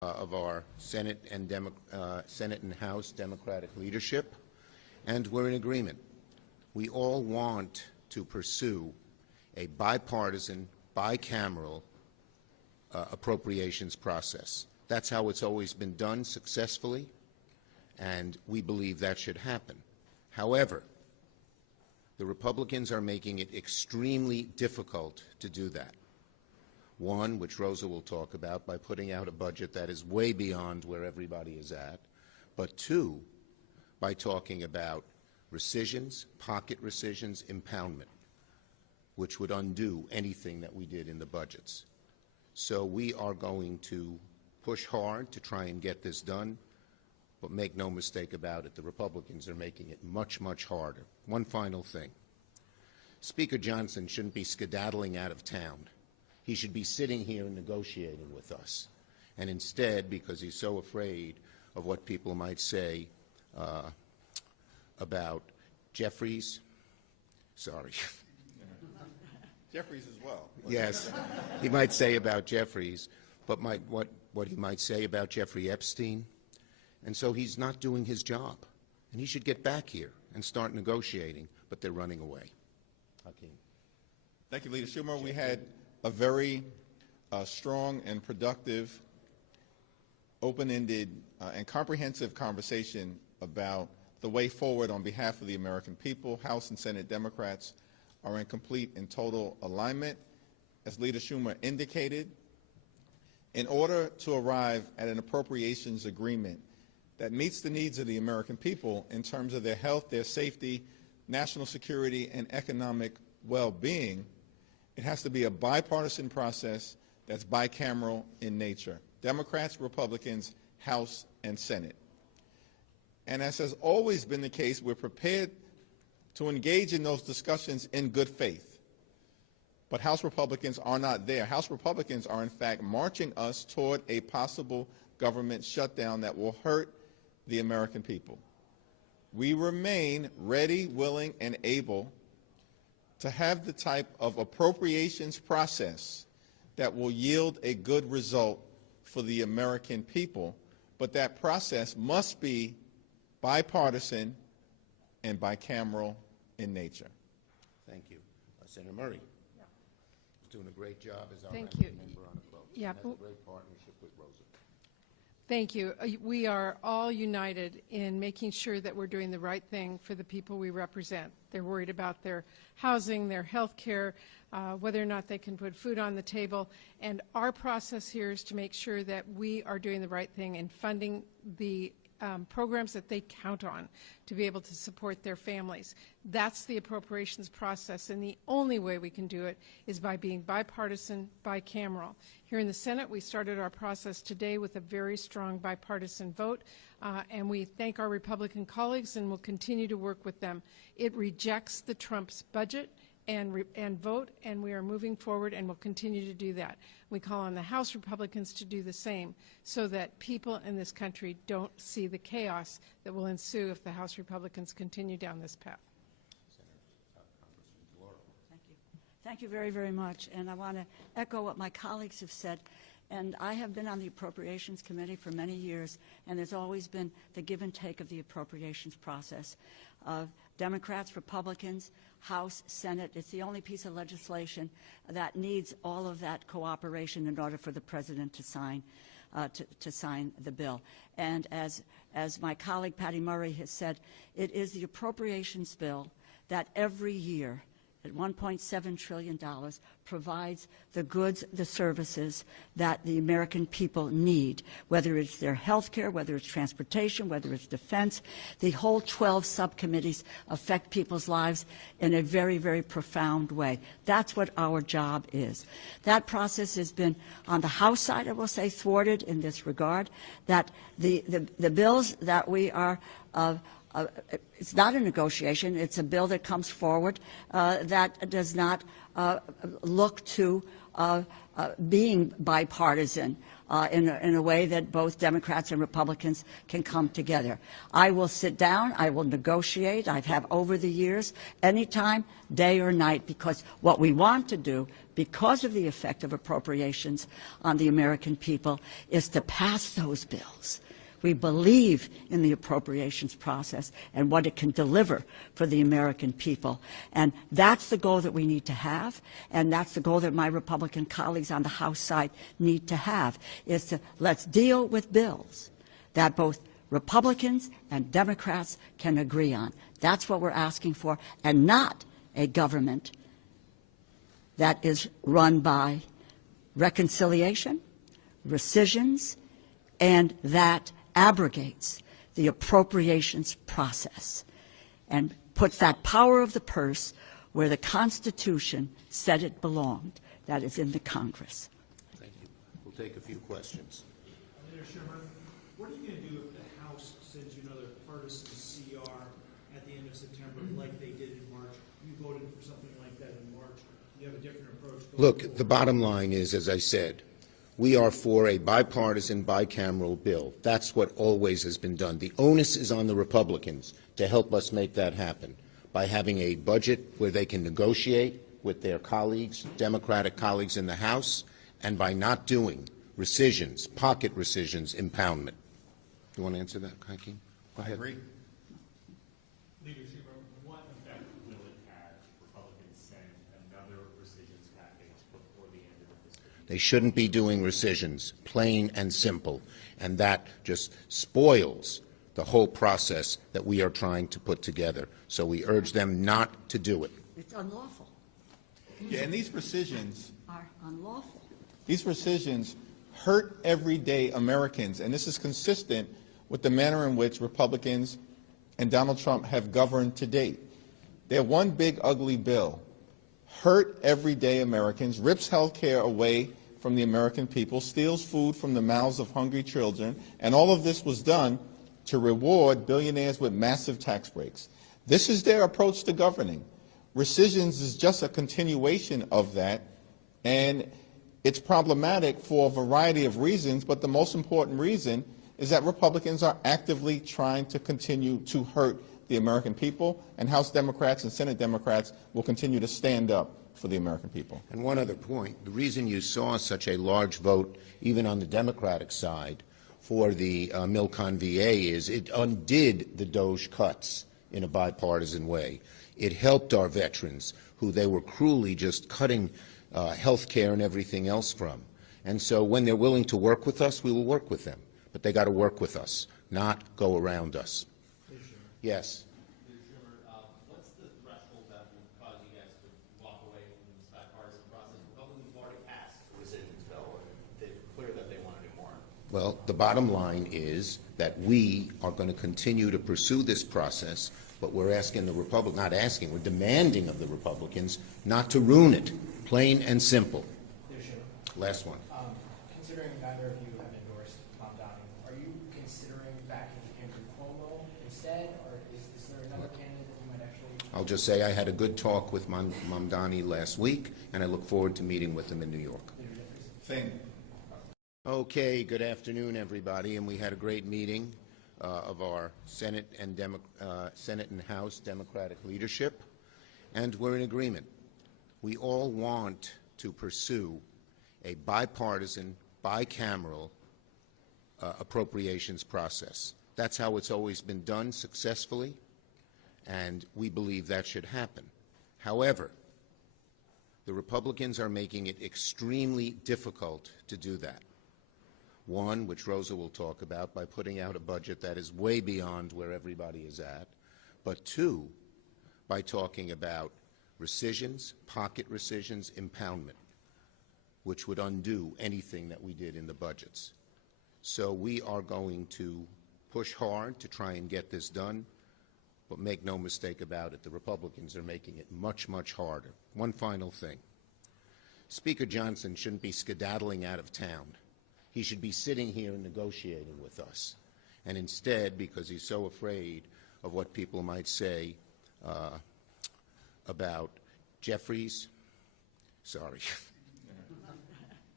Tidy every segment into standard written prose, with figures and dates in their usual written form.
of our Senate and House Democratic leadership, and we're in agreement. We all want to pursue a bipartisan, bicameral appropriations process. That's how it's always been done successfully, and we believe that should happen. However, the Republicans are making it extremely difficult to do that. One, which Rosa will talk about, by putting out a budget that is way beyond where everybody is at. But two, by talking about rescissions, pocket rescissions, impoundment, which would undo anything that we did in the budgets. So we are going to push hard to try and get this done, but make no mistake about it, the Republicans are making it much, much harder. One final thing. Speaker Johnson shouldn't be skedaddling out of town. He should be sitting here and negotiating with us. And instead, because he's so afraid of what people might say about Jeffries, sorry. Jeffries as well. Yes, he might say about Jeffries, but what he might say about Jeffrey Epstein. And so he's not doing his job. And he should get back here and start negotiating, but they're running away. Hakeem. Thank you, Leader Schumer. We had a very strong and productive, open-ended and comprehensive conversation about the way forward on behalf of the American people. House and Senate Democrats are in complete and total alignment. As Leader Schumer indicated, in order to arrive at an appropriations agreement that meets the needs of the American people in terms of their health, their safety, national security, and economic well-being, it has to be a bipartisan process that's bicameral in nature. Democrats, Republicans, House, and Senate. And as has always been the case, we're prepared to engage in those discussions in good faith. But House Republicans are not there. House Republicans are, in fact, marching us toward a possible government shutdown that will hurt the American people. We remain ready, willing, and able to have the type of appropriations process that will yield a good result for the American people, but that process must be bipartisan and bicameral in nature. Thank you. Senator Murray. Yeah. He's doing a great job as our Thank ranking you. member on the vote. Yeah, Has a great partnership with Rosa. Thank you. We are all united in making sure that we're doing the right thing for the people we represent. They're worried about their housing, their health care, whether or not they can put food on the table. And our process here is to make sure that we are doing the right thing and funding the programs that they count on to be able to support their families. That's the appropriations process, and the only way we can do it is by being bipartisan, bicameral. Here in the Senate, we started our process today with a very strong bipartisan vote, and we thank our Republican colleagues and will continue to work with them. It rejects the Trump's budget and vote, and we are moving forward and will continue to do that. We call on the House Republicans to do the same so that people in this country don't see the chaos that will ensue if the House Republicans continue down this path. Thank you. Thank you very, very much. And I want to echo what my colleagues have said. And I have been on the Appropriations Committee for many years, and there's always been the give and take of the appropriations process. Democrats, Republicans, House, Senate, it's the only piece of legislation that needs all of that cooperation in order for the President to sign the bill. And as my colleague Patty Murray has said, it is the appropriations bill that every year at $1.7 trillion provides the goods, the services that the American people need, whether it's their health care, whether it's transportation, whether it's defense. The whole 12 subcommittees affect people's lives in a very, very profound way. That's what our job is. That process has been, on the House side, I will say, thwarted in this regard, that the bills that we are it's not a negotiation. It's a bill that comes forward that does not look to being bipartisan. in a way that both Democrats and Republicans can come together. I will sit down. I will negotiate. I have over the years, anytime, day or night, because what we want to do, because of the effect of appropriations on the American people, is to pass those bills. We believe in the appropriations process and what it can deliver for the American people. And that's the goal that we need to have, and that's the goal that my Republican colleagues on the House side need to have, is to let's deal with bills that both Republicans and Democrats can agree on. That's what we're asking for, and not a government that is run by reconciliation, rescissions, and that abrogates the appropriations process and puts that power of the purse where the Constitution said it belonged, that is in the Congress. Thank you. We'll take a few questions. Leader Schumer, what are you going to do if the House sends you another partisan CR at the end of September like they did in March? You voted for something like that in March. You have a different approach. Look, the bottom line is, as I said, we are for a bipartisan, bicameral bill. That's what always has been done. The onus is on the Republicans to help us make that happen by having a budget where they can negotiate with their colleagues, Democratic colleagues in the House, and by not doing rescissions, pocket rescissions, impoundment. You want to answer that, Hakeem? Go ahead. I agree. Leader Schumer, what effect will it have if Republicans send another rescissions package before the end of the fiscal year? They shouldn't be doing rescissions, plain and simple, and that just spoils the whole process that we are trying to put together. So we urge them not to do it. It's unlawful. Yeah, and these rescissions Are unlawful. These rescissions hurt everyday Americans, and this is consistent with the manner in which Republicans and Donald Trump have governed to date. They're one big, ugly bill. Hurt everyday Americans, rips health care away from the American people, steals food from the mouths of hungry children, and all of this was done to reward billionaires with massive tax breaks. This is their approach to governing. Rescissions is just a continuation of that, and it's problematic for a variety of reasons, but the most important reason is that Republicans are actively trying to continue to hurt the American people, and House Democrats and Senate Democrats will continue to stand up for the American people. And one other point, the reason you saw such a large vote, even on the Democratic side, for the Milcon VA is it undid the DOJ cuts in a bipartisan way. It helped our veterans, who they were cruelly just cutting health care and everything else from. And so when they're willing to work with us, we will work with them. But they got to work with us, not go around us. Yes. What's the threshold that will cause you guys to walk away from this bipartisan process? Republicans have already passed the rescissions bill, and they're clear that they want to do more. Well, the bottom line is that we are going to continue to pursue this process, but we're asking the Republicans, not asking, we're demanding of the Republicans not to ruin it, plain and simple. Last one. Considering neither of you have endorsed Mamdani, are you considering backing Andrew Cuomo instead, or is there another candidate that you might actually? I'll just say I had a good talk with Mamdani last week, and I look forward to meeting with him in New York. Same. Okay, good afternoon, everybody, and we had a great meeting of our Senate and House Democratic leadership, and we're in agreement. We all want to pursue a bipartisan, bicameral appropriations process. That's how it's always been done successfully, and we believe that should happen. However, the Republicans are making it extremely difficult to do that. One, which Rosa will talk about, by putting out a budget that is way beyond where everybody is at, but two, by talking about rescissions, pocket rescissions, impoundment, which would undo anything that we did in the budgets. So we are going to push hard to try and get this done, but make no mistake about it, the Republicans are making it much, much harder. One final thing. Speaker Johnson shouldn't be skedaddling out of town. He should be sitting here and negotiating with us. And instead, because he's so afraid of what people might say about Jeffries, sorry,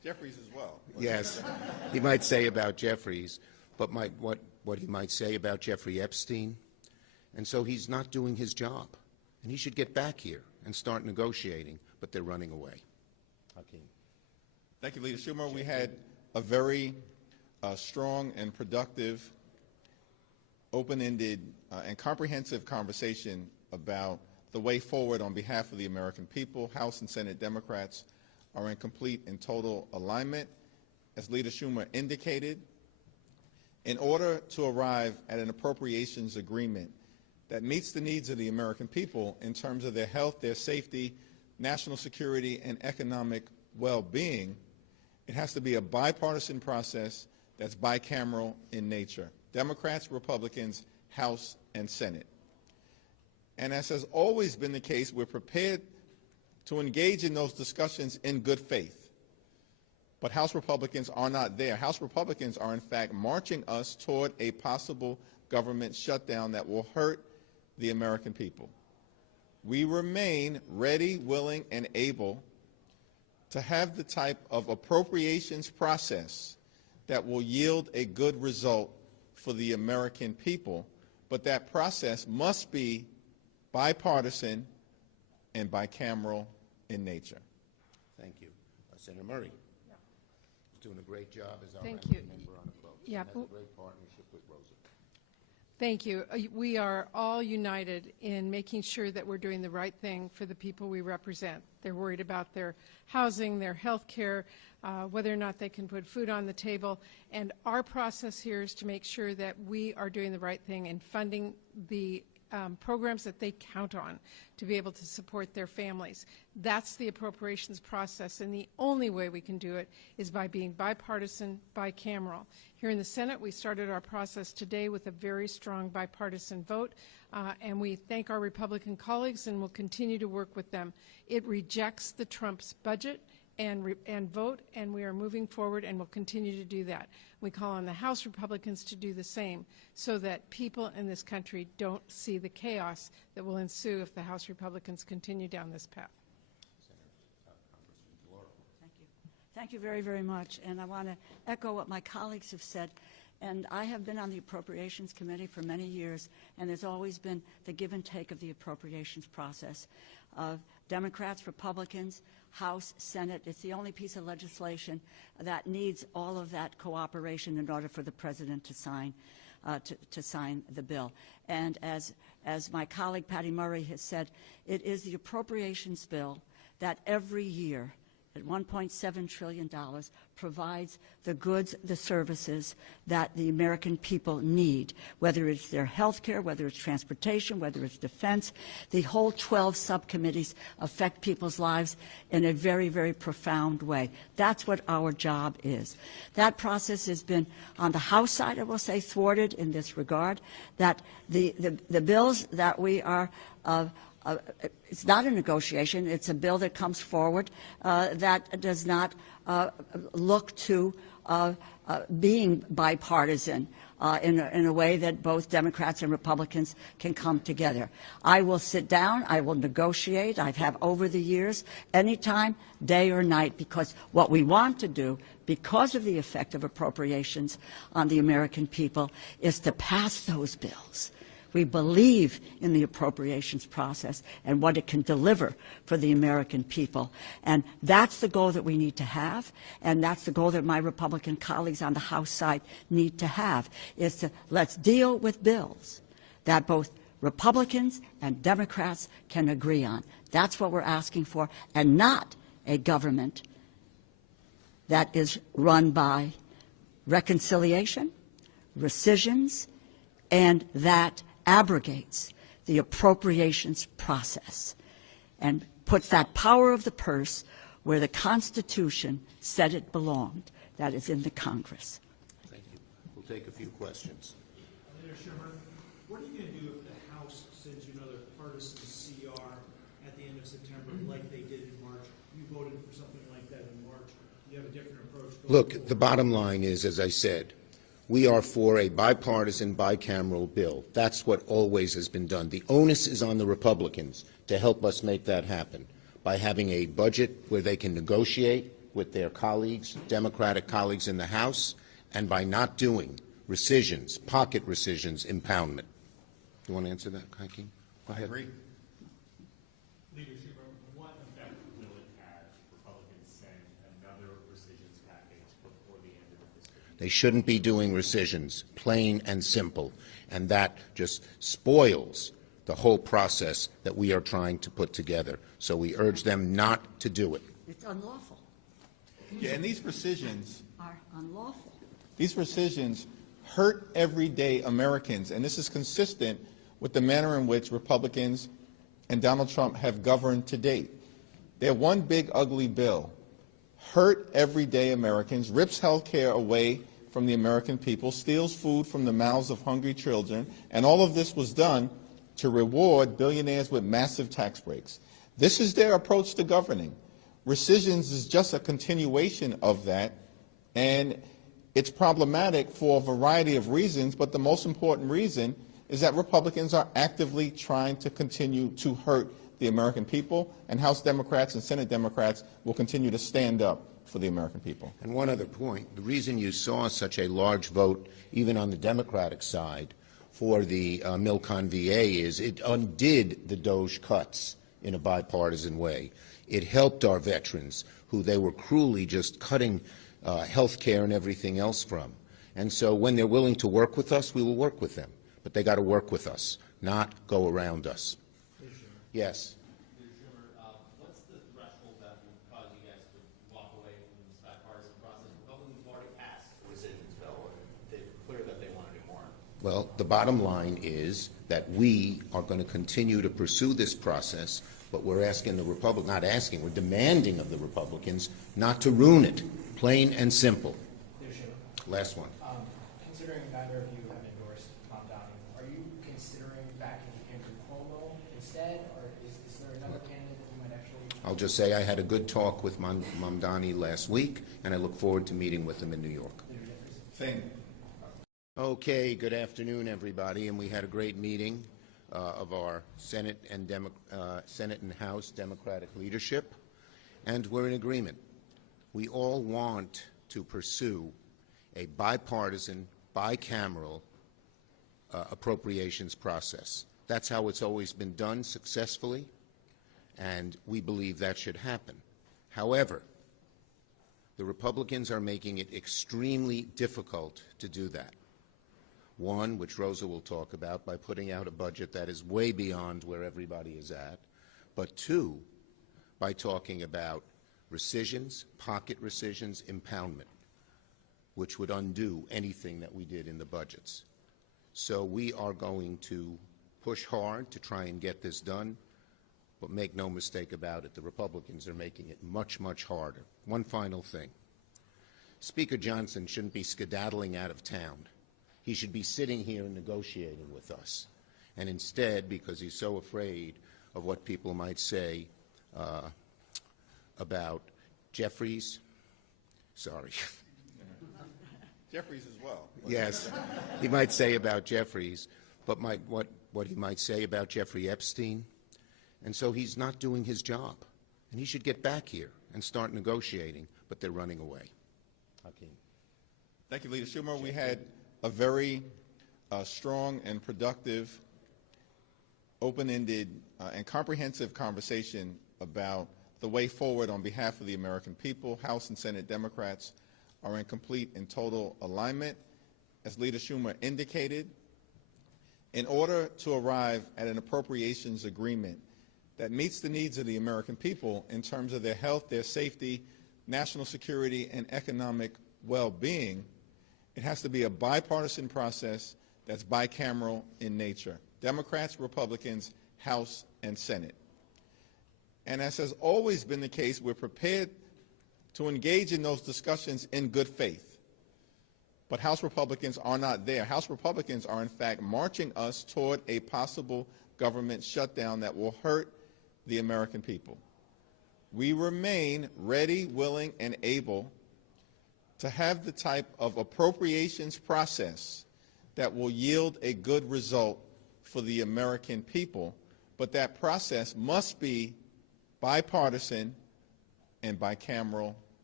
Jeffries as well. Yes, he might say about Jeffries, but what he might say about Jeffrey Epstein. And so he's not doing his job. And he should get back here and start negotiating, but they're running away. Hakeem. Thank you, Leader Schumer. We had a very strong and productive, open-ended, and comprehensive conversation about the way forward on behalf of the American people. House and Senate Democrats are in complete and total alignment. As Leader Schumer indicated, in order to arrive at an appropriations agreement that meets the needs of the American people in terms of their health, their safety, national security, and economic well-being, it has to be a bipartisan process that's bicameral in nature. Democrats, Republicans, House, and Senate. And as has always been the case, we're prepared to engage in those discussions in good faith. But House Republicans are not there. House Republicans are, in fact, marching us toward a possible government shutdown that will hurt the American people. We remain ready, willing, and able to have the type of appropriations process that will yield a good result for the American people, but that process must be bipartisan and bicameral in nature. Thank you. Senator Murray. He's doing a great job as our Thank you. member on the vote. Yeah. Has a great partnership with Rosa. Thank you. We are all united in making sure that we're doing the right thing for the people we represent. They're worried about their housing, their health care, whether or not they can put food on the table. And our process here is to make sure that we are doing the right thing and funding the programs that they count on to be able to support their families. That's the appropriations process, and the only way we can do it is by being bipartisan, bicameral. Here in the Senate, we started our process today with a very strong bipartisan vote, and we thank our Republican colleagues and will continue to work with them. It rejects the Trump's budget and vote, and we are moving forward and will continue to do that. We call on the House Republicans to do the same so that people in this country don't see the chaos that will ensue if the House Republicans continue down this path. Thank you. Thank you very, very much. And I want to echo what my colleagues have said. And I have been on the Appropriations Committee for many years, and there's always been the give and take of the appropriations process. Democrats, Republicans, House, Senate, it's the only piece of legislation that needs all of that cooperation in order for the President to sign the bill. And as my colleague Patty Murray has said, it is the appropriations bill that every year at $1.7 trillion provides the goods, the services that the American people need, whether it's their health care, whether it's transportation, whether it's defense. The whole 12 subcommittees affect people's lives in a very, very profound way. That's what our job is. That process has been, on the House side, I will say, thwarted in this regard, that the bills that we are it's not a negotiation. It's a bill that comes forward that does not look to being bipartisan in a way that both Democrats and Republicans can come together. I will sit down. I will negotiate. I have over the years, anytime, day or night, because what we want to do, because of the effect of appropriations on the American people, is to pass those bills. We believe in the appropriations process and what it can deliver for the American people. And that's the goal that we need to have, and that's the goal that my Republican colleagues on the House side need to have, is to let's deal with bills that both Republicans and Democrats can agree on. That's what we're asking for, and not a government that is run by reconciliation, rescissions, and that abrogates the appropriations process and puts that power of the purse where the Constitution said it belonged, that is in the Congress. Thank you. We'll take a few questions. Leader Schumer, what are you going to do if the House sends you another partisan CR at the end of September like they did in March? You voted for something like that in March. You have a different approach. Look, the bottom line is, as I said, we are for a bipartisan, bicameral bill. That's what always has been done. The onus is on the Republicans to help us make that happen by having a budget where they can negotiate with their colleagues, Democratic colleagues in the House, and by not doing rescissions, pocket rescissions, impoundment. You want to answer that, Hakeem? Go ahead. I agree. Leader Schumer, what effect will it have if Republicans send another rescissions package before the end of the fiscal year? They shouldn't be doing rescissions, plain and simple, and that just spoils the whole process that we are trying to put together. So we urge them not to do it. It's unlawful. Yeah, and these rescissions Are unlawful. hurt everyday Americans, and this is consistent with the manner in which Republicans and Donald Trump have governed to date. Their one big ugly bill hurt everyday Americans, rips health care away from the American people, steals food from the mouths of hungry children, and all of this was done to reward billionaires with massive tax breaks. This is their approach to governing. Rescissions is just a continuation of that, and it's problematic for a variety of reasons, but the most important reason is that Republicans are actively trying to continue to hurt the American people, and House Democrats and Senate Democrats will continue to stand up for the American people. And one other point, the reason you saw such a large vote, even on the Democratic side, for the Milcon VA is it undid the DOJ cuts in a bipartisan way. It helped our veterans, who they were cruelly just cutting health care and everything else from. And so when they're willing to work with us, we will work with them. But they got to work with us, not go around us. Yes. What's the threshold that will cause you guys to walk away from this bipartisan process? Republicans have already passed the rescissions bill, and they're clear that they want to do more. Well, the bottom line is that we are going to continue to pursue this process, but we're asking the Republicans, not asking, we're demanding of the Republicans not to ruin it, plain and simple. Last one. Considering neither of you have endorsed Tom Downing, are you considering backing Andrew Cuomo instead, or is there another candidate that you might actually? I'll just say I had a good talk with Mamdani last week, and I look forward to meeting with him in New York. Same. Okay, good afternoon, everybody, and we had a great meeting of our Senate and House Democratic leadership, and we're in agreement. We all want to pursue a bipartisan, bicameral appropriations process. That's how it's always been done successfully, and we believe that should happen. However, the Republicans are making it extremely difficult to do that. One, which Rosa will talk about, by putting out a budget that is way beyond where everybody is at, but two, by talking about rescissions, pocket rescissions, impoundment, which would undo anything that we did in the budgets. So we are going to push hard to try and get this done, but make no mistake about it, the Republicans are making it much, much harder. One final thing. Speaker Johnson shouldn't be skedaddling out of town. He should be sitting here and negotiating with us. And instead, because he's so afraid of what people might say about Jeffries, sorry. Jeffries as well. Yes, he might say about Jeffries, but what he might say about Jeffrey Epstein. And so he's not doing his job. And he should get back here and start negotiating, but they're running away. Hakeem. Thank you, Leader Schumer. We had a very strong and productive, open-ended, and comprehensive conversation about the way forward on behalf of the American people. House and Senate Democrats are in complete and total alignment. As Leader Schumer indicated, in order to arrive at an appropriations agreement that meets the needs of the American people in terms of their health, their safety, national security, and economic well-being, it has to be a bipartisan process that's bicameral in nature. Democrats, Republicans, House, and Senate. And as has always been the case, we're prepared to engage in those discussions in good faith. But House Republicans are not there. House Republicans are, in fact, marching us toward a possible government shutdown that will hurt the American people. We remain ready, willing, and able to have the type of appropriations process that will yield a good result for the American people, but that process must be bipartisan and bicameral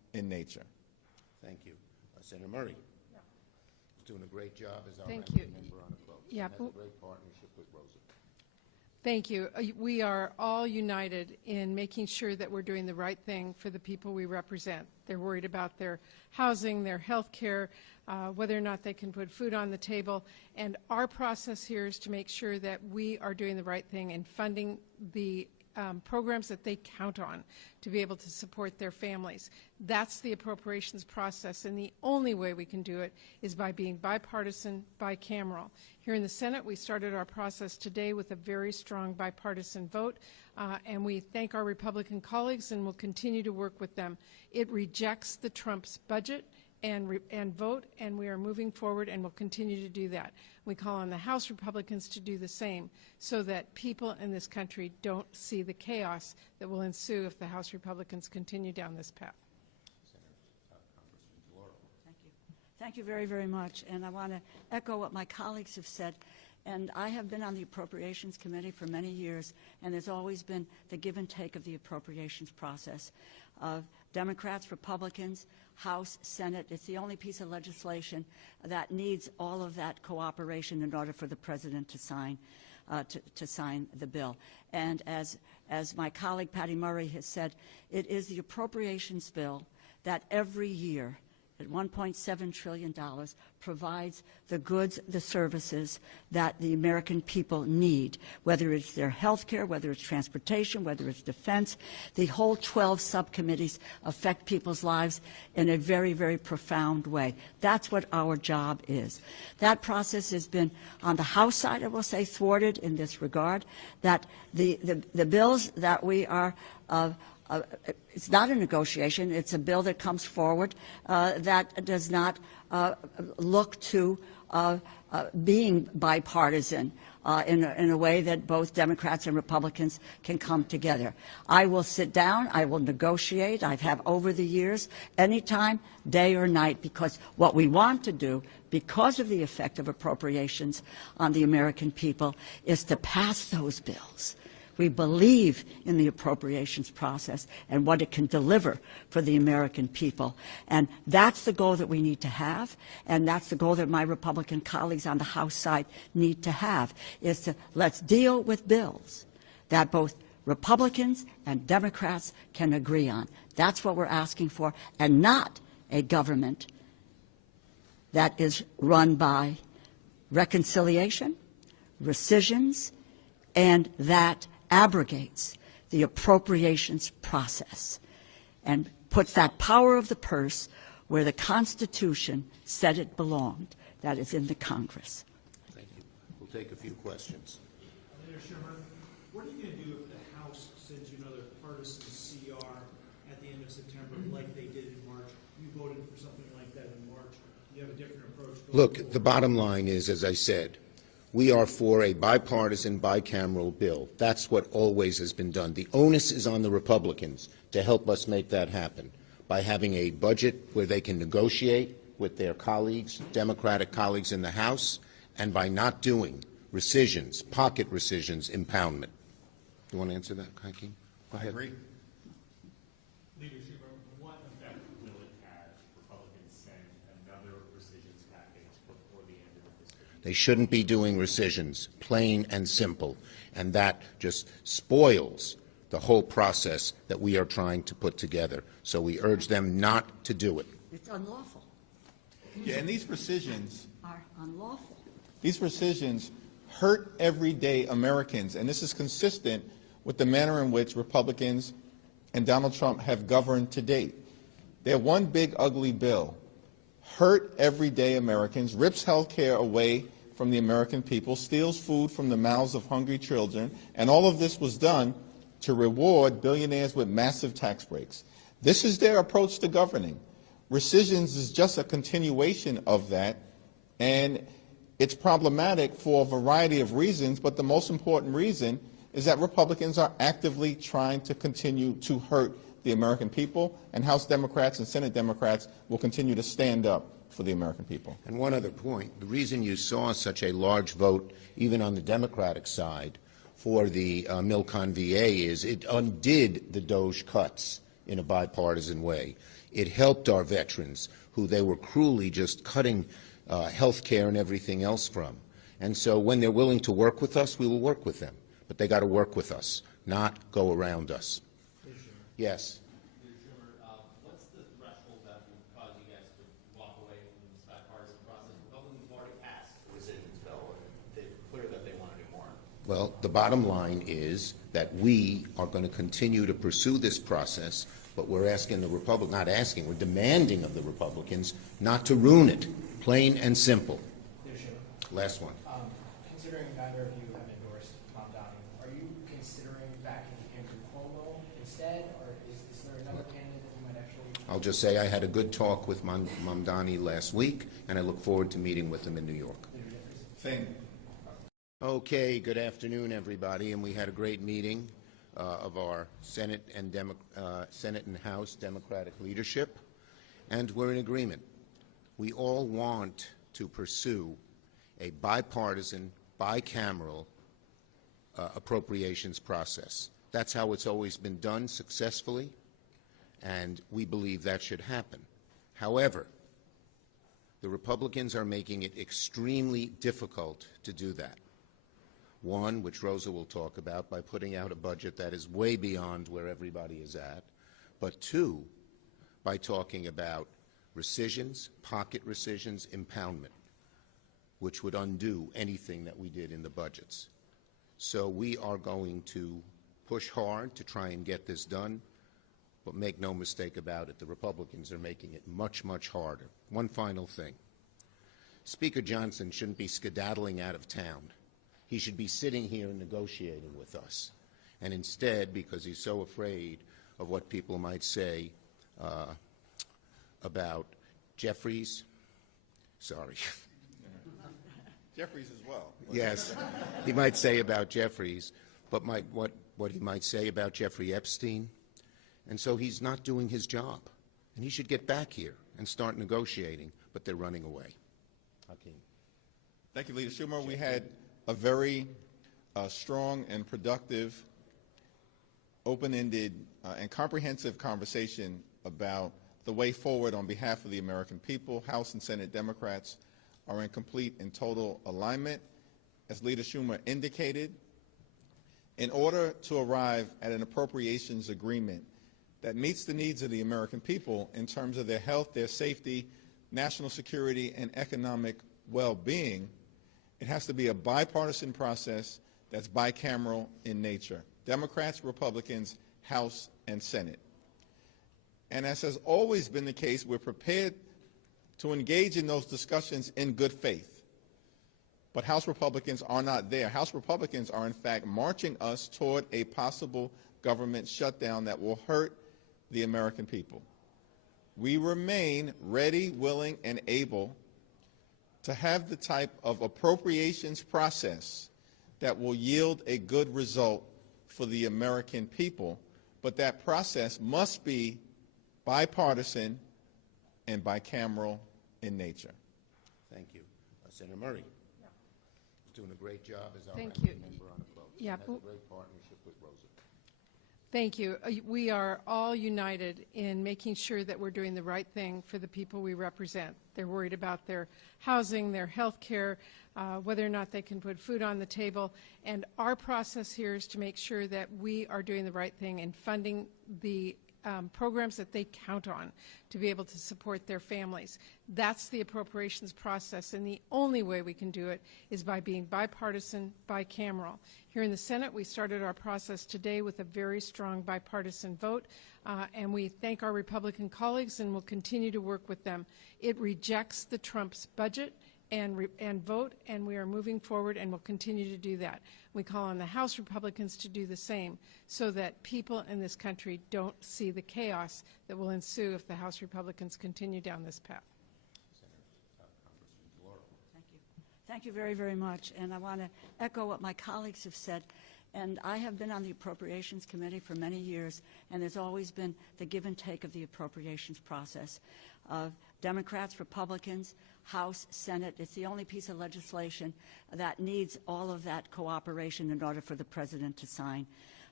in nature. Thank you. Senator Murray. He's doing a great job as our Thank ranking you. member on the vote. Yeah, And has a great partnership with Rosa. Thank you. We are all united in making sure that we're doing the right thing for the people we represent. They're worried about their housing, their health care, whether or not they can put food on the table. And our process here is to make sure that we are doing the right thing and funding the programs that they count on to be able to support their families. That's the appropriations process, and the only way we can do it is by being bipartisan, bicameral. Here in the Senate, we started our process today with a very strong bipartisan vote, and we thank our Republican colleagues and will continue to work with them. It rejects the Trump's budget and vote, and we are moving forward and will continue to do that. We call on the House Republicans to do the same so that people in this country don't see the chaos that will ensue if the House Republicans continue down this path. Thank you. Thank you very, very much. And I want to echo what my colleagues have said. And I have been on the Appropriations Committee for many years, and there's always been the give and take of the appropriations process. Democrats, Republicans, House, Senate, it's the only piece of legislation that needs all of that cooperation in order for the President to sign the bill. And as my colleague Patty Murray has said, it is the appropriations bill that every year at $1.7 trillion provides the goods, the services that the American people need, whether it's their health care, whether it's transportation, whether it's defense. The whole 12 subcommittees affect people's lives in a very, very profound way. That's what our job is. That process has been, on the House side, I will say, thwarted in this regard, that the bills that we are it's not a negotiation. It's a bill that comes forward that does not look to being bipartisan in a way that both Democrats and Republicans can come together. I will sit down. I will negotiate. I have over the years, anytime, day or night, because what we want to do, because of the effect of appropriations on the American people, is to pass those bills. We believe in the appropriations process and what it can deliver for the American people. And that's the goal that we need to have, and that's the goal that my Republican colleagues on the House side need to have, is to let's deal with bills that both Republicans and Democrats can agree on. That's what we're asking for, and not a government that is run by reconciliation, rescissions, and that abrogates the appropriations process and puts that power of the purse where the Constitution said it belonged, that is in the Congress. Thank you. We'll take a few questions. Senator Schumer, what are you going to do if the House sends you another partisan CR at the end of September like they did in March? You voted for something like that in March. You have a different approach going Look, forward. the bottom line is, as I said, we are for a bipartisan, bicameral bill. That's what always has been done. The onus is on the Republicans to help us make that happen by having a budget where they can negotiate with their colleagues, Democratic colleagues in the House, and by not doing rescissions, pocket rescissions, impoundment. You want to answer that, Hakeem? Go ahead. I agree. Leader Schumer, what effect will it have if Republicans send another rescissions package before the end of the fiscal year? They shouldn't be doing rescissions, plain and simple, and that just spoils the whole process that we are trying to put together. So we urge them not to do it. It's unlawful. Yeah, and these rescissions Are unlawful. These rescissions hurt everyday Americans, and this is consistent with the manner in which Republicans and Donald Trump have governed to date. Their one big ugly bill hurt everyday Americans, rips health care away from the American people, steals food from the mouths of hungry children, and all of this was done to reward billionaires with massive tax breaks. This is their approach to governing. Rescissions is just a continuation of that, and it's problematic for a variety of reasons, but the most important reason is that Republicans are actively trying to continue to hurt the American people, and House Democrats and Senate Democrats will continue to stand up for the American people. And one other point, the reason you saw such a large vote, even on the Democratic side, for the Milcon VA is it undid the DOJ cuts in a bipartisan way. It helped our veterans, who they were cruelly just cutting health care and everything else from. And so when they're willing to work with us, we will work with them. But they got to work with us, not go around us. Yes. Schumer, what's the threshold that would cause you guys to walk away from this bipartisan process? Republicans have already passed the rescissions bill, and they're clear that they want to do more. Well, the bottom line is that we are going to continue to pursue this process, but we're asking the Republicans, not asking, we're demanding of the Republicans not to ruin it, plain and simple. Last one. Considering neither of you have endorsed Mamdani, are you considering backing Andrew Cuomo instead, or is there another candidate that you might actually? I'll just say I had a good talk with Mamdani last week, and I look forward to meeting with him in New York. Same. Okay, good afternoon, everybody, and we had a great meeting of our Senate and House Democratic leadership, and we're in agreement. We all want to pursue a bipartisan, bicameral appropriations process. That's how it's always been done successfully, and we believe that should happen. However, the Republicans are making it extremely difficult to do that. One, which Rosa will talk about, by putting out a budget that is way beyond where everybody is at. But two, by talking about rescissions, pocket rescissions, impoundment, which would undo anything that we did in the budgets. So we are going to push hard to try and get this done, but make no mistake about it, the Republicans are making it much, much harder. One final thing. Speaker Johnson shouldn't be skedaddling out of town. He should be sitting here negotiating with us. And instead, because he's so afraid of what people might say about Jeffries, sorry. Jeffries as well. Yes, he might say about Jeffries, but what he might say about Jeffrey Epstein. And so he's not doing his job. And he should get back here and start negotiating, but they're running away. Hakeem. Thank you, Leader Schumer. We had a very strong and productive, open-ended, and comprehensive conversation about the way forward on behalf of the American people. House and Senate Democrats are in complete and total alignment. As Leader Schumer indicated, in order to arrive at an appropriations agreement that meets the needs of the American people in terms of their health, their safety, national security, and economic well-being, it has to be a bipartisan process that's bicameral in nature. Democrats, Republicans, House, and Senate. And as has always been the case, we're prepared to engage in those discussions in good faith. But House Republicans are not there. House Republicans are, in fact, marching us toward a possible government shutdown that will hurt the American people. We remain ready, willing, and able to have the type of appropriations process that will yield a good result for the American people, but that process must be bipartisan and bicameral in nature. Thank you. Senator Murray. He's doing a great job as our Thank ranking you. member on the vote. Yeah, He has a great partnership with Rosa. Thank you. We are all united in making sure that we're doing the right thing for the people we represent. They're worried about their housing, their health care, whether or not they can put food on the table. And our process here is to make sure that we are doing the right thing and funding the programs that they count on to be able to support their families. That's the appropriations process, and the only way we can do it is by being bipartisan, bicameral. Here in the Senate, we started our process today with a very strong bipartisan vote, and we thank our Republican colleagues and will continue to work with them. It rejects the Trump's budget and vote, and we are moving forward and will continue to do that. We call on the House Republicans to do the same so that people in this country don't see the chaos that will ensue if the House Republicans continue down this path. Thank you. Thank you very, very much. And I want to echo what my colleagues have said. And I have been on the Appropriations Committee for many years, and there's always been the give and take of the appropriations process. Democrats, Republicans, House, Senate, it's the only piece of legislation that needs all of that cooperation in order for the President to sign.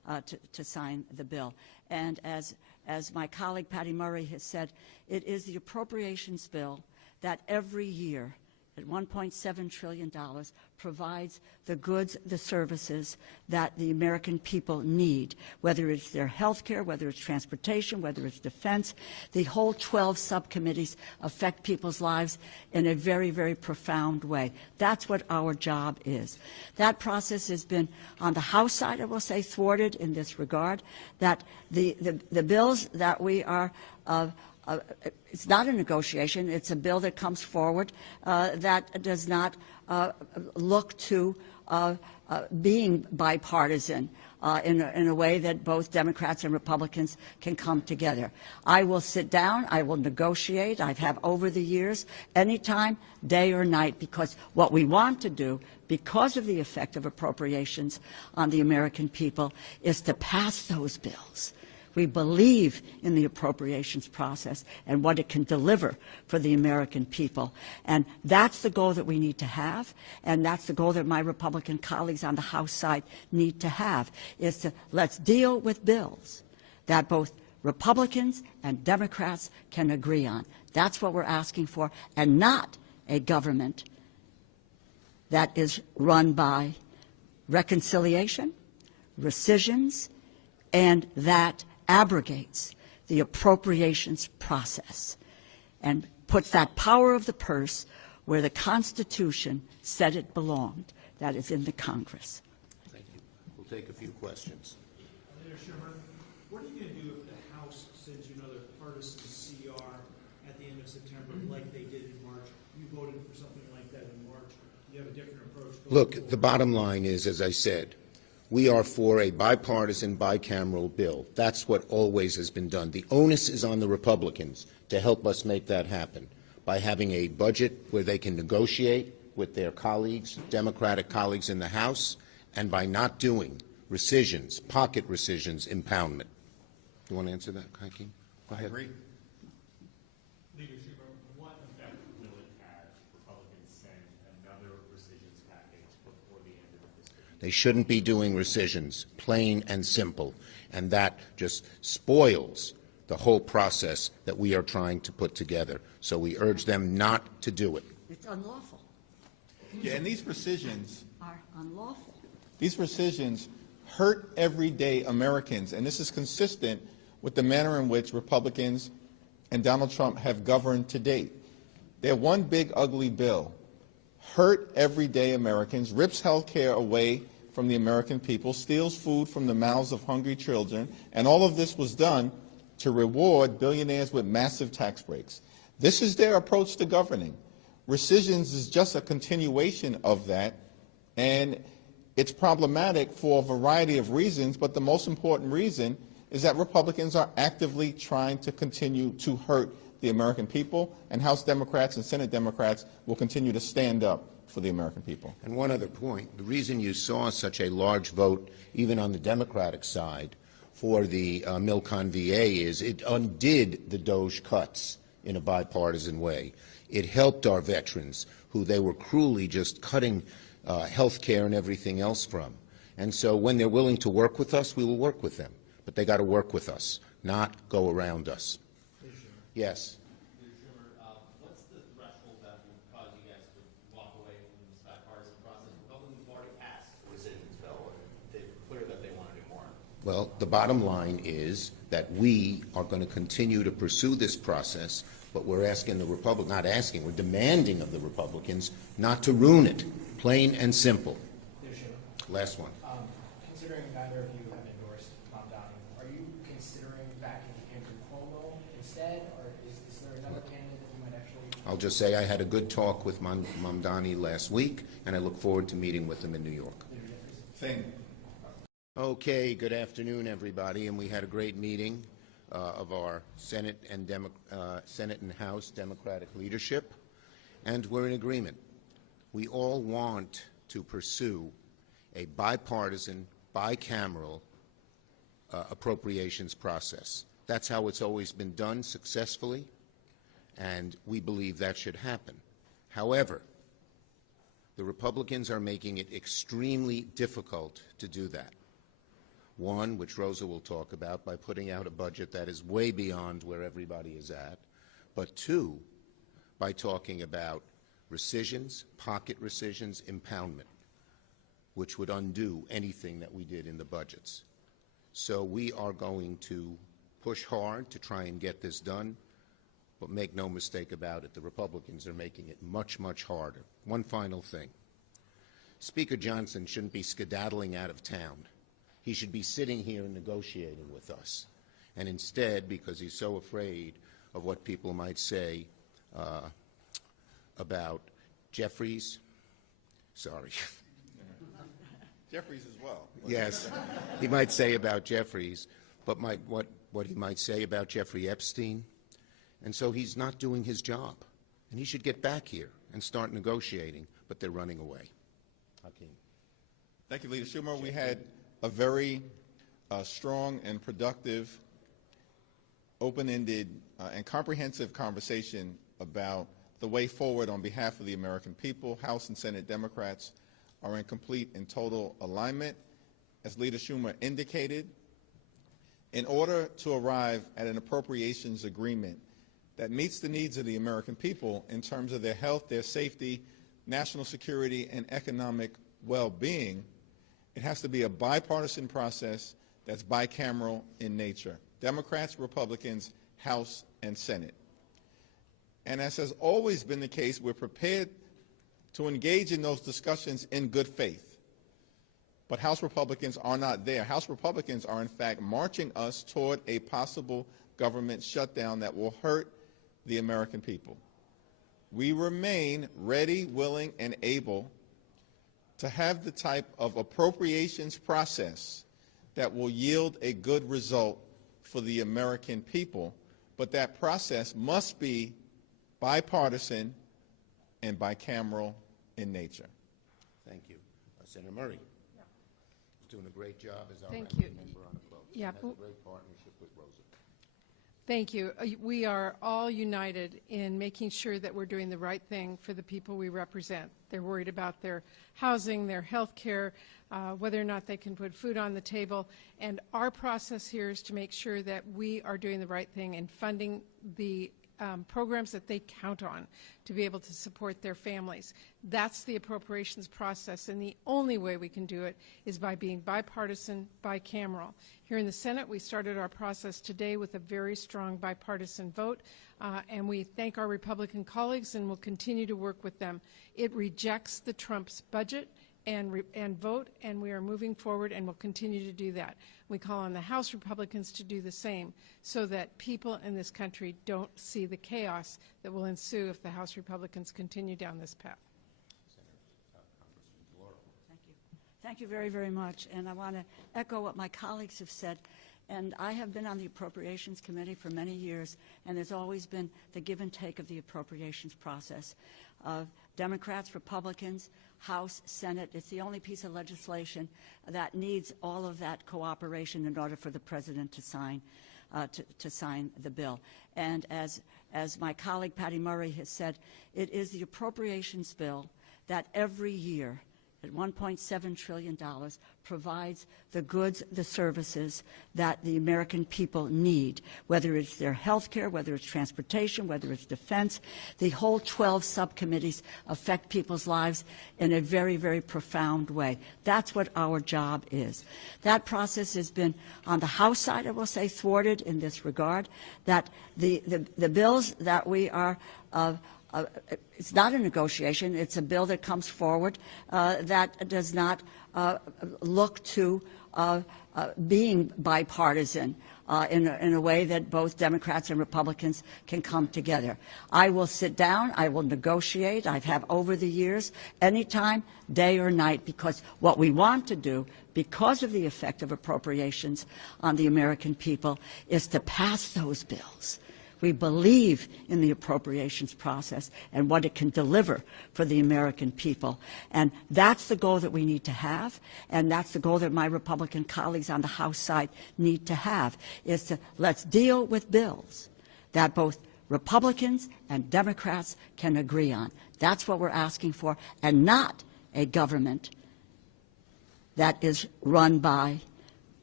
to sign the bill. And as my colleague Patty Murray has said, it is the appropriations bill that every year at $1.7 trillion provides the goods, the services that the American people need, whether it's their health care, whether it's transportation, whether it's defense. The whole 12 subcommittees affect people's lives in a very, very profound way. That's what our job is. That process has been, on the House side, I will say, thwarted in this regard, that the bills that we are it's not a negotiation. It's a bill that comes forward that does not look to being bipartisan in a way that both Democrats and Republicans can come together. I will sit down. I will negotiate. I have over the years, anytime, day or night, because what we want to do, because of the effect of appropriations on the American people, is to pass those bills. We believe in the appropriations process and what it can deliver for the American people. And that's the goal that we need to have, and that's the goal that my Republican colleagues on the House side need to have, is to let's deal with bills that both Republicans and Democrats can agree on. That's what we're asking for, and not a government that is run by reconciliation, rescissions, and that abrogates the appropriations process and puts that power of the purse where the Constitution said it belonged, that is in the Congress. Thank you. We'll take a few questions. Leader Schumer, what are you going to do if the House sends you another partisan CR at the end of September like they did in March? You voted for something like that in March. You have a different approach. Look, the bottom line is, as I said, we are for a bipartisan, bicameral bill. That's what always has been done. The onus is on the Republicans to help us make that happen by having a budget where they can negotiate with their colleagues, Democratic colleagues in the House, and by not doing rescissions, pocket rescissions, impoundment. You want to answer that, Hakeem? Go ahead. I agree. Leader Schumer, what effect will it have if Republicans send another rescissions package before the end of the fiscal year? They shouldn't be doing rescissions, plain and simple, and that just spoils the whole process that we are trying to put together. So we urge them not to do it. It's unlawful. Yeah, and these rescissions Are unlawful. These rescissions hurt everyday Americans, and this is consistent with the manner in which Republicans and Donald Trump have governed to date. They're one big ugly bill. Hurt everyday Americans, rips health care away from the American people, steals food from the mouths of hungry children, and all of this was done to reward billionaires with massive tax breaks. This is their approach to governing. Rescissions is just a continuation of that, and it's problematic for a variety of reasons, but the most important reason is that Republicans are actively trying to continue to hurt the American people, and House Democrats and Senate Democrats will continue to stand up for the American people. And one other point, the reason you saw such a large vote, even on the Democratic side, for the Milcon VA is it undid the DOJ cuts in a bipartisan way. It helped our veterans, who they were cruelly just cutting health care and everything else from. And so when they're willing to work with us, we will work with them. But they got to work with us, not go around us. Yes. What's the threshold that will cause you guys to walk away from this bipartisan process? Republicans have already passed the rescissions bill, and they're clear that they want to do more. Well, the bottom line is that we are going to continue to pursue this process, but we're asking the Republicans, not asking, we're demanding of the Republicans not to ruin it, plain and simple. Last one. Considering neither of you have endorsed Mamdani, are you considering backing Andrew Cuomo instead, or is there another candidate that you might actually? I'll just say I had a good talk with Mamdani last week, and I look forward to meeting with him in New York. Same. Okay, good afternoon, everybody, and we had a great meeting of our Senate and House Democratic leadership, and we're in agreement. We all want to pursue a bipartisan, bicameral appropriations process. That's how it's always been done successfully, and we believe that should happen. However, the Republicans are making it extremely difficult to do that. One, which Rosa will talk about, by putting out a budget that is way beyond where everybody is at. But two, by talking about rescissions, pocket rescissions, impoundment, which would undo anything that we did in the budgets. So we are going to push hard to try and get this done, but make no mistake about it, the Republicans are making it much, much harder. One final thing. Speaker Johnson shouldn't be skedaddling out of town. He should be sitting here and negotiating with us. And instead, because he's so afraid of what people might say about Jeffries, sorry. Jeffries as well. Yes, he might say about Jeffries, but what he might say about Jeffrey Epstein. And so he's not doing his job. And he should get back here and start negotiating, but they're running away. Hakeem. Thank you, Leader Schumer. We had a very strong and productive, open-ended and comprehensive conversation about the way forward on behalf of the American people. House and Senate Democrats are in complete and total alignment. As Leader Schumer indicated, in order to arrive at an appropriations agreement that meets the needs of the American people in terms of their health, their safety, national security, and economic well-being, it has to be a bipartisan process that's bicameral in nature. Democrats, Republicans, House, and Senate. And as has always been the case, we're prepared to engage in those discussions in good faith. But House Republicans are not there. House Republicans are, in fact, marching us toward a possible government shutdown that will hurt the American people. We remain ready, willing, and able to have the type of appropriations process that will yield a good result for the American people, but that process must be bipartisan and bicameral in nature. Thank you. Senator Murray. He's doing a great job as our Thank ranking you. member on the vote. Yeah. Has a great partnership with Rosa. Thank you. We are all united in making sure that we're doing the right thing for the people we represent. They're worried about their housing, their health care, whether or not they can put food on the table. And our process here is to make sure that we are doing the right thing and funding the programs that they count on to be able to support their families. That's the appropriations process, and the only way we can do it is by being bipartisan, bicameral. Here in the Senate, we started our process today with a very strong bipartisan vote, and we thank our Republican colleagues and will continue to work with them. It rejects the Trump's budget and vote, and we are moving forward and will continue to do that. We call on the House Republicans to do the same so that people in this country don't see the chaos that will ensue if the House Republicans continue down this path. Thank you. Thank you very, very much. And I want to echo what my colleagues have said. And I have been on the Appropriations Committee for many years, and there's always been the give and take of the appropriations process. Democrats, Republicans, House, Senate, it's the only piece of legislation that needs all of that cooperation in order for the President to sign the bill. And as my colleague Patty Murray has said, it is the appropriations bill that every year at $1.7 trillion provides the goods, the services that the American people need, whether it's their health care, whether it's transportation, whether it's defense. The whole 12 subcommittees affect people's lives in a very, very profound way. That's what our job is. That process has been, on the House side, I will say, thwarted in this regard, that the bills that we are it's not a negotiation. It's a bill that comes forward that does not look to being bipartisan in a way that both Democrats and Republicans can come together. I will sit down. I will negotiate. I have over the years, anytime, day or night, because what we want to do, because of the effect of appropriations on the American people, is to pass those bills. We believe in the appropriations process and what it can deliver for the American people. And that's the goal that we need to have, and that's the goal that my Republican colleagues on the House side need to have, is to let's deal with bills that both Republicans and Democrats can agree on. That's what we're asking for, and not a government that is run by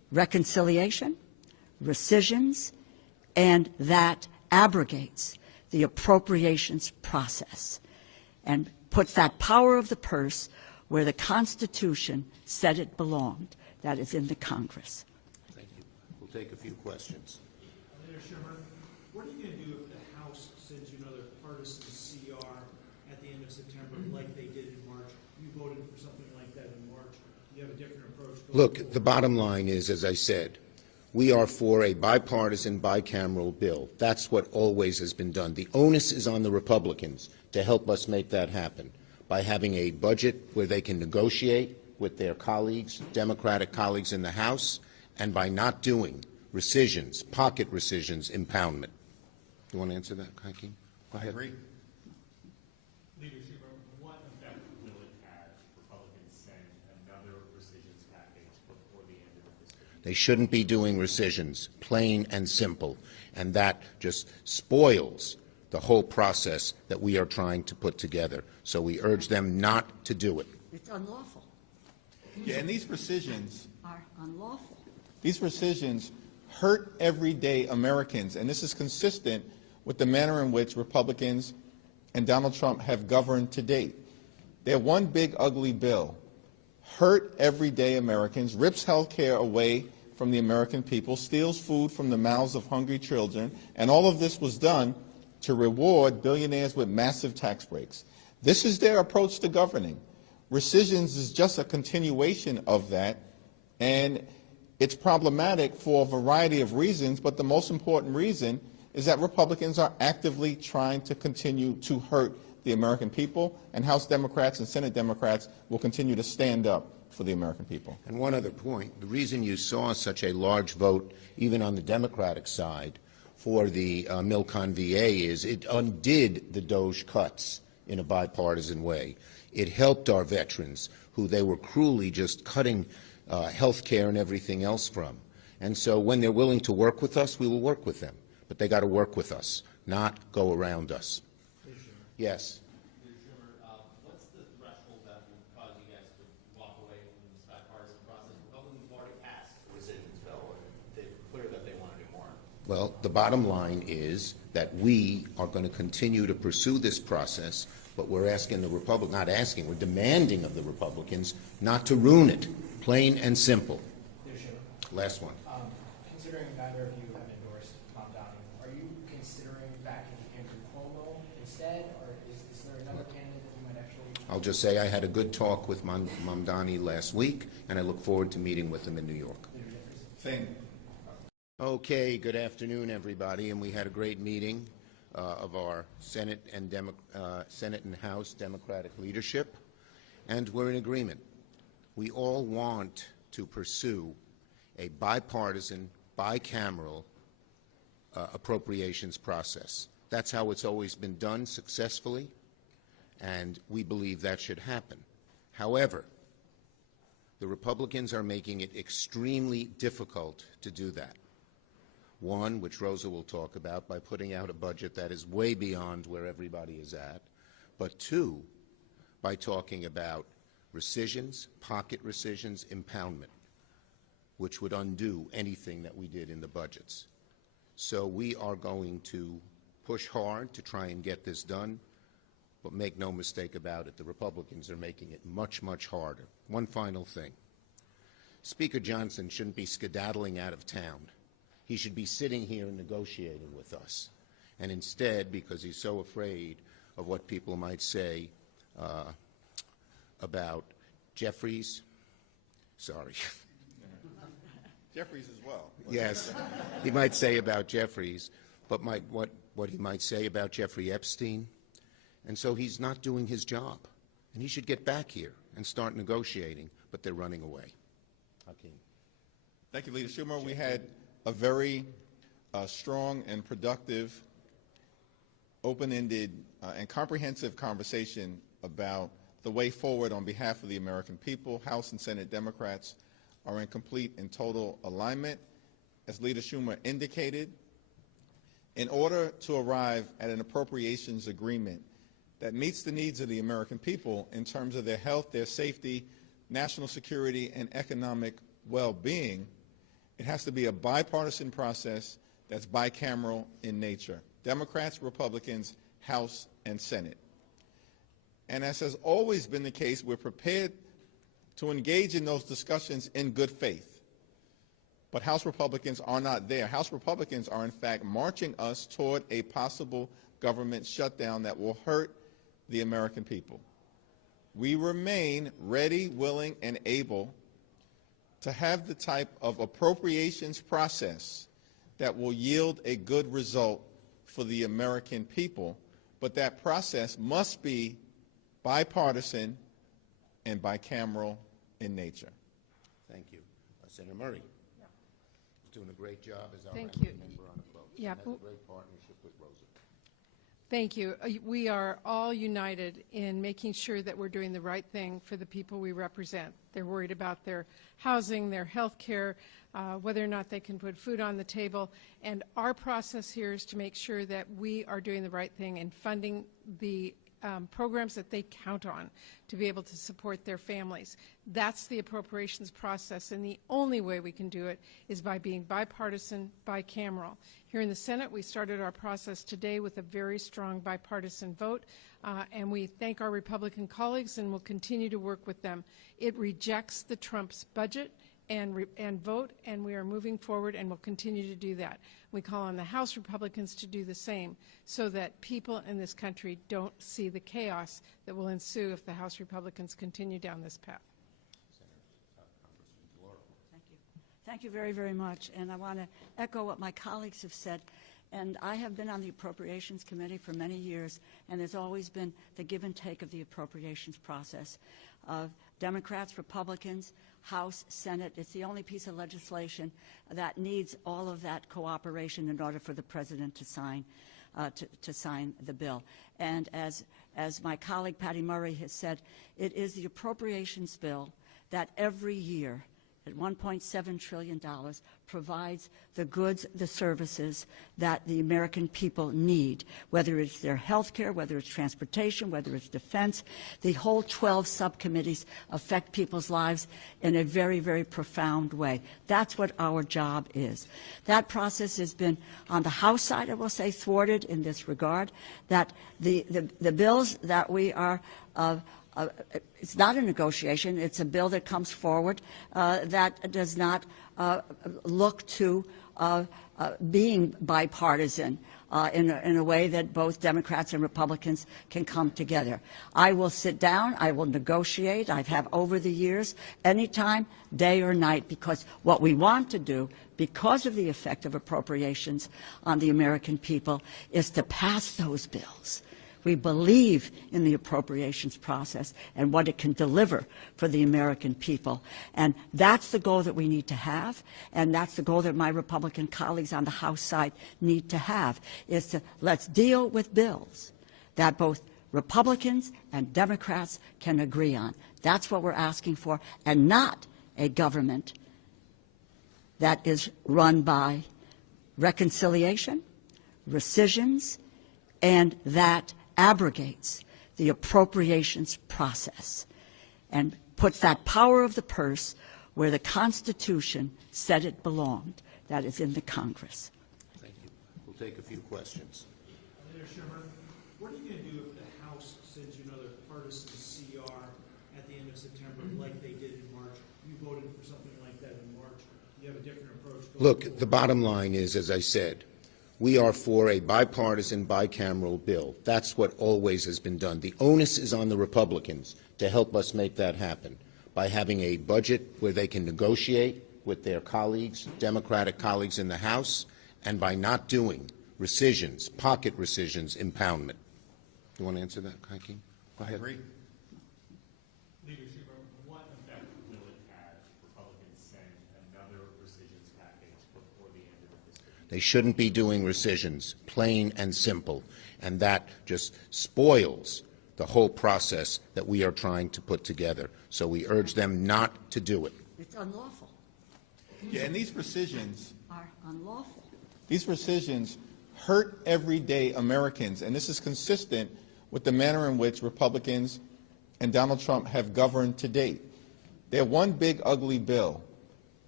reconciliation, rescissions, and that abrogates the appropriations process and puts that power of the purse where the Constitution said it belonged, that is in the Congress. Thank you. We'll take a few questions. Leader Schumer, what are you going to do if the House sends you another partisan CR at the end of September like they did in March? You voted for something like that in March. You have a different approach. Look, the bottom line is, as I said, we are for a bipartisan, bicameral bill. That's what always has been done. The onus is on the Republicans to help us make that happen by having a budget where they can negotiate with their colleagues, Democratic colleagues in the House, and by not doing rescissions, pocket rescissions, impoundment. You want to answer that, Hakeem? Go ahead. I agree. Leader Schumer, what effect will it have if Republicans send another rescissions package before the end of the fiscal year? They shouldn't be doing rescissions, plain and simple, and that just spoils the whole process that we are trying to put together. So we urge them not to do it. It's unlawful. Yeah, and these rescissions Are unlawful. These rescissions hurt everyday Americans, and this is consistent with the manner in which Republicans and Donald Trump have governed to date. They're one big ugly bill, hurt everyday Americans, rips health care away from the American people, steals food from the mouths of hungry children, and all of this was done to reward billionaires with massive tax breaks. This is their approach to governing. Rescissions is just a continuation of that, and it's problematic for a variety of reasons, but the most important reason is that Republicans are actively trying to continue to hurt the American people, and House Democrats and Senate Democrats will continue to stand up for the American people. And one other point, the reason you saw such a large vote, even on the Democratic side, for the Milcon VA is it undid the DOJ cuts in a bipartisan way. It helped our veterans, who they were cruelly just cutting health care and everything else from. And so when they're willing to work with us, we will work with them. But they got to work with us, not go around us. Yes. What's the threshold that will cause you guys to walk away from this bipartisan process? Republicans have already passed the rescissions bill, and they're clear that they want to do more. Well, the bottom line is that we are going to continue to pursue this process, but we're asking the Republicans, not asking, we're demanding of the Republicans not to ruin it, plain and simple. Last one. Considering neither of you have endorsed Mamdani, are you considering backing Andrew Cuomo instead, or is there another candidate that you might actually? I'll just say I had a good talk with Mamdani last week, and I look forward to meeting with him in New York. Same. Okay, good afternoon, everybody, and we had a great meeting of our Senate and House Democratic leadership, and we're in agreement. We all want to pursue a bipartisan, bicameral appropriations process. That's how it's always been done successfully, and we believe that should happen. However, the Republicans are making it extremely difficult to do that. One, which Rosa will talk about, by putting out a budget that is way beyond where everybody is at, but two, by talking about rescissions, pocket rescissions, impoundment, which would undo anything that we did in the budgets. So we are going to push hard to try and get this done, but make no mistake about it, the Republicans are making it much, much harder. One final thing. Speaker Johnson shouldn't be skedaddling out of town. He should be sitting here and negotiating with us. And instead, because he's so afraid of what people might say about Jeffries, sorry. Jeffries as well. Yes, he might say about Jeffries, but what he might say about Jeffrey Epstein. And so he's not doing his job. And he should get back here and start negotiating, but they're running away. Hakeem. Thank you, Leader Schumer. We had a very strong and productive, open-ended, and comprehensive conversation about the way forward on behalf of the American people. House and Senate Democrats are in complete and total alignment. As Leader Schumer indicated, in order to arrive at an appropriations agreement that meets the needs of the American people in terms of their health, their safety, national security, and economic well-being, It has to be a bipartisan process that's bicameral in nature. Democrats, Republicans, House, and Senate. And as has always been the case, we're prepared to engage in those discussions in good faith. But House Republicans are not there. House Republicans are, in fact, marching us toward a possible government shutdown that will hurt the American people. We remain ready, willing, and able to have the type of appropriations process that will yield a good result for the American people, but that process must be bipartisan and bicameral in nature. Thank you. Senator Murray. He's doing a great job as our Thank ranking you. member on the vote. Yeah, And has a great partnership with Rosa. Thank you. We are all united in making sure that we're doing the right thing for the people we represent. They're worried about their housing, their health care, whether or not they can put food on the table. And our process here is to make sure that we are doing the right thing and funding the programs that they count on to be able to support their families. That's the appropriations process, and the only way we can do it is by being bipartisan, bicameral. Here in the Senate, we started our process today with a very strong bipartisan vote, and we thank our Republican colleagues and will continue to work with them. It rejects the Trump's budget and vote, and we are moving forward and will continue to do that. We call on the House Republicans to do the same so that people in this country don't see the chaos that will ensue if the House Republicans continue down this path. Thank you. Thank you very, very much. And I want to echo what my colleagues have said. And I have been on the Appropriations Committee for many years, and there's always been the give and take of the appropriations process. Democrats, Republicans, House, Senate, it's the only piece of legislation that needs all of that cooperation in order for the President to sign the bill. And as my colleague Patty Murray has said, it is the appropriations bill that every year at $1.7 trillion provides the goods, the services that the American people need, whether it's their health care, whether it's transportation, whether it's defense. The whole 12 subcommittees affect people's lives in a very, very profound way. That's what our job is. That process has been, on the House side, I will say, thwarted in this regard, that the bills that we are it's not a negotiation. It's a bill that comes forward that does not look to being bipartisan in a way that both Democrats and Republicans can come together. I will sit down. I will negotiate. I have over the years, anytime, day or night, because what we want to do, because of the effect of appropriations on the American people, is to pass those bills. We believe in the appropriations process and what it can deliver for the American people. And that's the goal that we need to have, and that's the goal that my Republican colleagues on the House side need to have, is to let's deal with bills that both Republicans and Democrats can agree on. That's what we're asking for, and not a government that is run by reconciliation, rescissions, and that abrogates the appropriations process and puts that power of the purse where the Constitution said it belonged, that is in the Congress. Thank you. We'll take a few questions. Senator Schumer, what are you going to do if the House sends you another partisan CR at the end of September like they did in March? You voted for something like that in March. You have a different approach going Look, forward. the bottom line is, as I said, we are for a bipartisan, bicameral bill. That's what always has been done. The onus is on the Republicans to help us make that happen by having a budget where they can negotiate with their colleagues, Democratic colleagues in the House, and by not doing rescissions, pocket rescissions, impoundment. You want to answer that, Hakeem? Go ahead. I agree. Leader Schumer, what effect will it have if Republicans send another rescissions package before the end of the fiscal year? They shouldn't be doing rescissions, plain and simple, and that just spoils the whole process that we are trying to put together. So we urge them not to do it. It's unlawful. Yeah, and these rescissions Are unlawful. These rescissions hurt everyday Americans, and this is consistent with the manner in which Republicans and Donald Trump have governed to date. Their one big ugly bill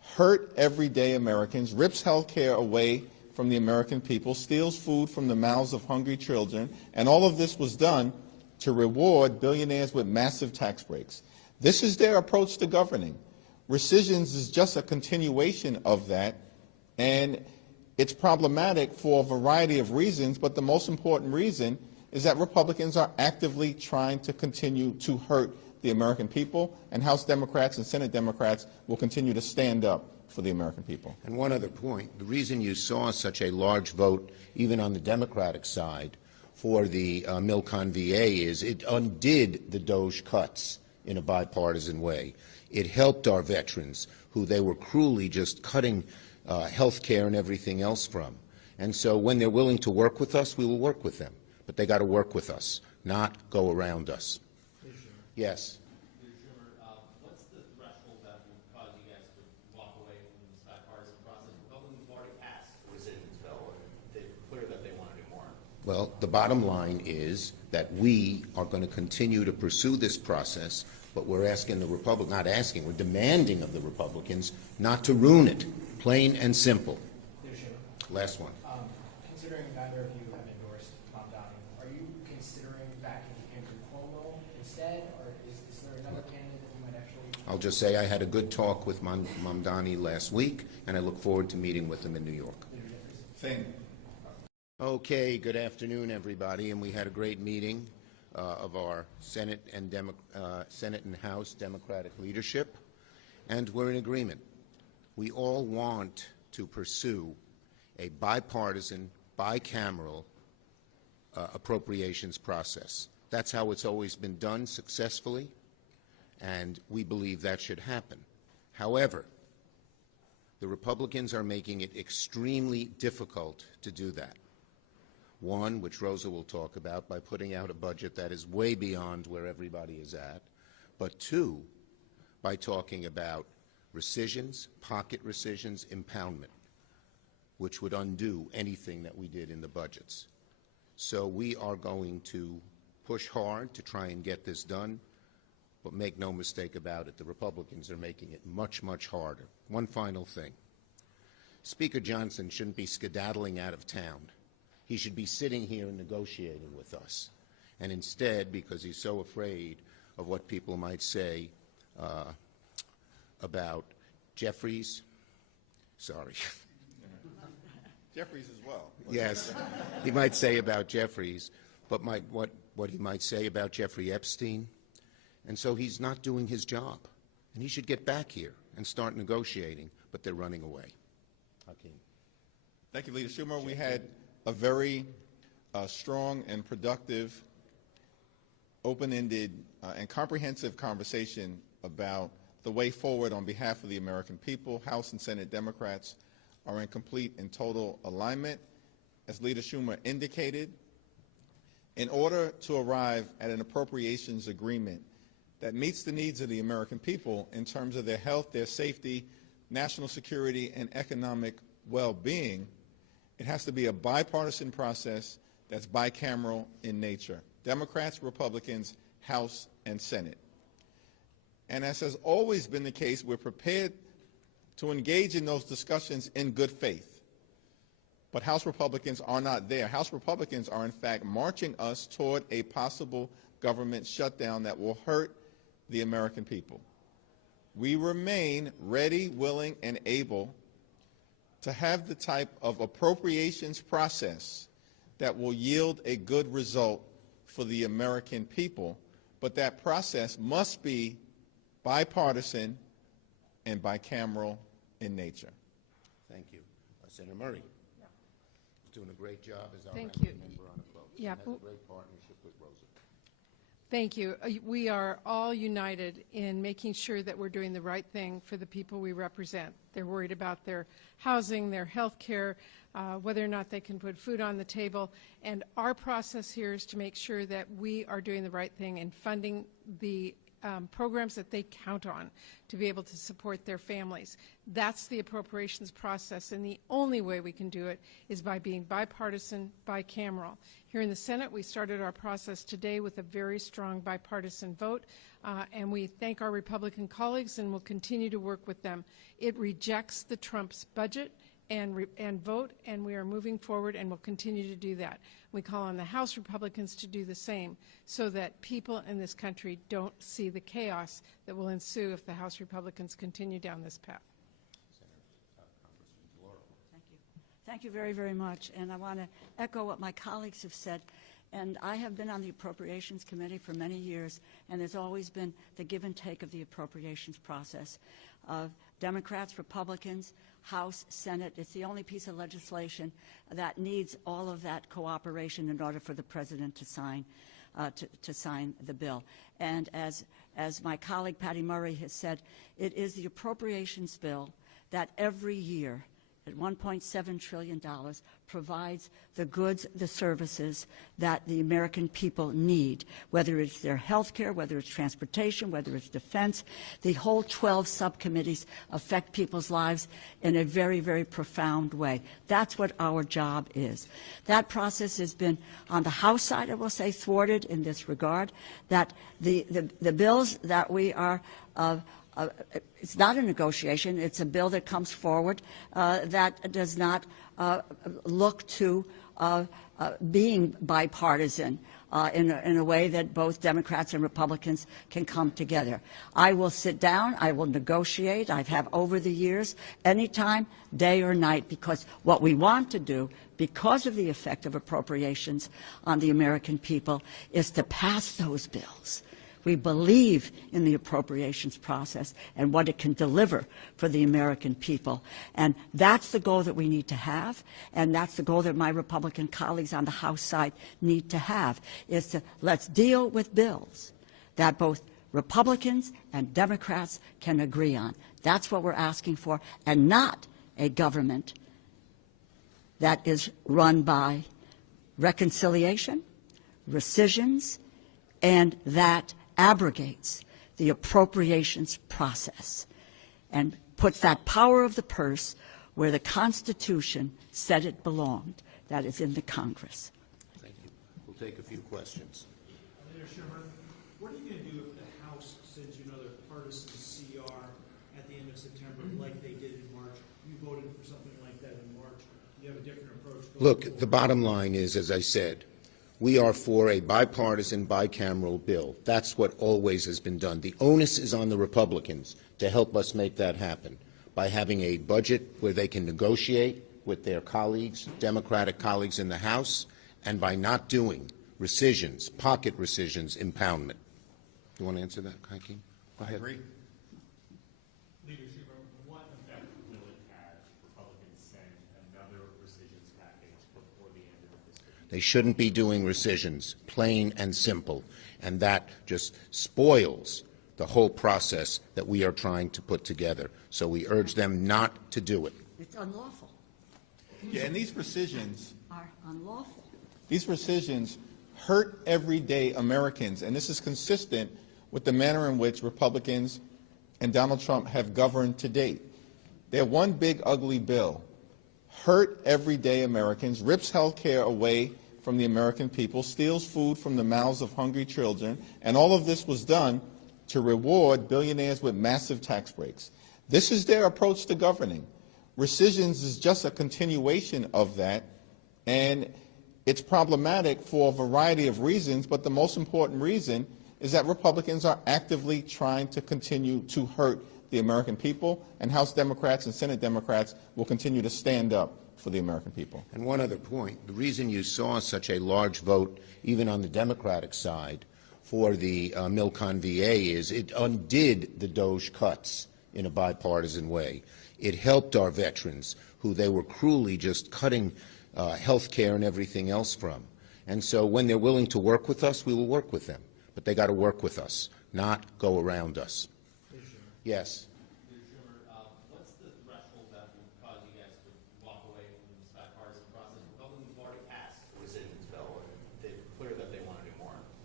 hurt everyday Americans, rips health care away from the American people, steals food from the mouths of hungry children, and all of this was done to reward billionaires with massive tax breaks. This is their approach to governing. Rescissions is just a continuation of that, and it's problematic for a variety of reasons, but the most important reason is that Republicans are actively trying to continue to hurt the American people, and House Democrats and Senate Democrats will continue to stand up for the American people. And one other point, the reason you saw such a large vote, even on the Democratic side, for the Milcon VA is it undid the DOJ cuts in a bipartisan way. It helped our veterans, who they were cruelly just cutting health care and everything else from. And so when they're willing to work with us, we will work with them. But they got to work with us, not go around us. Yes. What's the threshold that would cause you guys to walk away from this bipartisan process? Republicans have already passed the rescissions bill, and they're clear that they want to do more. Well, the bottom line is that we are going to continue to pursue this process, but we're asking the Republicans, not asking, we're demanding of the Republicans not to ruin it, plain and simple. Last one. Considering neither of you have endorsed Tom Downing, are you considering backing Andrew Cuomo instead, or is there another candidate that you might actually? I'll just say I had a good talk with Mamdani last week, and I look forward to meeting with him in New York. Same. Okay, good afternoon, everybody, and we had a great meeting of our Senate and House Democratic leadership, and we're in agreement. We all want to pursue a bipartisan, bicameral appropriations process. That's how it's always been done successfully, and we believe that should happen. However, the Republicans are making it extremely difficult to do that. One, which Rosa will talk about, by putting out a budget that is way beyond where everybody is at, but two, by talking about rescissions, pocket rescissions, impoundment, which would undo anything that we did in the budgets. So we are going to push hard to try and get this done, but make no mistake about it, the Republicans are making it much, much harder. One final thing. Speaker Johnson shouldn't be skedaddling out of town. He should be sitting here and negotiating with us. And instead, because he's so afraid of what people might say about Jeffries, sorry. Jeffries as well. Yes, he might say about Jeffries, but what he might say about Jeffrey Epstein. And so he's not doing his job. And he should get back here and start negotiating, but they're running away. Hakeem. Thank you, Leader Schumer. We had a very strong and productive, open-ended, and comprehensive conversation about the way forward on behalf of the American people. House and Senate Democrats are in complete and total alignment. As Leader Schumer indicated, in order to arrive at an appropriations agreement that meets the needs of the American people in terms of their health, their safety, national security, and economic well-being, it has to be a bipartisan process that's bicameral in nature. Democrats, Republicans, House, and Senate. And as has always been the case, we're prepared to engage in those discussions in good faith. But House Republicans are not there. House Republicans are, in fact, marching us toward a possible government shutdown that will hurt the American people. We remain ready, willing, and able to have the type of appropriations process that will yield a good result for the American people, but that process must be bipartisan and bicameral in nature. Thank you. Senator Murray. He's doing a great job as our Thank ranking you. member on the vote. Yeah, He has a great partnership with Rosa. Thank you. We are all united in making sure that we're doing the right thing for the people we represent. They're worried about their housing, their health care, whether or not they can put food on the table. And our process here is to make sure that we are doing the right thing in funding the programs that they count on to be able to support their families. That's the appropriations process, and the only way we can do it is by being bipartisan, bicameral. Here in the Senate, we started our process today with a very strong bipartisan vote, and we thank our Republican colleagues and will continue to work with them. It rejects the Trump's budget and vote, and we are moving forward and will continue to do that. We call on the House Republicans to do the same so that people in this country don't see the chaos that will ensue if the House Republicans continue down this path. Thank you. Thank you very, very much. And I want to echo what my colleagues have said. And I have been on the Appropriations Committee for many years, and there's always been the give and take of the appropriations process. Democrats, Republicans, House, Senate, it's the only piece of legislation that needs all of that cooperation in order for the President to sign the bill. And as my colleague Patty Murray has said, it is the appropriations bill that every year at $1.7 trillion provides the goods, the services that the American people need, whether it's their health care, whether it's transportation, whether it's defense. The whole 12 subcommittees affect people's lives in a very, very profound way. That's what our job is. That process has been, on the House side, I will say, thwarted in this regard, that the bills that we are it's not a negotiation. It's a bill that comes forward that does not look to being bipartisan in a way that both Democrats and Republicans can come together. I will sit down. I will negotiate. I have over the years, anytime, day or night, because what we want to do, because of the effect of appropriations on the American people, is to pass those bills. We believe in the appropriations process and what it can deliver for the American people. And that's the goal that we need to have, and that's the goal that my Republican colleagues on the House side need to have, is to let's deal with bills that both Republicans and Democrats can agree on. That's what we're asking for, and not a government that is run by reconciliation, rescissions, and that abrogates the appropriations process and puts that power of the purse where the Constitution said it belonged, that is in the Congress. Thank you. We'll take a few questions. Leader Schumer, what are you going to do if the House sends you another partisan CR at the end of September like they did in March? You voted for something like that in March. You have a different approach. Look, the bottom line is, as I said, we are for a bipartisan, bicameral bill. That's what always has been done. The onus is on the Republicans to help us make that happen by having a budget where they can negotiate with their colleagues, Democratic colleagues in the House, and by not doing rescissions, pocket rescissions, impoundment. You want to answer that, Hakeem? Go ahead. I agree. Leader Schumer, what effect will it have if Republicans send another rescissions package before the end of this year? They shouldn't be doing rescissions, plain and simple, and that just spoils the whole process that we are trying to put together. So we urge them not to do it. It's unlawful. Yeah, and these rescissions Are unlawful. These rescissions hurt everyday Americans, and this is consistent with the manner in which Republicans and Donald Trump have governed to date. They're one big ugly bill, hurt everyday Americans, rips health care away from the American people, steals food from the mouths of hungry children, and all of this was done to reward billionaires with massive tax breaks. This is their approach to governing. Rescissions is just a continuation of that, and it's problematic for a variety of reasons, but the most important reason is that Republicans are actively trying to continue to hurt the American people, and House Democrats and Senate Democrats will continue to stand up for the American people. And one other point, the reason you saw such a large vote, even on the Democratic side, for the Milcon VA is it undid the DOJ cuts in a bipartisan way. It helped our veterans, who they were cruelly just cutting health care and everything else from. And so when they're willing to work with us, we will work with them. But they got to work with us, not go around us. Yes. What's the threshold that would cause you guys to walk away from this bipartisan process? Republicans have already passed the rescissions bill, and they're clear that they want to do more.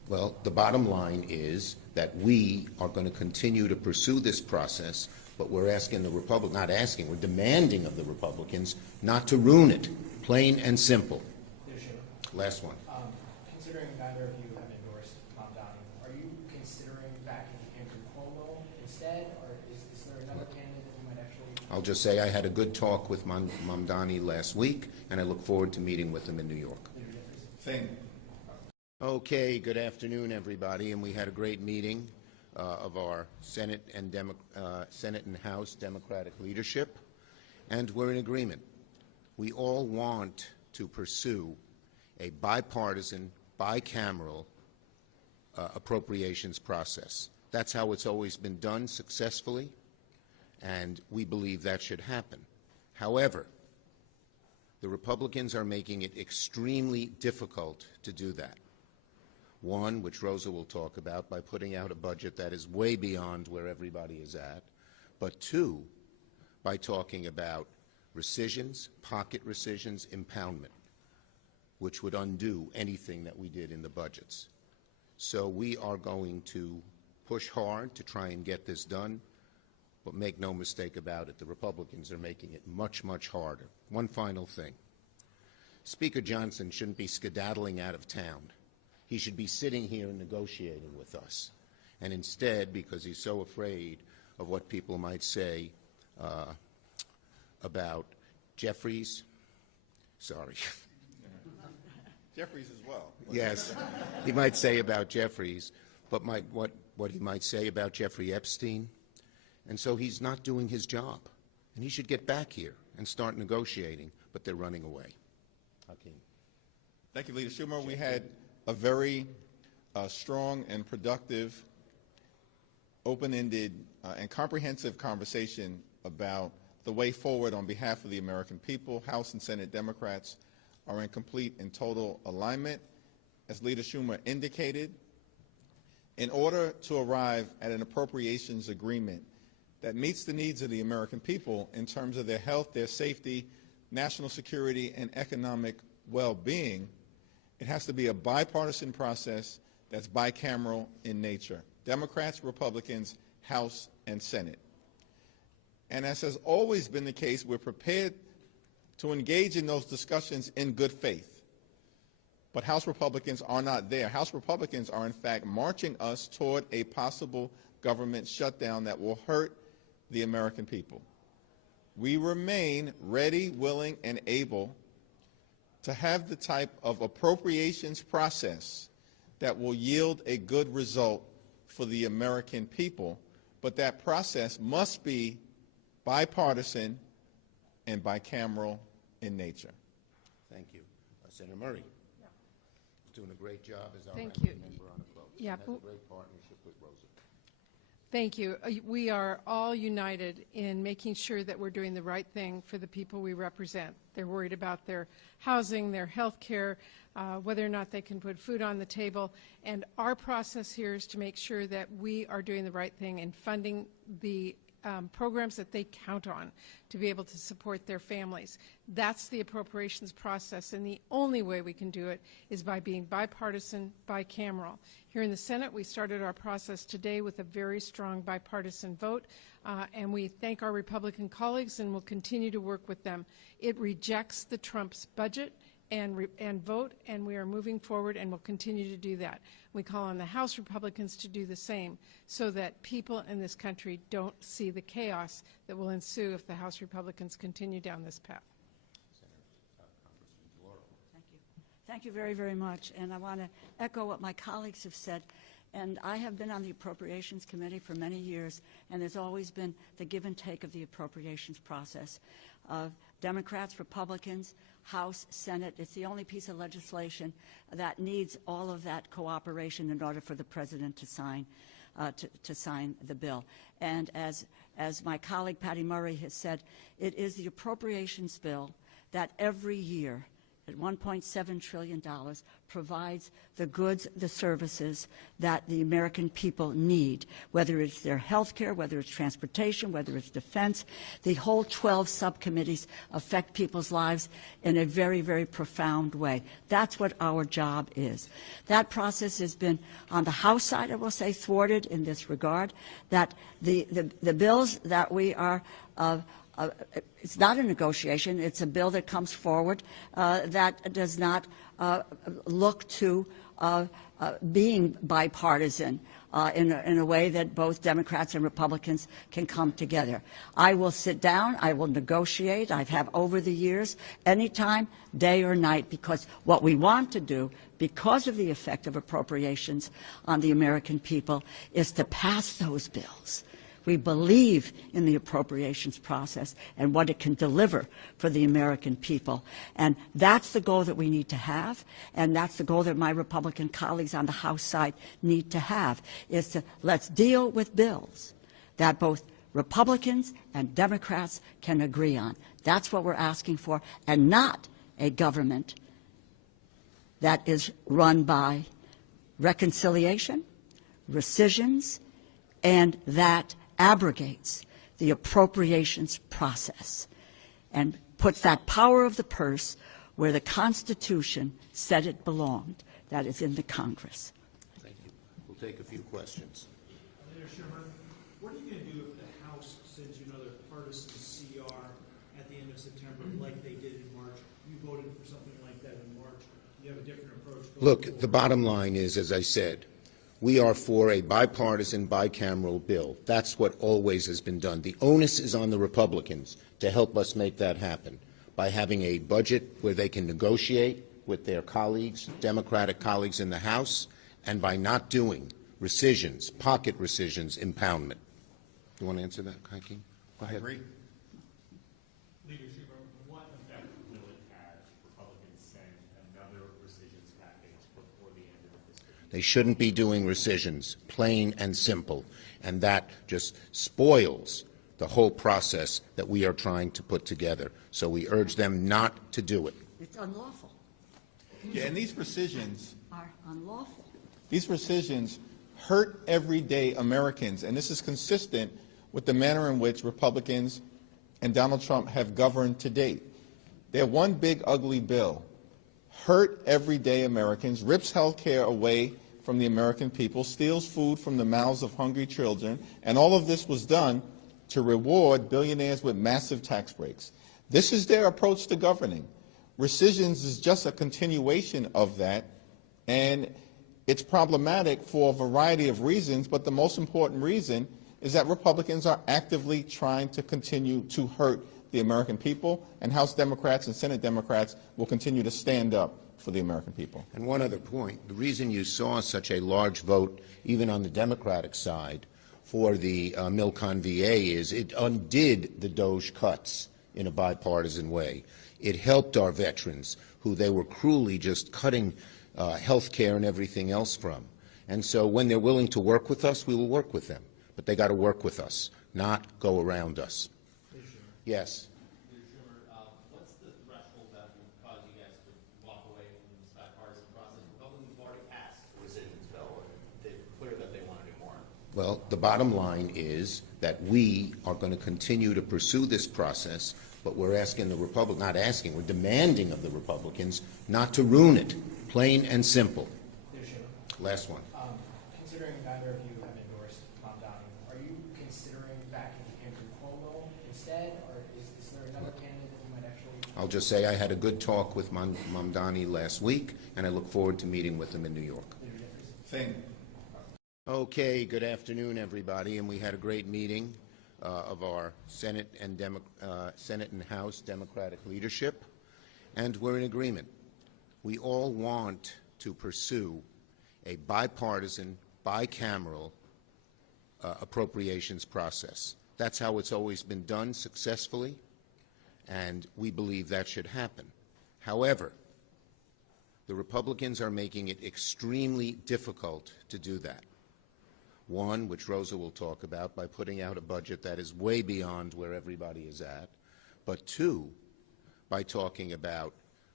Well, the bottom line is that we are going to continue to pursue this process, but we're asking the not asking, we're demanding of the Republicans not to ruin it, plain and simple. Last one. Considering neither of you have endorsed Mamdani, are you considering backing Andrew Cuomo instead, or is there another candidate that you might actually? I'll just say I had a good talk with Mamdani last week, and I look forward to meeting with him in New York. Same. Okay, good afternoon, everybody, and we had a great meeting of our Senate and House Democratic leadership, and we're in agreement. We all want to pursue a bipartisan, bicameral appropriations process. That's how it's always been done successfully, and we believe that should happen. However, the Republicans are making it extremely difficult to do that. One, which Rosa will talk about, by putting out a budget that is way beyond where everybody is at, but two, by talking about rescissions, pocket rescissions, impoundment, which would undo anything that we did in the budgets. So we are going to push hard to try and get this done, but make no mistake about it, the Republicans are making it much, much harder. One final thing. Speaker Johnson shouldn't be skedaddling out of town. He should be sitting here and negotiating with us. And instead, because he's so afraid of what people might say about Jeffries, sorry. Jeffries as well. Yes, he might say about Jeffries, but what he might say about Jeffrey Epstein. And so he's not doing his job. And he should get back here and start negotiating, but they're running away. Hakeem. Thank you, Leader Schumer. We had a very strong and productive, open-ended, and comprehensive conversation about the way forward on behalf of the American people. House and Senate Democrats are in complete and total alignment. As Leader Schumer indicated, in order to arrive at an appropriations agreement that meets the needs of the American people in terms of their health, their safety, national security, and economic well-being, it has to be a bipartisan process that's bicameral in nature. Democrats, Republicans, House, and Senate. And as has always been the case, we're prepared to engage in those discussions in good faith. But House Republicans are not there. House Republicans are, in fact, marching us toward a possible government shutdown that will hurt the American people. We remain ready, willing, and able to have the type of appropriations process that will yield a good result for the American people, but that process must be bipartisan and bicameral in nature. Thank you. Senator Murray. Yeah. He's doing a great job as our Thank ranking you. member on the vote. Yeah, Has a great partnership with Rosa. Thank you. We are all united in making sure that we're doing the right thing for the people we represent. They're worried about their housing, their health care, whether or not they can put food on the table. And our process here is to make sure that we are doing the right thing and funding the programs that they count on to be able to support their families. That's the appropriations process, and the only way we can do it is by being bipartisan, bicameral. Here in the Senate, we started our process today with a very strong bipartisan vote, and we thank our Republican colleagues and will continue to work with them. It rejects the Trump's budget and vote, and we are moving forward and will continue to do that. We call on the House Republicans to do the same so that people in this country don't see the chaos that will ensue if the House Republicans continue down this path. Congressman DeLauro. Thank you. Thank you very, very much. And I want to echo what my colleagues have said. And I have been on the Appropriations Committee for many years, and there's always been the give and take of the appropriations process. Democrats, Republicans, House, Senate, it's the only piece of legislation that needs all of that cooperation in order for the President to sign the bill. And as my colleague Patty Murray has said, it is the appropriations bill that every year at $1.7 trillion, provides the goods, the services that the American people need, whether it's their health care, whether it's transportation, whether it's defense. The whole 12 subcommittees affect people's lives in a very, very profound way. That's what our job is. That process has been, on the House side, I will say, thwarted in this regard, that the bills that we are it's not a negotiation. It's a bill that comes forward that does not look to being bipartisan in a way that both Democrats and Republicans can come together. I will sit down. I will negotiate. I have over the years, anytime, day or night, because what we want to do, because of the effect of appropriations on the American people, is to pass those bills. We believe in the appropriations process and what it can deliver for the American people. And that's the goal that we need to have, and that's the goal that my Republican colleagues on the House side need to have, is to let's deal with bills that both Republicans and Democrats can agree on. That's what we're asking for, and not a government that is run by reconciliation, rescissions, and that abrogates the appropriations process and puts that power of the purse where the Constitution said it belonged, that is in the Congress. Thank you. We'll take a few questions. Leader Schumer, what are you going to do if the House sends you another partisan CR at the end of September like they did in March? You voted for something like that in March. You have a different approach going Look, forward. the bottom line is, as I said, we are for a bipartisan, bicameral bill. That's what always has been done. The onus is on the Republicans to help us make that happen by having a budget where they can negotiate with their colleagues, Democratic colleagues in the House, and by not doing rescissions, pocket rescissions, impoundment. You want to answer that, Hakeem? Go ahead. I agree. Leader Schumer, what effect will it have if Republicans send another rescissions package before the end of the fiscal year? They shouldn't be doing rescissions, plain and simple, and that just spoils the whole process that we are trying to put together. So we urge them not to do it. It's unlawful. Yeah, and these rescissions Are unlawful. These rescissions hurt everyday Americans, and this is consistent with the manner in which Republicans and Donald Trump have governed to date. They're one big, ugly bill. Hurt everyday Americans, rips health care away from the American people, steals food from the mouths of hungry children, and all of this was done to reward billionaires with massive tax breaks. This is their approach to governing. Rescissions is just a continuation of that, and it's problematic for a variety of reasons, but the most important reason is that Republicans are actively trying to continue to hurt the American people, and House Democrats and Senate Democrats will continue to stand up for the American people. And one other point, the reason you saw such a large vote, even on the Democratic side, for the Milcon VA is it undid the DOJ cuts in a bipartisan way. It helped our veterans, who they were cruelly just cutting health care and everything else from. And so when they're willing to work with us, we will work with them. But they got to work with us, not go around us. Yes. Leader Schumer, what's the threshold that would cause you guys to walk away from this bipartisan process? Republicans have already passed the rescissions bill, and they're clear that they want to do more. Well, the bottom line is that we are going to continue to pursue this process, but we're asking the Republicans, not asking, we're demanding of the Republicans not to ruin it, plain and simple. Leader Schumer, Last one. considering neither of you have endorsed Mamdani, are you considering backing Andrew Cuomo instead, or is there another candidate that you might actually? I'll just say I had a good talk with Mamdani last week, and I look forward to meeting with him in New York. Leader Jeffries? Same. Okay, good afternoon, everybody, and we had a great meeting of our Senate and House Democratic leadership, and we're in agreement. We all want to pursue a bipartisan, bicameral appropriations process. That's how it's always been done successfully, and we believe that should happen. However, the Republicans are making it extremely difficult to do that. One, which Rosa will talk about, by putting out a budget that is way beyond where everybody is at. But two, by talking about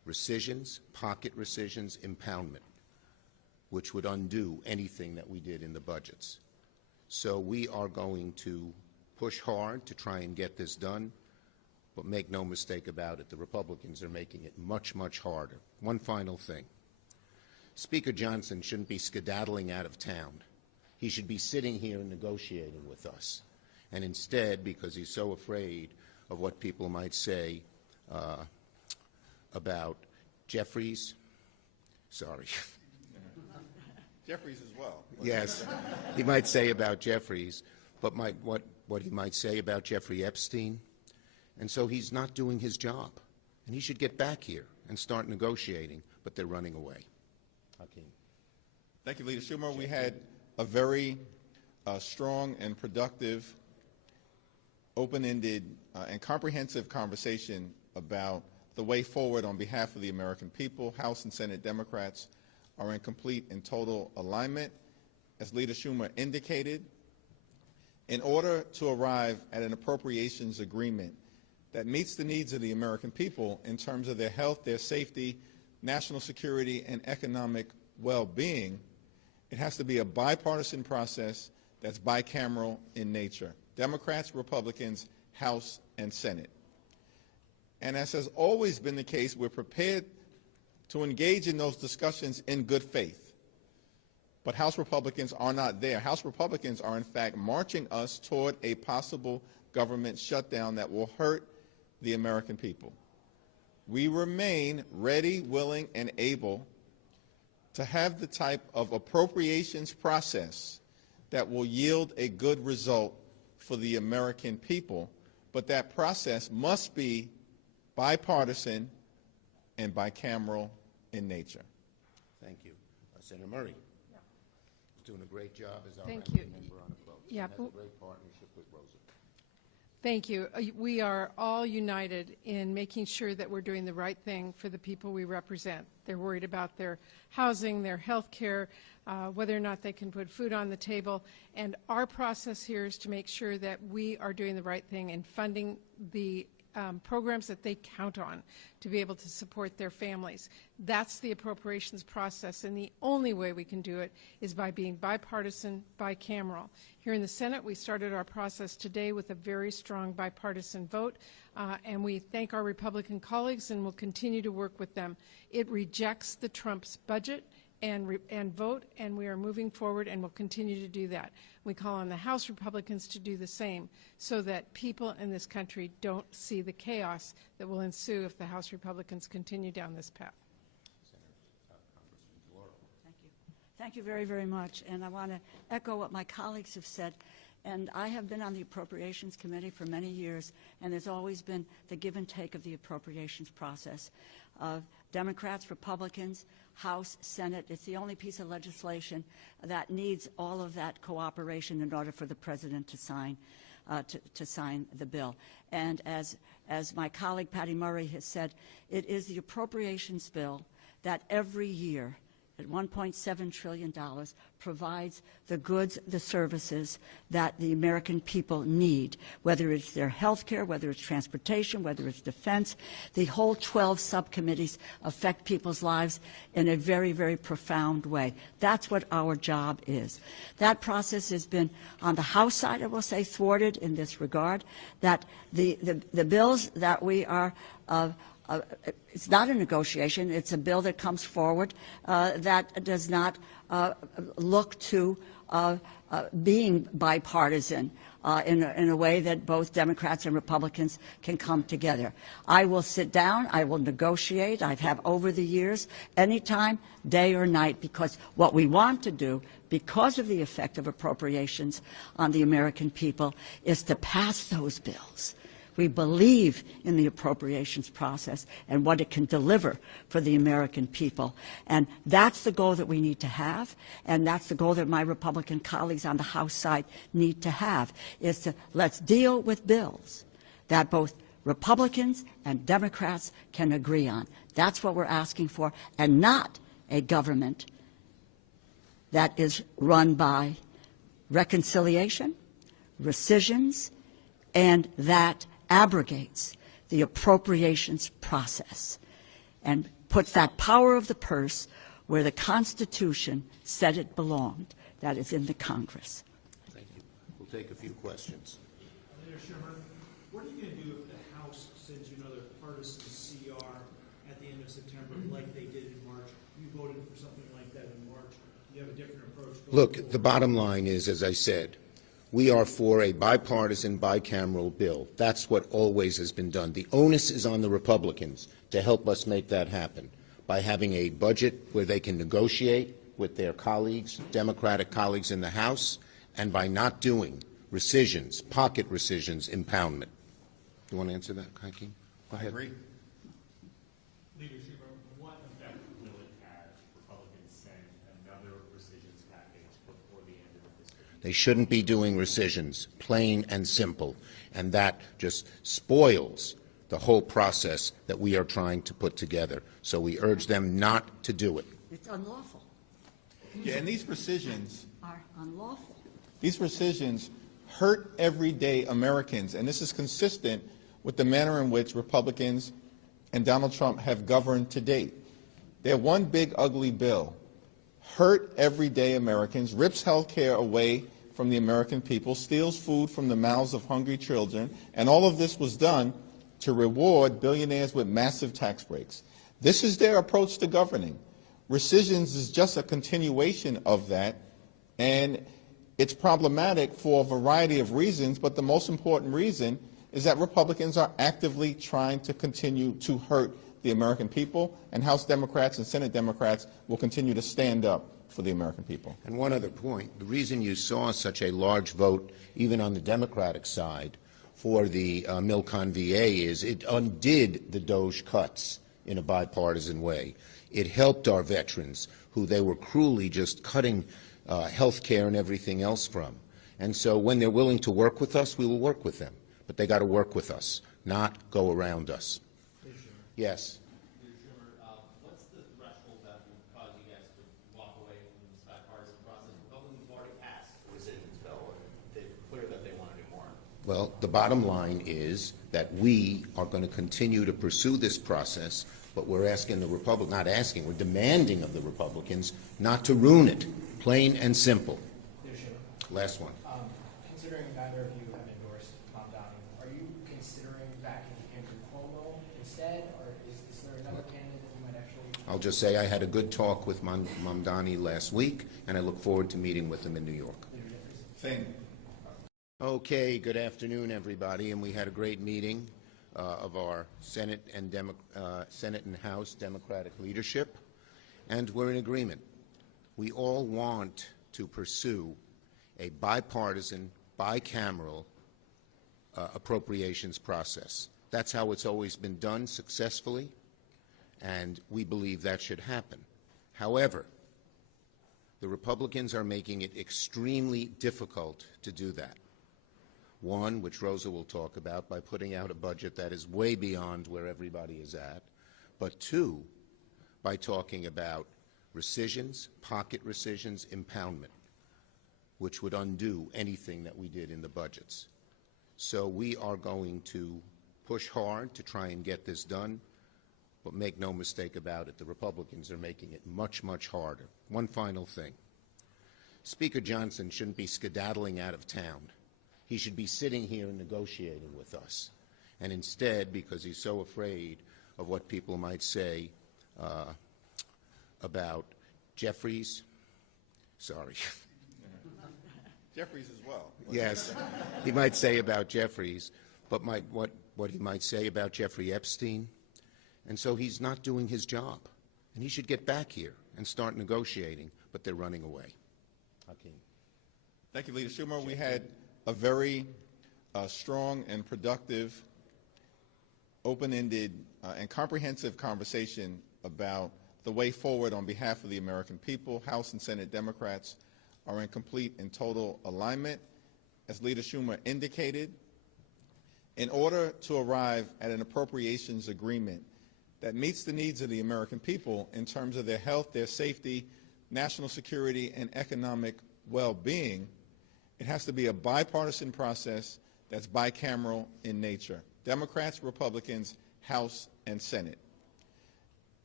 rescissions, pocket rescissions, impoundment, which would undo anything that we did in the budgets. So we are going to push hard to try and get this done, but make no mistake about it, the Republicans are making it much, much harder. One final thing. Speaker Johnson shouldn't be skedaddling out of town. He should be sitting here and negotiating with us. And instead, because he's so afraid of what people might say about Jeffries, sorry. Jeffries as well. Yes, he might say about Jeffries, but what he might say about Jeffrey Epstein. And so he's not doing his job. And he should get back here and start negotiating, but they're running away. Hakeem. Thank you, Leader Schumer. We had a very strong and productive, open-ended, and comprehensive conversation about the way forward on behalf of the American people. House and Senate Democrats are in complete and total alignment. As Leader Schumer indicated, in order to arrive at an appropriations agreement that meets the needs of the American people in terms of their health, their safety, national security, and economic well-being, it has to be a bipartisan process that's bicameral in nature. Democrats, Republicans, House, and Senate. And as has always been the case, we're prepared to engage in those discussions in good faith. But House Republicans are not there. House Republicans are, in fact, marching us toward a possible government shutdown that will hurt the American people. We remain ready, willing, and able to have the type of appropriations process that will yield a good result for the American people, but that process must be bipartisan and bicameral in nature. Thank you. Senator Murray. He's doing a great job as our Thank ranking you. member on the vote. Yeah, And has a great partnership with Rosa. Thank you. We are all united in making sure that we're doing the right thing for the people we represent. They're worried about their housing, their health care, whether or not they can put food on the table. And our process here is to make sure that we are doing the right thing and funding the programs that they count on to be able to support their families. That's the appropriations process, and the only way we can do it is by being bipartisan, bicameral. Here in the Senate, we started our process today with a very strong bipartisan vote, and we thank our Republican colleagues and will continue to work with them. It rejects the Trump's budget and vote, and we are moving forward and will continue to do that. We call on the House Republicans to do the same so that people in this country don't see the chaos that will ensue if the House Republicans continue down this path. Congressman DeLauro. Thank you. Thank you very, very much. And I want to echo what my colleagues have said. And I have been on the Appropriations Committee for many years, and there's always been the give and take of the appropriations process. Democrats, Republicans, House, Senate, it's the only piece of legislation that needs all of that cooperation in order for the President to sign the bill. And as my colleague Patty Murray has said, it is the appropriations bill that every year at $1.7 trillion provides the goods, the services that the American people need, whether it's their health care, whether it's transportation, whether it's defense. The whole 12 subcommittees affect people's lives in a very, very profound way. That's what our job is. That process has been, on the House side, I will say, thwarted in this regard, that the bills that we are it's not a negotiation. It's a bill that comes forward that does not look to being bipartisan in a way that both Democrats and Republicans can come together. I will sit down. I will negotiate. I have over the years, anytime, day or night, because what we want to do, because of the effect of appropriations on the American people, is to pass those bills. We believe in the appropriations process and what it can deliver for the American people. And that's the goal that we need to have, and that's the goal that my Republican colleagues on the House side need to have, is to let's deal with bills that both Republicans and Democrats can agree on. That's what we're asking for, and not a government that is run by reconciliation, rescissions, and that abrogates the appropriations process. And puts that power of the purse where the Constitution said it belonged, that is in the Congress. Thank you. We'll take a few questions. Leader Schumer, what are you going to do if the House sends you another partisan CR at the end of September like they did in March? You voted for something like that in March. You have a different approach. Look, the bottom line is, as I said, we are for a bipartisan, bicameral bill. That's what always has been done. The onus is on the Republicans to help us make that happen by having a budget where they can negotiate with their colleagues, Democratic colleagues in the House, and by not doing rescissions, pocket rescissions, impoundment. You want to answer that, Hakeem? Go ahead. I agree. Leader Schumer, what effect will it have if Republicans send another rescissions package before the end of the fiscal year? They shouldn't be doing rescissions, plain and simple, and that just spoils the whole process that we are trying to put together. So we urge them not to do it. It's unlawful. Yeah, and these rescissions Are unlawful. hurt everyday Americans, and this is consistent with the manner in which Republicans and Donald Trump have governed to date. Their one big ugly bill hurt everyday Americans, rips health care away from the American people, steals food from the mouths of hungry children, and all of this was done to reward billionaires with massive tax breaks. This is their approach to governing. Rescissions is just a continuation of that, and it's problematic for a variety of reasons, but the most important reason is that Republicans are actively trying to continue to hurt the American people, and House Democrats and Senate Democrats will continue to stand up for the American people. And one other point, the reason you saw such a large vote, even on the Democratic side, for the Milcon VA is it undid the DOJ cuts in a bipartisan way. It helped our veterans, who they were cruelly just cutting health care and everything else from. And so when they're willing to work with us, we will work with them. But they got to work with us, not go around us. Yes. Leader Schumer, what's the threshold that would cause you guys to walk away from this bipartisan process? Republicans have already passed the rescissions bill, and they're clear that they want to do more. Well, the bottom line is that we are going to continue to pursue this process, but we're asking the Republicans, not asking, we're demanding of the Republicans not to ruin it, plain and simple. Leader Schumer, Last one. considering neither of you have endorsed Mamdani, are you considering backing Andrew Cuomo instead, or is there another candidate that you might actually? I'll just say I had a good talk with Mamdani last week, and I look forward to meeting with him in New York. Leader Jeffries? Same. Okay, good afternoon, everybody, and we had a great meeting of our Senate and House Democratic leadership, and we're in agreement. We all want to pursue a bipartisan, bicameral appropriations process. That's how it's always been done successfully, and we believe that should happen. However, the Republicans are making it extremely difficult to do that. One, which Rosa will talk about, by putting out a budget that is way beyond where everybody is at. But two, by talking about rescissions, pocket rescissions, impoundment, which would undo anything that we did in the budgets. So we are going to push hard to try and get this done, but make no mistake about it, the Republicans are making it much, much harder. One final thing. Speaker Johnson shouldn't be skedaddling out of town. He should be sitting here and negotiating with us. And instead, because he's so afraid of what people might say about Jeffries, sorry. Jeffries as well. Yes, he might say about Jeffries, but what he might say about Jeffrey Epstein. And so he's not doing his job. And he should get back here and start negotiating, but they're running away. Hakeem. Thank you, Leader Schumer. We had a very strong and productive, open-ended, and comprehensive conversation about the way forward on behalf of the American people. House and Senate Democrats are in complete and total alignment. As Leader Schumer indicated, in order to arrive at an appropriations agreement that meets the needs of the American people in terms of their health, their safety, national security, and economic well-being, it has to be a bipartisan process that's bicameral in nature. Democrats, Republicans, House, and Senate.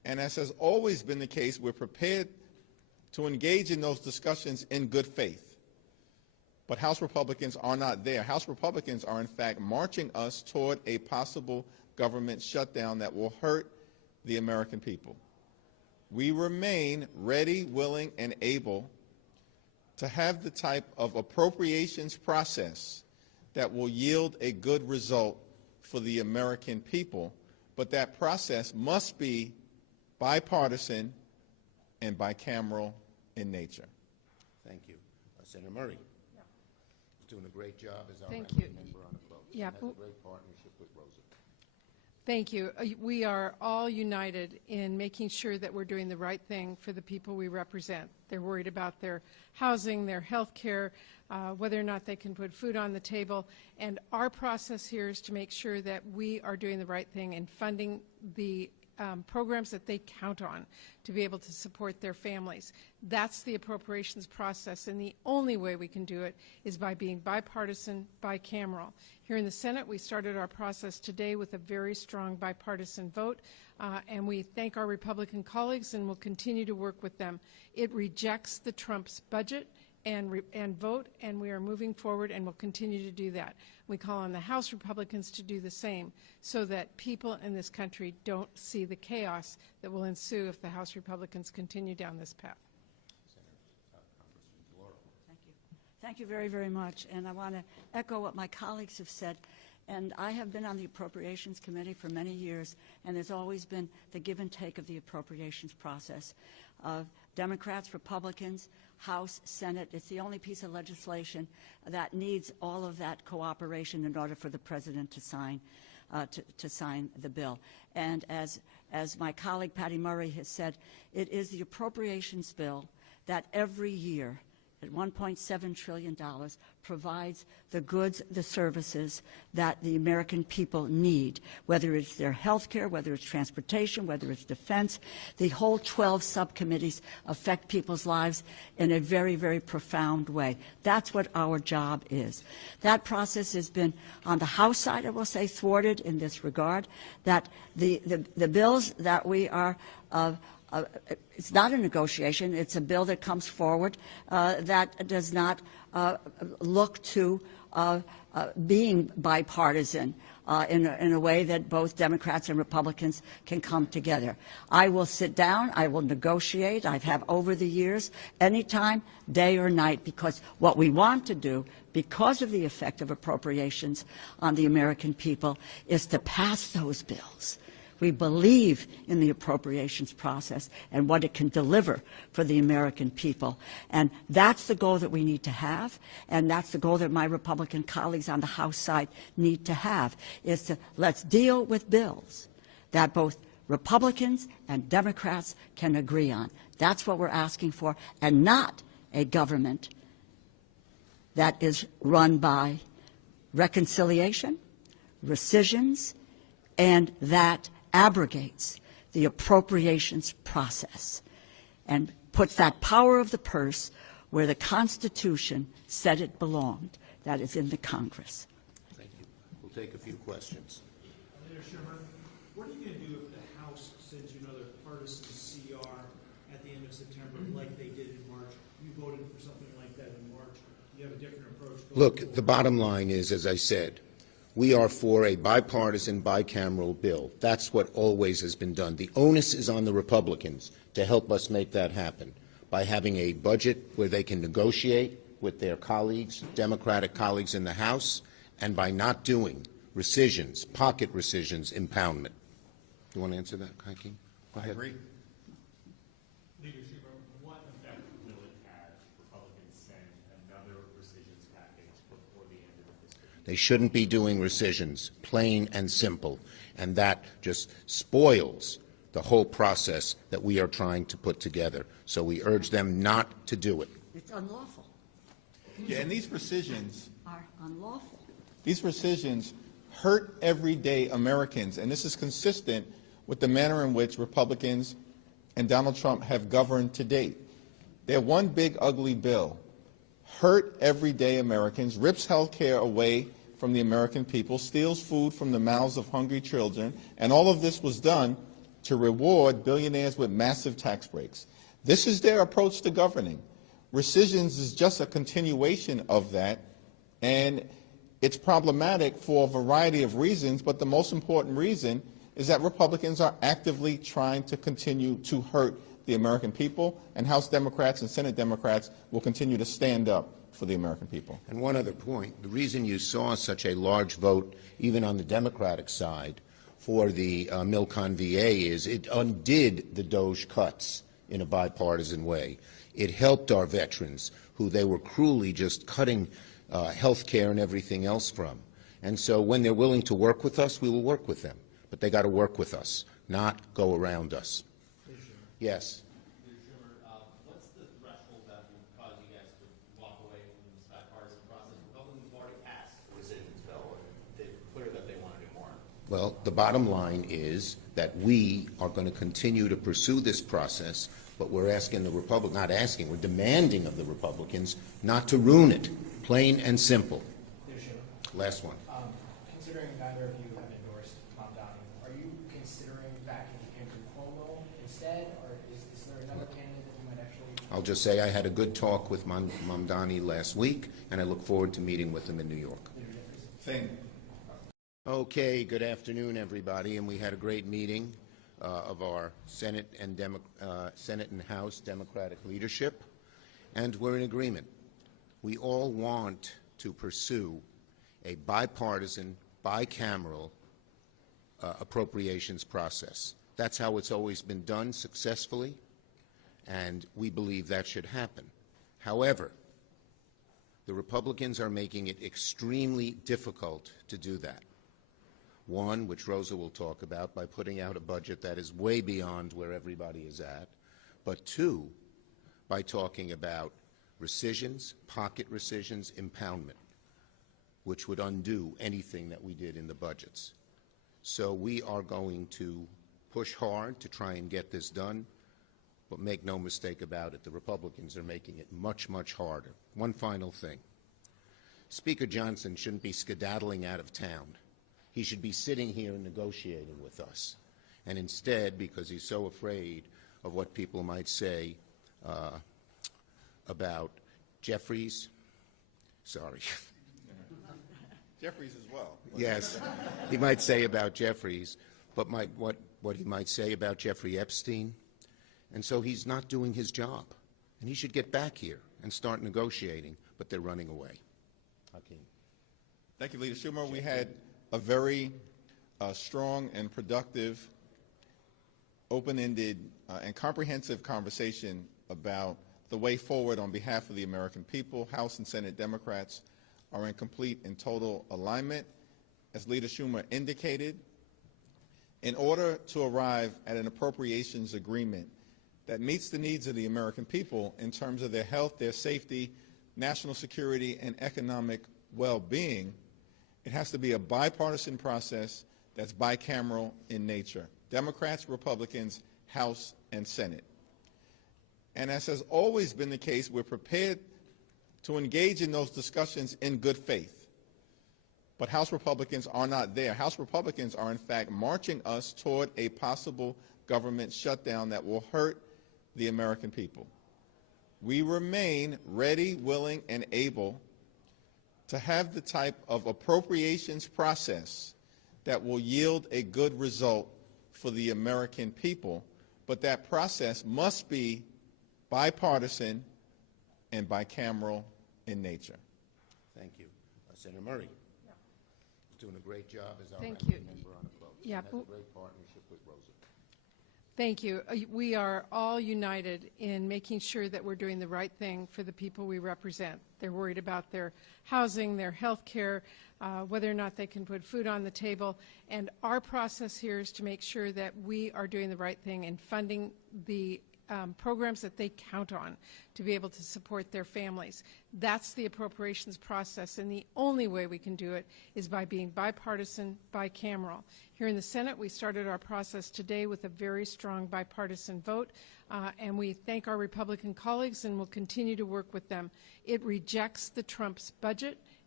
And as has always been the case, we're prepared to engage in those discussions in good faith. But House Republicans are not there. House Republicans are, in fact, marching us toward a possible government shutdown that will hurt the American people. We remain ready, willing, and able to have the type of appropriations process that will yield a good result for the American people, but that process must be bipartisan and bicameral in nature. Thank you. Senator Murray. He's doing a great job as our Thank ranking you. member on the vote. Yeah, And has a great partnership with Rosa. Thank you. We are all united in making sure that we're doing the right thing for the people we represent. They're worried about their housing, their health care, whether or not they can put food on the table. And our process here is to make sure that we are doing the right thing and funding the programs that they count on to be able to support their families. That's the appropriations process, and the only way we can do it is by being bipartisan, bicameral. Here in the Senate, we started our process today with a very strong bipartisan vote, and we thank our Republican colleagues and will continue to work with them. It rejects the Trump's budget and vote, and we are moving forward and will continue to do that. We call on the House Republicans to do the same so that people in this country don't see the chaos that will ensue if the House Republicans continue down this path. Thank you. Thank you very, very much. And I want to echo what my colleagues have said. And I have been on the Appropriations Committee for many years, and there's always been the give and take of the appropriations process. Democrats, Republicans, House, Senate, it's the only piece of legislation that needs all of that cooperation in order for the President to sign the bill. And as my colleague Patty Murray has said, it is the appropriations bill that every year at $1.7 trillion provides the goods, the services that the American people need, whether it's their health care, whether it's transportation, whether it's defense. The whole 12 subcommittees affect people's lives in a very, very profound way. That's what our job is. That process has been, on the House side, I will say, thwarted in this regard, that the bills that we are it's not a negotiation. It's a bill that comes forward that does not look to being bipartisan in a way that both Democrats and Republicans can come together. I will sit down. I will negotiate. I have over the years, anytime, day or night, because what we want to do, because of the effect of appropriations on the American people, is to pass those bills. We believe in the appropriations process and what it can deliver for the American people. And that's the goal that we need to have, and that's the goal that my Republican colleagues on the House side need to have, is to let's deal with bills that both Republicans and Democrats can agree on. That's what we're asking for, and not a government that is run by reconciliation, rescissions, and that abrogates the appropriations process and puts that power of the purse where the Constitution said it belonged, that is in the Congress. Thank you. We'll take a few questions. Senator Schumer, what are you going to do if the House sends you another partisan CR at the end of September like they did in March? You voted for something like that in March. You have a different approach going Look, forward. the bottom line is, as I said, we are for a bipartisan, bicameral bill. That's what always has been done. The onus is on the Republicans to help us make that happen by having a budget where they can negotiate with their colleagues, Democratic colleagues in the House, and by not doing rescissions, pocket rescissions, impoundment. You want to answer that, Hakeem? Go ahead. I agree. Leader Schumer, what effect will it have if Republicans send another rescissions package before the end of the fiscal year? They shouldn't be doing rescissions, plain and simple, and that just spoils the whole process that we are trying to put together. So we urge them not to do it. It's unlawful. Yeah, and these rescissions Are unlawful. These rescissions hurt everyday Americans, and this is consistent with the manner in which Republicans and Donald Trump have governed to date. Their one big ugly bill hurt everyday Americans, rips health care away from the American people, steals food from the mouths of hungry children, and all of this was done to reward billionaires with massive tax breaks. This is their approach to governing. Rescissions is just a continuation of that, and it's problematic for a variety of reasons, but the most important reason is that Republicans are actively trying to continue to hurt the American people, and House Democrats and Senate Democrats will continue to stand up for the American people. And one other point, the reason you saw such a large vote, even on the Democratic side, for the Milcon VA is it undid the DOJ cuts in a bipartisan way. It helped our veterans, who they were cruelly just cutting health care and everything else from. And so when they're willing to work with us, we will work with them. But they got to work with us, not go around us. Yes. Schumer, what's the threshold that will cause you guys to walk away from this bipartisan process? Republicans have already passed the rescissions bill, and they're clear that they want to do more. Well, the bottom line is that we are going to continue to pursue this process, but we're asking the Republicans, not asking, we're demanding of the Republicans not to ruin it, plain and simple. Last one. Considering neither of you have endorsed Mamdani, are you considering backing Andrew Cuomo instead, or is there another candidate that you might actually? I'll just say I had a good talk with Mamdani last week, and I look forward to meeting with him in New York. Same. Okay, good afternoon, everybody, and we had a great meeting of our Senate and House Democratic leadership, and we're in agreement. We all want to pursue a bipartisan, bicameral appropriations process. That's how it's always been done successfully, and we believe that should happen. However, the Republicans are making it extremely difficult to do that. One, which Rosa will talk about, by putting out a budget that is way beyond where everybody is at, but two, by talking about rescissions, pocket rescissions, impoundment, which would undo anything that we did in the budgets. So we are going to push hard to try and get this done, but make no mistake about it, the Republicans are making it much, much harder. One final thing. Speaker Johnson shouldn't be skedaddling out of town. He should be sitting here and negotiating with us. And instead, because he's so afraid of what people might say about Jeffries, sorry. Jeffries as well. Yes, he might say about Jeffries, but what he might say about Jeffrey Epstein. And so he's not doing his job. And he should get back here and start negotiating, but they're running away. Hakeem. Thank you, Leader Schumer. We had a very strong and productive, open-ended, and comprehensive conversation about the way forward on behalf of the American people. House and Senate Democrats are in complete and total alignment. As Leader Schumer indicated, in order to arrive at an appropriations agreement that meets the needs of the American people in terms of their health, their safety, national security, and economic well-being, it has to be a bipartisan process that's bicameral in nature. Democrats, Republicans, House, and Senate. And as has always been the case, we're prepared to engage in those discussions in good faith. But House Republicans are not there. House Republicans are, in fact, marching us toward a possible government shutdown that will hurt the American people. We remain ready, willing, and able to have the type of appropriations process that will yield a good result for the American people, but that process must be bipartisan and bicameral in nature. Thank you. Senator Murray. He's doing a great job as our Thank ranking you. member on the vote. Yeah, He has a great partnership with Rosa. Thank you. We are all united in making sure that we're doing the right thing for the people we represent. They're worried about their housing, their health care, whether or not they can put food on the table. And our process here is to make sure that we are doing the right thing and funding the programs that they count on to be able to support their families. That's the appropriations process, and the only way we can do it is by being bipartisan, bicameral. Here in the Senate, we started our process today with a very strong bipartisan vote, and we thank our Republican colleagues and will continue to work with them. It rejects the Trump's budget.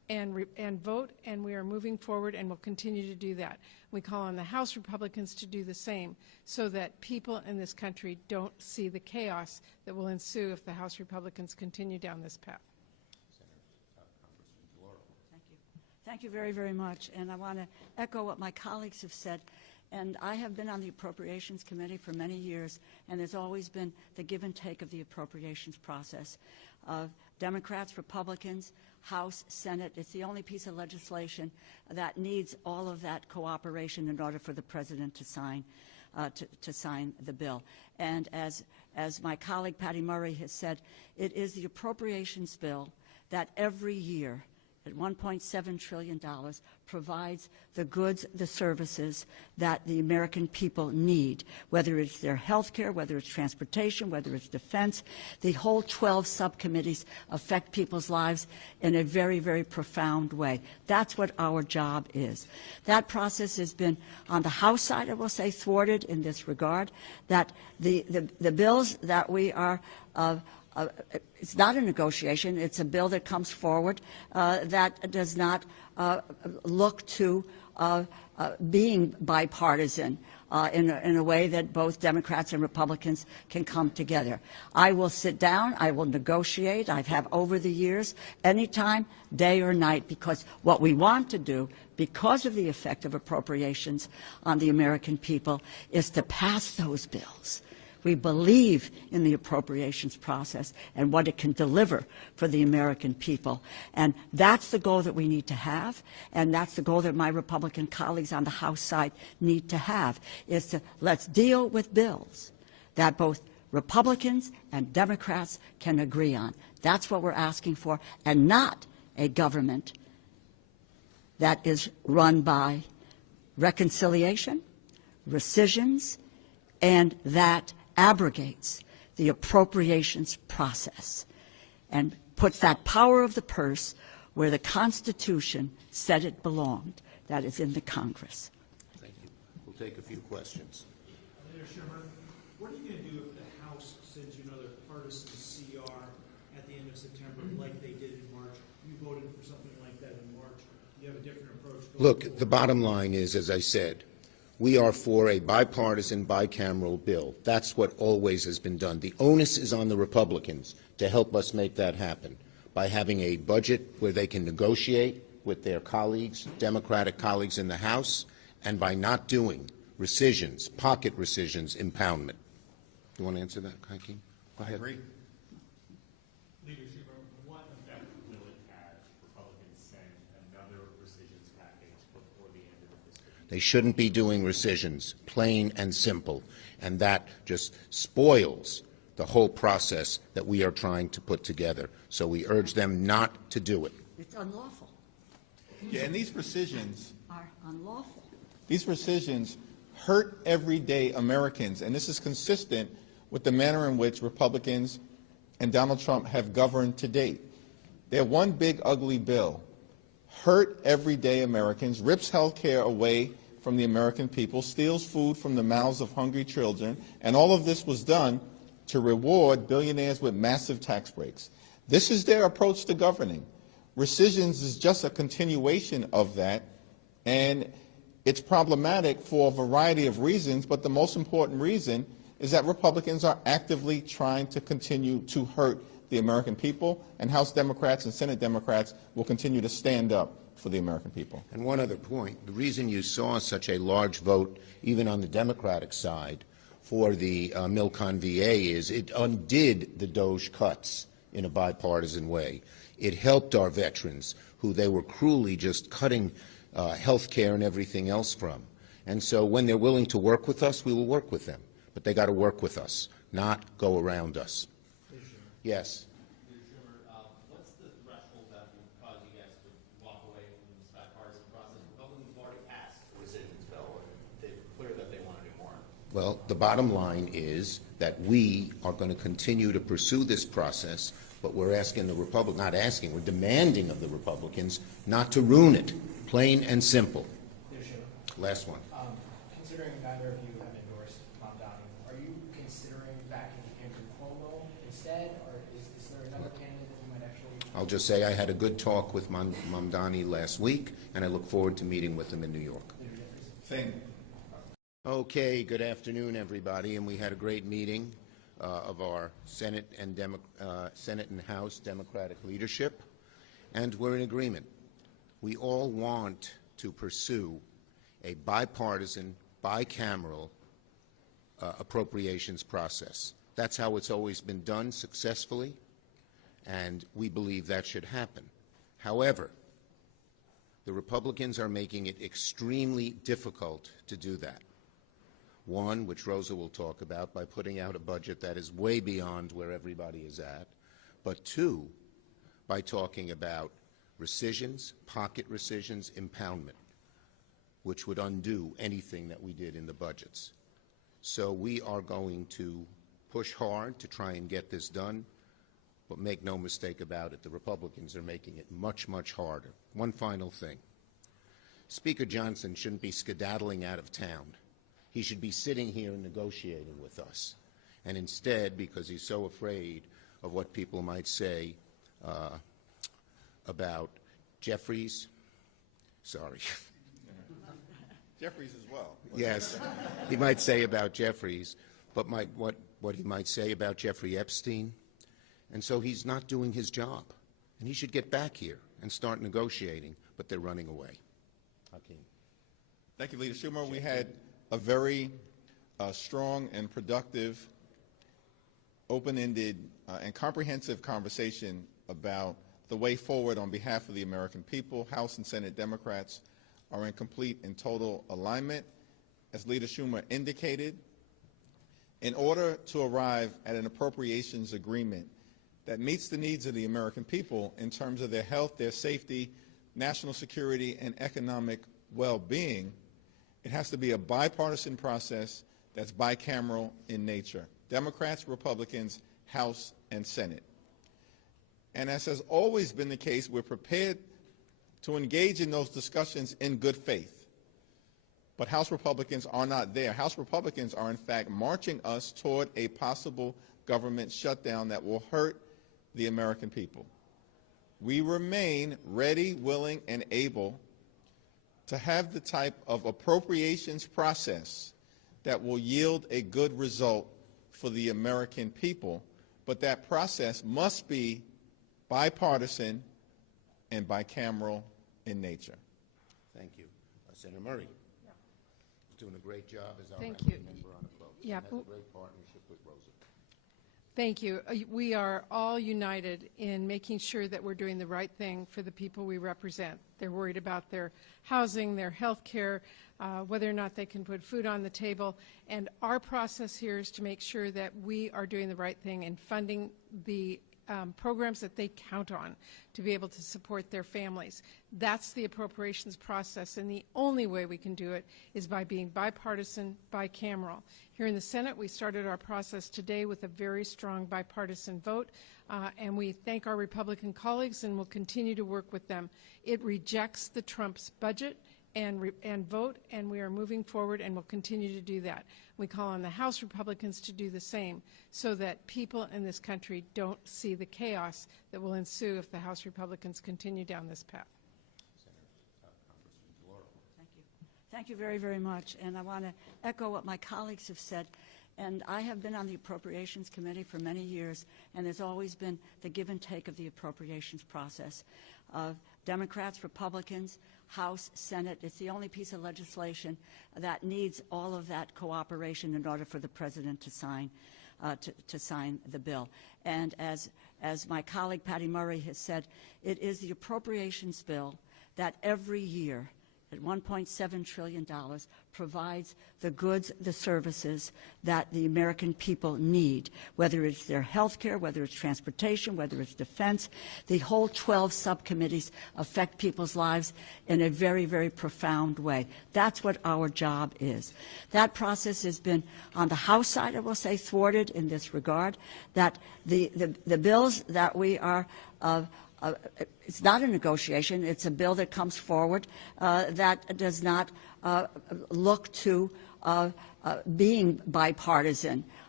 and vote, and we are moving forward and will continue to do that. We call on the House Republicans to do the same so that people in this country don't see the chaos that will ensue if the House Republicans continue down this path. Thank you. Thank you very, very much. And I want to echo what my colleagues have said. And I have been on the Appropriations Committee for many years, and there's always been the give and take of the appropriations process. Democrats, Republicans, House, Senate, it's the only piece of legislation that needs all of that cooperation in order for the President to sign the bill. And as my colleague Patty Murray has said, it is the appropriations bill that every year at $1.7 trillion provides the goods, the services that the American people need, whether it's their health care, whether it's transportation, whether it's defense. The whole 12 subcommittees affect people's lives in a very, very profound way. That's what our job is. That process has been, on the House side, I will say, thwarted in this regard, that the bills that we are it's not a negotiation. It's a bill that comes forward that does not look to being bipartisan in a way that both Democrats and Republicans can come together. I will sit down. I will negotiate. I have over the years, anytime, day or night, because what we want to do, because of the effect of appropriations on the American people, is to pass those bills. We believe in the appropriations process and what it can deliver for the American people. And that's the goal that we need to have, and that's the goal that my Republican colleagues on the House side need to have, is to let's deal with bills that both Republicans and Democrats can agree on. That's what we're asking for, and not a government that is run by reconciliation, rescissions, and that abrogates the appropriations process and puts that power of the purse where the Constitution said it belonged, that is in the Congress. Thank you. We'll take a few questions. Leader Schumer, what are you going to do if the House sends you another partisan CR at the end of September like they did in March? You voted for something like that in March. You have a different approach going Look, forward. the bottom line is, as I said, we are for a bipartisan, bicameral bill. That's what always has been done. The onus is on the Republicans to help us make that happen by having a budget where they can negotiate with their colleagues, Democratic colleagues in the House, and by not doing rescissions, pocket rescissions, impoundment. You want to answer that, Hakeem? Go ahead. I agree. Leader Schumer, what effect will it have if Republicans send another rescissions package before the end of the fiscal year? They shouldn't be doing rescissions, plain and simple, and that just spoils the whole process that we are trying to put together. So we urge them not to do it. It's unlawful. Yeah, and these rescissions Are unlawful. These rescissions hurt everyday Americans, and this is consistent with the manner in which Republicans and Donald Trump have governed to date. Their one big ugly bill hurt everyday Americans, rips health care away from the American people, steals food from the mouths of hungry children, and all of this was done to reward billionaires with massive tax breaks. This is their approach to governing. Rescissions is just a continuation of that, and it's problematic for a variety of reasons, but the most important reason is that Republicans are actively trying to continue to hurt the American people, and House Democrats and Senate Democrats will continue to stand up for the American people. And one other point, the reason you saw such a large vote, even on the Democratic side, for the Milcon VA is it undid the DOJ cuts in a bipartisan way. It helped our veterans, who they were cruelly just cutting health care and everything else from. And so when they're willing to work with us, we will work with them. But they got to work with us, not go around us. Yes. Leader Schumer, what's the threshold that would cause you guys to walk away from this bipartisan process? Republicans have already passed the rescissions bill, and they're clear that they want to do more. Well, the bottom line is that we are going to continue to pursue this process, but we're asking the Republicans, not asking, we're demanding of the Republicans not to ruin it, plain and simple. Leader Schumer, Last one. considering neither of you have endorsed Tom Downing, are you considering backing Andrew Cuomo instead, or is there another candidate that you might actually? I'll just say I had a good talk with Mamdani last week, and I look forward to meeting with him in New York. Same. Okay, good afternoon, everybody, and we had a great meeting of our Senate and House Democratic leadership, and we're in agreement. We all want to pursue a bipartisan, bicameral appropriations process. That's how it's always been done successfully, and we believe that should happen. However, the Republicans are making it extremely difficult to do that. One, which Rosa will talk about, by putting out a budget that is way beyond where everybody is at, but two, by talking about rescissions, pocket rescissions, impoundment, which would undo anything that we did in the budgets. So we are going to push hard to try and get this done, but make no mistake about it, the Republicans are making it much, much harder. One final thing. Speaker Johnson shouldn't be skedaddling out of town. He should be sitting here and negotiating with us. And instead, because he's so afraid of what people might say about Jeffries, sorry. Jeffries as well. Yes, he might say about Jeffries, but what he might say about Jeffrey Epstein. And so he's not doing his job. And he should get back here and start negotiating, but they're running away. Hakeem. Thank you, Leader Schumer. We had a very strong and productive, open-ended, and comprehensive conversation about the way forward on behalf of the American people. House and Senate Democrats are in complete and total alignment. As Leader Schumer indicated, in order to arrive at an appropriations agreement that meets the needs of the American people in terms of their health, their safety, national security, and economic well-being, it has to be a bipartisan process that's bicameral in nature. Democrats, Republicans, House, and Senate. And as has always been the case, we're prepared to engage in those discussions in good faith. But House Republicans are not there. House Republicans are, in fact, marching us toward a possible government shutdown that will hurt the American people. We remain ready, willing, and able to have the type of appropriations process that will yield a good result for the American people, but that process must be bipartisan and bicameral in nature. Thank you. Senator Murray. He's doing a great job as our Thank ranking you. member on the vote. Yeah. He has a great partnership with Rosa. Thank you. We are all united in making sure that we're doing the right thing for the people we represent. They're worried about their housing, their health care, whether or not they can put food on the table. And our process here is to make sure that we are doing the right thing and funding the programs that they count on to be able to support their families. That's the appropriations process, and the only way we can do it is by being bipartisan, bicameral. Here in the Senate, we started our process today with a very strong bipartisan vote, and we thank our Republican colleagues and will continue to work with them. It rejects the Trump's budget and vote, and we are moving forward and will continue to do that. We call on the House Republicans to do the same so that people in this country don't see the chaos that will ensue if the House Republicans continue down this path. Thank you. Thank you very, very much. And I want to echo what my colleagues have said. And I have been on the Appropriations Committee for many years, and there's always been the give and take of the appropriations process. Democrats, Republicans, House, Senate, it's the only piece of legislation that needs all of that cooperation in order for the President to sign the bill. And as my colleague Patty Murray has said, it is the appropriations bill that every year at $1.7 trillion provides the goods, the services that the American people need, whether it's their health care, whether it's transportation, whether it's defense. The whole 12 subcommittees affect people's lives in a very, very profound way. That's what our job is. That process has been, on the House side, I will say, thwarted in this regard, that the bills that we are it's not a negotiation. It's a bill that comes forward that does not look to being bipartisan.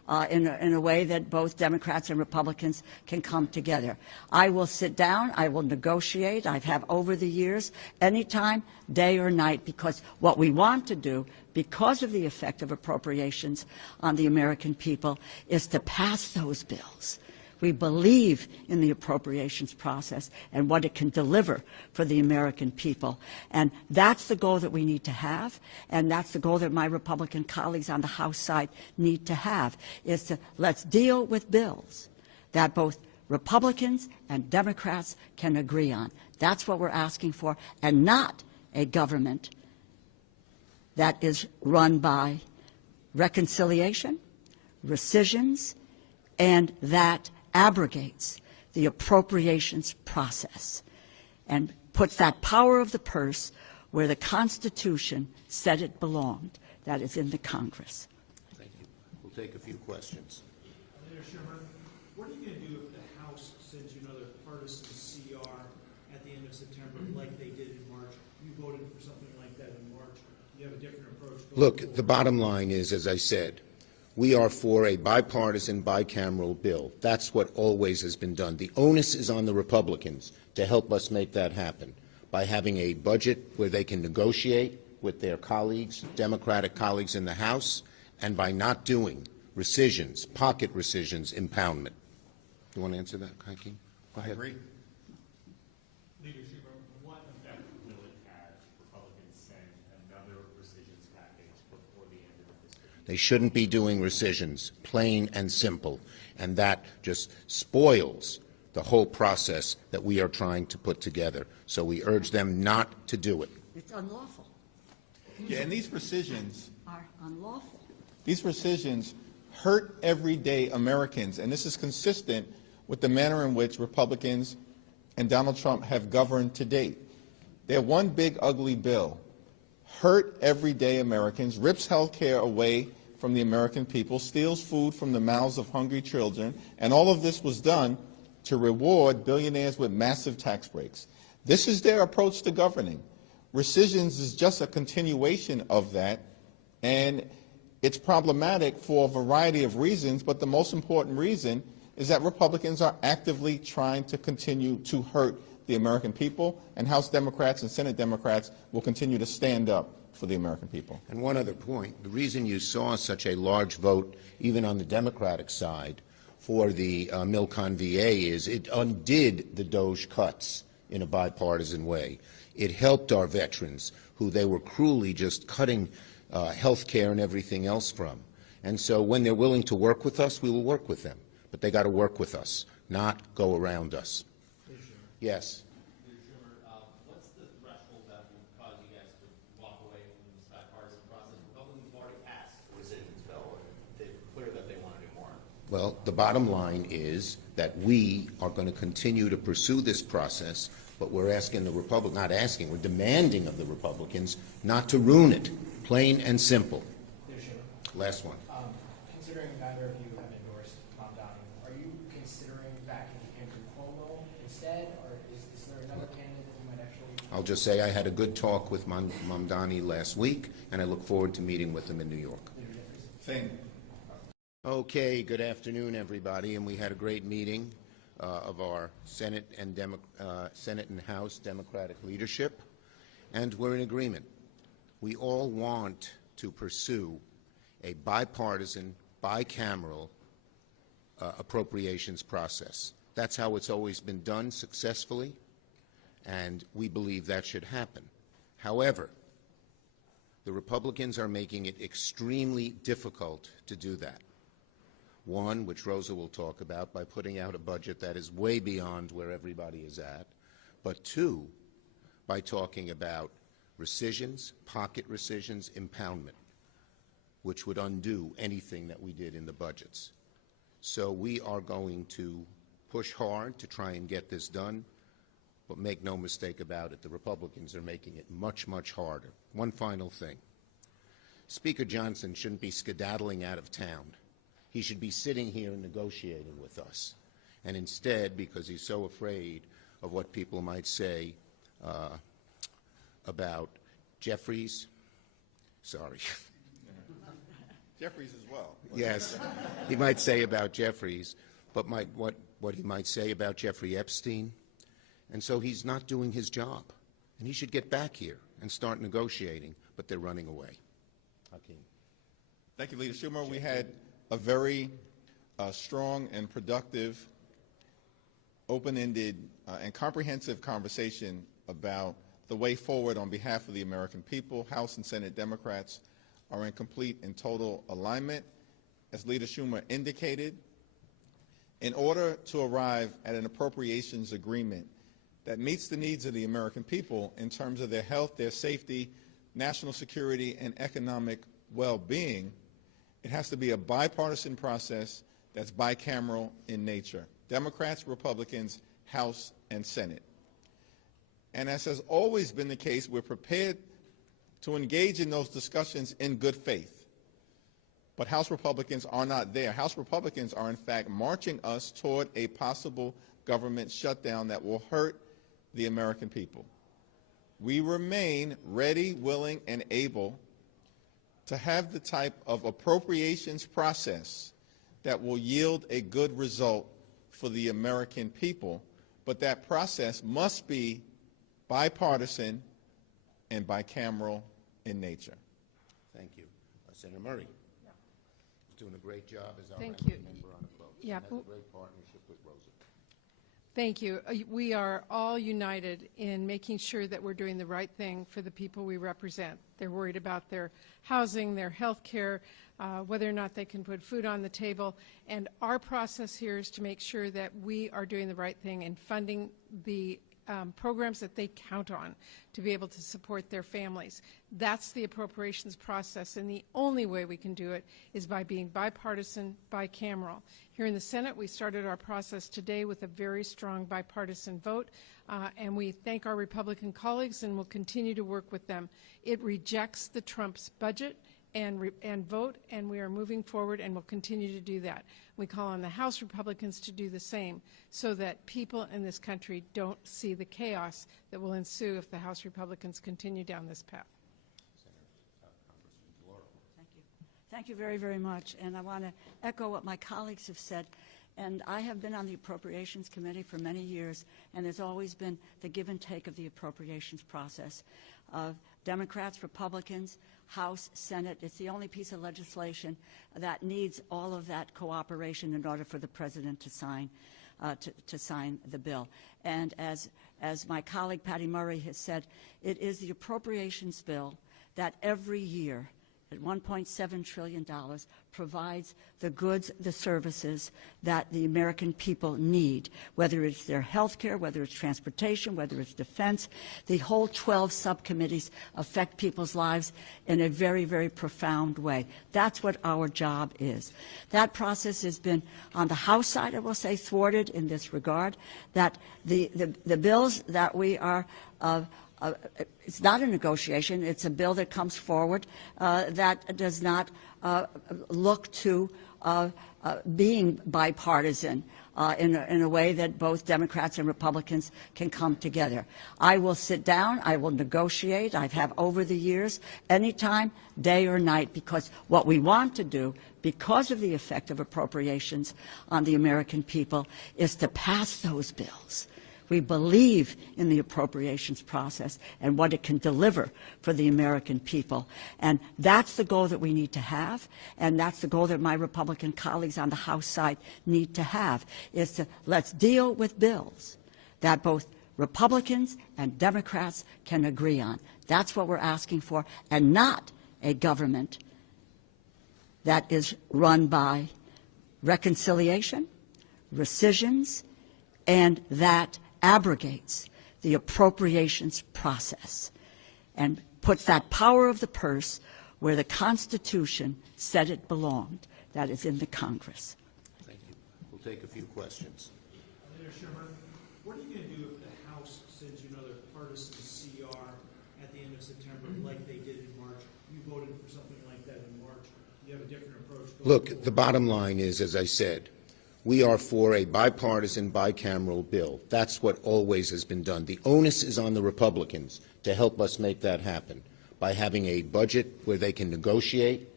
in a way that both Democrats and Republicans can come together. I will sit down. I will negotiate. I have over the years, anytime, day or night, because what we want to do, because of the effect of appropriations on the American people, is to pass those bills. We believe in the appropriations process and what it can deliver for the American people. And that's the goal that we need to have, and that's the goal that my Republican colleagues on the House side need to have, is to let's deal with bills that both Republicans and Democrats can agree on. That's what we're asking for, and not a government that is run by reconciliation, rescissions, and that abrogates the appropriations process and puts that power of the purse where the Constitution said it belonged, that is in the Congress. Thank you. We'll take a few questions. Leader Schumer, what are you going to do if the House sends you another partisan CR at the end of September like they did in March? You voted for something like that in March. You have a different approach. Look, the bottom line is, as I said, we are for a bipartisan, bicameral bill. That's what always has been done. The onus is on the Republicans to help us make that happen by having a budget where they can negotiate with their colleagues, Democratic colleagues in the House, and by not doing rescissions, pocket rescissions, impoundment. You want to answer that, Hakeem? Go ahead. I agree. Leader Schumer, what effect will it have if Republicans send another rescissions package before the end of the fiscal year? They shouldn't be doing rescissions, plain and simple, and that just spoils the whole process that we are trying to put together. So we urge them not to do it. It's unlawful. Yeah, and these rescissions Are unlawful. These rescissions hurt everyday Americans, and this is consistent with the manner in which Republicans and Donald Trump have governed to date. Their one big ugly bill hurt everyday Americans, rips health care away from the American people, steals food from the mouths of hungry children, and all of this was done to reward billionaires with massive tax breaks. This is their approach to governing. Rescissions is just a continuation of that, and it's problematic for a variety of reasons, but the most important reason is that Republicans are actively trying to continue to hurt the American people, and House Democrats and Senate Democrats will continue to stand up for the American people. And one other point, the reason you saw such a large vote, even on the Democratic side, for the Milcon VA is it undid the DOJ cuts in a bipartisan way. It helped our veterans, who they were cruelly just cutting health care and everything else from. And so when they're willing to work with us, we will work with them. But they got to work with us, not go around us. Yes. Leader Schumer, what's the threshold that would cause you guys to walk away from this bipartisan process? Republicans have already passed the rescissions bill, and they're clear that they want to do more. Well, the bottom line is that we are going to continue to pursue this process, but we're asking the not asking, we're demanding of the Republicans not to ruin it, plain and simple. Leader Schumer, Last one. considering neither of you have endorsed Tom Downing, are you considering backing Andrew Cuomo instead, or is there another candidate that you might actually? I'll just say I had a good talk with Mamdani last week, and I look forward to meeting with him in New York. Leader Jeffries? Same. Okay, good afternoon, everybody, and we had a great meeting of our Senate and House Democratic leadership, and we're in agreement. We all want to pursue a bipartisan, bicameral appropriations process. That's how it's always been done successfully, and we believe that should happen. However, the Republicans are making it extremely difficult to do that. One, which Rosa will talk about, by putting out a budget that is way beyond where everybody is at, but two, by talking about rescissions, pocket rescissions, impoundment, which would undo anything that we did in the budgets. So we are going to push hard to try and get this done, but make no mistake about it, the Republicans are making it much, much harder. One final thing. Speaker Johnson shouldn't be skedaddling out of town. He should be sitting here and negotiating with us. And instead, because he's so afraid of what people might say about Jeffries, sorry, Jeffries as well. Yes, he might say about Jeffries, but what he might say about Jeffrey Epstein. And so he's not doing his job. And he should get back here and start negotiating, but they're running away. Hakeem. Thank you, Leader Schumer. We had a very strong and productive, open-ended, and comprehensive conversation about the way forward on behalf of the American people. House and Senate Democrats are in complete and total alignment. As Leader Schumer indicated, in order to arrive at an appropriations agreement that meets the needs of the American people in terms of their health, their safety, national security, and economic well-being, it has to be a bipartisan process that's bicameral in nature. Democrats, Republicans, House, and Senate. And as has always been the case, we're prepared to engage in those discussions in good faith. But House Republicans are not there. House Republicans are, in fact, marching us toward a possible government shutdown that will hurt the American people. We remain ready, willing, and able to have the type of appropriations process that will yield a good result for the American people, but that process must be bipartisan and bicameral in nature. Thank you. Senator Murray. He's doing a great job as our Thank ranking you. member on the vote. Yeah. Has a great partnership with Rosa. Thank you. We are all united in making sure that we're doing the right thing for the people we represent. They're worried about their housing, their health care, whether or not they can put food on the table. And our process here is to make sure that we are doing the right thing and funding the programs that they count on to be able to support their families. That's the appropriations process, and the only way we can do it is by being bipartisan, bicameral. Here in the Senate, we started our process today with a very strong bipartisan vote, and we thank our Republican colleagues and will continue to work with them. It rejects the Trump's budget and vote, and we are moving forward and will continue to do that. We call on the House Republicans to do the same so that people in this country don't see the chaos that will ensue if the House Republicans continue down this path. Thank you. Thank you very, very much. And I want to echo what my colleagues have said. And I have been on the Appropriations Committee for many years, and there's always been the give and take of the appropriations process. Democrats, Republicans, House, Senate, it's the only piece of legislation that needs all of that cooperation in order for the President to sign the bill. And as my colleague Patty Murray has said, it is the appropriations bill that every year at $1.7 trillion provides the goods, the services that the American people need, whether it's their health care, whether it's transportation, whether it's defense. The whole 12 subcommittees affect people's lives in a very, very profound way. That's what our job is. That process has been, on the House side, I will say, thwarted in this regard, that the bills that we are it's not a negotiation. It's a bill that comes forward that does not look to being bipartisan in a way that both Democrats and Republicans can come together. I will sit down. I will negotiate. I have over the years, anytime, day or night, because what we want to do, because of the effect of appropriations on the American people, is to pass those bills. We believe in the appropriations process and what it can deliver for the American people. And that's the goal that we need to have, and that's the goal that my Republican colleagues on the House side need to have, is to let's deal with bills that both Republicans and Democrats can agree on. That's what we're asking for, and not a government that is run by reconciliation, rescissions, and that abrogates the appropriations process and puts that power of the purse where the Constitution said it belonged, that is in the Congress. Thank you. We'll take a few questions. Leader Schumer, what are you going to do if the House sends you another partisan CR at the end of September like they did in March? You voted for something like that in March. You have a different approach. Look, the bottom line is, as I said, we are for a bipartisan, bicameral bill. That's what always has been done. The onus is on the Republicans to help us make that happen by having a budget where they can negotiate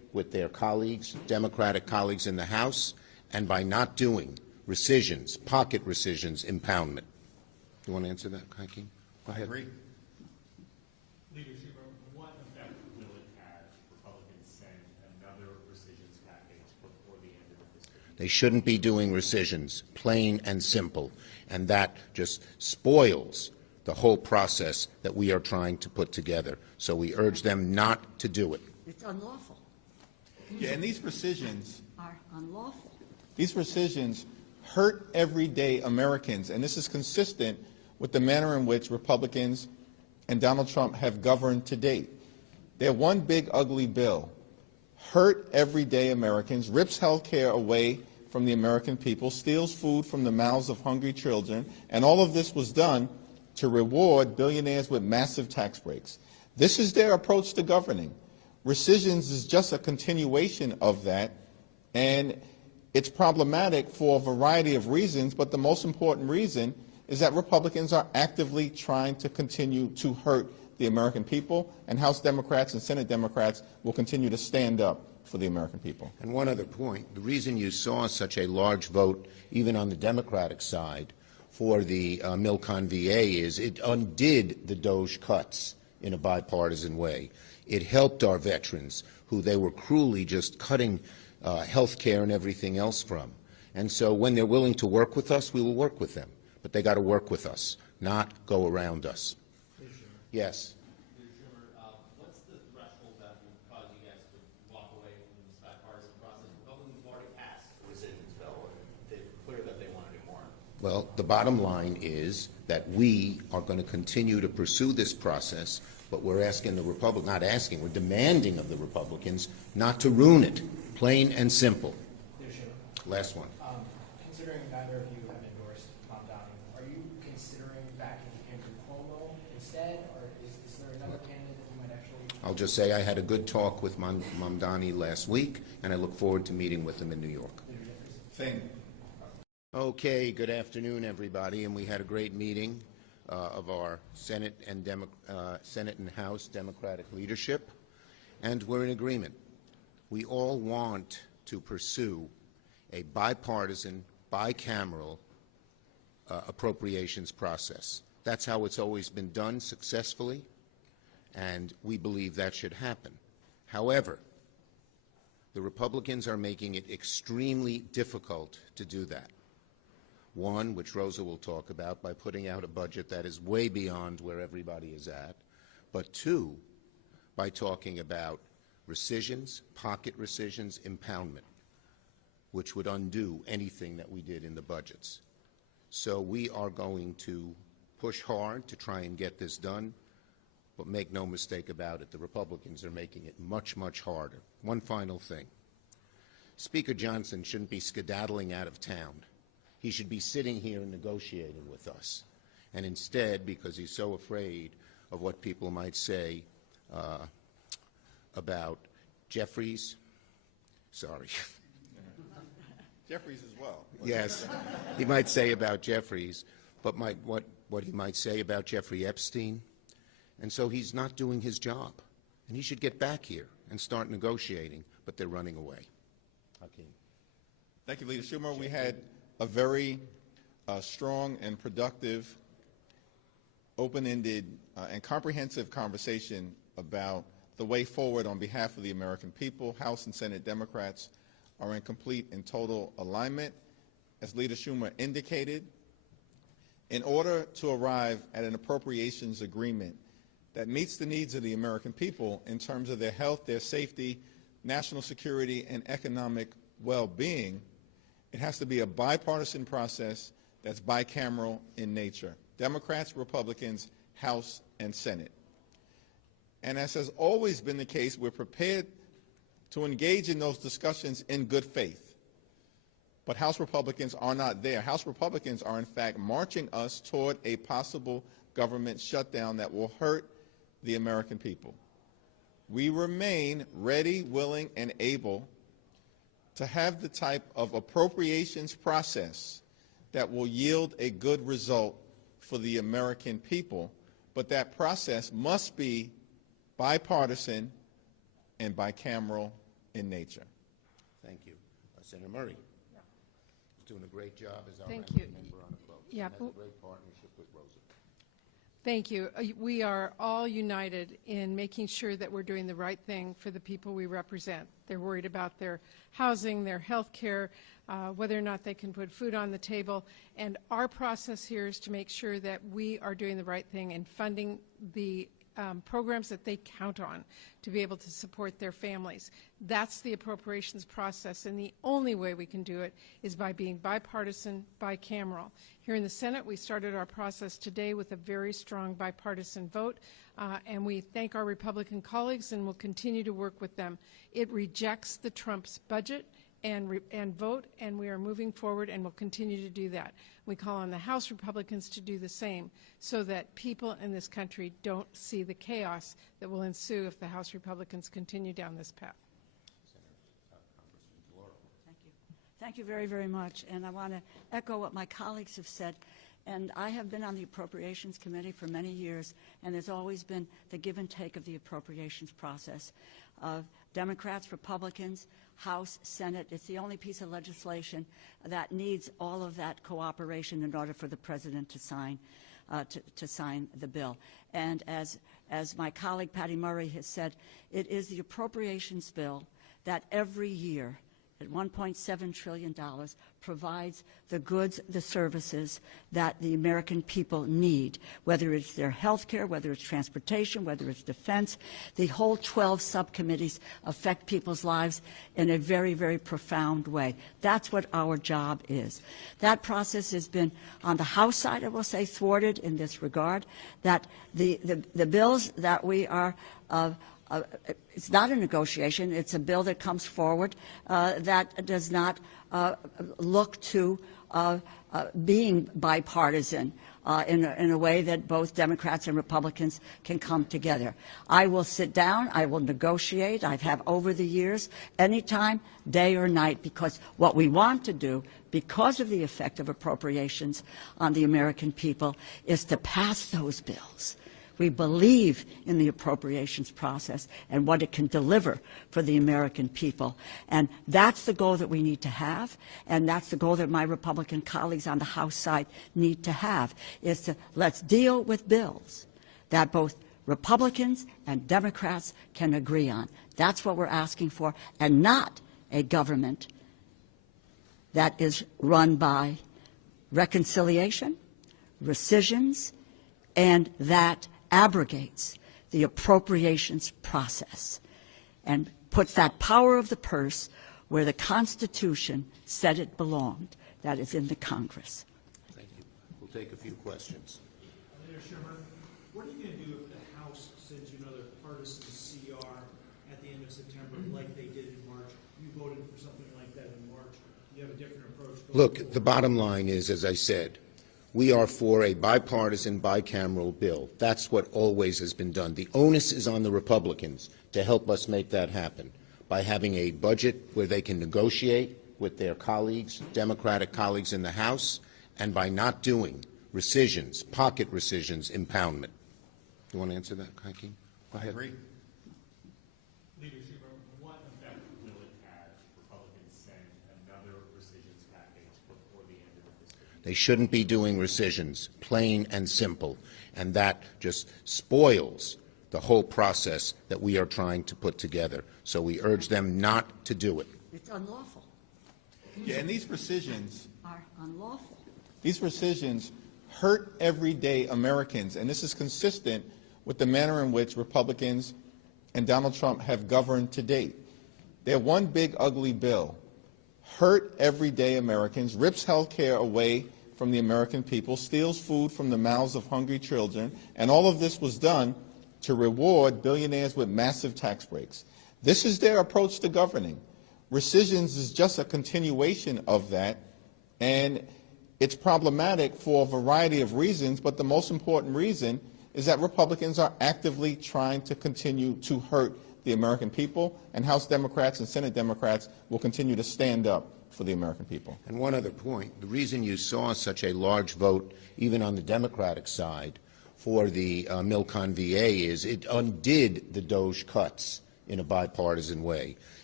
with their colleagues, Democratic colleagues in the House, and by not doing rescissions, pocket rescissions, impoundment. You want to answer that, Hakeem? Go ahead. I agree. Leader Schumer, what effect will it have if Republicans send another rescissions package before the end of the fiscal year? They shouldn't be doing rescissions, plain and simple, and that just spoils the whole process that we are trying to put together. So we urge them not to do it. It's unlawful. Yeah, and these rescissions Are unlawful. These rescissions hurt everyday Americans, and this is consistent with the manner in which Republicans and Donald Trump have governed to date. Their one big ugly bill hurt everyday Americans, rips health care away from the American people, steals food from the mouths of hungry children, and all of this was done to reward billionaires with massive tax breaks. This is their approach to governing. Rescissions is just a continuation of that, and it's problematic for a variety of reasons, but the most important reason is that Republicans are actively trying to continue to hurt the American people, and House Democrats and Senate Democrats will continue to stand up for the American people. And one other point, the reason you saw such a large vote, even on the Democratic side, for the Milcon VA is it undid the DOJ cuts in a bipartisan way. It helped our veterans, who they were cruelly just cutting health care and everything else from. And so when they're willing to work with us, we will work with them. But they got to work with us, not go around us. Yes. What's the threshold that will cause you guys to walk away from this bipartisan process? Republicans have already passed the rescissions bill, and they're clear that they want to do more. Well, the bottom line is that we are going to continue to pursue this process, but we're asking the Republicans, not asking, we're demanding of the Republicans not to ruin it, plain and simple. Last one. Considering neither of you have endorsed Tom Downing, are you considering backing Andrew Cuomo instead, or is there another candidate that you might actually? I'll just say I had a good talk with Mamdani last week, and I look forward to meeting with him in New York. Same. Okay, good afternoon, everybody, and we had a great meeting of our Senate and House Democratic leadership, and we're in agreement. We all want to pursue a bipartisan, bicameral appropriations process. That's how it's always been done successfully, and we believe that should happen. However, the Republicans are making it extremely difficult to do that. One, which Rosa will talk about, by putting out a budget that is way beyond where everybody is at, but two, by talking about rescissions, pocket rescissions, impoundment, which would undo anything that we did in the budgets. So we are going to push hard to try and get this done, but make no mistake about it, the Republicans are making it much, much harder. One final thing. Speaker Johnson shouldn't be skedaddling out of town. He should be sitting here and negotiating with us. And instead, because he's so afraid of what people might say about Jeffries, sorry. Jeffries as well. Yes, he might say about Jeffries, but what he might say about Jeffrey Epstein. And so he's not doing his job. And he should get back here and start negotiating, but they're running away. Hakeem. Thank you, Leader Schumer. We had a very strong and productive, open-ended, and comprehensive conversation about the way forward on behalf of the American people. House and Senate Democrats are in complete and total alignment. As Leader Schumer indicated, in order to arrive at an appropriations agreement that meets the needs of the American people in terms of their health, their safety, national security, and economic well-being, it has to be a bipartisan process that's bicameral in nature. Democrats, Republicans, House, and Senate. And as has always been the case, we're prepared to engage in those discussions in good faith. But House Republicans are not there. House Republicans are, in fact, marching us toward a possible government shutdown that will hurt the American people. We remain ready, willing, and able to have the type of appropriations process that will yield a good result for the American people, but that process must be bipartisan and bicameral in nature. Thank you. Senator Murray. He's doing a great job as our Thank ranking you. member on the vote. Yeah, He has a great partnership with Rosa. Thank you. We are all united in making sure that we're doing the right thing for the people we represent. They're worried about their housing, their health care, whether or not they can put food on the table. And our process here is to make sure that we are doing the right thing and funding the programs that they count on to be able to support their families. That's the appropriations process, and the only way we can do it is by being bipartisan, bicameral. Here in the Senate, we started our process today with a very strong bipartisan vote, and we thank our Republican colleagues and will continue to work with them. It rejects the Trump's budget and vote, and we are moving forward and will continue to do that. We call on the House Republicans to do the same so that people in this country don't see the chaos that will ensue if the House Republicans continue down this path. Thank you. Thank you very, very much. And I want to echo what my colleagues have said. And I have been on the Appropriations Committee for many years, and there's always been the give and take of the appropriations process. Democrats, Republicans, House, Senate, it's the only piece of legislation that needs all of that cooperation in order for the President to sign the bill. And as my colleague Patty Murray has said, it is the appropriations bill that every year at $1.7 trillion provides the goods, the services that the American people need, whether it's their health care, whether it's transportation, whether it's defense. The whole 12 subcommittees affect people's lives in a very, very profound way. That's what our job is. That process has been, on the House side, I will say, thwarted in this regard, that the bills that we are it's not a negotiation. It's a bill that comes forward that does not look to being bipartisan in a way that both Democrats and Republicans can come together. I will sit down. I will negotiate. I have over the years, anytime, day or night, because what we want to do, because of the effect of appropriations on the American people, is to pass those bills. We believe in the appropriations process and what it can deliver for the American people. And that's the goal that we need to have, and that's the goal that my Republican colleagues on the House side need to have, is to let's deal with bills that both Republicans and Democrats can agree on. That's what we're asking for, and not a government that is run by reconciliation, rescissions, and that abrogates the appropriations process and puts that power of the purse where the Constitution said it belonged, that is in the Congress. Thank you. We'll take a few questions. Leader Schumer, what are you going to do if the House sends you another partisan CR at the end of September like they did in March? You voted for something like that in March. You have a different approach. Look, the bottom line is, as I said, we are for a bipartisan, bicameral bill. That's what always has been done. The onus is on the Republicans to help us make that happen by having a budget where they can negotiate with their colleagues, Democratic colleagues in the House, and by not doing rescissions, pocket rescissions, impoundment. You want to answer that, Hakeem? Go ahead. I agree. Leader Schumer, what effect will it have if Republicans send another rescissions package before the end of the fiscal year? They shouldn't be doing rescissions, plain and simple, and that just spoils the whole process that we are trying to put together. So we urge them not to do it. It's unlawful. Yeah, and these rescissions Are unlawful. These rescissions hurt everyday Americans, and this is consistent with the manner in which Republicans and Donald Trump have governed to date. They're one big, ugly bill. Hurt everyday Americans, rips health care away from the American people, steals food from the mouths of hungry children, and all of this was done to reward billionaires with massive tax breaks. This is their approach to governing. Rescissions is just a continuation of that, and it's problematic for a variety of reasons, but the most important reason is that Republicans are actively trying to continue to hurt the American people, and House Democrats and Senate Democrats will continue to stand up for the American people. And one other point, the reason you saw such a large vote, even on the Democratic side, for the Milcon VA is it undid the DOJ cuts in a bipartisan way.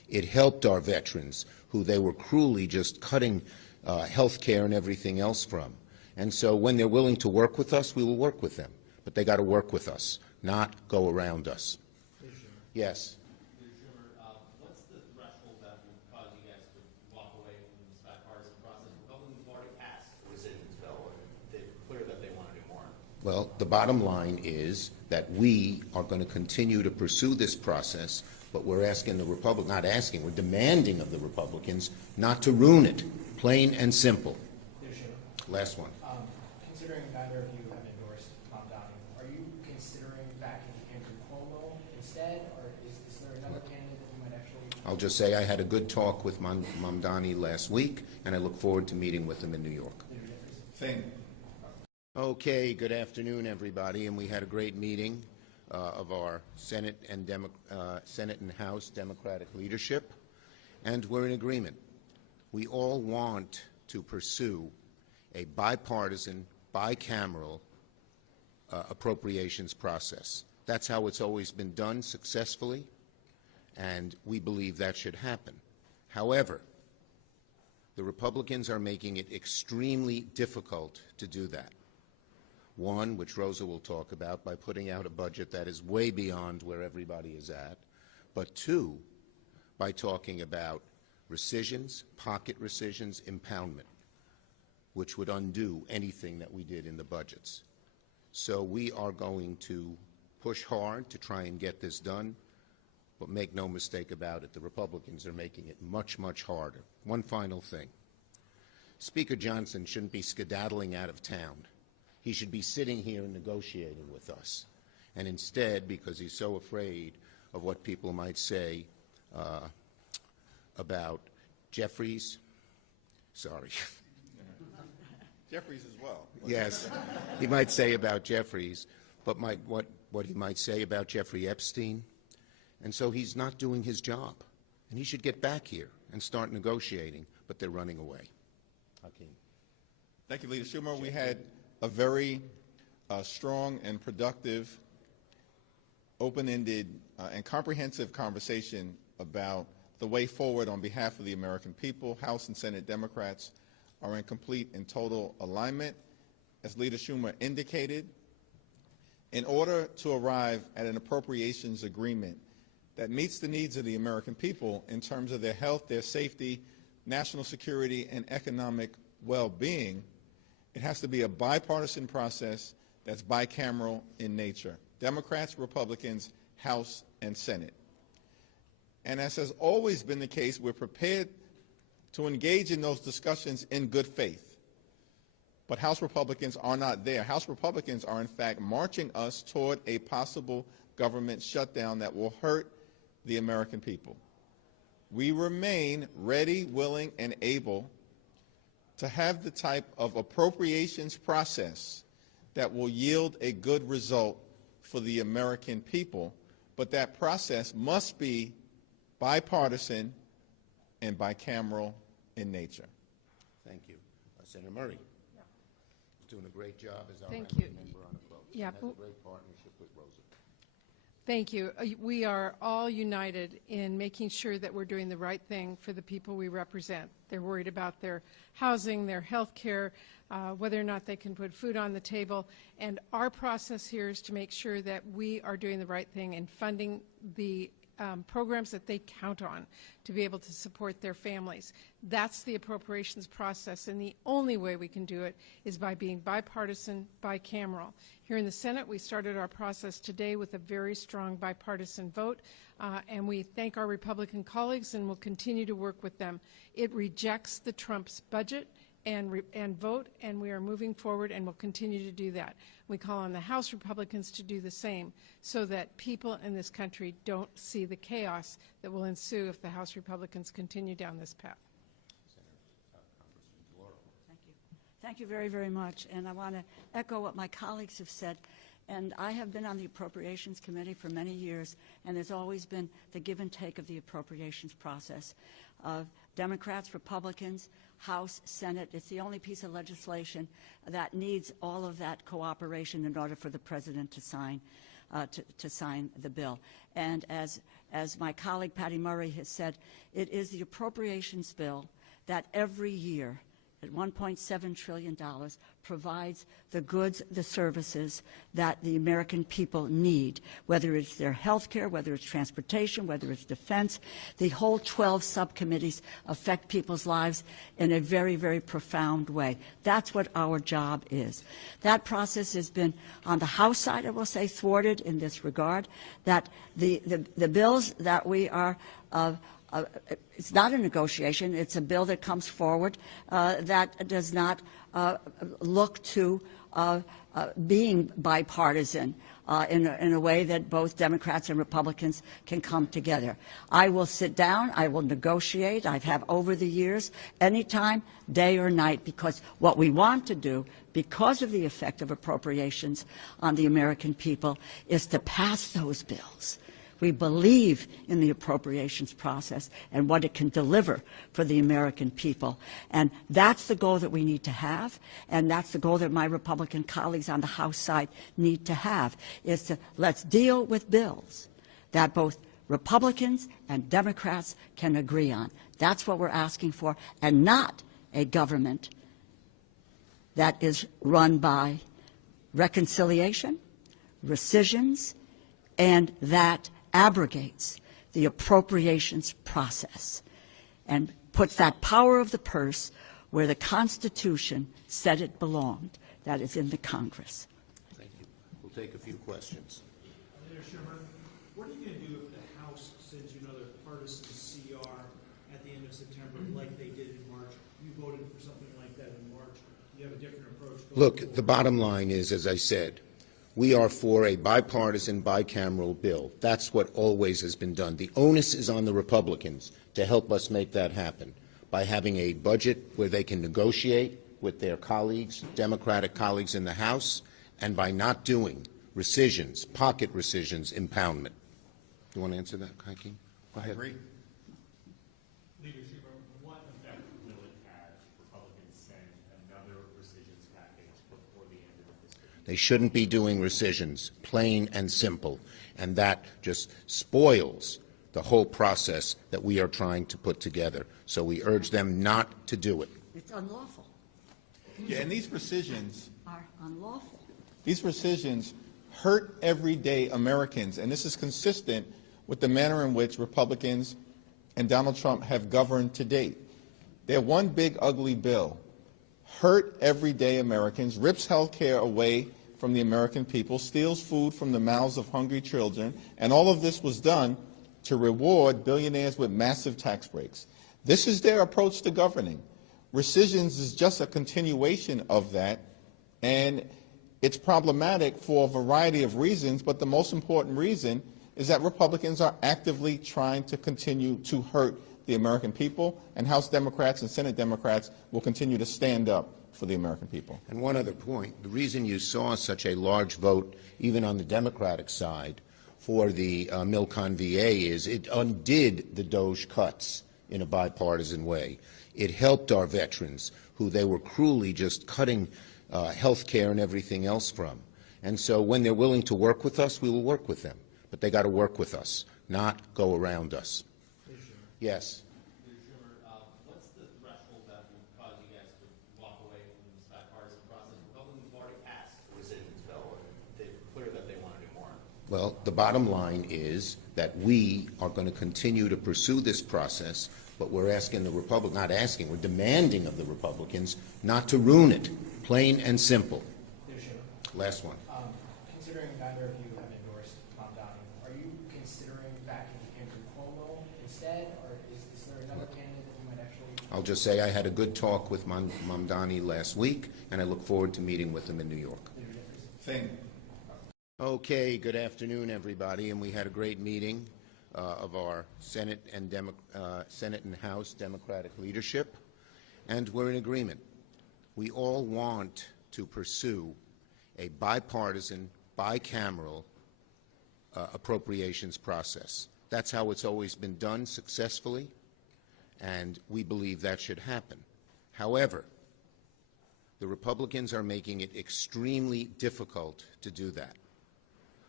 It helped our veterans, who they were cruelly just cutting health care and everything else from. And so when they're willing to work with us, we will work with them. But they got to work with us, not go around us. Yes. What's the threshold that would cause you guys to walk away from this bipartisan process? Republicans have already passed the rescissions bill, and they're clear that they want to do more. Well, the bottom line is that we are going to continue to pursue this process, but we're asking the Republicans, not asking, we're demanding of the Republicans not to ruin it, plain and simple. Last one. Considering neither of you have endorsed Mamdani, are you considering backing Andrew Cuomo instead, or is there another candidate that you might actually? I'll just say I had a good talk with Mamdani last week, and I look forward to meeting with him in New York. Same. Okay, good afternoon, everybody, and we had a great meeting of our Senate and House Democratic leadership, and we're in agreement. We all want to pursue a bipartisan, bicameral appropriations process. That's how it's always been done successfully, and we believe that should happen. However, the Republicans are making it extremely difficult to do that. One, which Rosa will talk about, by putting out a budget that is way beyond where everybody is at. But two, by talking about rescissions, pocket rescissions, impoundment, which would undo anything that we did in the budgets. So we are going to push hard to try and get this done, but make no mistake about it, the Republicans are making it much, much harder. One final thing. Speaker Johnson shouldn't be skedaddling out of town. He should be sitting here and negotiating with us. And instead, because he's so afraid of what people might say about Jeffries, sorry. Jeffries as well. Yes, he might say about Jeffries, but what he might say about Jeffrey Epstein. And so he's not doing his job. And he should get back here and start negotiating, but they're running away. Hakeem. Thank you, Leader Schumer. We had a very strong and productive, open-ended, and comprehensive conversation about the way forward on behalf of the American people. House and Senate Democrats are in complete and total alignment. As Leader Schumer indicated, in order to arrive at an appropriations agreement that meets the needs of the American people in terms of their health, their safety, national security, and economic well-being, it has to be a bipartisan process that's bicameral in nature. Democrats, Republicans, House, and Senate. And as has always been the case, we're prepared to engage in those discussions in good faith. But House Republicans are not there. House Republicans are, in fact, marching us toward a possible government shutdown that will hurt the American people. We remain ready, willing, and able to have the type of appropriations process that will yield a good result for the American people, but that process must be bipartisan and bicameral in nature. Thank you. Senator Murray. Doing a great job as our Thank ranking you. member on the vote. Yeah. And has a great partnership with Rosa. Thank you. We are all united in making sure that we're doing the right thing for the people we represent. They're worried about their housing, their health care, whether or not they can put food on the table. And our process here is to make sure that we are doing the right thing and funding the programs that they count on to be able to support their families. That's the appropriations process, and the only way we can do it is by being bipartisan, bicameral. Here in the Senate, we started our process today with a very strong bipartisan vote, and we thank our Republican colleagues and will continue to work with them. It rejects the Trump's budget and vote, and we are moving forward and will continue to do that. We call on the House Republicans to do the same so that people in this country don't see the chaos that will ensue if the House Republicans continue down this path. Thank you. Thank you very, very much. And I want to echo what my colleagues have said. And I have been on the Appropriations Committee for many years, and there's always been the give and take of the appropriations process. Democrats, Republicans, House, Senate, it's the only piece of legislation that needs all of that cooperation in order for the President to sign the bill. And as as my colleague Patty Murray has said, it is the appropriations bill that every year at $1.7 trillion provides the goods, the services that the American people need, whether it's their health care, whether it's transportation, whether it's defense. The whole 12 subcommittees affect people's lives in a very, very profound way. That's what our job is. That process has been, on the House side, I will say, thwarted in this regard, that the bills that we are it's not a negotiation. It's a bill that comes forward that does not look to being bipartisan in a way that both Democrats and Republicans can come together. I will sit down. I will negotiate. I have over the years, anytime, day or night, because what we want to do, because of the effect of appropriations on the American people, is to pass those bills. We believe in the appropriations process and what it can deliver for the American people. And that's the goal that we need to have, and that's the goal that my Republican colleagues on the House side need to have, is to let's deal with bills that both Republicans and Democrats can agree on. That's what we're asking for, and not a government that is run by reconciliation, rescissions, and that abrogates the appropriations process and puts that power of the purse where the Constitution said it belonged, that is in the Congress. Thank you. We'll take a few questions. Leader Schumer, what are you going to do if the House sends you another partisan CR at the end of September like they did in March? You voted for something like that in March. You have a different approach going Look, forward. the bottom line is, as I said, we are for a bipartisan, bicameral bill. That's what always has been done. The onus is on the Republicans to help us make that happen by having a budget where they can negotiate with their colleagues, Democratic colleagues in the House, and by not doing rescissions, pocket rescissions, impoundment. You want to answer that, Hakeem? Go ahead. I agree. Leader Schumer, what effect will it have if Republicans send another rescissions package before the end of this year? They shouldn't be doing rescissions, plain and simple, and that just spoils the whole process that we are trying to put together. So we urge them not to do it. It's unlawful. Yeah, and these rescissions Are unlawful. These rescissions hurt everyday Americans, and this is consistent with the manner in which Republicans and Donald Trump have governed to date. They're one big, ugly bill. Hurt everyday Americans, rips health care away from the American people, steals food from the mouths of hungry children, and all of this was done to reward billionaires with massive tax breaks. This is their approach to governing. Rescissions is just a continuation of that, and it's problematic for a variety of reasons, but the most important reason is that Republicans are actively trying to continue to hurt the American people, and House Democrats and Senate Democrats will continue to stand up for the American people. And one other point, the reason you saw such a large vote, even on the Democratic side, for the Milcon VA is it undid the DOJ cuts in a bipartisan way. It helped our veterans, who they were cruelly just cutting health care and everything else from. And so when they're willing to work with us, we will work with them. But they got to work with us, not go around us. Yes. What's the threshold that would cause you guys to walk away from this bipartisan process? Republicans have already passed the rescissions bill, and they're clear that they want to do more. Well, the bottom line is that we are going to continue to pursue this process, but we're asking the Republicans, not asking, we're demanding of the Republicans not to ruin it, plain and simple. Last one. Considering neither of you have endorsed Mamdani, are you considering backing Andrew Cuomo instead, or is there another candidate that you might actually? I'll just say I had a good talk with Mamdani last week, and I look forward to meeting with him in New York. Same. Okay, good afternoon, everybody, and we had a great meeting of our Senate and House Democratic leadership, and we're in agreement. We all want to pursue a bipartisan, bicameral appropriations process. That's how it's always been done successfully, and we believe that should happen. However, the Republicans are making it extremely difficult to do that.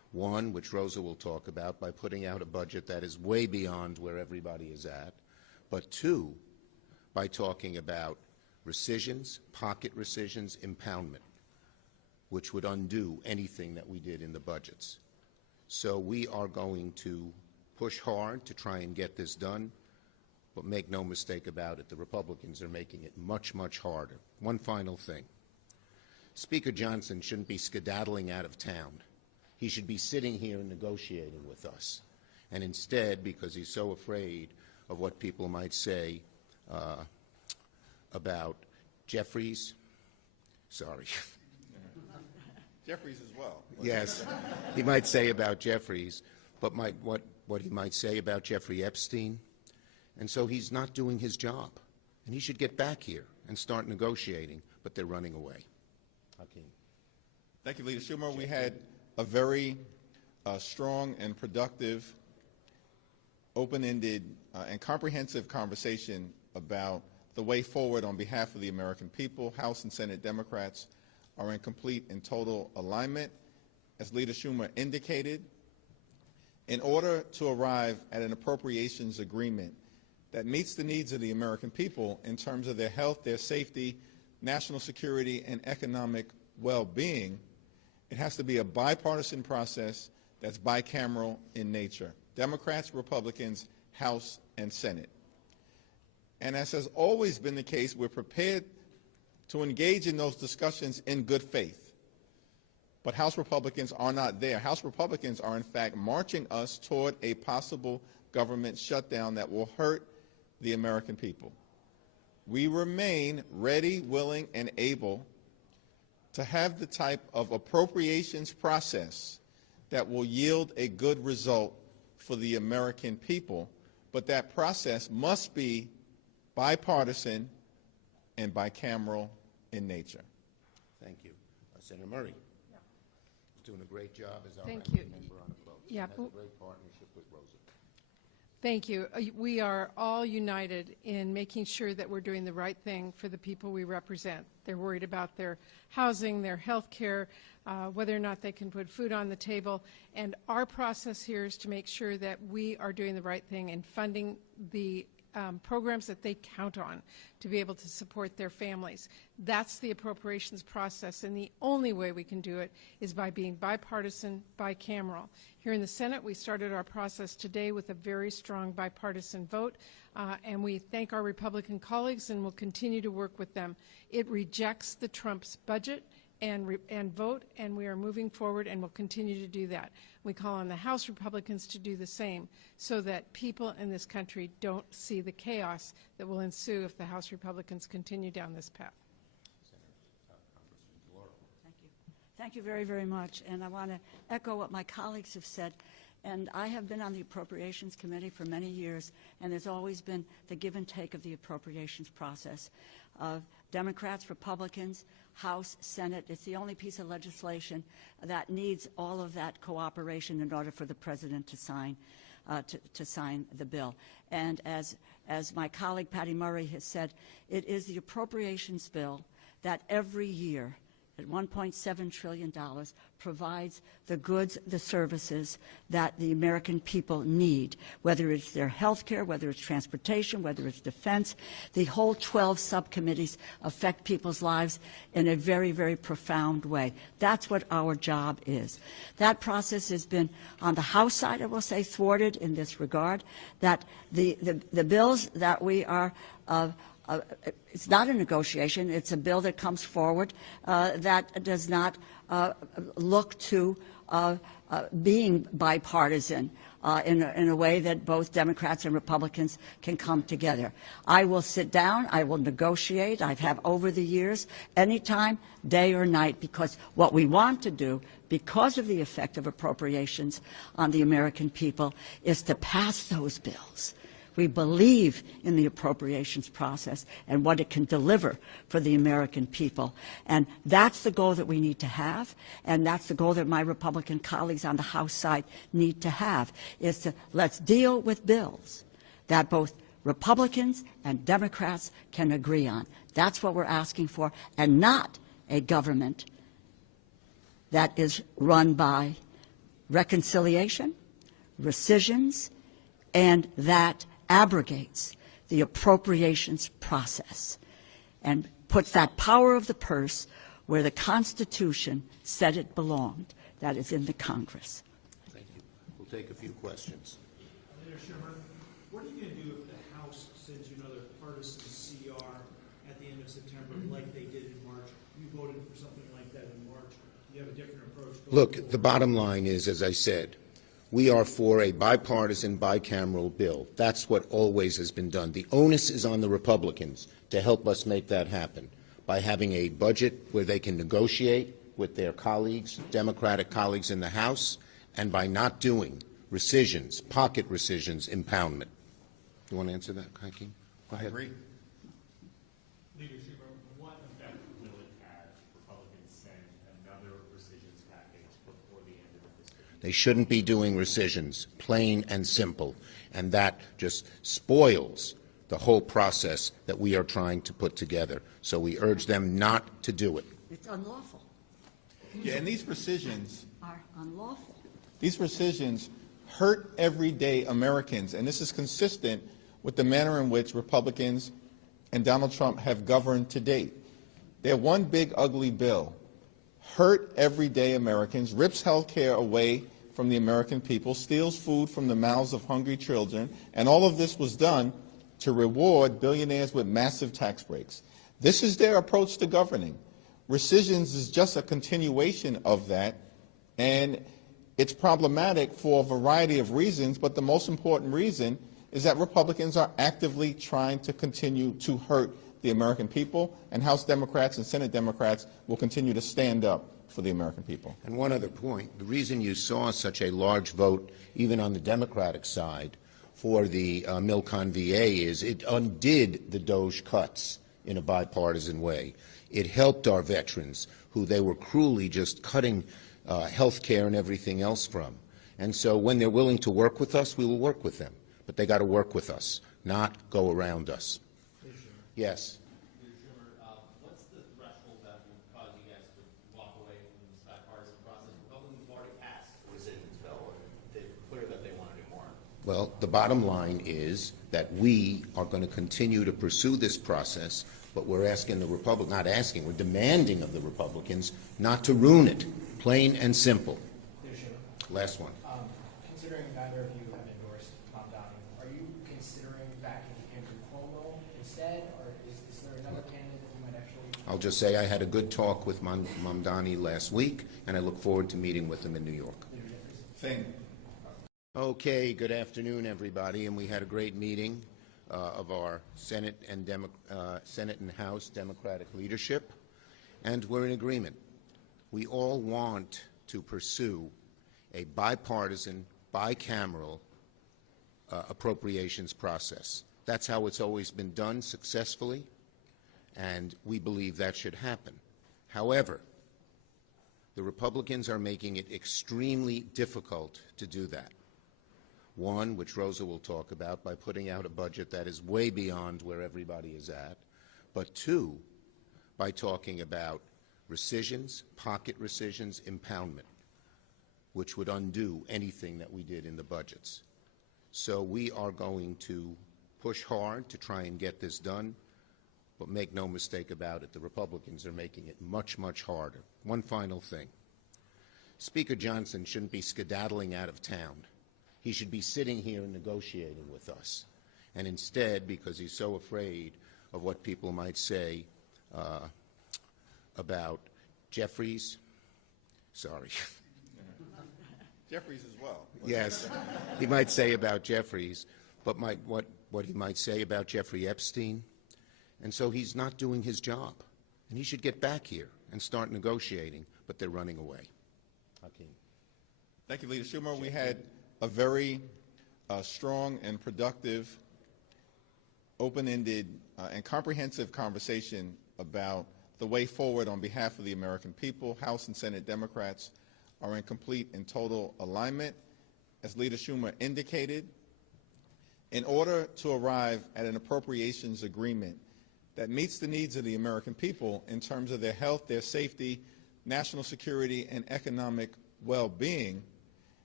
One, which Rosa will talk about, by putting out a budget that is way beyond where everybody is at. But two, by talking about rescissions, pocket rescissions, impoundment, which would undo anything that we did in the budgets. So we are going to push hard to try and get this done, but make no mistake about it, the Republicans are making it much, much harder. One final thing. Speaker Johnson shouldn't be skedaddling out of town. He should be sitting here and negotiating with us. And instead, because he's so afraid of what people might say about Jeffries, sorry. Jeffries as well. Yes, he might say about Jeffries, but what he might say about Jeffrey Epstein. And so he's not doing his job. And he should get back here and start negotiating, but they're running away. Hakeem. Thank you, Leader Schumer. We had a very strong and productive, open-ended, and comprehensive conversation about the way forward on behalf of the American people. House and Senate Democrats are in complete and total alignment. As Leader Schumer indicated, in order to arrive at an appropriations agreement that meets the needs of the American people in terms of their health, their safety, national security, and economic well-being, it has to be a bipartisan process that's bicameral in nature. Democrats, Republicans, House, and Senate. And as has always been the case, we're prepared to engage in those discussions in good faith. But House Republicans are not there. House Republicans are, in fact, marching us toward a possible government shutdown that will hurt the American people. We remain ready, willing, and able to have the type of appropriations process that will yield a good result for the American people, but that process must be bipartisan and bicameral in nature. Thank you. Senator Murray. He's doing a great job as our Thank ranking you. member on the vote. Yeah, He has a great partnership with Rosa. Thank you. We are all united in making sure that we're doing the right thing for the people we represent. They're worried about their housing, their health care, whether or not they can put food on the table. And our process here is to make sure that we are doing the right thing and funding the programs that they count on to be able to support their families. That's the appropriations process, and the only way we can do it is by being bipartisan, bicameral. Here in the Senate, we started our process today with a very strong bipartisan vote, and we thank our Republican colleagues and will continue to work with them. It rejects the Trump's budget and vote, and we are moving forward and will continue to do that. We call on the House Republicans to do the same so that people in this country don't see the chaos that will ensue if the House Republicans continue down this path. Thank you. Thank you very, very much. And I want to echo what my colleagues have said. And I have been on the Appropriations Committee for many years, and there's always been the give and take of the appropriations process. Democrats, Republicans, House, Senate, it's the only piece of legislation that needs all of that cooperation in order for the President to sign the bill. And as my colleague Patty Murray has said, it is the appropriations bill that every year at $1.7 trillion provides the goods, the services that the American people need, whether it's their health care, whether it's transportation, whether it's defense. The whole 12 subcommittees affect people's lives in a very, very profound way. That's what our job is. That process has been, on the House side, I will say, thwarted in this regard, that the bills that we are it's not a negotiation. It's a bill that comes forward that does not look to being bipartisan in a way that both Democrats and Republicans can come together. I will sit down. I will negotiate. I have over the years, anytime, day or night, because what we want to do, because of the effect of appropriations on the American people, is to pass those bills. We believe in the appropriations process and what it can deliver for the American people. And that's the goal that we need to have, and that's the goal that my Republican colleagues on the House side need to have, is to let's deal with bills that both Republicans and Democrats can agree on. That's what we're asking for, and not a government that is run by reconciliation, rescissions, and that abrogates the appropriations process and puts that power of the purse where the Constitution said it belonged, that is in the Congress. Thank you. We'll take a few questions. Leader Schumer, what are you going to do if the House sends you another partisan CR at the end of September like they did in March? You voted for something like that in March. You have a different approach. Look, the bottom line is, as I said, we are for a bipartisan, bicameral bill. That's what always has been done. The onus is on the Republicans to help us make that happen by having a budget where they can negotiate with their colleagues, Democratic colleagues in the House, and by not doing rescissions, pocket rescissions, impoundment. You want to answer that, Hakeem? Go ahead. I agree. Leader Schumer, what effect will it have if Republicans send another rescissions package before the end of the fiscal year? They shouldn't be doing rescissions, plain and simple, and that just spoils the whole process that we are trying to put together. So we urge them not to do it. It's unlawful. Yeah, and these rescissions Are unlawful. hurt everyday Americans, and this is consistent with the manner in which Republicans and Donald Trump have governed to date. Their one big ugly bill hurt everyday Americans, rips health care away from the American people, steals food from the mouths of hungry children, and all of this was done to reward billionaires with massive tax breaks. This is their approach to governing. Rescissions is just a continuation of that, and it's problematic for a variety of reasons, but the most important reason is that Republicans are actively trying to continue to hurt the American people, and House Democrats and Senate Democrats will continue to stand up for the American people. And one other point, the reason you saw such a large vote, even on the Democratic side, for the Milcon VA is it undid the DOJ cuts in a bipartisan way. It helped our veterans, who they were cruelly just cutting health care and everything else from. And so when they're willing to work with us, we will work with them. But they got to work with us, not go around us. Yes. Leader Schumer, what's the threshold that would cause you guys to walk away from this bipartisan process? Republicans have already passed the rescissions bill, and they're clear that they want to do more. Well, the bottom line is that we are going to continue to pursue this process, but we're asking the Republicans, not asking, we're demanding of the Republicans not to ruin it, plain and simple. Leader Schumer, Last one. considering neither of you have endorsed Tom Downing, are you considering backing Andrew Cuomo instead, or is there another candidate that you might actually? I'll just say I had a good talk with Mamdani last week, and I look forward to meeting with him in New York. Same. Okay, good afternoon, everybody, and we had a great meeting of our Senate and House Democratic leadership, and we're in agreement. We all want to pursue a bipartisan, bicameral appropriations process. That's how it's always been done successfully, and we believe that should happen. However, the Republicans are making it extremely difficult to do that. One, which Rosa will talk about, by putting out a budget that is way beyond where everybody is at, but two, by talking about rescissions, pocket rescissions, impoundment, which would undo anything that we did in the budgets. So we are going to push hard to try and get this done, but make no mistake about it, the Republicans are making it much, much harder. One final thing. Speaker Johnson shouldn't be skedaddling out of town. He should be sitting here and negotiating with us. And instead, because he's so afraid of what people might say about Jeffries, sorry. Jeffries as well. Yes, he might say about Jeffries, but what he might say about Jeffrey Epstein. And so he's not doing his job. And he should get back here and start negotiating, but they're running away. Hakeem. Thank you, Leader Schumer. We had a very strong and productive, open-ended and comprehensive conversation about the way forward on behalf of the American people. House and Senate Democrats are in complete and total alignment. As Leader Schumer indicated, in order to arrive at an appropriations agreement that meets the needs of the American people in terms of their health, their safety, national security, and economic well-being,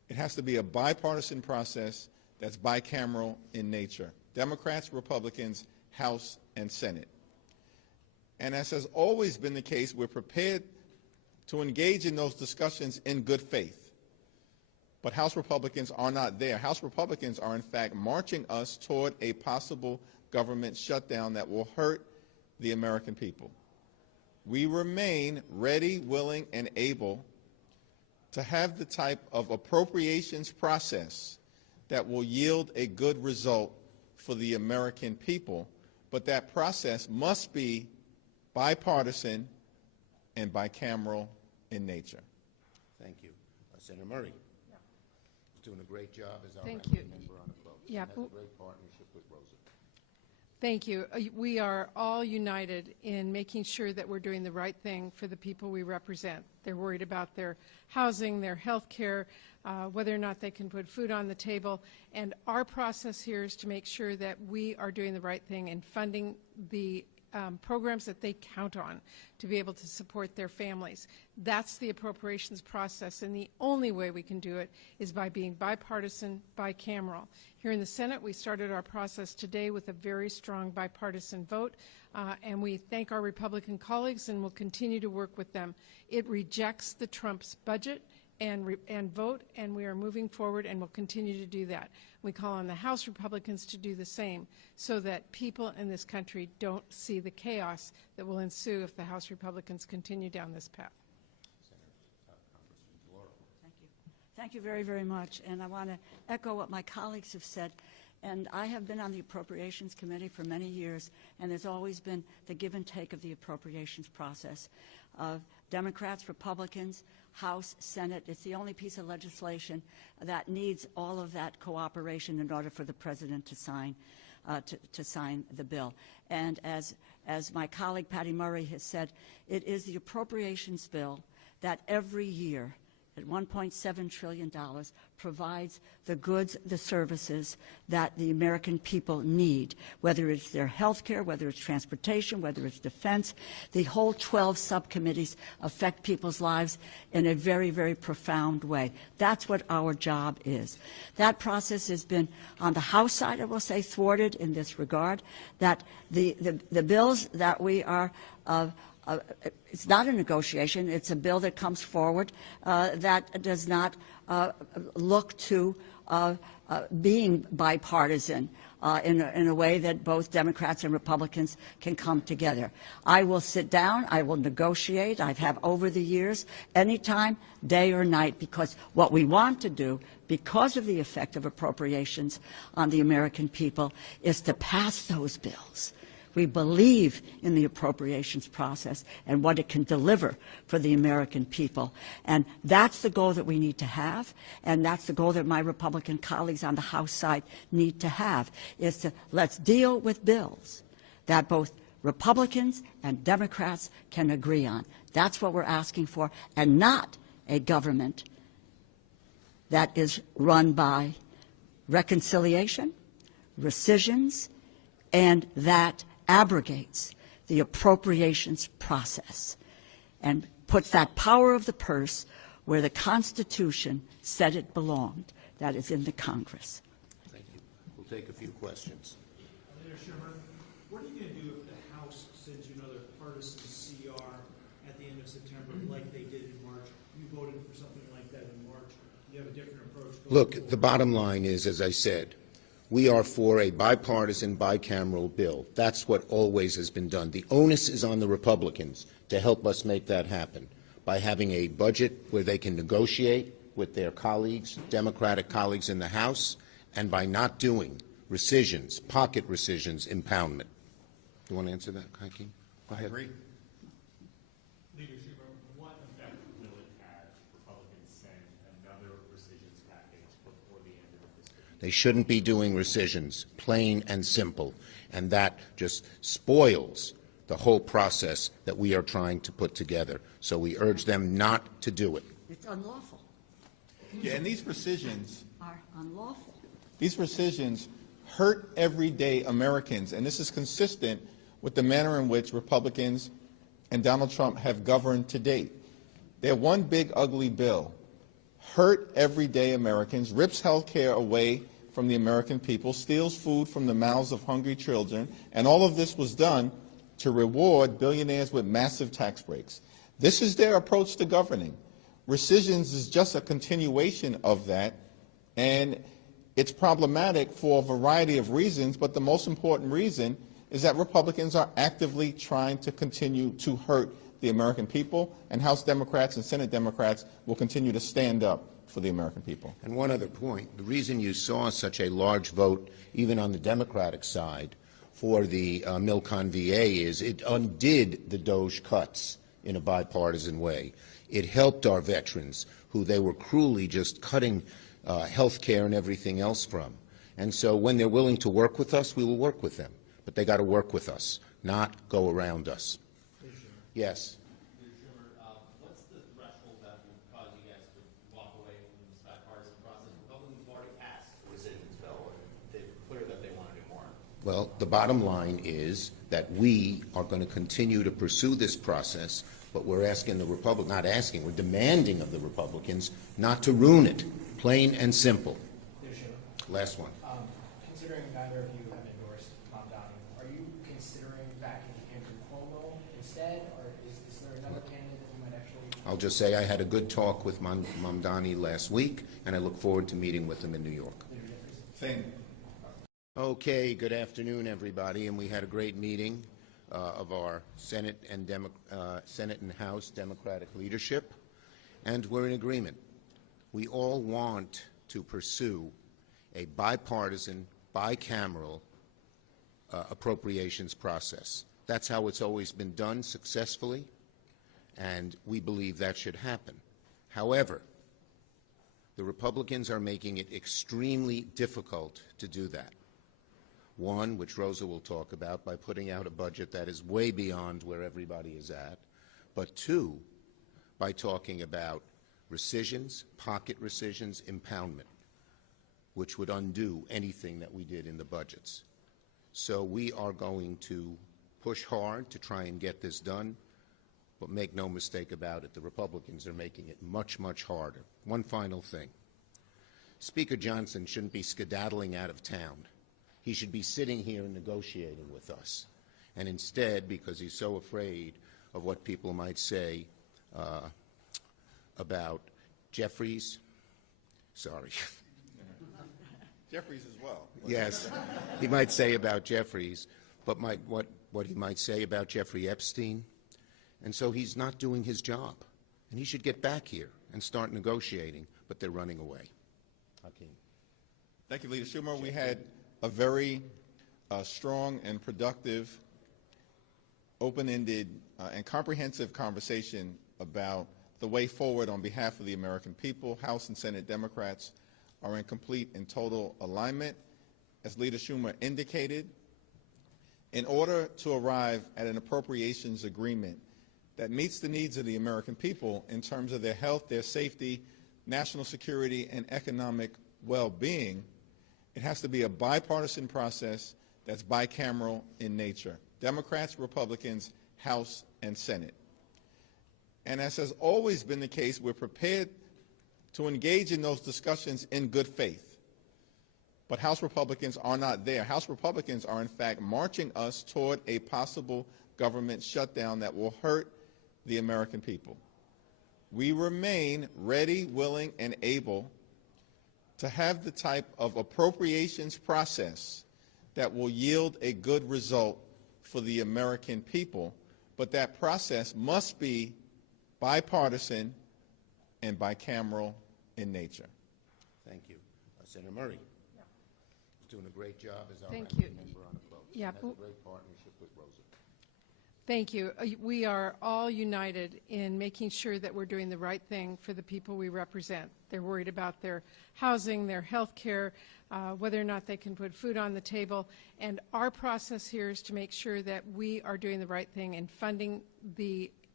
It has to be a bipartisan process that's bicameral in nature. Democrats, Republicans, House, and Senate. And as has always been the case, we're prepared to engage in those discussions in good faith. But House Republicans are not there. House Republicans are, in fact, marching us toward a possible government shutdown that will hurt the American people. We remain ready, willing, and able to have the type of appropriations process that will yield a good result for the American people, but that process must be bipartisan and bicameral in nature. Thank you. Senator Murray. He's doing a great job as our Thank ranking you. member on the vote. Yeah, Has a great partnership with Rosa. Thank you. We are all united in making sure that we're doing the right thing for the people we represent. They're worried about their housing, their health care, whether or not they can put food on the table. And our process here is to make sure that we are doing the right thing and funding the programs that they count on to be able to support their families. That's the appropriations process, and the only way we can do it is by being bipartisan, bicameral. Here in the Senate, we started our process today with a very strong bipartisan vote, and we thank our Republican colleagues and will continue to work with them. It rejects the Trump's budget and vote, and we are moving forward and will continue to do that. We call on the House Republicans to do the same so that people in this country don't see the chaos that will ensue if the House Republicans continue down this path. Thank you. Thank you very, very much. And I want to echo what my colleagues have said. And I have been on the Appropriations Committee for many years, and there's always been the give and take of the appropriations process. Democrats, Republicans, House, Senate, it's the only piece of legislation that needs all of that cooperation in order for the President to sign the bill. And as my colleague Patty Murray has said, it is the appropriations bill that every year at $1.7 trillion provides the goods, the services that the American people need, whether it's their health care, whether it's transportation, whether it's defense. The whole 12 subcommittees affect people's lives in a very, very profound way. That's what our job is. That process has been, on the House side, I will say, thwarted in this regard, that the bills that we are it's not a negotiation. It's a bill that comes forward that does not look to being bipartisan in a way that both Democrats and Republicans can come together. I will sit down. I will negotiate. I have over the years, anytime, day or night, because what we want to do, because of the effect of appropriations on the American people, is to pass those bills. We believe in the appropriations process and what it can deliver for the American people. And that's the goal that we need to have, and that's the goal that my Republican colleagues on the House side need to have, is to let's deal with bills that both Republicans and Democrats can agree on. That's what we're asking for, and not a government that is run by reconciliation, rescissions, and that abrogates the appropriations process and puts that power of the purse where the Constitution said it belonged, that is in the Congress. Thank you. We'll take a few questions. Senator Schumer, what are you going to do if the House sends you another partisan CR at the end of September like they did in March? You voted for something like that in March. You have a different approach. Look, the bottom line is, as I said, we are for a bipartisan, bicameral bill. That's what always has been done. The onus is on the Republicans to help us make that happen by having a budget where they can negotiate with their colleagues, Democratic colleagues in the House, and by not doing rescissions, pocket rescissions, impoundment. You want to answer that, Hakeem? Go ahead. I agree. Leader Schumer, what effect will it have if Republicans send another rescissions package before the end of this year? They shouldn't be doing rescissions, plain and simple, and that just spoils the whole process that we are trying to put together. So we urge them not to do it. It's unlawful. Yeah, and these rescissions Are unlawful. These rescissions hurt everyday Americans, and this is consistent with the manner in which Republicans and Donald Trump have governed to date. Their one big ugly bill hurt everyday Americans, rips health care away from the American people, steals food from the mouths of hungry children, and all of this was done to reward billionaires with massive tax breaks. This is their approach to governing. Rescissions is just a continuation of that, and it's problematic for a variety of reasons, but the most important reason is that Republicans are actively trying to continue to hurt the American people, and House Democrats and Senate Democrats will continue to stand up for the American people. And one other point, the reason you saw such a large vote, even on the Democratic side, for the Milcon VA is it undid the DOJ cuts in a bipartisan way. It helped our veterans, who they were cruelly just cutting health care and everything else from. And so when they're willing to work with us, we will work with them. But they got to work with us, not go around us. Yes. Schumer, what's the threshold that would cause you guys to walk away from this bipartisan process? Republicans have already passed the rescissions bill, and they're clear that they want to do more. Well, the bottom line is that we are going to continue to pursue this process, but we're asking the Republicans, not asking, we're demanding of the Republicans not to ruin it, plain and simple. Last one. Considering neither of you have endorsed Mom Donnie, are you considering backing Andrew Cuomo instead, or is there another candidate that you might actually? I'll just say I had a good talk with Mamdani last week, and I look forward to meeting with him in New York. Same. Okay, good afternoon, everybody, and we had a great meeting of our Senate and House Democratic leadership, and we're in agreement. We all want to pursue a bipartisan, bicameral appropriations process. That's how it's always been done successfully, and we believe that should happen. However, the Republicans are making it extremely difficult to do that. One, which Rosa will talk about, by putting out a budget that is way beyond where everybody is at, but two, by talking about rescissions, pocket rescissions, impoundment, which would undo anything that we did in the budgets. So we are going to push hard to try and get this done, but make no mistake about it, the Republicans are making it much, much harder. One final thing. Speaker Johnson shouldn't be skedaddling out of town. He should be sitting here and negotiating with us. And instead, because he's so afraid of what people might say about Jeffries, sorry. Jeffries as well. Yes, he might say about Jeffries, but what he might say about Jeffrey Epstein. And so he's not doing his job. And he should get back here and start negotiating, but they're running away. Hakeem. Thank you, Leader Schumer. We had a very strong and productive, open-ended, and comprehensive conversation about the way forward on behalf of the American people. House and Senate Democrats are in complete and total alignment. As Leader Schumer indicated, in order to arrive at an appropriations agreement that meets the needs of the American people in terms of their health, their safety, national security, and economic well-being, it has to be a bipartisan process that's bicameral in nature. Democrats, Republicans, House, and Senate. And as has always been the case, we're prepared to engage in those discussions in good faith. But House Republicans are not there. House Republicans are, in fact, marching us toward a possible government shutdown that will hurt the American people. We remain ready, willing, and able to have the type of appropriations process that will yield a good result for the American people, but that process must be bipartisan and bicameral in nature. Thank you. Senator Murray. He's doing a great job as our Thank ranking you. member on the vote. Yeah, Has a great partnership with Rosa. Thank you. We are all united in making sure that we're doing the right thing for the people we represent. They're worried about their housing, their health care, whether or not they can put food on the table. And our process here is to make sure that we are doing the right thing in funding the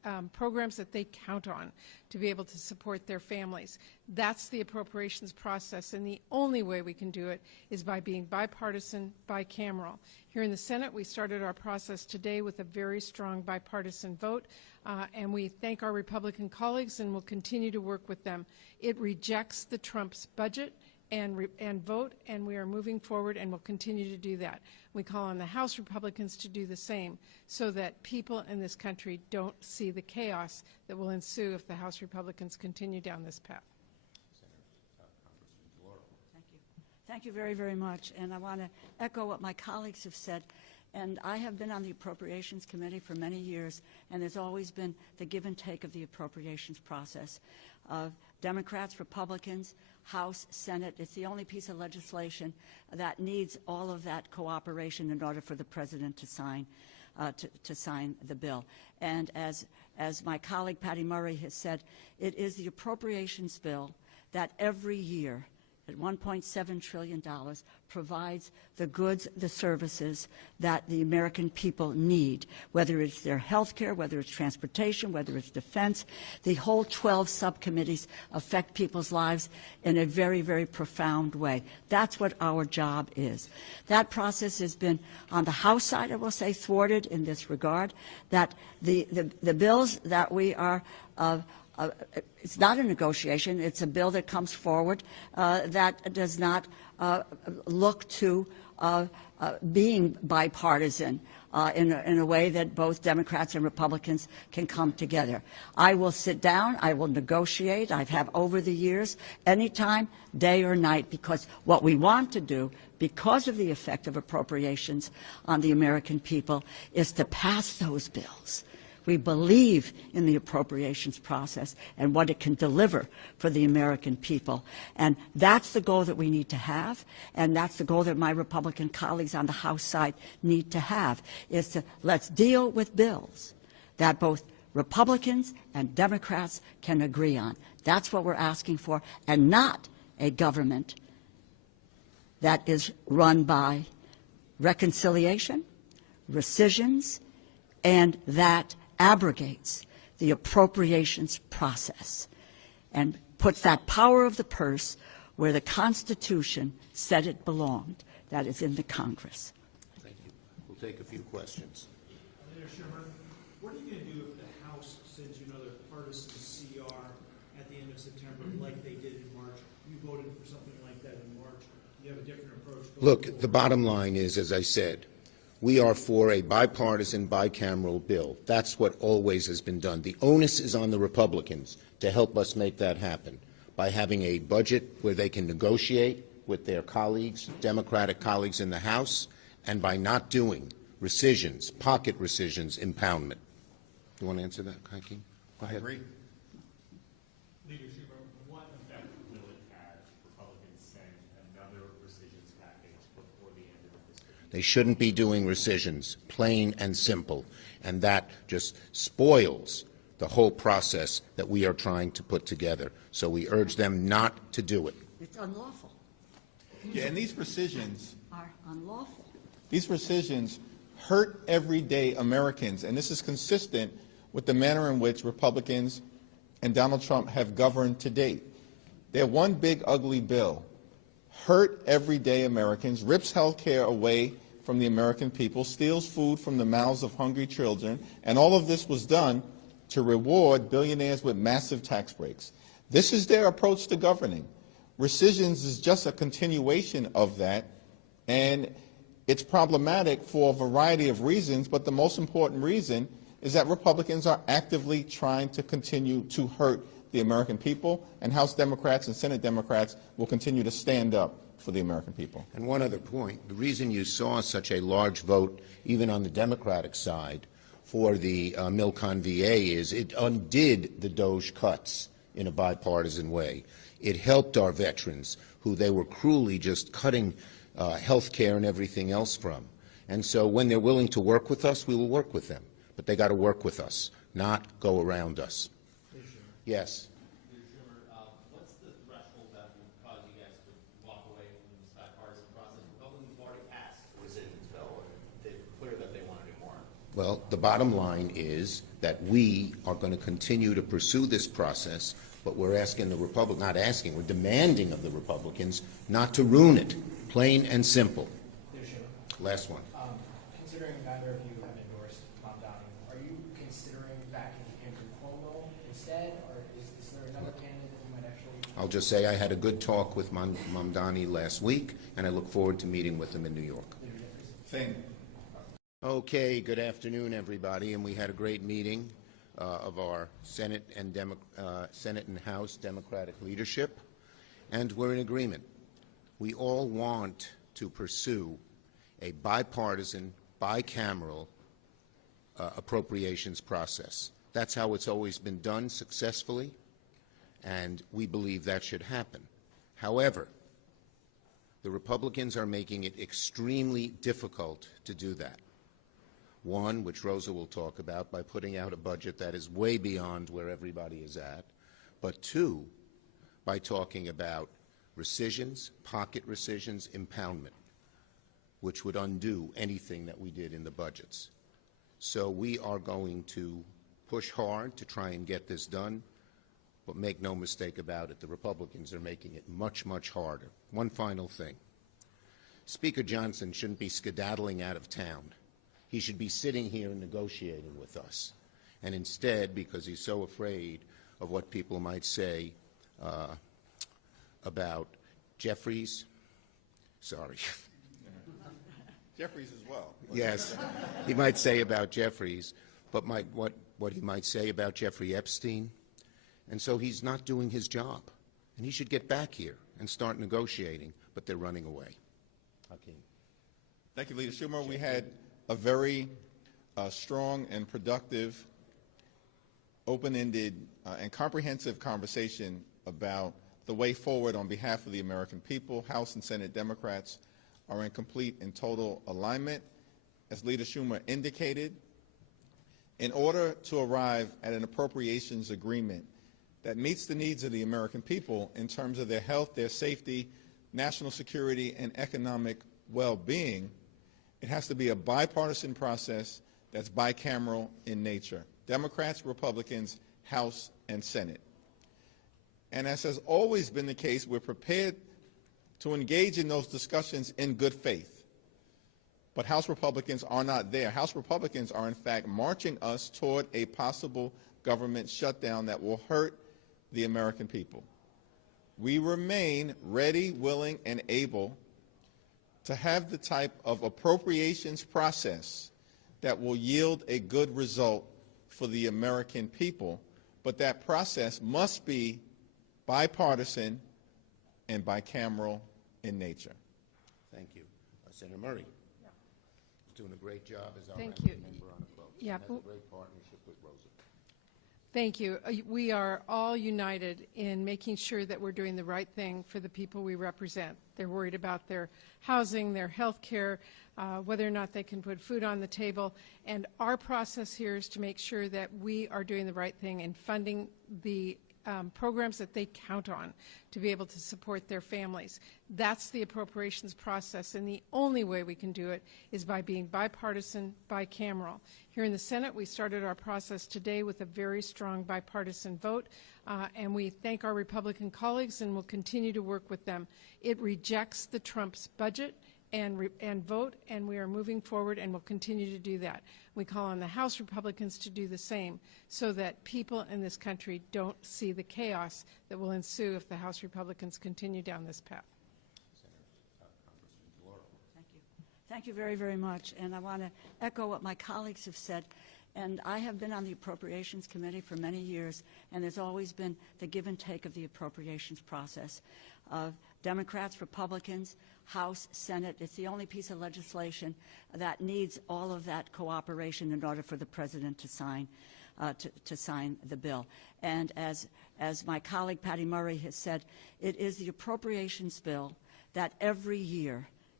programs that they count on to be able to support their families. That's the appropriations process, and the only way we can do it is by being bipartisan, bicameral. Here in the Senate, we started our process today with a very strong bipartisan vote, and we thank our Republican colleagues and will continue to work with them. It rejects the Trump's budget and vote, and we are moving forward and will continue to do that. We call on the House Republicans to do the same so that people in this country don't see the chaos that will ensue if the House Republicans continue down this path. Thank you. Thank you very, very much. And I want to echo what my colleagues have said. And I have been on the Appropriations Committee for many years, and there's always been the give and take of the appropriations process. Democrats, Republicans, House, Senate, it's the only piece of legislation that needs all of that cooperation in order for the President to sign the bill. And as my colleague Patty Murray has said, it is the appropriations bill that every year at $1.7 trillion provides the goods, the services that the American people need, whether it's their health care, whether it's transportation, whether it's defense. The whole 12 subcommittees affect people's lives in a very, very profound way. That's what our job is. That process has been, on the House side, I will say, thwarted in this regard, that the bills that we are it's not a negotiation. It's a bill that comes forward that does not look to being bipartisan in a way that both Democrats and Republicans can come together. I will sit down. I will negotiate. I have over the years, anytime, day or night, because what we want to do, because of the effect of appropriations on the American people, is to pass those bills. We believe in the appropriations process and what it can deliver for the American people. And that's the goal that we need to have, and that's the goal that my Republican colleagues on the House side need to have, is to let's deal with bills that both Republicans and Democrats can agree on. That's what we're asking for, and not a government that is run by reconciliation, rescissions, and that abrogates the appropriations process and puts that power of the purse where the Constitution said it belonged, that is in the Congress. Thank you. We'll take a few questions. Leader Schumer, what are you going to do if the House sends you another partisan CR at the end of September like they did in March? You voted for something like that in March. You have a different approach. Look, the bottom line is, as I said, we are for a bipartisan, bicameral bill. That's what always has been done. The onus is on the Republicans to help us make that happen by having a budget where they can negotiate with their colleagues, Democratic colleagues in the House, and by not doing rescissions, pocket rescissions, impoundment. You want to answer that, Hakeem? Go ahead. I agree. Leader Schumer, what effect will it have if Republicans send another rescissions package before the end of this year? They shouldn't be doing rescissions, plain and simple, and that just spoils the whole process that we are trying to put together. So we urge them not to do it. It's unlawful. Yeah, and these rescissions Are unlawful. These rescissions hurt everyday Americans, and this is consistent with the manner in which Republicans and Donald Trump have governed to date. Their one big ugly bill hurt everyday Americans, rips health care away from the American people, steals food from the mouths of hungry children, and all of this was done to reward billionaires with massive tax breaks. This is their approach to governing. Rescissions is just a continuation of that, and it's problematic for a variety of reasons, but the most important reason is that Republicans are actively trying to continue to hurt the American people, and House Democrats and Senate Democrats will continue to stand up for the American people. And one other point, the reason you saw such a large vote, even on the Democratic side, for the Milcon VA is it undid the DOJ cuts in a bipartisan way. It helped our veterans, who they were cruelly just cutting health care and everything else from. And so when they're willing to work with us, we will work with them. But they got to work with us, not go around us. Yes. Leader Schumer, what's the threshold that would cause you guys to walk away from this bipartisan process? Republicans have already passed the rescissions bill, and they're clear that they want to do more. Well, the bottom line is that we are going to continue to pursue this process, but we're asking the Republicans, not asking, we're demanding of the Republicans not to ruin it, plain and simple. Last one. Considering neither of you have endorsed Tom Downing, are you considering backing Andrew Cuomo instead, or is there another candidate that you might actually? I'll just say I had a good talk with Mamdani last week, and I look forward to meeting with him in New York. Same. Okay, good afternoon, everybody, and we had a great meeting of our Senate and House Democratic leadership, and we're in agreement. We all want to pursue a bipartisan, bicameral appropriations process. That's how it's always been done successfully, and we believe that should happen. However, the Republicans are making it extremely difficult to do that. One, which Rosa will talk about, by putting out a budget that is way beyond where everybody is at. But two, by talking about rescissions, pocket rescissions, impoundment, which would undo anything that we did in the budgets. So we are going to push hard to try and get this done, but make no mistake about it, the Republicans are making it much, much harder. One final thing. Speaker Johnson shouldn't be skedaddling out of town. He should be sitting here and negotiating with us. And instead, because he's so afraid of what people might say about Jeffries, sorry. Jeffries as well. Yes, he might say about Jeffries, but what he might say about Jeffrey Epstein. And so he's not doing his job. And he should get back here and start negotiating, but they're running away. Hakeem. Thank you, Leader Schumer. We had a very strong and productive, open-ended and comprehensive conversation about the way forward on behalf of the American people. House and Senate Democrats are in complete and total alignment. As Leader Schumer indicated, in order to arrive at an appropriations agreement that meets the needs of the American people in terms of their health, their safety, national security, and economic well-being, it has to be a bipartisan process that's bicameral in nature. Democrats, Republicans, House, and Senate. And as has always been the case, we're prepared to engage in those discussions in good faith. But House Republicans are not there. House Republicans are, in fact, marching us toward a possible government shutdown that will hurt the American people. We remain ready, willing, and able to have the type of appropriations process that will yield a good result for the American people, but that process must be bipartisan and bicameral in nature. Thank you. Senator Murray. Yeah. Doing a great job as our Thank you. member on the vote. Yeah, Has a great partnership with Rosa. Thank you. We are all united in making sure that we're doing the right thing for the people we represent. They're worried about their housing, their health care, whether or not they can put food on the table. And our process here is to make sure that we are doing the right thing and funding the programs that they count on to be able to support their families. That's the appropriations process, and the only way we can do it is by being bipartisan, bicameral. Here in the Senate, we started our process today with a very strong bipartisan vote, and we thank our Republican colleagues and will continue to work with them. It rejects the Trump's budget and vote, and we are moving forward and will continue to do that. We call on the House Republicans to do the same so that people in this country don't see the chaos that will ensue if the House Republicans continue down this path. Thank you. Thank you very, very much. And I want to echo what my colleagues have said. And I have been on the Appropriations Committee for many years, and there's always been the give and take of the appropriations process. Democrats, Republicans, House, Senate, it's the only piece of legislation that needs all of that cooperation in order for the President to sign the bill. And as my colleague Patty Murray has said, it is the appropriations bill that every year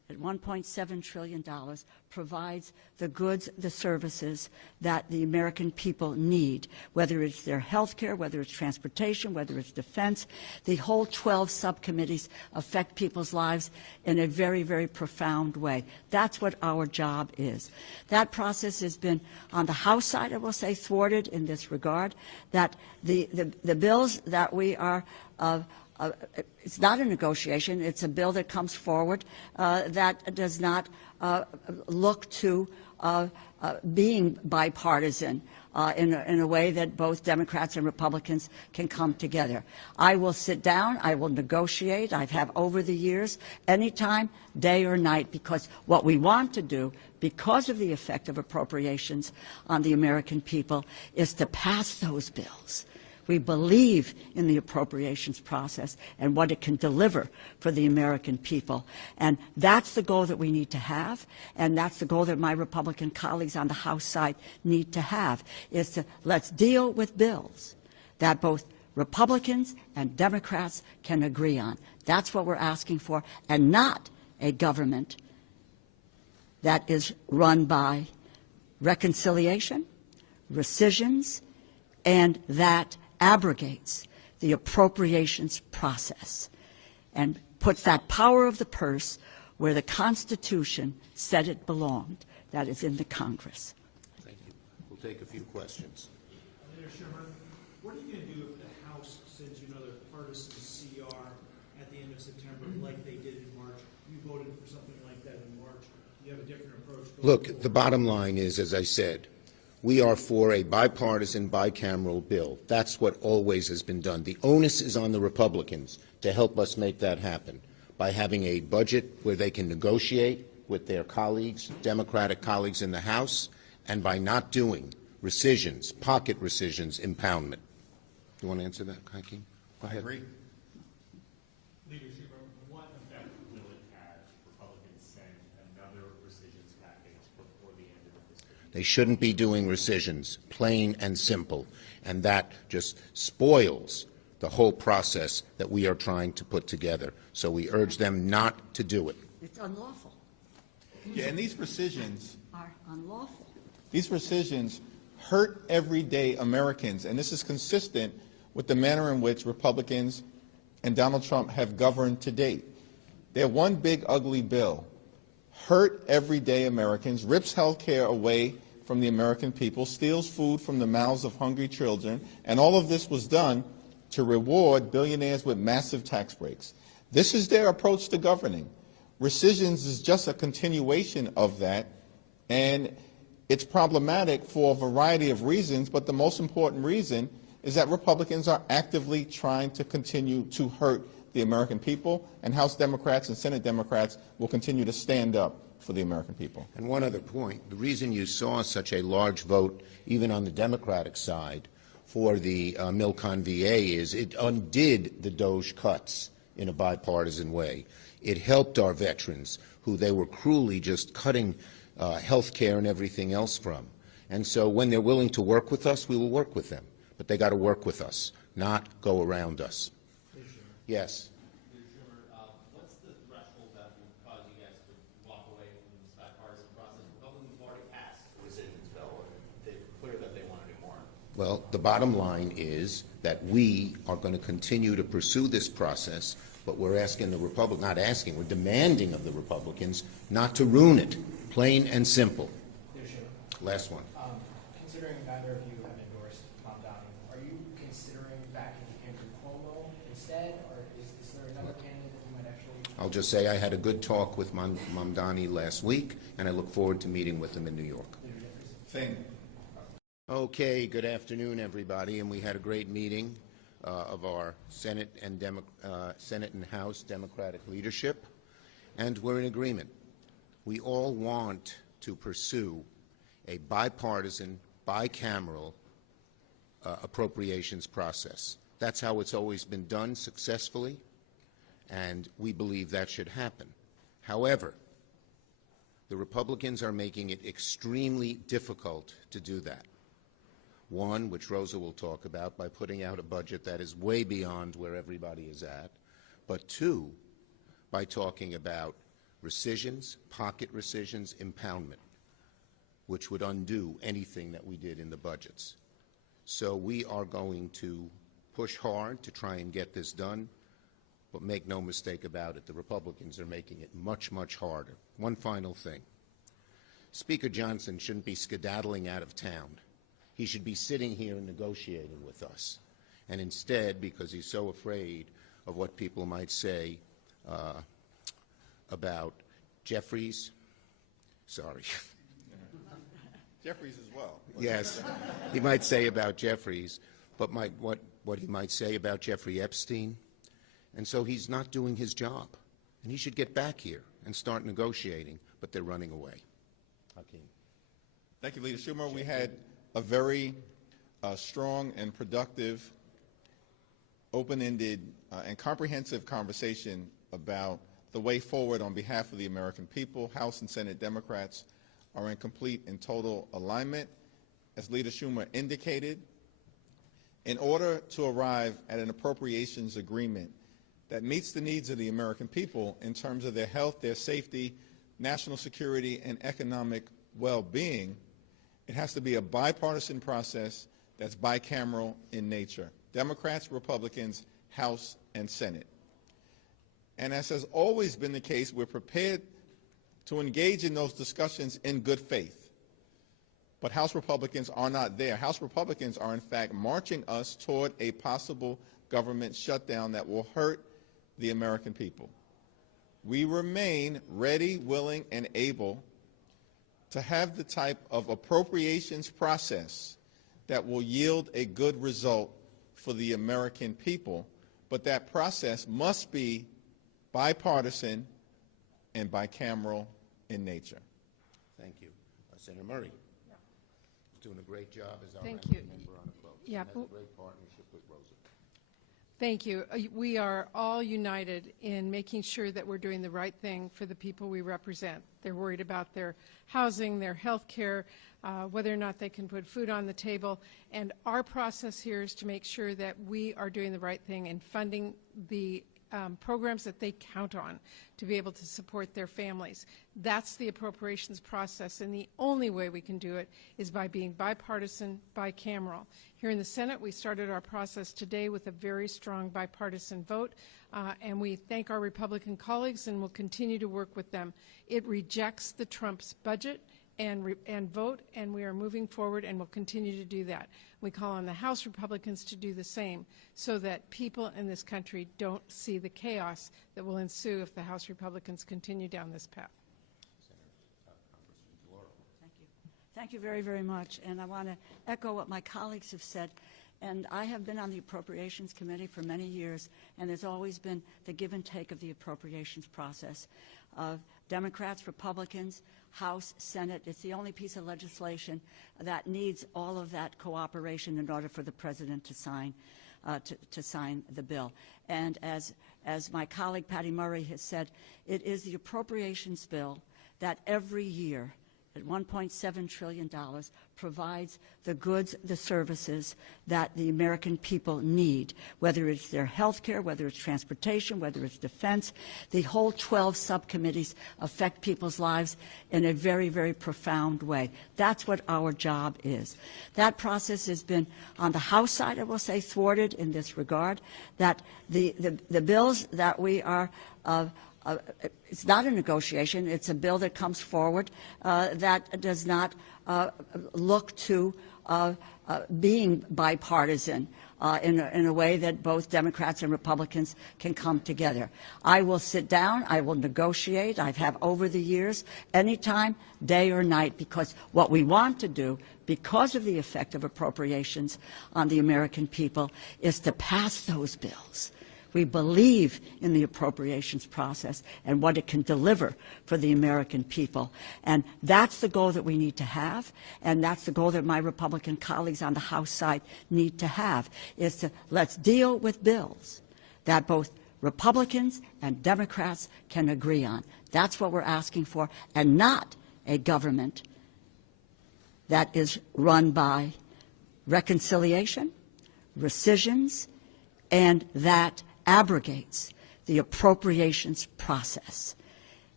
at $1.7 trillion, provides the goods, the services that the American people need, whether it's their health care, whether it's transportation, whether it's defense. The whole 12 subcommittees affect people's lives in a very, very profound way. That's what our job is. That process has been, on the House side, I will say, thwarted in this regard, that the bills that we are it's not a negotiation. It's a bill that comes forward that does not look to being bipartisan in a way that both Democrats and Republicans can come together. I will sit down. I will negotiate. I have over the years, anytime, day or night, because what we want to do, because of the effect of appropriations on the American people, is to pass those bills. We believe in the appropriations process and what it can deliver for the American people. And that's the goal that we need to have, and that's the goal that my Republican colleagues on the House side need to have, is to let's deal with bills that both Republicans and Democrats can agree on. That's what we're asking for, and not a government that is run by reconciliation, rescissions, and that abrogates the appropriations process and puts that power of the purse where the Constitution said it belonged, that is in the Congress. Thank you. We'll take a few questions. Leader Schumer, what are you going to do if the House sends you another partisan CR at the end of September like they did in March? You voted for something like that in March. You have a different approach. Look, the bottom line is, as I said, we are for a bipartisan, bicameral bill. That's what always has been done. The onus is on the Republicans to help us make that happen by having a budget where they can negotiate with their colleagues, Democratic colleagues in the House, and by not doing rescissions, pocket rescissions, impoundment. You want to answer that, Hakeem? Go ahead. I agree. Leader Schumer, what effect will it have if Republicans send another rescissions package before the end of this year? They shouldn't be doing rescissions, plain and simple, and that just spoils the whole process that we are trying to put together. So we urge them not to do it. It's unlawful. Yeah, and these rescissions Are unlawful. These rescissions hurt everyday Americans, and this is consistent with the manner in which Republicans and Donald Trump have governed to date. They're one big, ugly bill. Hurt everyday Americans, rips health care away from the American people, steals food from the mouths of hungry children, and all of this was done to reward billionaires with massive tax breaks. This is their approach to governing. Rescissions is just a continuation of that, and it's problematic for a variety of reasons, but the most important reason is that Republicans are actively trying to continue to hurt the American people, and House Democrats and Senate Democrats will continue to stand up for the American people. And one other point, the reason you saw such a large vote, even on the Democratic side, for the Milcon VA is it undid the DOJ cuts in a bipartisan way. It helped our veterans, who they were cruelly just cutting health care and everything else from. And so when they're willing to work with us, we will work with them. But they got to work with us, not go around us. Yes. What's the threshold that will cause you guys to walk away from this bipartisan process? Republicans have already passed the rescissions bill, and they're clear that they want to do more. Well, the bottom line is that we are going to continue to pursue this process, but we're asking the Republicans, not asking, we're demanding of the Republicans not to ruin it, plain and simple. Last one. Considering neither of you have endorsed Mamdani, are you considering backing Andrew Cuomo instead, or is there another candidate that you might actually? I'll just say I had a good talk with Mamdani last week, and I look forward to meeting with him in New York. Same. Okay, good afternoon, everybody, and we had a great meeting of our Senate and House Democratic leadership, and we're in agreement. We all want to pursue a bipartisan, bicameral appropriations process. That's how it's always been done successfully, and we believe that should happen. However, the Republicans are making it extremely difficult to do that. One, which Rosa will talk about, by putting out a budget that is way beyond where everybody is at. But two, by talking about rescissions, pocket rescissions, impoundment, which would undo anything that we did in the budgets. So we are going to push hard to try and get this done, but make no mistake about it, the Republicans are making it much, much harder. One final thing. Speaker Johnson shouldn't be skedaddling out of town. He should be sitting here and negotiating with us. And instead, because he's so afraid of what people might say about Jeffries, sorry. Jeffries as well. Yes, he might say about Jeffries, but what he might say about Jeffrey Epstein. And so he's not doing his job. And he should get back here and start negotiating, but they're running away. Hakeem. Thank you, Leader Schumer. We had a very strong and productive, open-ended, and comprehensive conversation about the way forward on behalf of the American people. House and Senate Democrats are in complete and total alignment. As Leader Schumer indicated, in order to arrive at an appropriations agreement that meets the needs of the American people in terms of their health, their safety, national security, and economic well-being, it has to be a bipartisan process that's bicameral in nature. Democrats, Republicans, House, and Senate. And as has always been the case, we're prepared to engage in those discussions in good faith. But House Republicans are not there. House Republicans are, in fact, marching us toward a possible government shutdown that will hurt the American people. We remain ready, willing, and able to have the type of appropriations process that will yield a good result for the American people, but that process must be bipartisan and bicameral in nature. Thank you. Senator Murray. He's doing a great job as our Thank ranking you. member on the vote. Yeah, And has a great partnership with Rosa. Thank you. We are all united in making sure that we're doing the right thing for the people we represent. They're worried about their housing, their health care, whether or not they can put food on the table. And our process here is to make sure that we are doing the right thing and funding the programs that they count on to be able to support their families. That's the appropriations process, and the only way we can do it is by being bipartisan, bicameral. Here in the Senate, we started our process today with a very strong bipartisan vote, and we thank our Republican colleagues and will continue to work with them. It rejects the Trump's budget and vote, and we are moving forward and will continue to do that. We call on the House Republicans to do the same so that people in this country don't see the chaos that will ensue if the House Republicans continue down this path. Thank you. Thank you very, very much. And I want to echo what my colleagues have said. And I have been on the Appropriations Committee for many years, and there's always been the give and take of the appropriations process. Democrats, Republicans, House, Senate, it's the only piece of legislation that needs all of that cooperation in order for the President to sign the bill. And as my colleague Patty Murray has said, it is the appropriations bill that every year at $1.7 trillion provides the goods, the services that the American people need, whether it's their health care, whether it's transportation, whether it's defense. The whole 12 subcommittees affect people's lives in a very, very profound way. That's what our job is. That process has been, on the House side, I will say, thwarted in this regard, that the bills that we are it's not a negotiation. It's a bill that comes forward that does not look to being bipartisan in a way that both Democrats and Republicans can come together. I will sit down. I will negotiate. I have over the years, anytime, day or night, because what we want to do, because of the effect of appropriations on the American people, is to pass those bills. We believe in the appropriations process and what it can deliver for the American people. And that's the goal that we need to have, and that's the goal that my Republican colleagues on the House side need to have, is to let's deal with bills that both Republicans and Democrats can agree on. That's what we're asking for, and not a government that is run by reconciliation, rescissions, and that abrogates the appropriations process.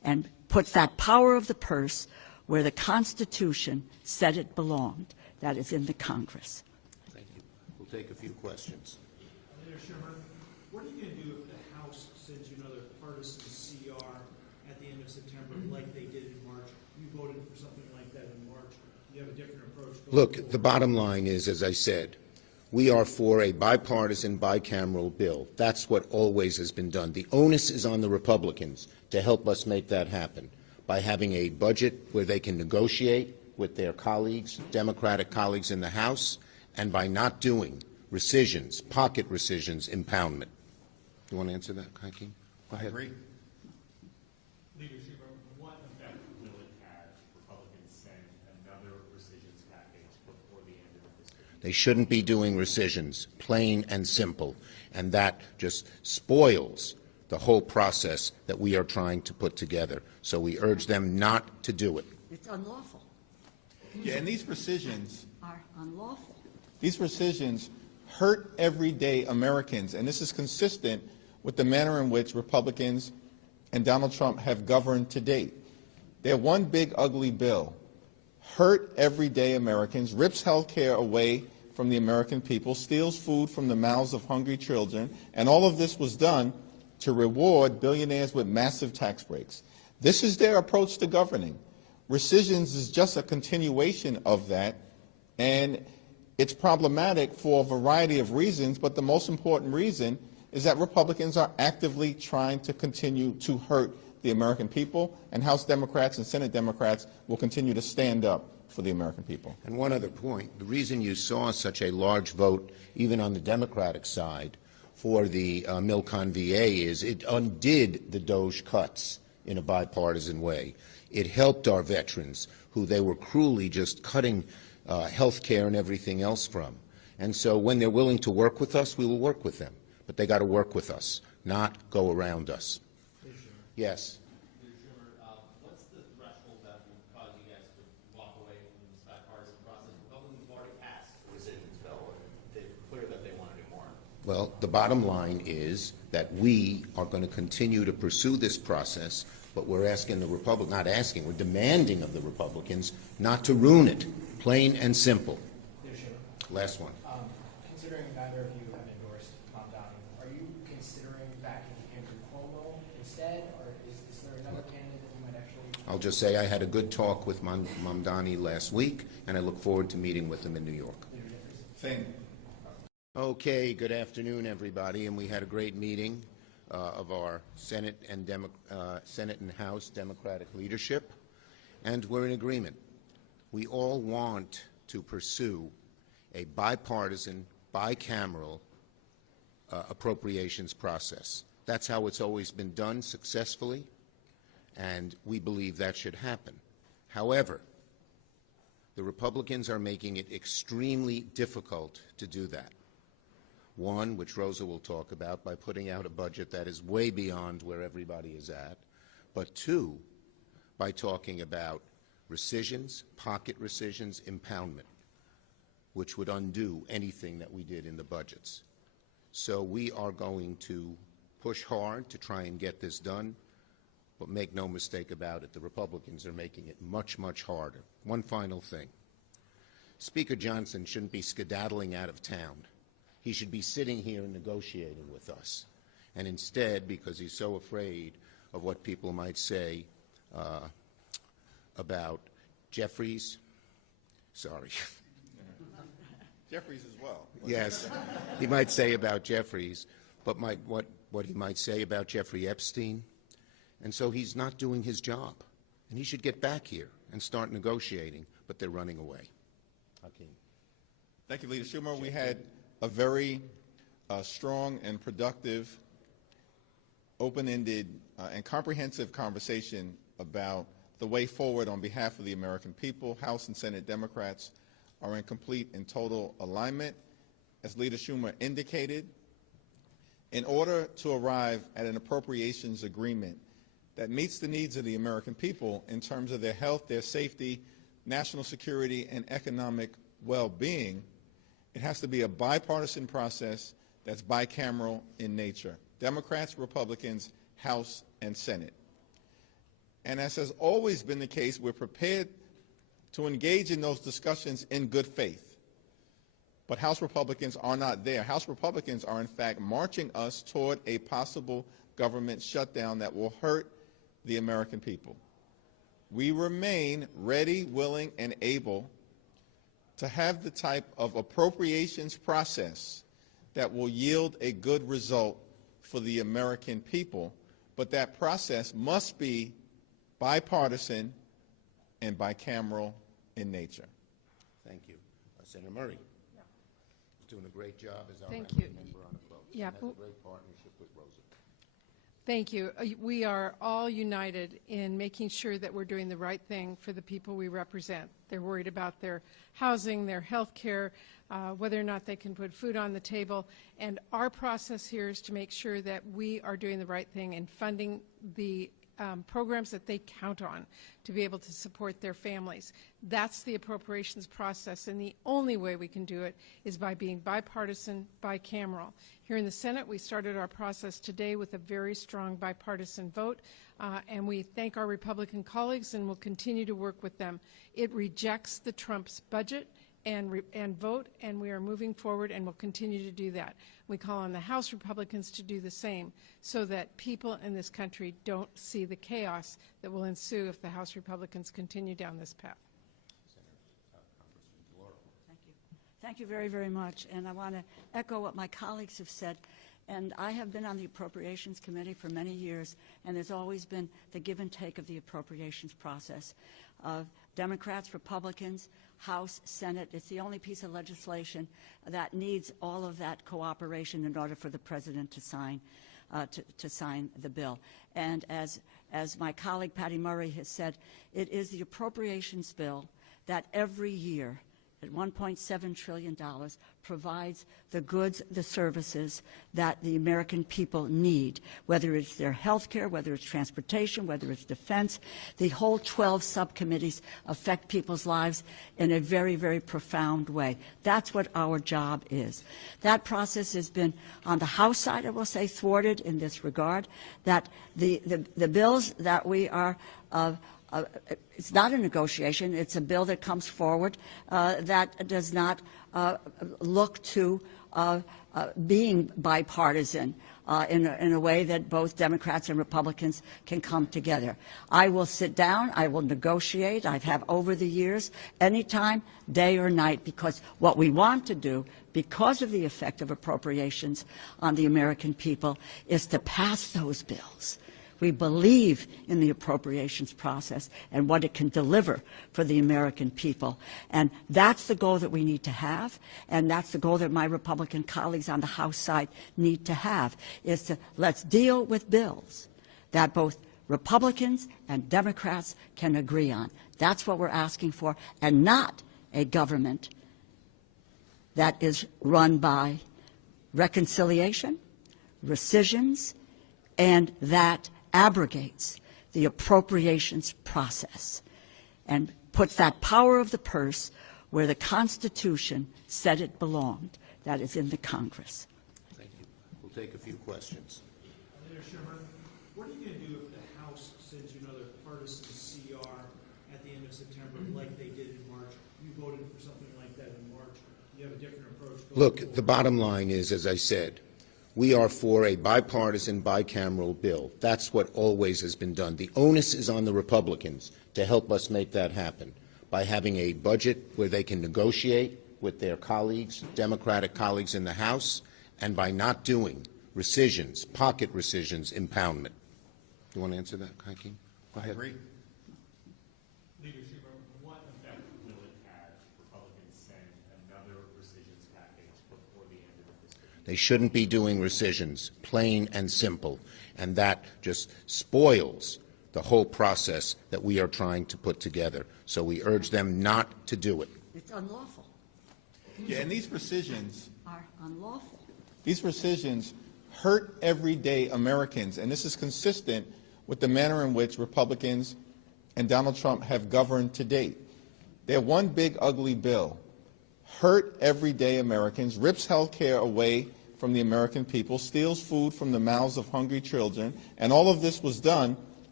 and puts that power of the purse where the Constitution said it belonged, that is in the Congress. Thank you. We'll take a few questions. Leader Schumer, what are you going to do if the House sends you another partisan CR at the end of September like they did in March? You voted for something like that in March. You have a different approach going Look, forward. the bottom line is, as I said, we are for a bipartisan, bicameral bill. That's what always has been done. The onus is on the Republicans to help us make that happen by having a budget where they can negotiate with their colleagues, Democratic colleagues in the House, and by not doing rescissions, pocket rescissions, impoundment. You want to answer that, Hakeem? Go ahead. I agree. Leader Schumer, what effect will it have if Republicans send another rescissions package before the end of the fiscal year? They shouldn't be doing rescissions, plain and simple, and that just spoils the whole process that we are trying to put together. So we urge them not to do it. It's unlawful. Yeah, and these rescissions, Are unlawful. these rescissions hurt everyday Americans, and this is consistent with the manner in which Republicans and Donald Trump have governed to date. Their one big ugly bill hurt everyday Americans, rips health care away from the American people, steals food from the mouths of hungry children, and all of this was done to reward billionaires with massive tax breaks. This is their approach to governing. Rescissions is just a continuation of that, and it's problematic for a variety of reasons, but the most important reason is that Republicans are actively trying to continue to hurt the American people, and House Democrats and Senate Democrats will continue to stand up for the American people. And one other point, the reason you saw such a large vote, even on the Democratic side, for the Milcon VA is it undid the DOJ cuts in a bipartisan way. It helped our veterans, who they were cruelly just cutting health care and everything else from. And so when they're willing to work with us, we will work with them. But they got to work with us, not go around us. Yes. Leader Schumer, what's the threshold that will cause you guys to walk away from this bipartisan process? Republicans have already passed the rescissions bill, and they're clear that they want to do more. Well, the bottom line is that we are going to continue to pursue this process, but we're asking the Republicans, not asking, we're demanding of the Republicans not to ruin it, plain and simple. Leader Schumer, Last one. considering neither of you have endorsed Mamdani, are you considering backing Andrew Cuomo instead, or is there another candidate that you might actually? I'll just say I had a good talk with Mamdani last week, and I look forward to meeting with him in New York. Same. Okay, good afternoon, everybody, and we had a great meeting of our Senate and House Democratic leadership, and we're in agreement. We all want to pursue a bipartisan, bicameral appropriations process. That's how it's always been done successfully, and we believe that should happen. However, the Republicans are making it extremely difficult to do that. One, which Rosa will talk about, by putting out a budget that is way beyond where everybody is at. But two, by talking about rescissions, pocket rescissions, impoundment, which would undo anything that we did in the budgets. So we are going to push hard to try and get this done, but make no mistake about it, the Republicans are making it much, much harder. One final thing. Speaker Johnson shouldn't be skedaddling out of town. He should be sitting here and negotiating with us. And instead, because he's so afraid of what people might say about Jeffries, sorry. Jeffries as well. Yes, he might say about Jeffries, but what he might say about Jeffrey Epstein. And so he's not doing his job. And he should get back here and start negotiating, but they're running away. Hakeem. Thank you, Leader Schumer. We had a very strong and productive, open-ended, and comprehensive conversation about the way forward on behalf of the American people. House and Senate Democrats are in complete and total alignment. As Leader Schumer indicated, in order to arrive at an appropriations agreement that meets the needs of the American people in terms of their health, their safety, national security, and economic well-being, it has to be a bipartisan process that's bicameral in nature. Democrats, Republicans, House, and Senate. And as has always been the case, we're prepared to engage in those discussions in good faith. But House Republicans are not there. House Republicans are, in fact, marching us toward a possible government shutdown that will hurt the American people. We remain ready, willing, and able to have the type of appropriations process that will yield a good result for the American people, but that process must be bipartisan and bicameral in nature. Thank you. Senator Murray. He's doing a great job as our Thank ranking you. member on the vote. Yeah, Has a great partnership with Rosa. Thank you. We are all united in making sure that we're doing the right thing for the people we represent. They're worried about their housing, their health care, whether or not they can put food on the table. And our process here is to make sure that we are doing the right thing and funding the programs that they count on to be able to support their families. That's the appropriations process, and the only way we can do it is by being bipartisan, bicameral. Here in the Senate, we started our process today with a very strong bipartisan vote, and we thank our Republican colleagues and will continue to work with them. It rejects the Trump's budget and vote, and we are moving forward and will continue to do that. We call on the House Republicans to do the same so that people in this country don't see the chaos that will ensue if the House Republicans continue down this path. Thank you. Thank you very, very much. And I want to echo what my colleagues have said. And I have been on the Appropriations Committee for many years, and there's always been the give and take of the appropriations process. Democrats, Republicans, House, Senate, it's the only piece of legislation that needs all of that cooperation in order for the President to sign the bill. And as my colleague Patty Murray has said, it is the appropriations bill that every year at $1.7 trillion provides the goods, the services that the American people need, whether it's their health care, whether it's transportation, whether it's defense. The whole 12 subcommittees affect people's lives in a very, very profound way. That's what our job is. That process has been, on the House side, I will say, thwarted in this regard, that the bills that we are it's not a negotiation. It's a bill that comes forward that does not look to being bipartisan in a way that both Democrats and Republicans can come together. I will sit down. I will negotiate. I have over the years, anytime, day or night, because what we want to do, because of the effect of appropriations on the American people, is to pass those bills. We believe in the appropriations process and what it can deliver for the American people. And that's the goal that we need to have, and that's the goal that my Republican colleagues on the House side need to have, is to let's deal with bills that both Republicans and Democrats can agree on. That's what we're asking for, and not a government that is run by reconciliation, rescissions, and that abrogates the appropriations process and puts that power of the purse where the Constitution said it belonged, that is in the Congress. Thank you. We'll take a few questions. Senator Schumer, what are you going to do if the House sends you another partisan CR at the end of September like they did in March? You voted for something like that in March. You have a different approach. Look, the bottom line is, as I said, we are for a bipartisan, bicameral bill. That's what always has been done. The onus is on the Republicans to help us make that happen by having a budget where they can negotiate with their colleagues, Democratic colleagues in the House, and by not doing rescissions, pocket rescissions, impoundment. You want to answer that, Hakeem? Go ahead. I agree. Leader Schumer, what effect will it have if Republicans send another rescissions package before the end of the fiscal year? They shouldn't be doing rescissions, plain and simple, and that just spoils the whole process that we are trying to put together. So we urge them not to do it. It's unlawful. Yeah, and these rescissions Are unlawful. These rescissions hurt everyday Americans, and this is consistent with the manner in which Republicans and Donald Trump have governed to date. They're one big ugly bill, hurt everyday Americans, rips health care away from the American people, steals food from the mouths of hungry children, and all of this was done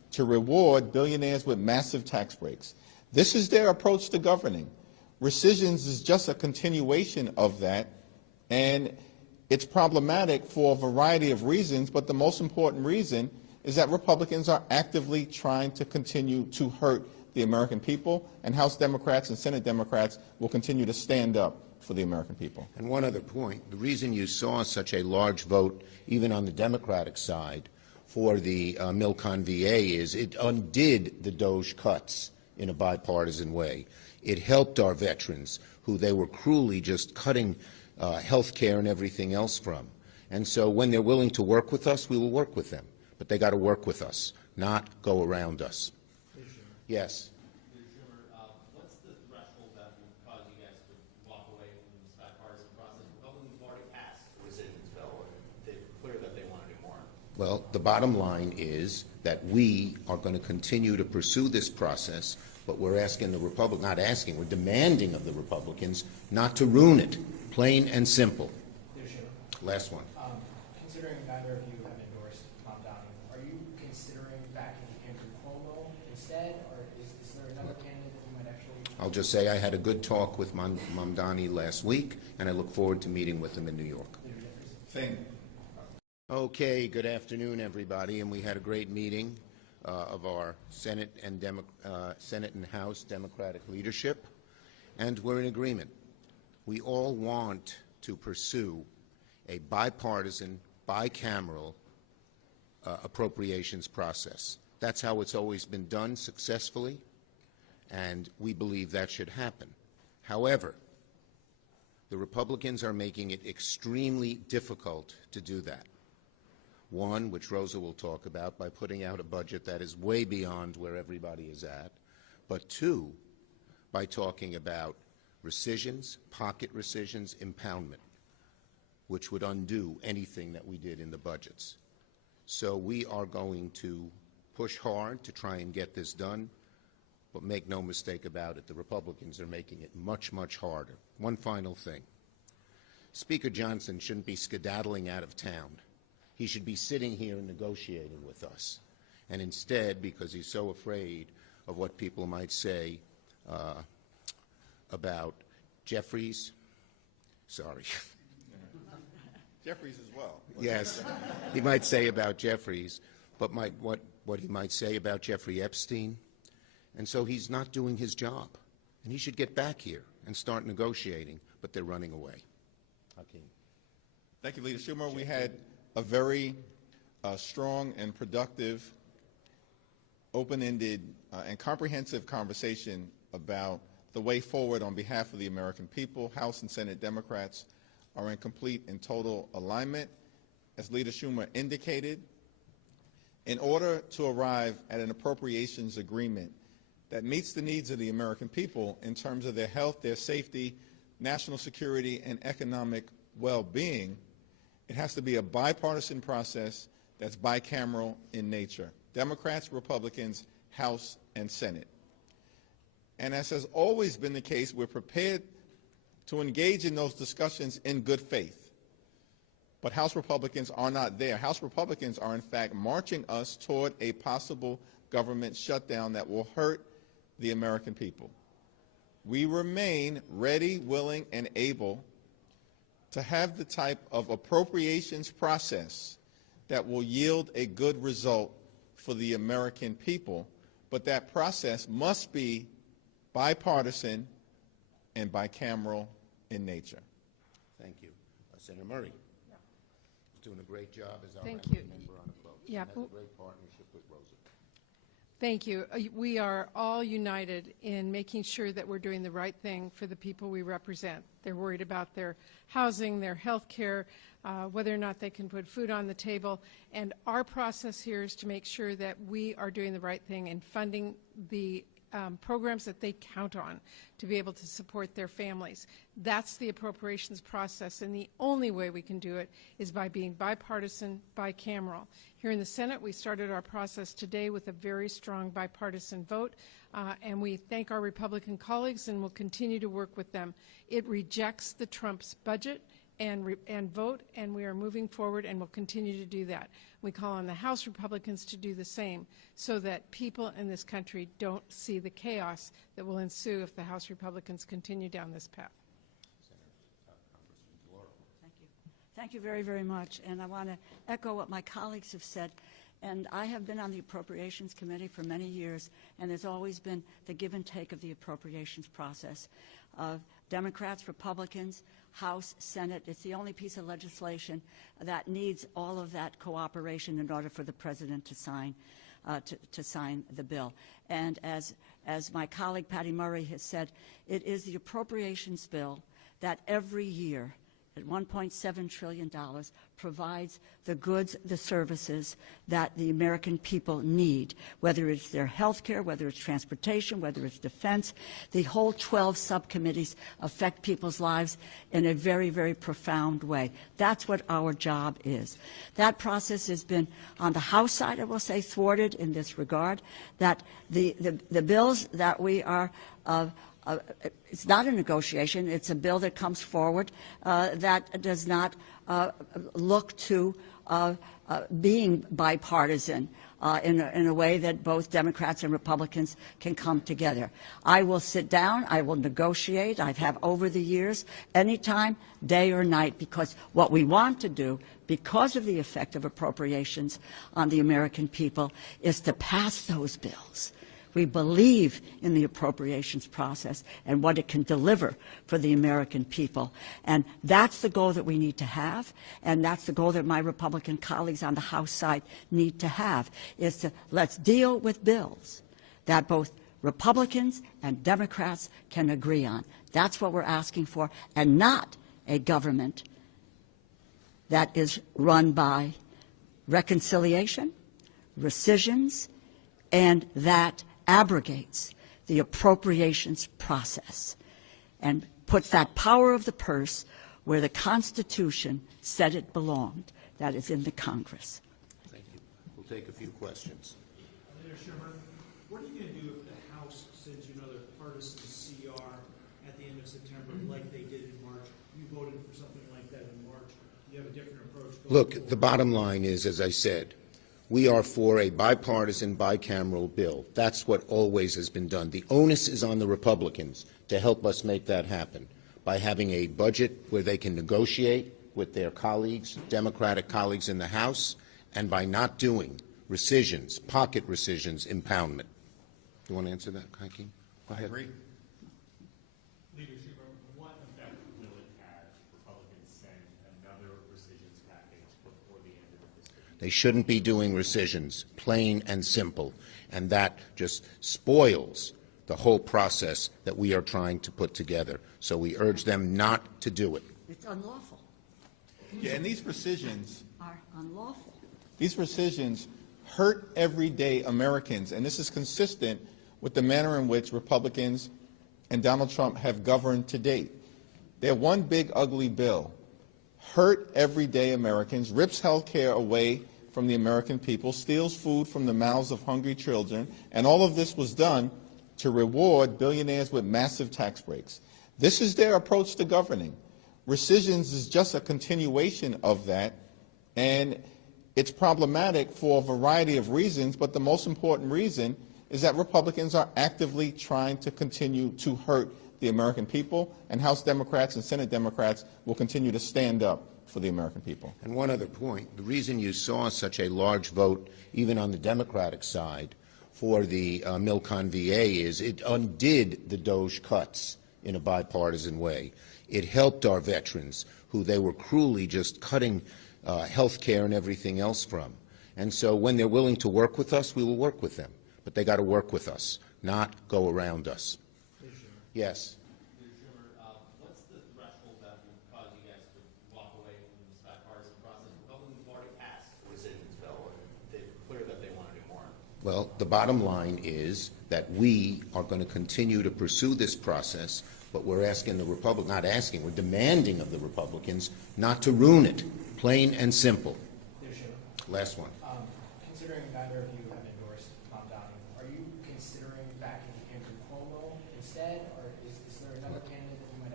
to reward billionaires with massive tax breaks. This is their approach to governing. Rescissions is just a continuation of that, and it's problematic for a variety of reasons, but the most important reason is that Republicans are actively trying to continue to hurt the American people, and House Democrats and Senate Democrats will continue to stand up for the American people. And one other point, the reason you saw such a large vote, even on the Democratic side, for the Milcon VA is it undid the DOJ cuts in a bipartisan way. It helped our veterans, who they were cruelly just cutting health care and everything else from. And so when they're willing to work with us, we will work with them. But they got to work with us, not go around us. Yes. Schumer, what's the threshold that will cause you guys to walk away from this bipartisan process? Republicans have already passed the rescissions bill, and they're clear that they want to do more. Well, the bottom line is that we are going to continue to pursue this process, but we're asking the Republicans, not asking, we're demanding of the Republicans not to ruin it, plain and simple. Last one. Considering neither of you have endorsed Tom Downing, are you considering backing Andrew Cuomo instead, or is there another candidate that you might actually? I'll just say I had a good talk with Mamdani last week, and I look forward to meeting with him in New York. Thing. Okay, good afternoon, everybody, and we had a great meeting of our Senate and House Democratic leadership, and we're in agreement. We all want to pursue a bipartisan, bicameral appropriations process. That's how it's always been done successfully, and we believe that should happen. However, the Republicans are making it extremely difficult to do that. One, which Rosa will talk about, by putting out a budget that is way beyond where everybody is at, but two, by talking about rescissions, pocket rescissions, impoundment, which would undo anything that we did in the budgets. So we are going to push hard to try and get this done, but make no mistake about it, the Republicans are making it much, much harder. One final thing. Speaker Johnson shouldn't be skedaddling out of town. He should be sitting here and negotiating with us. And instead, because he's so afraid of what people might say about Jeffries, sorry. Jeffries as well. Yes, he might say about Jeffries, but what he might say about Jeffrey Epstein. And so he's not doing his job. And he should get back here and start negotiating, but they're running away. Hakeem. Thank you, Leader Schumer. We had a very strong and productive, open-ended, and comprehensive conversation about the way forward on behalf of the American people. House and Senate Democrats are in complete and total alignment. As Leader Schumer indicated, in order to arrive at an appropriations agreement that meets the needs of the American people in terms of their health, their safety, national security, and economic well-being, it has to be a bipartisan process that's bicameral in nature. Democrats, Republicans, House, and Senate. And as has always been the case, we're prepared to engage in those discussions in good faith. But House Republicans are not there. House Republicans are, in fact, marching us toward a possible government shutdown that will hurt the American people. We remain ready, willing, and able to have the type of appropriations process that will yield a good result for the American people, but that process must be bipartisan and bicameral in nature. Thank you. Senator Murray. He's doing a great job as our Thank ranking you. member on the vote. Yeah. And has a great partnership with Rosa. Thank you. We are all united in making sure that we're doing the right thing for the people we represent. They're worried about their housing, their health care, whether or not they can put food on the table. And our process here is to make sure that we are doing the right thing and funding the programs that they count on to be able to support their families. That's the appropriations process, and the only way we can do it is by being bipartisan, bicameral. Here in the Senate, we started our process today with a very strong bipartisan vote, and we thank our Republican colleagues and will continue to work with them. It rejects the Trump's budget. and vote, and we are moving forward and will continue to do that. We call on the House Republicans to do the same so that people in this country don't see the chaos that will ensue if the House Republicans continue down this path. Thank you. Thank you very, very much. And I want to echo what my colleagues have said. And I have been on the Appropriations Committee for many years, and there's always been the give and take of the appropriations process. Democrats, Republicans, House, Senate, it's the only piece of legislation that needs all of that cooperation in order for the President to sign the bill. And as my colleague Patty Murray has said, it is the appropriations bill that every year at $1.7 trillion provides the goods, the services that the American people need, whether it's their health care, whether it's transportation, whether it's defense. The whole 12 subcommittees affect people's lives in a very, very profound way. That's what our job is. That process has been, on the House side, I will say, thwarted in this regard, that the bills that we are it's not a negotiation. It's a bill that comes forward that does not look to being bipartisan in a way that both Democrats and Republicans can come together. I will sit down. I will negotiate. I have over the years, anytime, day or night, because what we want to do, because of the effect of appropriations on the American people, is to pass those bills. We believe in the appropriations process and what it can deliver for the American people. And that's the goal that we need to have, and that's the goal that my Republican colleagues on the House side need to have, is to let's deal with bills that both Republicans and Democrats can agree on. That's what we're asking for, and not a government that is run by reconciliation, rescissions, and that abrogates the appropriations process and puts that power of the purse where the Constitution said it belonged, that is in the Congress. Thank you. We'll take a few questions. Leader Schumer, what are you going to do if the House sends you another partisan CR at the end of September like they did in March? You voted for something like that in March. Do you have a different approach? Look, the bottom line is, as I said, we are for a bipartisan, bicameral bill. That's what always has been done. The onus is on the Republicans to help us make that happen by having a budget where they can negotiate with their colleagues, Democratic colleagues in the House, and by not doing rescissions, pocket rescissions, impoundment. Do you want to answer that, Hakeem? Go ahead. I agree. Leader Schumer, what effect will it have if Republicans send another rescissions package before the end of the fiscal year? They shouldn't be doing rescissions, plain and simple, and that just spoils the whole process that we are trying to put together. So we urge them not to do it. It's unlawful. Yeah, and these rescissions Are unlawful. These rescissions hurt everyday Americans, and this is consistent with the manner in which Republicans and Donald Trump have governed to date. They're one big, ugly bill. Hurt everyday Americans, rips health care away from the American people, steals food from the mouths of hungry children, and all of this was done to reward billionaires with massive tax breaks. This is their approach to governing. Rescissions is just a continuation of that, and it's problematic for a variety of reasons, but the most important reason is that Republicans are actively trying to continue to hurt the American people, and House Democrats and Senate Democrats will continue to stand up for the American people. And one other point, the reason you saw such a large vote, even on the Democratic side, for the Milcon VA is it undid the DOJ cuts in a bipartisan way. It helped our veterans, who they were cruelly just cutting health care and everything else from. And so when they're willing to work with us, we will work with them. But they got to work with us, not go around us. Yes. What's the threshold that will cause you guys to walk away from this bipartisan process? Republicans have already passed the rescissions bill, and they're clear that they want to do more. Well, the bottom line is that we are going to continue to pursue this process, but we're asking the Republicans, not asking, we're demanding of the Republicans not to ruin it, plain and simple. Last one. Considering neither of you have endorsed Tom Downing, are you considering backing Andrew Cuomo instead, or is there another candidate that you might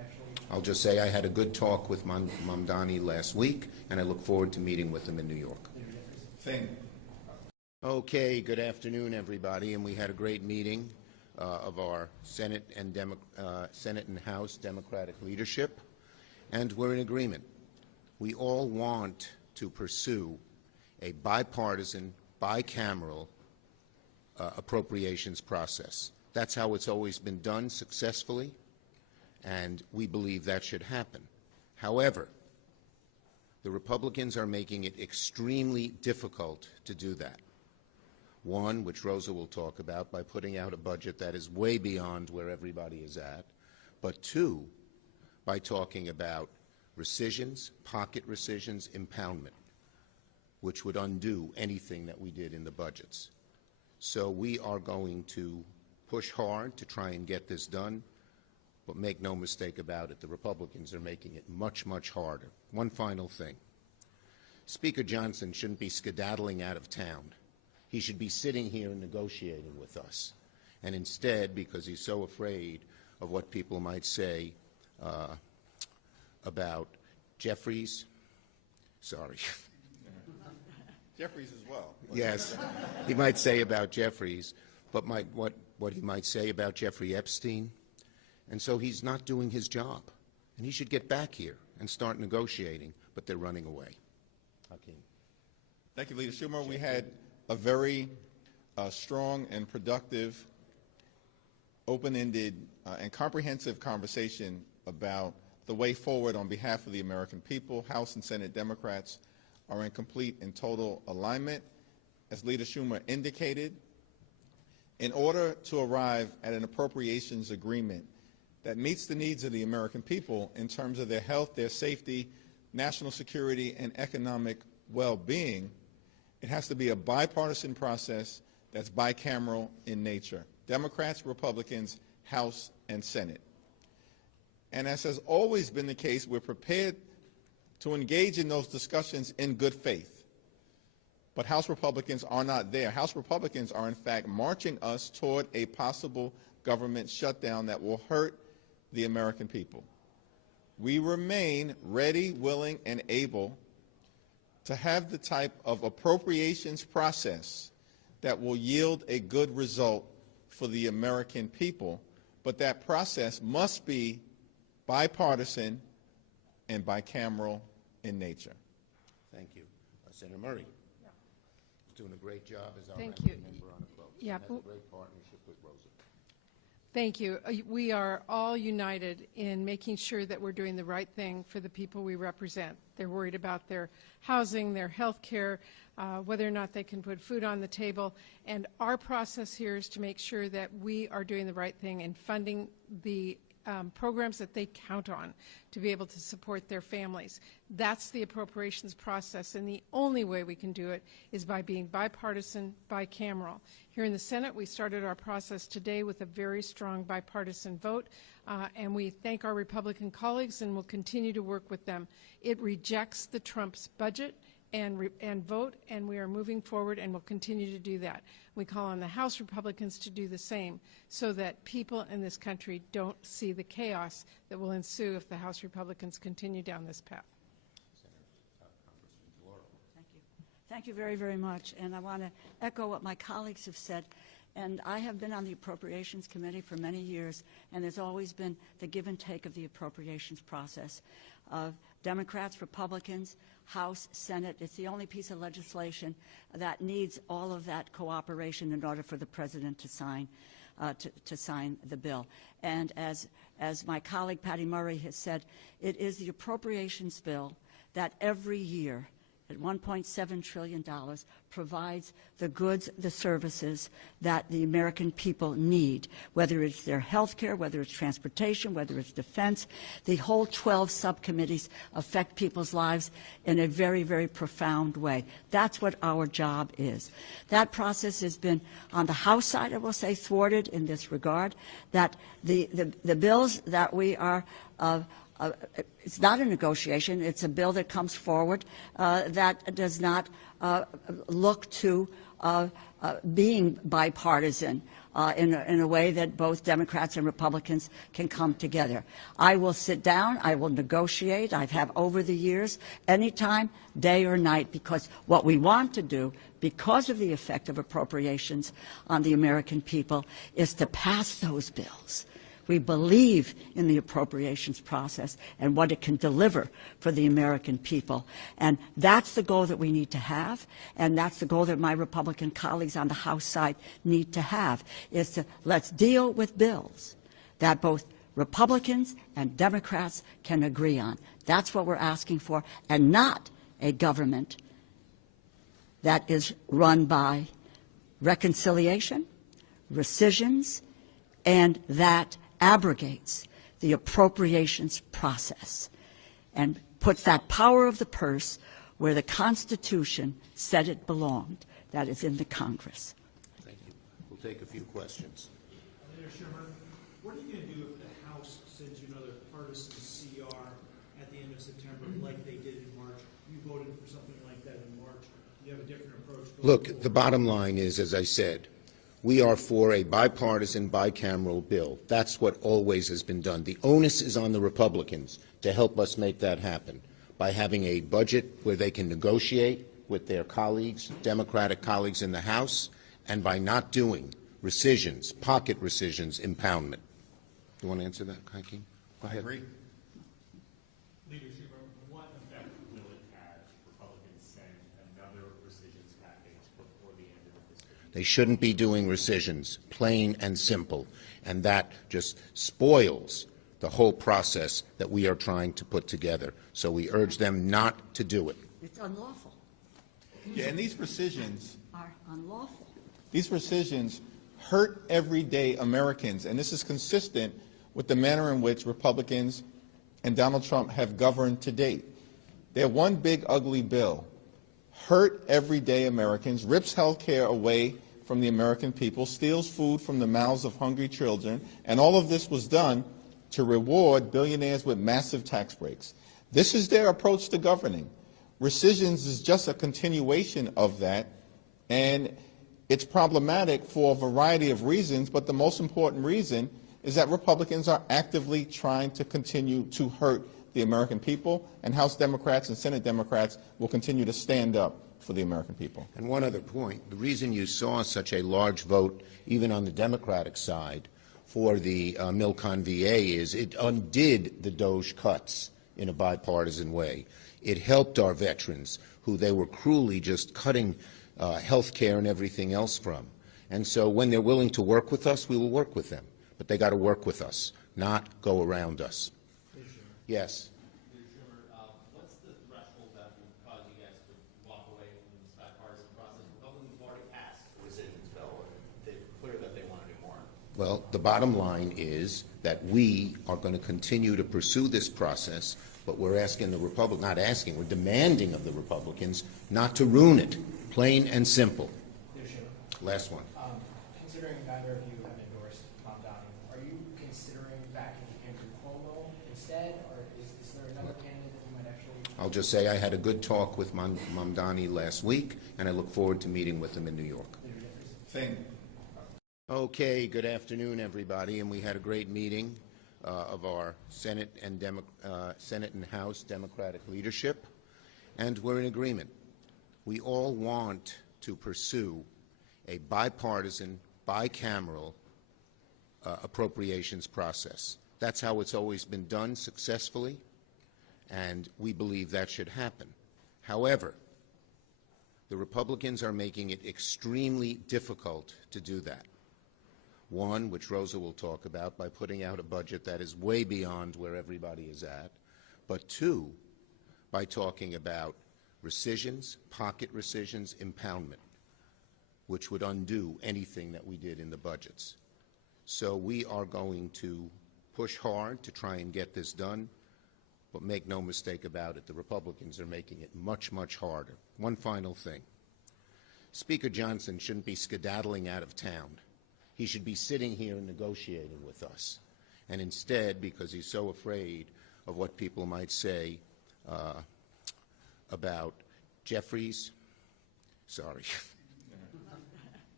actually? I'll just say I had a good talk with Mamdani last week, and I look forward to meeting with him in New York. Same. Okay, good afternoon, everybody, and we had a great meeting of our Senate and House Democratic leadership, and we're in agreement. We all want to pursue a bipartisan, bicameral appropriations process. That's how it's always been done successfully, and we believe that should happen. However, the Republicans are making it extremely difficult to do that. One, which Rosa will talk about, by putting out a budget that is way beyond where everybody is at, but two, by talking about rescissions, pocket rescissions, impoundment, which would undo anything that we did in the budgets. So we are going to push hard to try and get this done, but make no mistake about it, the Republicans are making it much, much harder. One final thing. Speaker Johnson shouldn't be skedaddling out of town. He should be sitting here and negotiating with us. And instead, because he's so afraid of what people might say about Jeffries, sorry. Jeffries as well. Yes, he might say about Jeffries, but what he might say about Jeffrey Epstein. And so he's not doing his job. And he should get back here and start negotiating, but they're running away. Hakeem. Thank you, Leader Schumer. We had a very strong and productive, open-ended, and comprehensive conversation about the way forward on behalf of the American people. House and Senate Democrats are in complete and total alignment. As Leader Schumer indicated, in order to arrive at an appropriations agreement that meets the needs of the American people in terms of their health, their safety, national security, and economic well-being, it has to be a bipartisan process that's bicameral in nature. Democrats, Republicans, House, and Senate. And as has always been the case, we're prepared to engage in those discussions in good faith. But House Republicans are not there. House Republicans are, in fact, marching us toward a possible government shutdown that will hurt the American people. We remain ready, willing, and able to have the type of appropriations process that will yield a good result for the American people, but that process must be bipartisan and bicameral in nature. Thank you. Senator Murray. Doing a great job as our Thank ranking you. member on the vote. Yeah. Has a great partnership with Rosa. Thank you. We are all united in making sure that we're doing the right thing for the people we represent. They're worried about their housing, their health care, whether or not they can put food on the table. And our process here is to make sure that we are doing the right thing and funding the programs that they count on to be able to support their families. That's the appropriations process, and the only way we can do it is by being bipartisan, bicameral. Here in the Senate, we started our process today with a very strong bipartisan vote, and we thank our Republican colleagues and will continue to work with them. It rejects the Trump's budget and vote, and we are moving forward and will continue to do that. We call on the House Republicans to do the same so that people in this country don't see the chaos that will ensue if the House Republicans continue down this path. Thank you. Thank you very, very much. And I want to echo what my colleagues have said. And I have been on the Appropriations Committee for many years, and there's always been the give and take of the appropriations process. Democrats, Republicans, House, Senate, it's the only piece of legislation that needs all of that cooperation in order for the President to sign the bill. And as my colleague Patty Murray has said, it is the appropriations bill that every year at $1.7 trillion provides the goods, the services that the American people need, whether it's their health care, whether it's transportation, whether it's defense. The whole 12 subcommittees affect people's lives in a very, very profound way. That's what our job is. That process has been, on the House side, I will say, thwarted in this regard, that the bills that we are it's not a negotiation. It's a bill that comes forward that does not look to being bipartisan in a way that both Democrats and Republicans can come together. I will sit down, I will negotiate, I have over the years, anytime, day or night, because what we want to do, because of the effect of appropriations on the American people, is to pass those bills. We believe in the appropriations process and what it can deliver for the American people. And that's the goal that we need to have, and that's the goal that my Republican colleagues on the House side need to have, is to let's deal with bills that both Republicans and Democrats can agree on. That's what we're asking for, and not a government that is run by reconciliation, rescissions, and that abrogates the appropriations process and puts that power of the purse where the Constitution said it belonged, that is in the Congress. Thank you. We'll take a few questions. Leader Schumer, what are you going to do if the House sends you another partisan CR at the end of September like they did in March? You voted for something like that in March. You have a different approach. Look, the bottom line is, as I said, we are for a bipartisan, bicameral bill. That's what always has been done. The onus is on the Republicans to help us make that happen by having a budget where they can negotiate with their colleagues, Democratic colleagues in the House, and by not doing rescissions, pocket rescissions, impoundment. You want to answer that, Hakeem? Go ahead. I agree. Leader Schumer, what effect will it have if Republicans send another rescissions package before the end of the fiscal year? They shouldn't be doing rescissions, plain and simple, and that just spoils the whole process that we are trying to put together. So we urge them not to do it. It's unlawful. Yeah, and these rescissions Are unlawful. These rescissions hurt everyday Americans, and this is consistent with the manner in which Republicans and Donald Trump have governed to date. They're one big ugly bill, hurt everyday Americans, rips health care away from the American people, steals food from the mouths of hungry children, and all of this was done to reward billionaires with massive tax breaks. This is their approach to governing. Rescissions is just a continuation of that, and it's problematic for a variety of reasons, but the most important reason is that Republicans are actively trying to continue to hurt the American people, and House Democrats and Senate Democrats will continue to stand up for the American people. And one other point, the reason you saw such a large vote, even on the Democratic side, for the Milcon VA is it undid the DOJ cuts in a bipartisan way. It helped our veterans, who they were cruelly just cutting health care and everything else from. And so when they're willing to work with us, we will work with them. But they got to work with us, not go around us. Yes. What's the threshold that would cause you guys to walk away from this bipartisan process? Republicans have already passed the rescissions bill, and they're clear that they want to do more. Well, the bottom line is that we are going to continue to pursue this process, but we're asking the not asking, we're demanding of the Republicans not to ruin it, plain and simple. Last one. Considering neither of you have endorsed Mamdani, are you considering backing Andrew Cuomo instead, or is there another candidate that you might actually? I'll just say I had a good talk with Mamdani last week, and I look forward to meeting with him in New York. Same. Okay, good afternoon, everybody, and we had a great meeting of our Senate and House Democratic leadership, and we're in agreement. We all want to pursue a bipartisan, bicameral appropriations process. That's how it's always been done successfully, and we believe that should happen. However, the Republicans are making it extremely difficult to do that. One, which Rosa will talk about, by putting out a budget that is way beyond where everybody is at, but two, by talking about rescissions, pocket rescissions, impoundment, which would undo anything that we did in the budgets. So we are going to push hard to try and get this done, but make no mistake about it, the Republicans are making it much, much harder. One final thing. Speaker Johnson shouldn't be skedaddling out of town. He should be sitting here and negotiating with us. And instead, because he's so afraid of what people might say about Jeffries, sorry,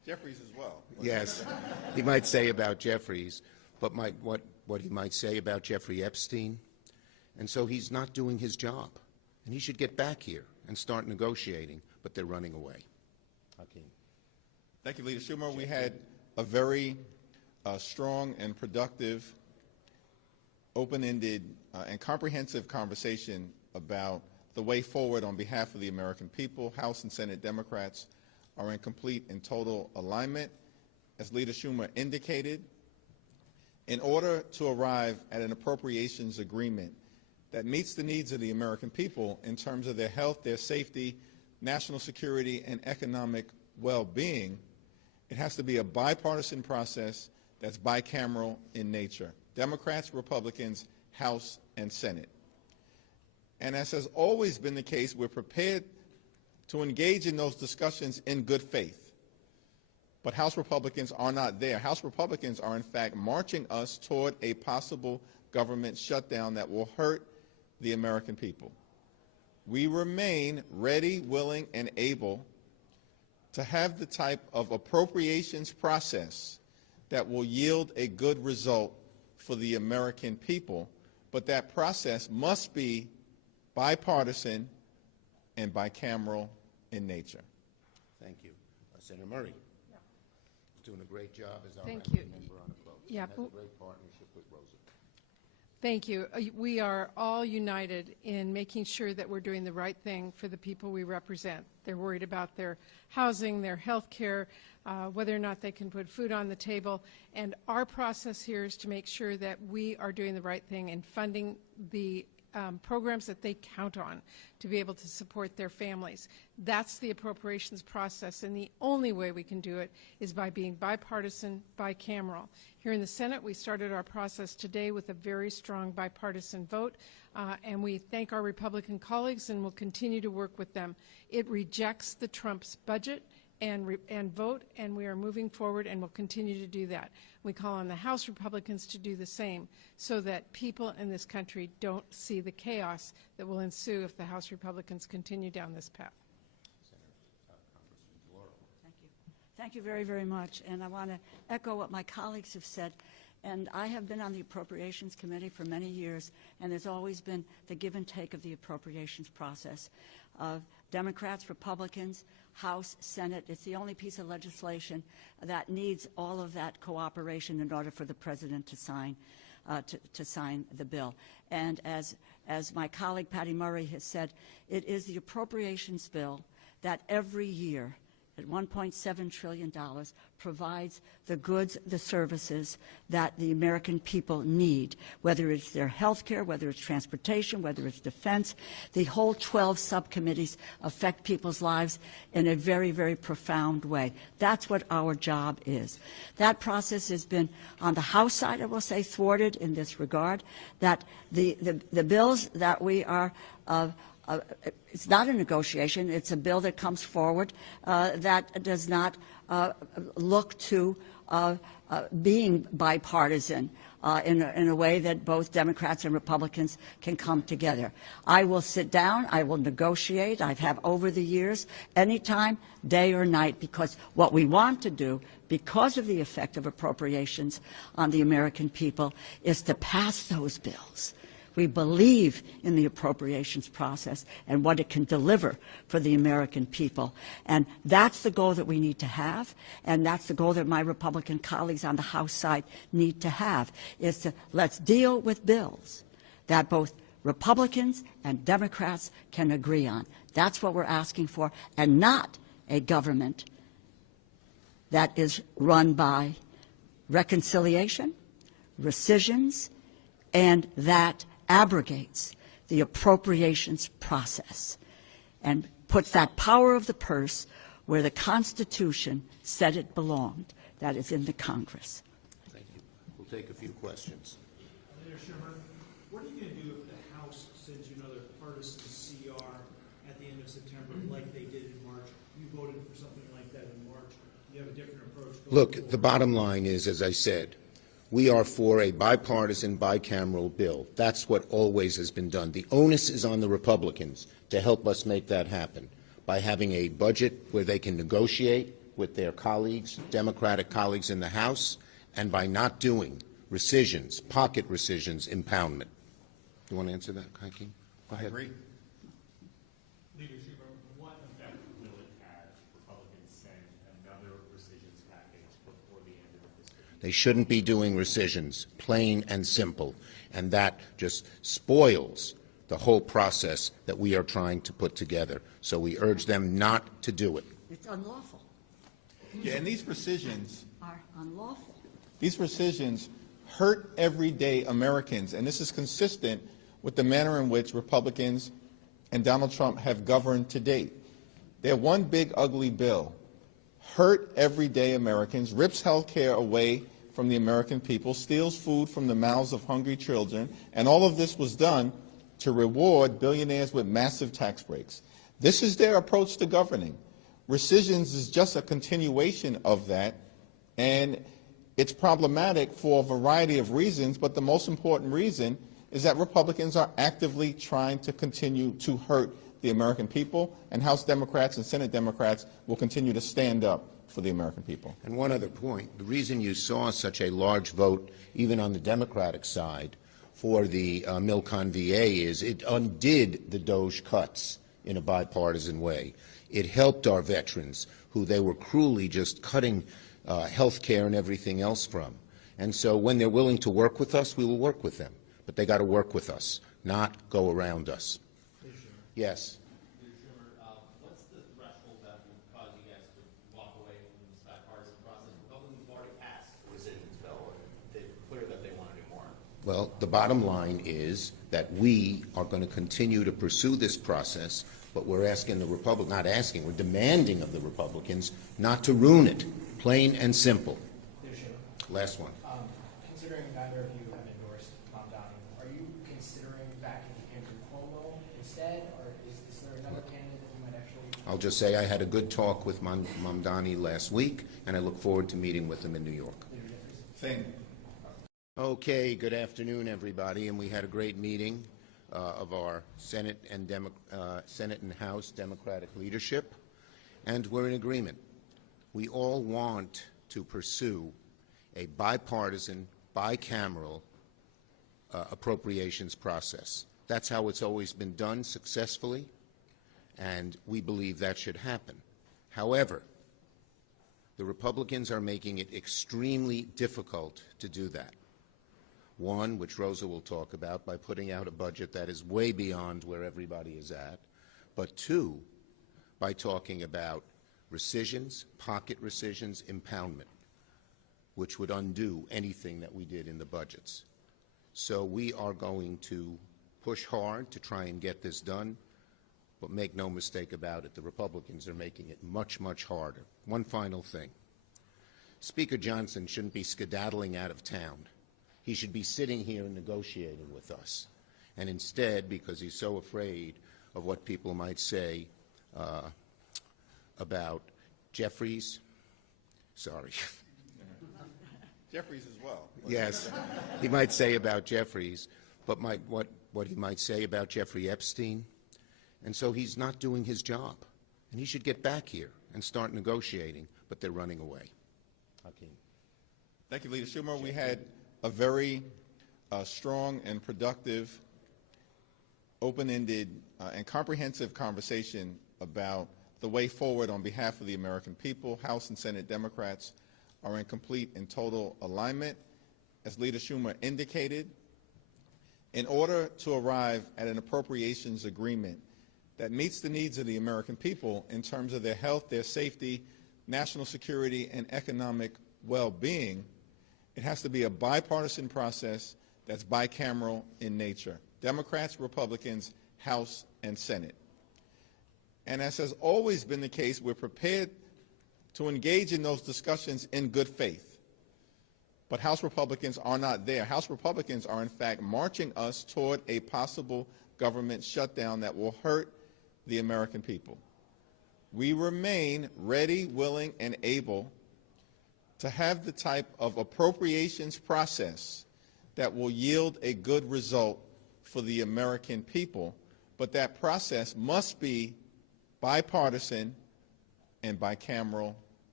Jeffries as well. Yes, he might say about Jeffries, but what he might say about Jeffrey Epstein. And so he's not doing his job. And he should get back here and start negotiating, but they're running away. Hakeem. Thank you, Leader Schumer. We had a very strong and productive, open-ended, and comprehensive conversation about the way forward on behalf of the American people. House and Senate Democrats are in complete and total alignment. As Leader Schumer indicated, in order to arrive at an appropriations agreement that meets the needs of the American people in terms of their health, their safety, national security, and economic well-being, it has to be a bipartisan process that's bicameral in nature. Democrats, Republicans, House, and Senate. And as has always been the case, we're prepared to engage in those discussions in good faith. But House Republicans are not there. House Republicans are, in fact, marching us toward a possible government shutdown that will hurt the American people. We remain ready, willing, and able to have the type of appropriations process that will yield a good result for the American people, but that process must be bipartisan and bicameral in nature. Thank you. Senator Murray. He's doing a great job as our Thank ranking you. member on the vote. Yeah, Has a great partnership with Rosa. Thank you. We are all united in making sure that we're doing the right thing for the people we represent. They're worried about their housing, their health care, whether or not they can put food on the table. And our process here is to make sure that we are doing the right thing and funding the programs that they count on to be able to support their families. That's the appropriations process, and the only way we can do it is by being bipartisan, bicameral. Here in the Senate, we started our process today with a very strong bipartisan vote, and we thank our Republican colleagues and will continue to work with them. It rejects the Trump's budget and vote, and we are moving forward and will continue to do that. We call on the House Republicans to do the same so that people in this country don't see the chaos that will ensue if the House Republicans continue down this path. Thank you. Thank you very, very much. And I want to echo what my colleagues have said. And I have been on the Appropriations Committee for many years, and there's always been the give and take of the appropriations process. Democrats, Republicans, House, Senate, it's the only piece of legislation that needs all of that cooperation in order for the President to sign the bill. And as my colleague Patty Murray has said, it is the appropriations bill that every year at $1.7 trillion provides the goods, the services that the American people need, whether it's their health care, whether it's transportation, whether it's defense. The whole 12 subcommittees affect people's lives in a very, very profound way. That's what our job is. That process has been, on the House side, I will say, thwarted in this regard, that the bills that we are it's not a negotiation. It's a bill that comes forward that does not look to being bipartisan in a way that both Democrats and Republicans can come together. I will sit down. I will negotiate. I have over the years, anytime, day or night, because what we want to do, because of the effect of appropriations on the American people, is to pass those bills. We believe in the appropriations process and what it can deliver for the American people. And that's the goal that we need to have, and that's the goal that my Republican colleagues on the House side need to have, is to let's deal with bills that both Republicans and Democrats can agree on. That's what we're asking for, and not a government that is run by reconciliation, rescissions, and that abrogates the appropriations process and puts that power of the purse where the Constitution said it belonged, that is in the Congress. Thank you. We'll take a few questions. Leader Schumer, what are you going to do if the House sends you another partisan CR at the end of September like they did in March? You voted for something like that in March. You have a different approach. Look, the bottom line is, as I said, we are for a bipartisan, bicameral bill. That's what always has been done. The onus is on the Republicans to help us make that happen by having a budget where they can negotiate with their colleagues, Democratic colleagues in the House, and by not doing rescissions, pocket rescissions, impoundment. You want to answer that, Hakeem? Go ahead. I agree. Leader Schumer, what effect will it have if Republicans send another rescissions package before the end of the fiscal year? They shouldn't be doing rescissions, plain and simple, and that just spoils the whole process that we are trying to put together. So we urge them not to do it. It's unlawful. Yeah, and these rescissions Are unlawful. These rescissions hurt everyday Americans, and this is consistent with the manner in which Republicans and Donald Trump have governed to date. Their one big ugly bill hurt everyday Americans, rips health care away from the American people, steals food from the mouths of hungry children, and all of this was done to reward billionaires with massive tax breaks. This is their approach to governing. Rescissions is just a continuation of that, and it's problematic for a variety of reasons, but the most important reason is that Republicans are actively trying to continue to hurt the American people, and House Democrats and Senate Democrats will continue to stand up for the American people. And one other point, the reason you saw such a large vote, even on the Democratic side, for the Milcon VA is it undid the DOJ cuts in a bipartisan way. It helped our veterans, who they were cruelly just cutting health care and everything else from. And so when they're willing to work with us, we will work with them. But they got to work with us, not go around us. Yes. What's the threshold that would cause you guys to walk away from this bipartisan process? Republicans have already passed the rescissions bill, and they're clear that they want to do more. Well, the bottom line is that we are going to continue to pursue this process, but we're asking the Republicans, not asking, we're demanding of the Republicans not to ruin it, plain and simple. Last one. Considering neither of you have endorsed Mamdani, are you considering backing Andrew Cuomo instead, or is there another candidate that you might actually? I'll just say I had a good talk with Mamdani last week, and I look forward to meeting with him in New York. Same. Okay, good afternoon, everybody, and we had a great meeting of our Senate and House Democratic leadership, and we're in agreement. We all want to pursue a bipartisan, bicameral appropriations process. That's how it's always been done successfully, and we believe that should happen. However, the Republicans are making it extremely difficult to do that. One, which Rosa will talk about, by putting out a budget that is way beyond where everybody is at, but two, by talking about rescissions, pocket rescissions, impoundment, which would undo anything that we did in the budgets. So we are going to push hard to try and get this done, but make no mistake about it, the Republicans are making it much, much harder. One final thing. Speaker Johnson shouldn't be skedaddling out of town. He should be sitting here and negotiating with us. And instead, because he's so afraid of what people might say about Jeffries, sorry. Jeffries as well. Yes, he might say about Jeffries, but what he might say about Jeffrey Epstein. And so he's not doing his job. And he should get back here and start negotiating, but they're running away. Hakeem. Thank you, Leader Schumer. We had a very strong and productive, open-ended, and comprehensive conversation about the way forward on behalf of the American people. House and Senate Democrats are in complete and total alignment. As Leader Schumer indicated, in order to arrive at an appropriations agreement that meets the needs of the American people in terms of their health, their safety, national security, and economic well-being, it has to be a bipartisan process that's bicameral in nature. Democrats, Republicans, House, and Senate. And as has always been the case, we're prepared to engage in those discussions in good faith. But House Republicans are not there. House Republicans are, in fact, marching us toward a possible government shutdown that will hurt the American people. We remain ready, willing, and able to have the type of appropriations process that will yield a good result for the American people, but that process must be bipartisan and bicameral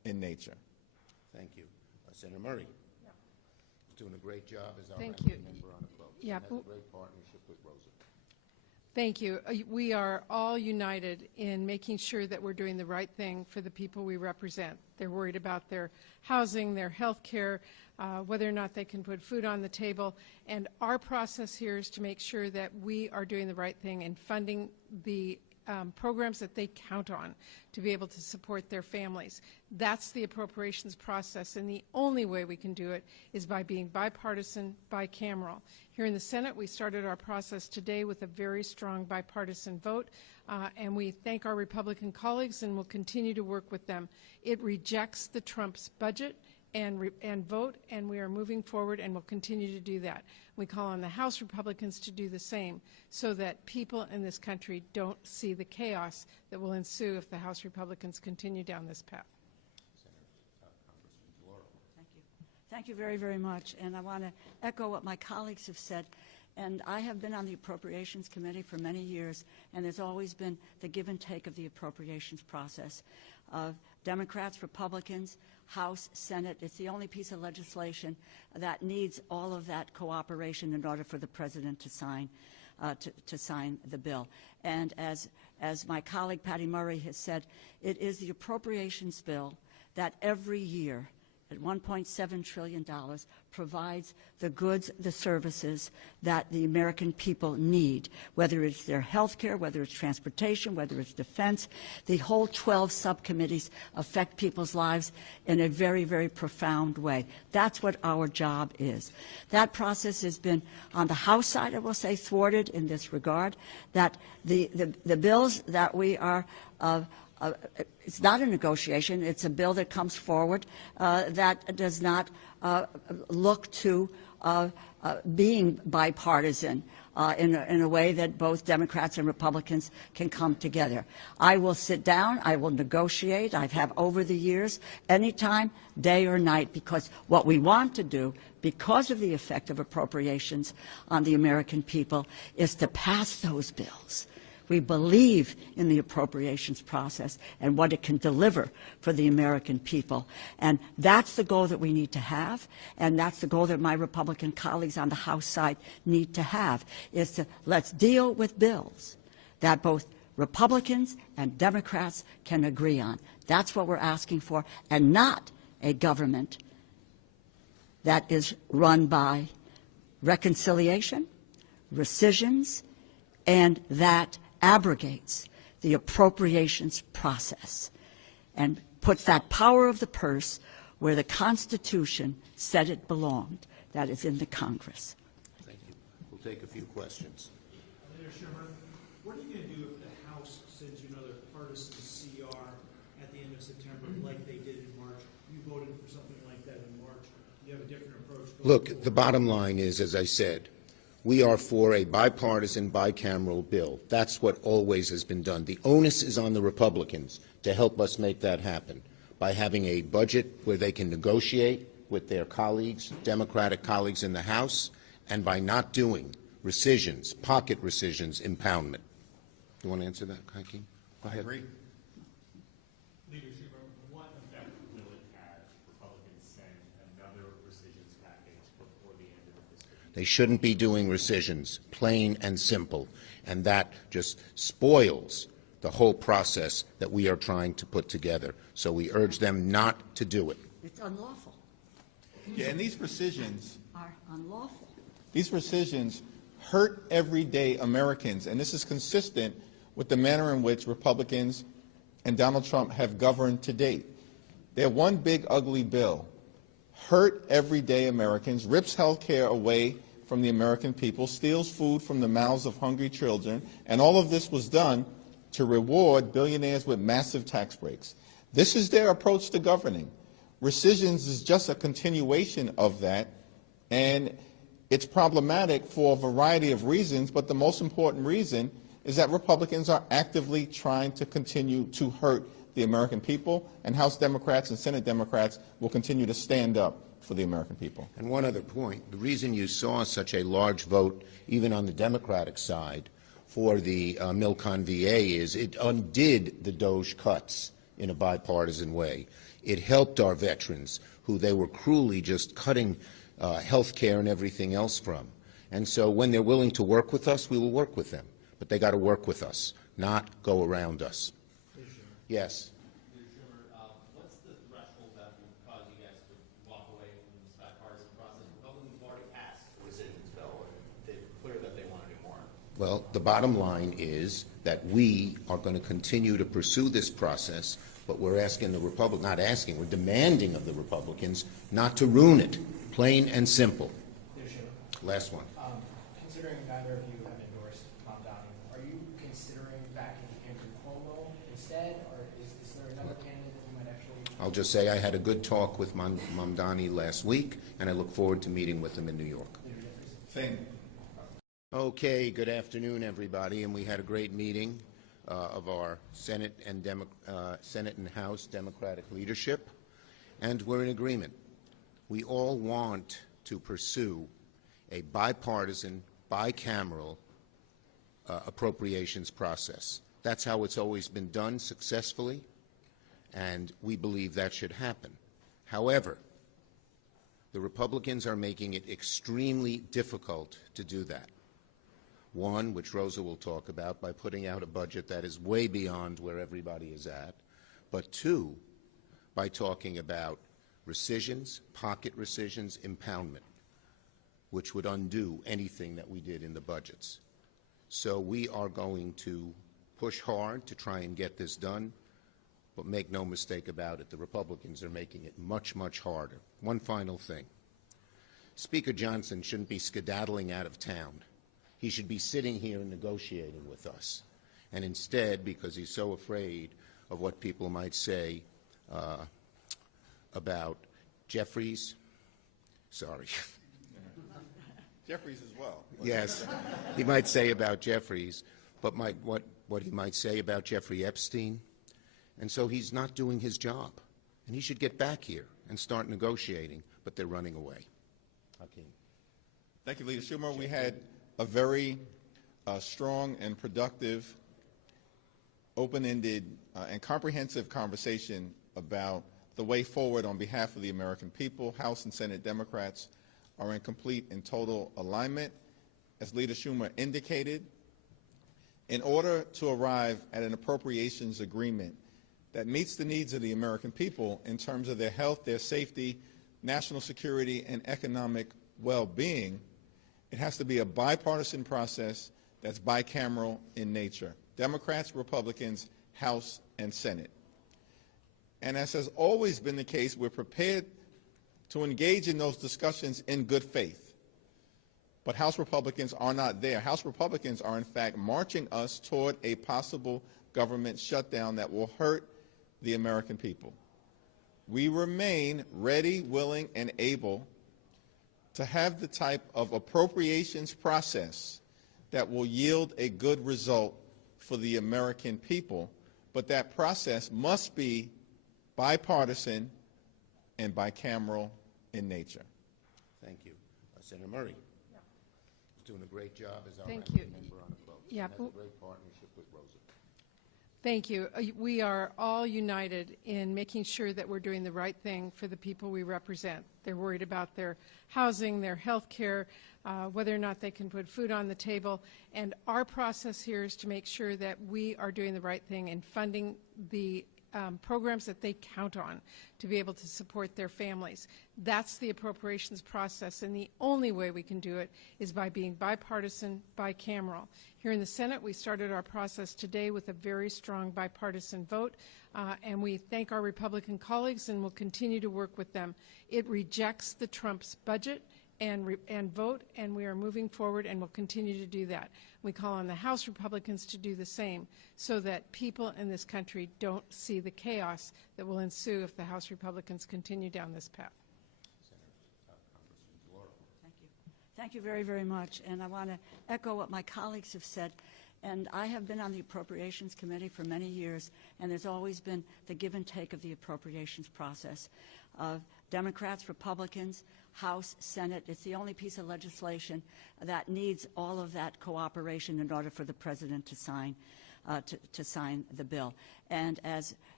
in nature. Thank you. Senator Murray. He's doing a great job as our Thank ranking you. member on the vote. Yeah, He has a great partnership with Rosa. Thank you. We are all united in making sure that we're doing the right thing for the people we represent. They're worried about their housing, their health care, whether or not they can put food on the table. And our process here is to make sure that we are doing the right thing and funding the programs that they count on to be able to support their families. That's the appropriations process, and the only way we can do it is by being bipartisan, bicameral. Here in the Senate, we started our process today with a very strong bipartisan vote, and we thank our Republican colleagues and will continue to work with them. It rejects the Trump's budget and vote, and we are moving forward and will continue to do that. We call on the House Republicans to do the same so that people in this country don't see the chaos that will ensue if the House Republicans continue down this path. Congressman DeLauro. Thank you. Thank you very, very much. And I want to echo what my colleagues have said. And I have been on the Appropriations Committee for many years, and there's always been the give and take of the appropriations process. Democrats, Republicans, House, Senate, it's the only piece of legislation that needs all of that cooperation in order for the President to sign the bill. And as my colleague Patty Murray has said, it is the appropriations bill that every year at $1.7 trillion provides the goods, the services that the American people need, whether it's their health care, whether it's transportation, whether it's defense. The whole 12 subcommittees affect people's lives in a very, very profound way. That's what our job is. That process has been, on the House side, I will say, thwarted in this regard, that the bills that we are it's not a negotiation. It's a bill that comes forward that does not look to being bipartisan in a way that both Democrats and Republicans can come together. I will sit down. I will negotiate. I have over the years, anytime, day or night, because what we want to do, because of the effect of appropriations on the American people, is to pass those bills. We believe in the appropriations process and what it can deliver for the American people. And that's the goal that we need to have, and that's the goal that my Republican colleagues on the House side need to have, is to let's deal with bills that both Republicans and Democrats can agree on. That's what we're asking for, and not a government that is run by reconciliation, rescissions, and that abrogates the appropriations process and puts that power of the purse where the Constitution said it belonged, that is in the Congress. Thank you. We'll take a few questions. Senator Schumer, what are you going to do if the House sends you another partisan CR at the end of September like they did in March? You voted for something like that in March. You have a different approach. Look, the bottom line is, as I said, we are for a bipartisan, bicameral bill. That's what always has been done. The onus is on the Republicans to help us make that happen by having a budget where they can negotiate with their colleagues, Democratic colleagues in the House, and by not doing rescissions, pocket rescissions, impoundment. You want to answer that, Hakeem? Go ahead. I agree. Leader Schumer, what effect will it have if Republicans send another rescissions package before the end of the fiscal year? They shouldn't be doing rescissions, plain and simple, and that just spoils the whole process that we are trying to put together. So we urge them not to do it. It's unlawful. Yeah, and these rescissions Are unlawful. These rescissions hurt everyday Americans, and this is consistent with the manner in which Republicans and Donald Trump have governed to date. They're one big ugly bill, hurt everyday Americans, rips health care away from the American people, steals food from the mouths of hungry children, and all of this was done to reward billionaires with massive tax breaks. This is their approach to governing. Rescissions is just a continuation of that, and it's problematic for a variety of reasons, but the most important reason is that Republicans are actively trying to continue to hurt the American people, and House Democrats and Senate Democrats will continue to stand up for the American people. And one other point, the reason you saw such a large vote, even on the Democratic side, for the Milcon VA is it undid the DOJ cuts in a bipartisan way. It helped our veterans, who they were cruelly just cutting health care and everything else from. And so when they're willing to work with us, we will work with them. But they got to work with us, not go around us. Yes. Schumer, what's the threshold that would cause you guys to walk away from this bipartisan process? Republicans have already passed the rescissions bill, and they're clear that they want to do more. Well, the bottom line is that we are going to continue to pursue this process, but we're asking the Republicans, not asking, we're demanding of the Republicans not to ruin it, plain and simple. Last one. Considering neither of you have endorsed Mamdani, are you considering backing Andrew Cuomo instead, or is there another candidate that you might actually? I'll just say I had a good talk with Mamdani last week, and I look forward to meeting with him in New York. Same. Okay, good afternoon, everybody, and we had a great meeting of our Senate and House Democratic leadership, and we're in agreement. We all want to pursue a bipartisan, bicameral appropriations process. That's how it's always been done successfully, and we believe that should happen. However, the Republicans are making it extremely difficult to do that. One, which Rosa will talk about, by putting out a budget that is way beyond where everybody is at, but two, by talking about rescissions, pocket rescissions, impoundment, which would undo anything that we did in the budgets. So we are going to push hard to try and get this done, but make no mistake about it, the Republicans are making it much, much harder. One final thing. Speaker Johnson shouldn't be skedaddling out of town. He should be sitting here and negotiating with us. And instead, because he's so afraid of what people might say about Jeffries, sorry. Jeffries as well. Yes, he might say about Jeffries, but what he might say about Jeffrey Epstein. And so he's not doing his job. And he should get back here and start negotiating, but they're running away. Hakeem. Thank you, Leader Schumer. We had a very strong and productive, open-ended, and comprehensive conversation about the way forward on behalf of the American people. House and Senate Democrats are in complete and total alignment. As Leader Schumer indicated, in order to arrive at an appropriations agreement that meets the needs of the American people in terms of their health, their safety, national security, and economic well-being, it has to be a bipartisan process that's bicameral in nature. Democrats, Republicans, House, and Senate. And as has always been the case, we're prepared to engage in those discussions in good faith. But House Republicans are not there. House Republicans are, in fact, marching us toward a possible government shutdown that will hurt the American people. We remain ready, willing, and able to have the type of appropriations process that will yield a good result for the American people, but that process must be bipartisan and bicameral in nature. Thank you. Senator Murray. He's doing a great job as our Thank ranking you. member on the vote. Yeah. And has a great partnership with Rosa. Thank you. We are all united in making sure that we're doing the right thing for the people we represent. They're worried about their housing, their health care, whether or not they can put food on the table. And our process here is to make sure that we are doing the right thing and funding the programs that they count on to be able to support their families. That's the appropriations process, and the only way we can do it is by being bipartisan, bicameral. Here in the Senate, we started our process today with a very strong bipartisan vote, and we thank our Republican colleagues and will continue to work with them. It rejects the Trump's budget and vote, and we are moving forward and will continue to do that. We call on the House Republicans to do the same so that people in this country don't see the chaos that will ensue if the House Republicans continue down this path. Thank you. Thank you very, very much. And I want to echo what my colleagues have said. And I have been on the Appropriations Committee for many years, and there's always been the give and take of the appropriations process. Democrats, Republicans, House, Senate, it's the only piece of legislation that needs all of that cooperation in order for the President to sign the bill. And as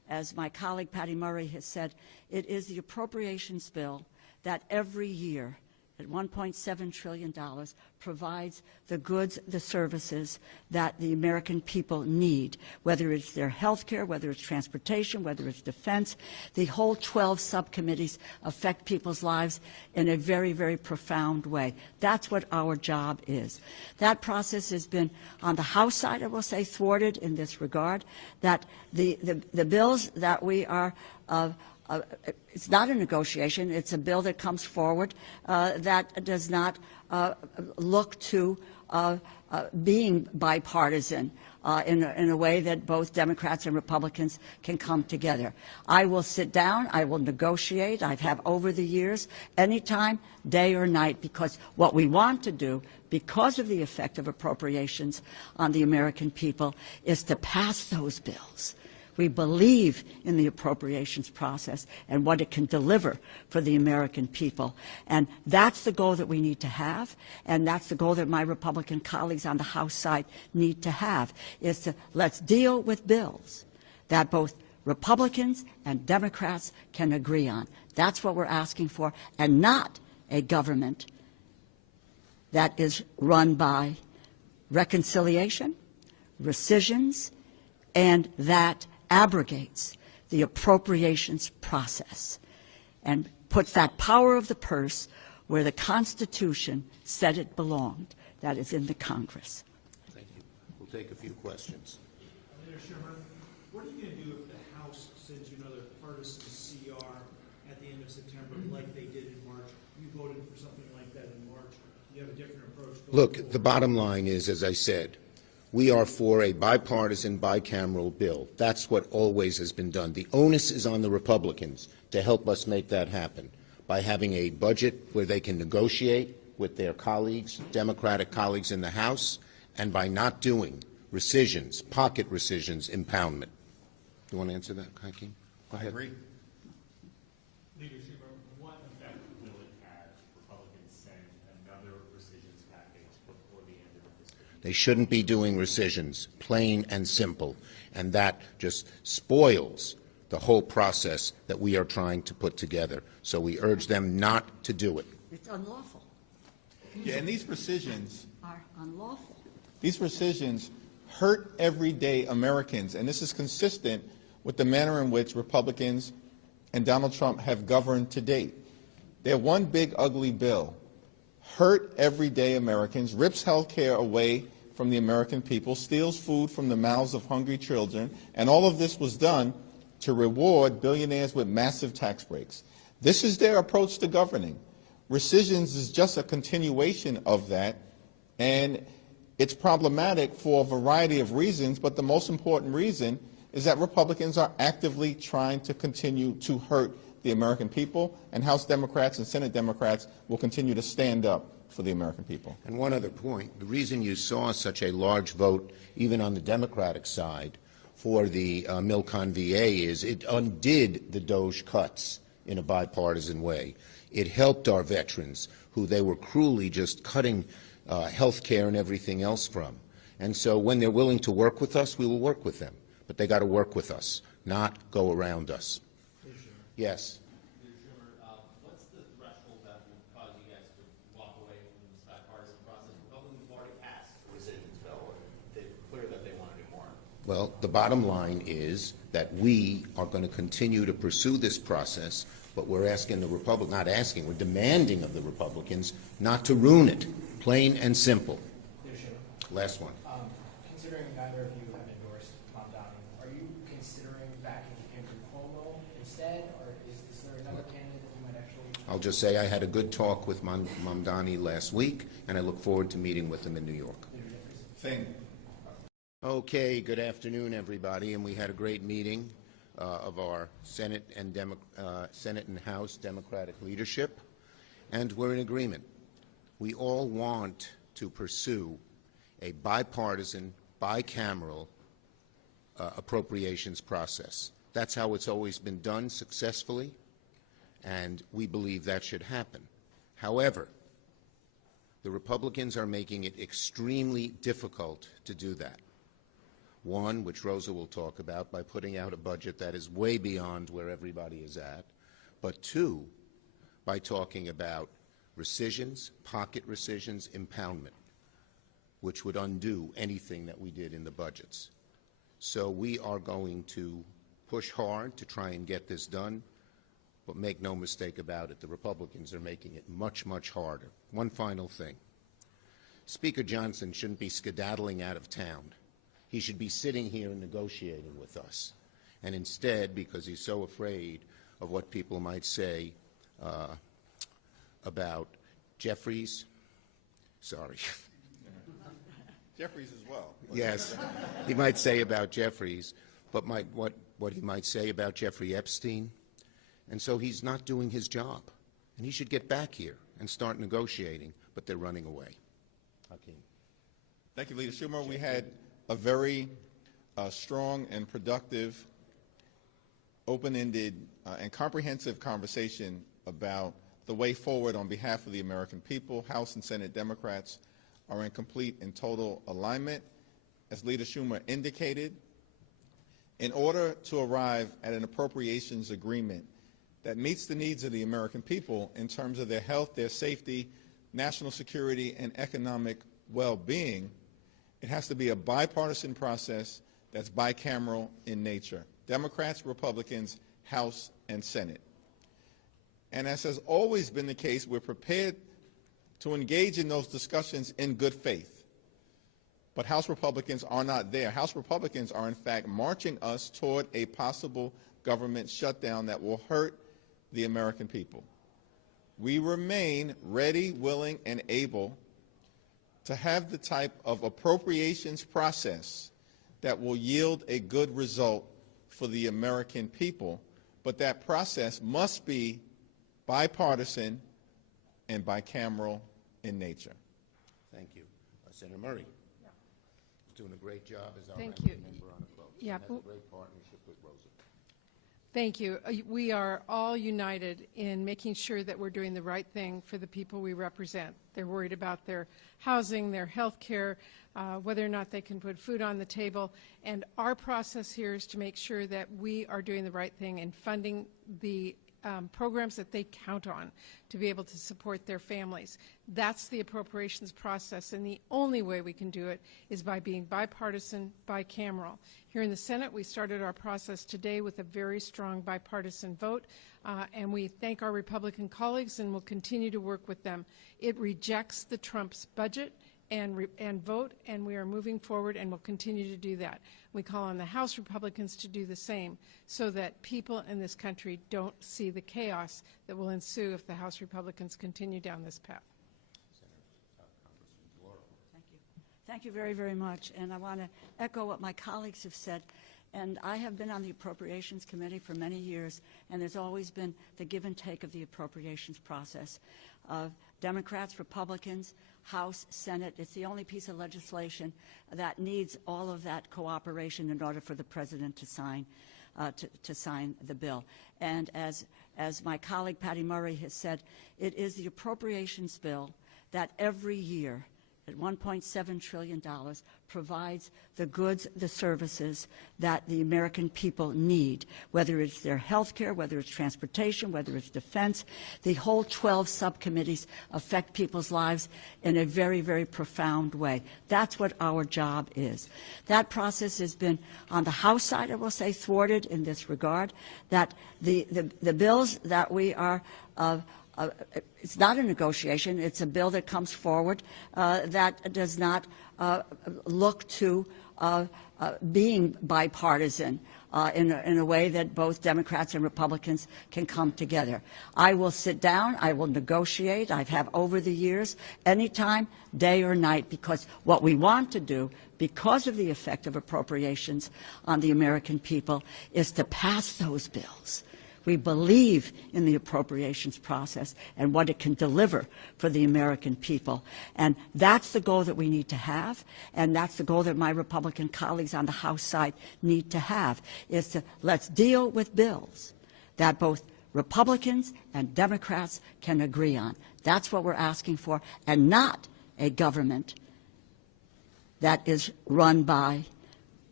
as my colleague Patty Murray has said, it is the appropriations bill that every year at $1.7 trillion provides the goods, the services that the American people need, whether it's their health care, whether it's transportation, whether it's defense. The whole 12 subcommittees affect people's lives in a very, very profound way. That's what our job is. That process has been, on the House side, I will say, thwarted in this regard, that the bills that we are it's not a negotiation. It's a bill that comes forward that does not look to being bipartisan in a way that both Democrats and Republicans can come together. I will sit down. I will negotiate. I have over the years, anytime, day or night, because what we want to do, because of the effect of appropriations on the American people, is to pass those bills. We believe in the appropriations process and what it can deliver for the American people. And that's the goal that we need to have, and that's the goal that my Republican colleagues on the House side need to have, is to let's deal with bills that both Republicans and Democrats can agree on. That's what we're asking for, and not a government that is run by reconciliation, rescissions, and that abrogates the appropriations process and puts that power of the purse where the Constitution said it belonged, that is in the Congress. Thank you. We'll take a few questions. Leader Schumer, what are you going to do if the House sends you another partisan CR at the end of September like they did in March? You voted for something like that in March. You have a different approach. Look, the bottom line is, as I said, we are for a bipartisan, bicameral bill. That's what always has been done. The onus is on the Republicans to help us make that happen by having a budget where they can negotiate with their colleagues, Democratic colleagues in the House, and by not doing rescissions, pocket rescissions, impoundment. You want to answer that, Hakeem? Go ahead. I agree. Leader Schumer, what effect will it have if Republicans send another rescissions package before the end of the fiscal year? They shouldn't be doing rescissions, plain and simple, and that just spoils the whole process that we are trying to put together. So we urge them not to do it. It's unlawful. Yeah, and these rescissions Are unlawful. These rescissions hurt everyday Americans, and this is consistent with the manner in which Republicans and Donald Trump have governed to date. They're one big, ugly bill. Hurt everyday Americans, rips health care away from the American people, steals food from the mouths of hungry children, and all of this was done to reward billionaires with massive tax breaks. This is their approach to governing. Rescissions is just a continuation of that, and it's problematic for a variety of reasons, but the most important reason is that Republicans are actively trying to continue to hurt the American people, and House Democrats and Senate Democrats will continue to stand up for the American people. And one other point, the reason you saw such a large vote, even on the Democratic side, for the Milcon VA is it undid the DOJ cuts in a bipartisan way. It helped our veterans, who they were cruelly just cutting health care and everything else from. And so when they're willing to work with us, we will work with them. But they got to work with us, not go around us. Yes. What's the threshold that will cause you guys to walk away from this bipartisan process? Republicans have already passed the rescissions bill, and they're clear that they want to do more. Well, the bottom line is that we are going to continue to pursue this process, but we're asking the Republicans, not asking, we're demanding of the Republicans not to ruin it, plain and simple. Last one. Considering neither of you have endorsed Mamdani, are you considering backing Andrew Cuomo instead, or is there another candidate that you might actually? I'll just say I had a good talk with Mamdani last week, and I look forward to meeting with him in New York. Same. Okay, good afternoon, everybody, and we had a great meeting of our Senate and House Democratic leadership, and we're in agreement. We all want to pursue a bipartisan, bicameral appropriations process. That's how it's always been done successfully, and we believe that should happen. However, the Republicans are making it extremely difficult to do that. One, which Rosa will talk about, by putting out a budget that is way beyond where everybody is at. But two, by talking about rescissions, pocket rescissions, impoundment, which would undo anything that we did in the budgets. So we are going to push hard to try and get this done, but make no mistake about it, the Republicans are making it much, much harder. One final thing. Speaker Johnson shouldn't be skedaddling out of town. He should be sitting here and negotiating with us. And instead, because he's so afraid of what people might say about Jeffries, sorry. Jeffries as well. Yes, he might say about Jeffries, but what he might say about Jeffrey Epstein. And so he's not doing his job. And he should get back here and start negotiating, but they're running away. Hakeem. Thank you, Leader Schumer. We had a very strong and productive, open-ended, and comprehensive conversation about the way forward on behalf of the American people. House and Senate Democrats are in complete and total alignment. As Leader Schumer indicated, in order to arrive at an appropriations agreement that meets the needs of the American people in terms of their health, their safety, national security, and economic well-being, it has to be a bipartisan process that's bicameral in nature. Democrats, Republicans, House, and Senate. And as has always been the case, we're prepared to engage in those discussions in good faith. But House Republicans are not there. House Republicans are, in fact, marching us toward a possible government shutdown that will hurt the American people. We remain ready, willing, and able to have the type of appropriations process that will yield a good result for the American people, but that process must be bipartisan and bicameral in nature. Thank you. Senator Murray. He's doing a great job as our Thank ranking you. member on the vote. Yeah, Has a great partnership with Rosa. Thank you. We are all united in making sure that we're doing the right thing for the people we represent. They're worried about their housing, their health care, whether or not they can put food on the table. And our process here is to make sure that we are doing the right thing and funding the programs that they count on to be able to support their families. That's the appropriations process, and the only way we can do it is by being bipartisan, bicameral. Here in the Senate, we started our process today with a very strong bipartisan vote, and we thank our Republican colleagues and will continue to work with them. It rejects the Trump's budget and vote, and we are moving forward and will continue to do that. We call on the House Republicans to do the same so that people in this country don't see the chaos that will ensue if the House Republicans continue down this path. Thank you. Thank you very, very much. And I want to echo what my colleagues have said. And I have been on the Appropriations Committee for many years, and there's always been the give and take of the appropriations process. Democrats, Republicans, House, Senate, it's the only piece of legislation that needs all of that cooperation in order for the President to sign the bill. And as my colleague Patty Murray has said, it is the appropriations bill that every year at $1.7 trillion provides the goods, the services that the American people need, whether it's their health care, whether it's transportation, whether it's defense. The whole 12 subcommittees affect people's lives in a very, very profound way. That's what our job is. That process has been, on the House side, I will say, thwarted in this regard, that the bills that we are it's not a negotiation. It's a bill that comes forward that does not look to being bipartisan in a way that both Democrats and Republicans can come together. I will sit down. I will negotiate. I have over the years, anytime, day or night, because what we want to do, because of the effect of appropriations on the American people, is to pass those bills. We believe in the appropriations process and what it can deliver for the American people. And that's the goal that we need to have, and that's the goal that my Republican colleagues on the House side need to have, is to let's deal with bills that both Republicans and Democrats can agree on. That's what we're asking for, and not a government that is run by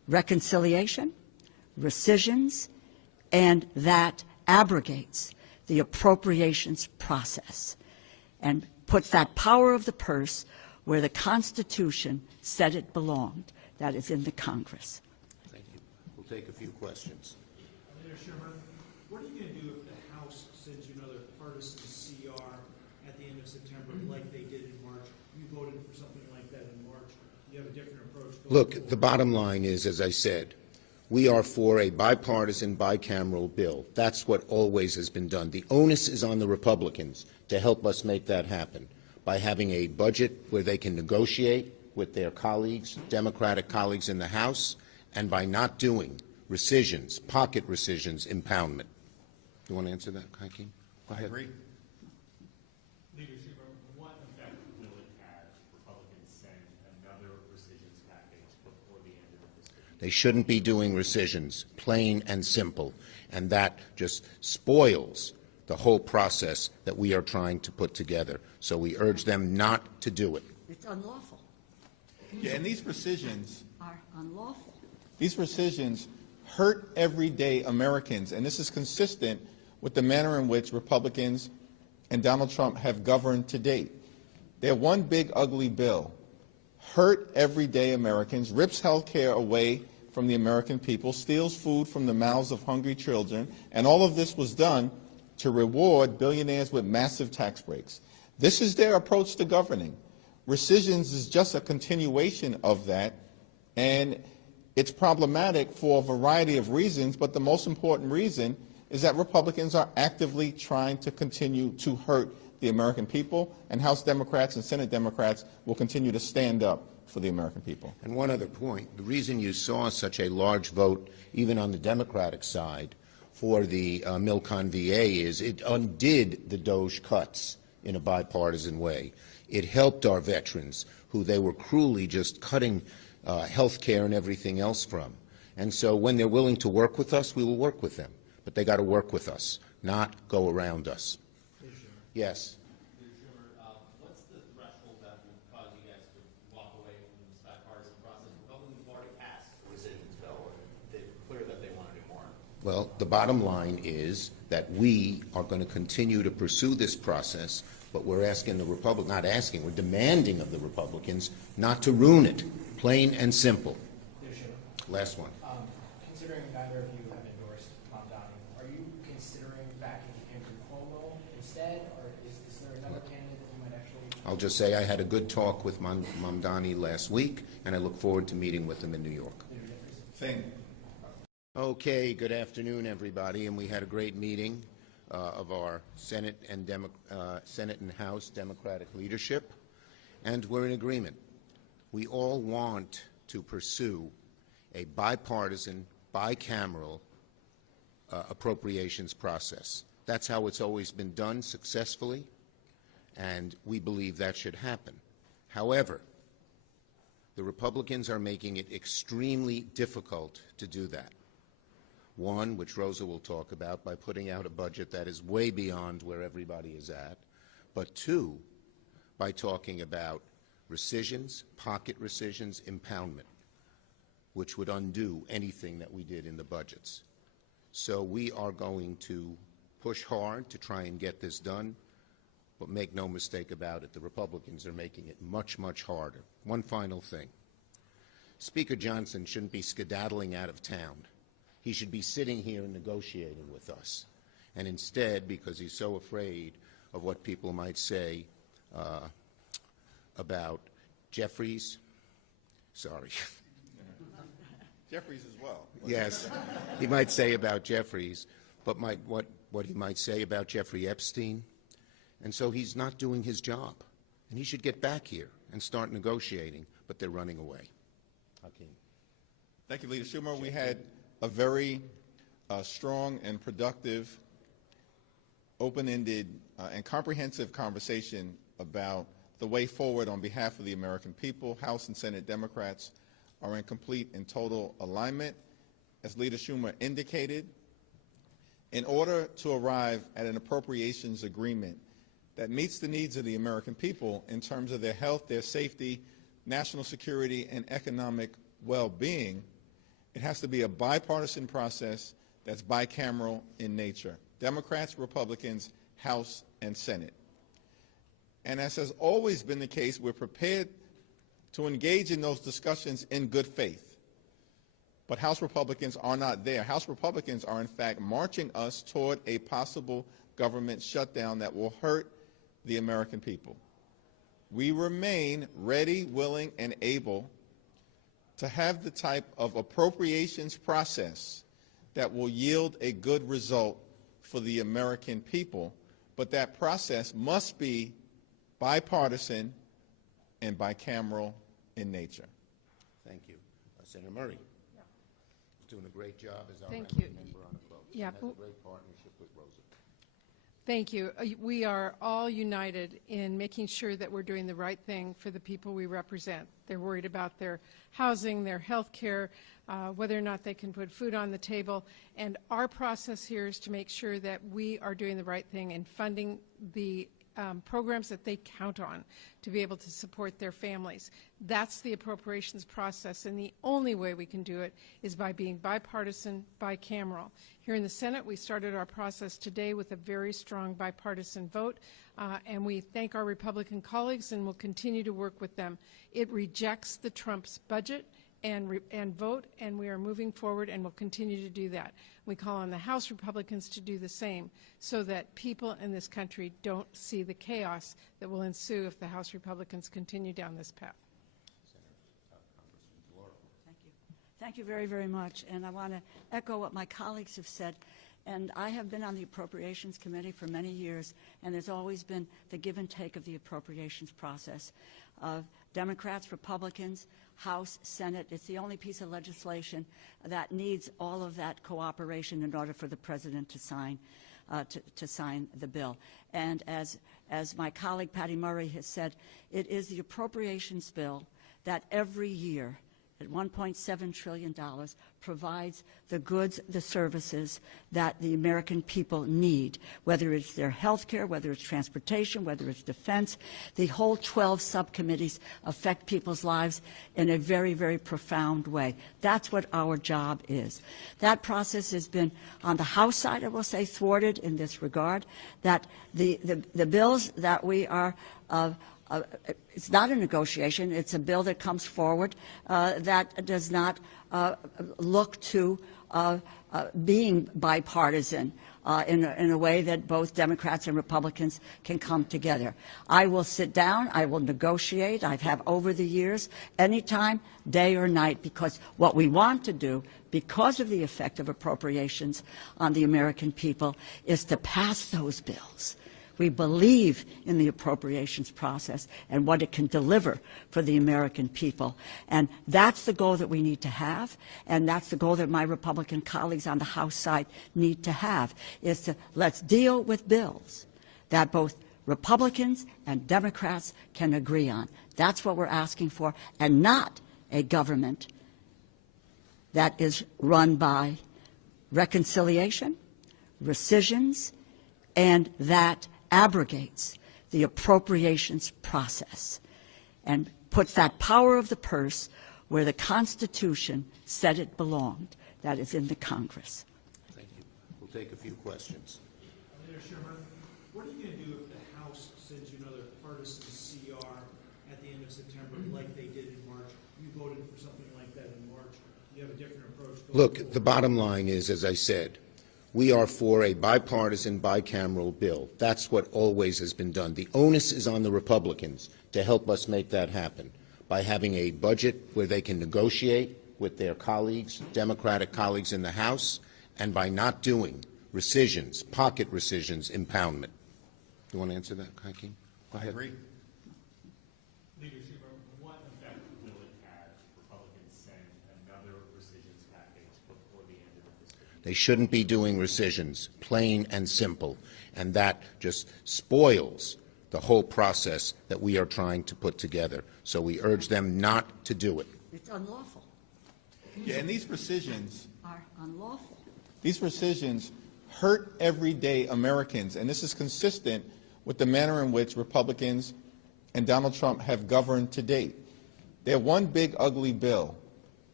reconciliation, rescissions, and that abrogates the appropriations process and puts that power of the purse where the Constitution said it belonged, that is in the Congress. Thank you. We'll take a few questions. Leader Schumer, what are you going to do if the House sends you another partisan CR at the end of September like they did in March? You voted for something like that in March. You have a different approach going Look, forward. the bottom line is, as I said, we are for a bipartisan, bicameral bill. That's what always has been done. The onus is on the Republicans to help us make that happen by having a budget where they can negotiate with their colleagues, Democratic colleagues in the House, and by not doing rescissions, pocket rescissions, impoundment. You want to answer that, Hakeem? Go ahead. I agree. Leader Schumer, what effect will it have if Republicans send another rescissions package before the end of the fiscal year? They shouldn't be doing rescissions, plain and simple, and that just spoils the whole process that we are trying to put together. So we urge them not to do it. It's unlawful. Yeah, and these rescissions Are unlawful. These rescissions hurt everyday Americans, and this is consistent with the manner in which Republicans and Donald Trump have governed to date. Their one big ugly bill hurt everyday Americans, rips health care away from the American people, steals food from the mouths of hungry children, and all of this was done to reward billionaires with massive tax breaks. This is their approach to governing. Rescissions is just a continuation of that, and it's problematic for a variety of reasons, but the most important reason is that Republicans are actively trying to continue to hurt the American people, and House Democrats and Senate Democrats will continue to stand up for the American people. And one other point, the reason you saw such a large vote, even on the Democratic side, for the Milcon VA is it undid the DOJ cuts in a bipartisan way. It helped our veterans, who they were cruelly just cutting health care and everything else from. And so when they're willing to work with us, we will work with them. But they got to work with us, not go around us. Yes. What's the threshold that will cause you guys to walk away from this bipartisan process? Republicans have already passed the rescissions bill, and they're clear that they want to do more. Well, the bottom line is that we are going to continue to pursue this process, but we're asking the Republicans, not asking, we're demanding of the Republicans not to ruin it, plain and simple. Last one. Considering neither of you have endorsed Mamdani, are you considering backing Andrew Cuomo instead, or is there another candidate that you might actually? I'll just say I had a good talk with Mamdani last week, and I look forward to meeting with him in New York. Same. Okay, good afternoon, everybody, and we had a great meeting of our Senate and House Democratic leadership, and we're in agreement. We all want to pursue a bipartisan, bicameral appropriations process. That's how it's always been done successfully, and we believe that should happen. However, the Republicans are making it extremely difficult to do that. One, which Rosa will talk about, by putting out a budget that is way beyond where everybody is at. But two, by talking about rescissions, pocket rescissions, impoundment, which would undo anything that we did in the budgets. So we are going to push hard to try and get this done, but make no mistake about it, the Republicans are making it much, much harder. One final thing. Speaker Johnson shouldn't be skedaddling out of town. He should be sitting here and negotiating with us. And instead, because he's so afraid of what people might say about Jeffries, sorry. Jeffries as well. Yes, he might say about Jeffries, but what he might say about Jeffrey Epstein. And so he's not doing his job. And he should get back here and start negotiating, but they're running away. Hakeem. Thank you, Leader Schumer. We had a very strong and productive, open-ended, and comprehensive conversation about the way forward on behalf of the American people. House and Senate Democrats are in complete and total alignment. As Leader Schumer indicated, in order to arrive at an appropriations agreement that meets the needs of the American people in terms of their health, their safety, national security, and economic well-being, It has to be a bipartisan process that's bicameral in nature. Democrats, Republicans, House, and Senate. And as has always been the case, we're prepared to engage in those discussions in good faith. But House Republicans are not there. House Republicans are, in fact, marching us toward a possible government shutdown that will hurt the American people. We remain ready, willing, and able to have the type of appropriations process that will yield a good result for the American people, but that process must be bipartisan and bicameral in nature. Thank you. Senator Murray. He's doing a great job as our Thank ranking you. member on the vote. Yeah, And has a great partnership with Rosa. Thank you. We are all united in making sure that we're doing the right thing for the people we represent. They're worried about their housing, their health care, whether or not they can put food on the table. And our process here is to make sure that we are doing the right thing and funding the programs that they count on to be able to support their families. That's the appropriations process, and the only way we can do it is by being bipartisan, bicameral. Here in the Senate, we started our process today with a very strong bipartisan vote, and we thank our Republican colleagues and will continue to work with them. It rejects the Trump's budget and vote, and we are moving forward and will continue to do that. We call on the House Republicans to do the same so that people in this country don't see the chaos that will ensue if the House Republicans continue down this path. Thank you. Thank you very, very much. And I want to echo what my colleagues have said. And I have been on the Appropriations Committee for many years, and there's always been the give and take of the appropriations process. Democrats, Republicans, House, Senate, it's the only piece of legislation that needs all of that cooperation in order for the President to sign the bill. And as my colleague Patty Murray has said, it is the appropriations bill that every year at $1.7 trillion provides the goods, the services that the American people need, whether it's their health care, whether it's transportation, whether it's defense. The whole 12 subcommittees affect people's lives in a very, very profound way. That's what our job is. That process has been, on the House side, I will say, thwarted in this regard, that the bills that we are it's not a negotiation. It's a bill that comes forward that does not look to being bipartisan in a way that both Democrats and Republicans can come together. I will sit down. I will negotiate. I have over the years, anytime, day or night, because what we want to do, because of the effect of appropriations on the American people, is to pass those bills. We believe in the appropriations process and what it can deliver for the American people. And that's the goal that we need to have, and that's the goal that my Republican colleagues on the House side need to have, is to let's deal with bills that both Republicans and Democrats can agree on. That's what we're asking for, and not a government that is run by reconciliation, rescissions, and that abrogates the appropriations process and puts that power of the purse where the Constitution said it belonged, that is in the Congress. Thank you. We'll take a few questions. Senator Schumer, what are you going to do if the House sends you another partisan CR at the end of September like they did in March? You voted for something like that in March. You have a different approach. Look, the bottom line is, as I said, we are for a bipartisan, bicameral bill. That's what always has been done. The onus is on the Republicans to help us make that happen by having a budget where they can negotiate with their colleagues, Democratic colleagues in the House, and by not doing rescissions, pocket rescissions, impoundment. You want to answer that, Hakeem? Go ahead. I agree. Leader Schumer, what effect will it have if Republicans send another rescissions package before the end of the fiscal year? They shouldn't be doing rescissions, plain and simple, and that just spoils the whole process that we are trying to put together. So we urge them not to do it. It's unlawful. Yeah, and these rescissions Are unlawful. These rescissions hurt everyday Americans, and this is consistent with the manner in which Republicans and Donald Trump have governed to date. Their one big ugly bill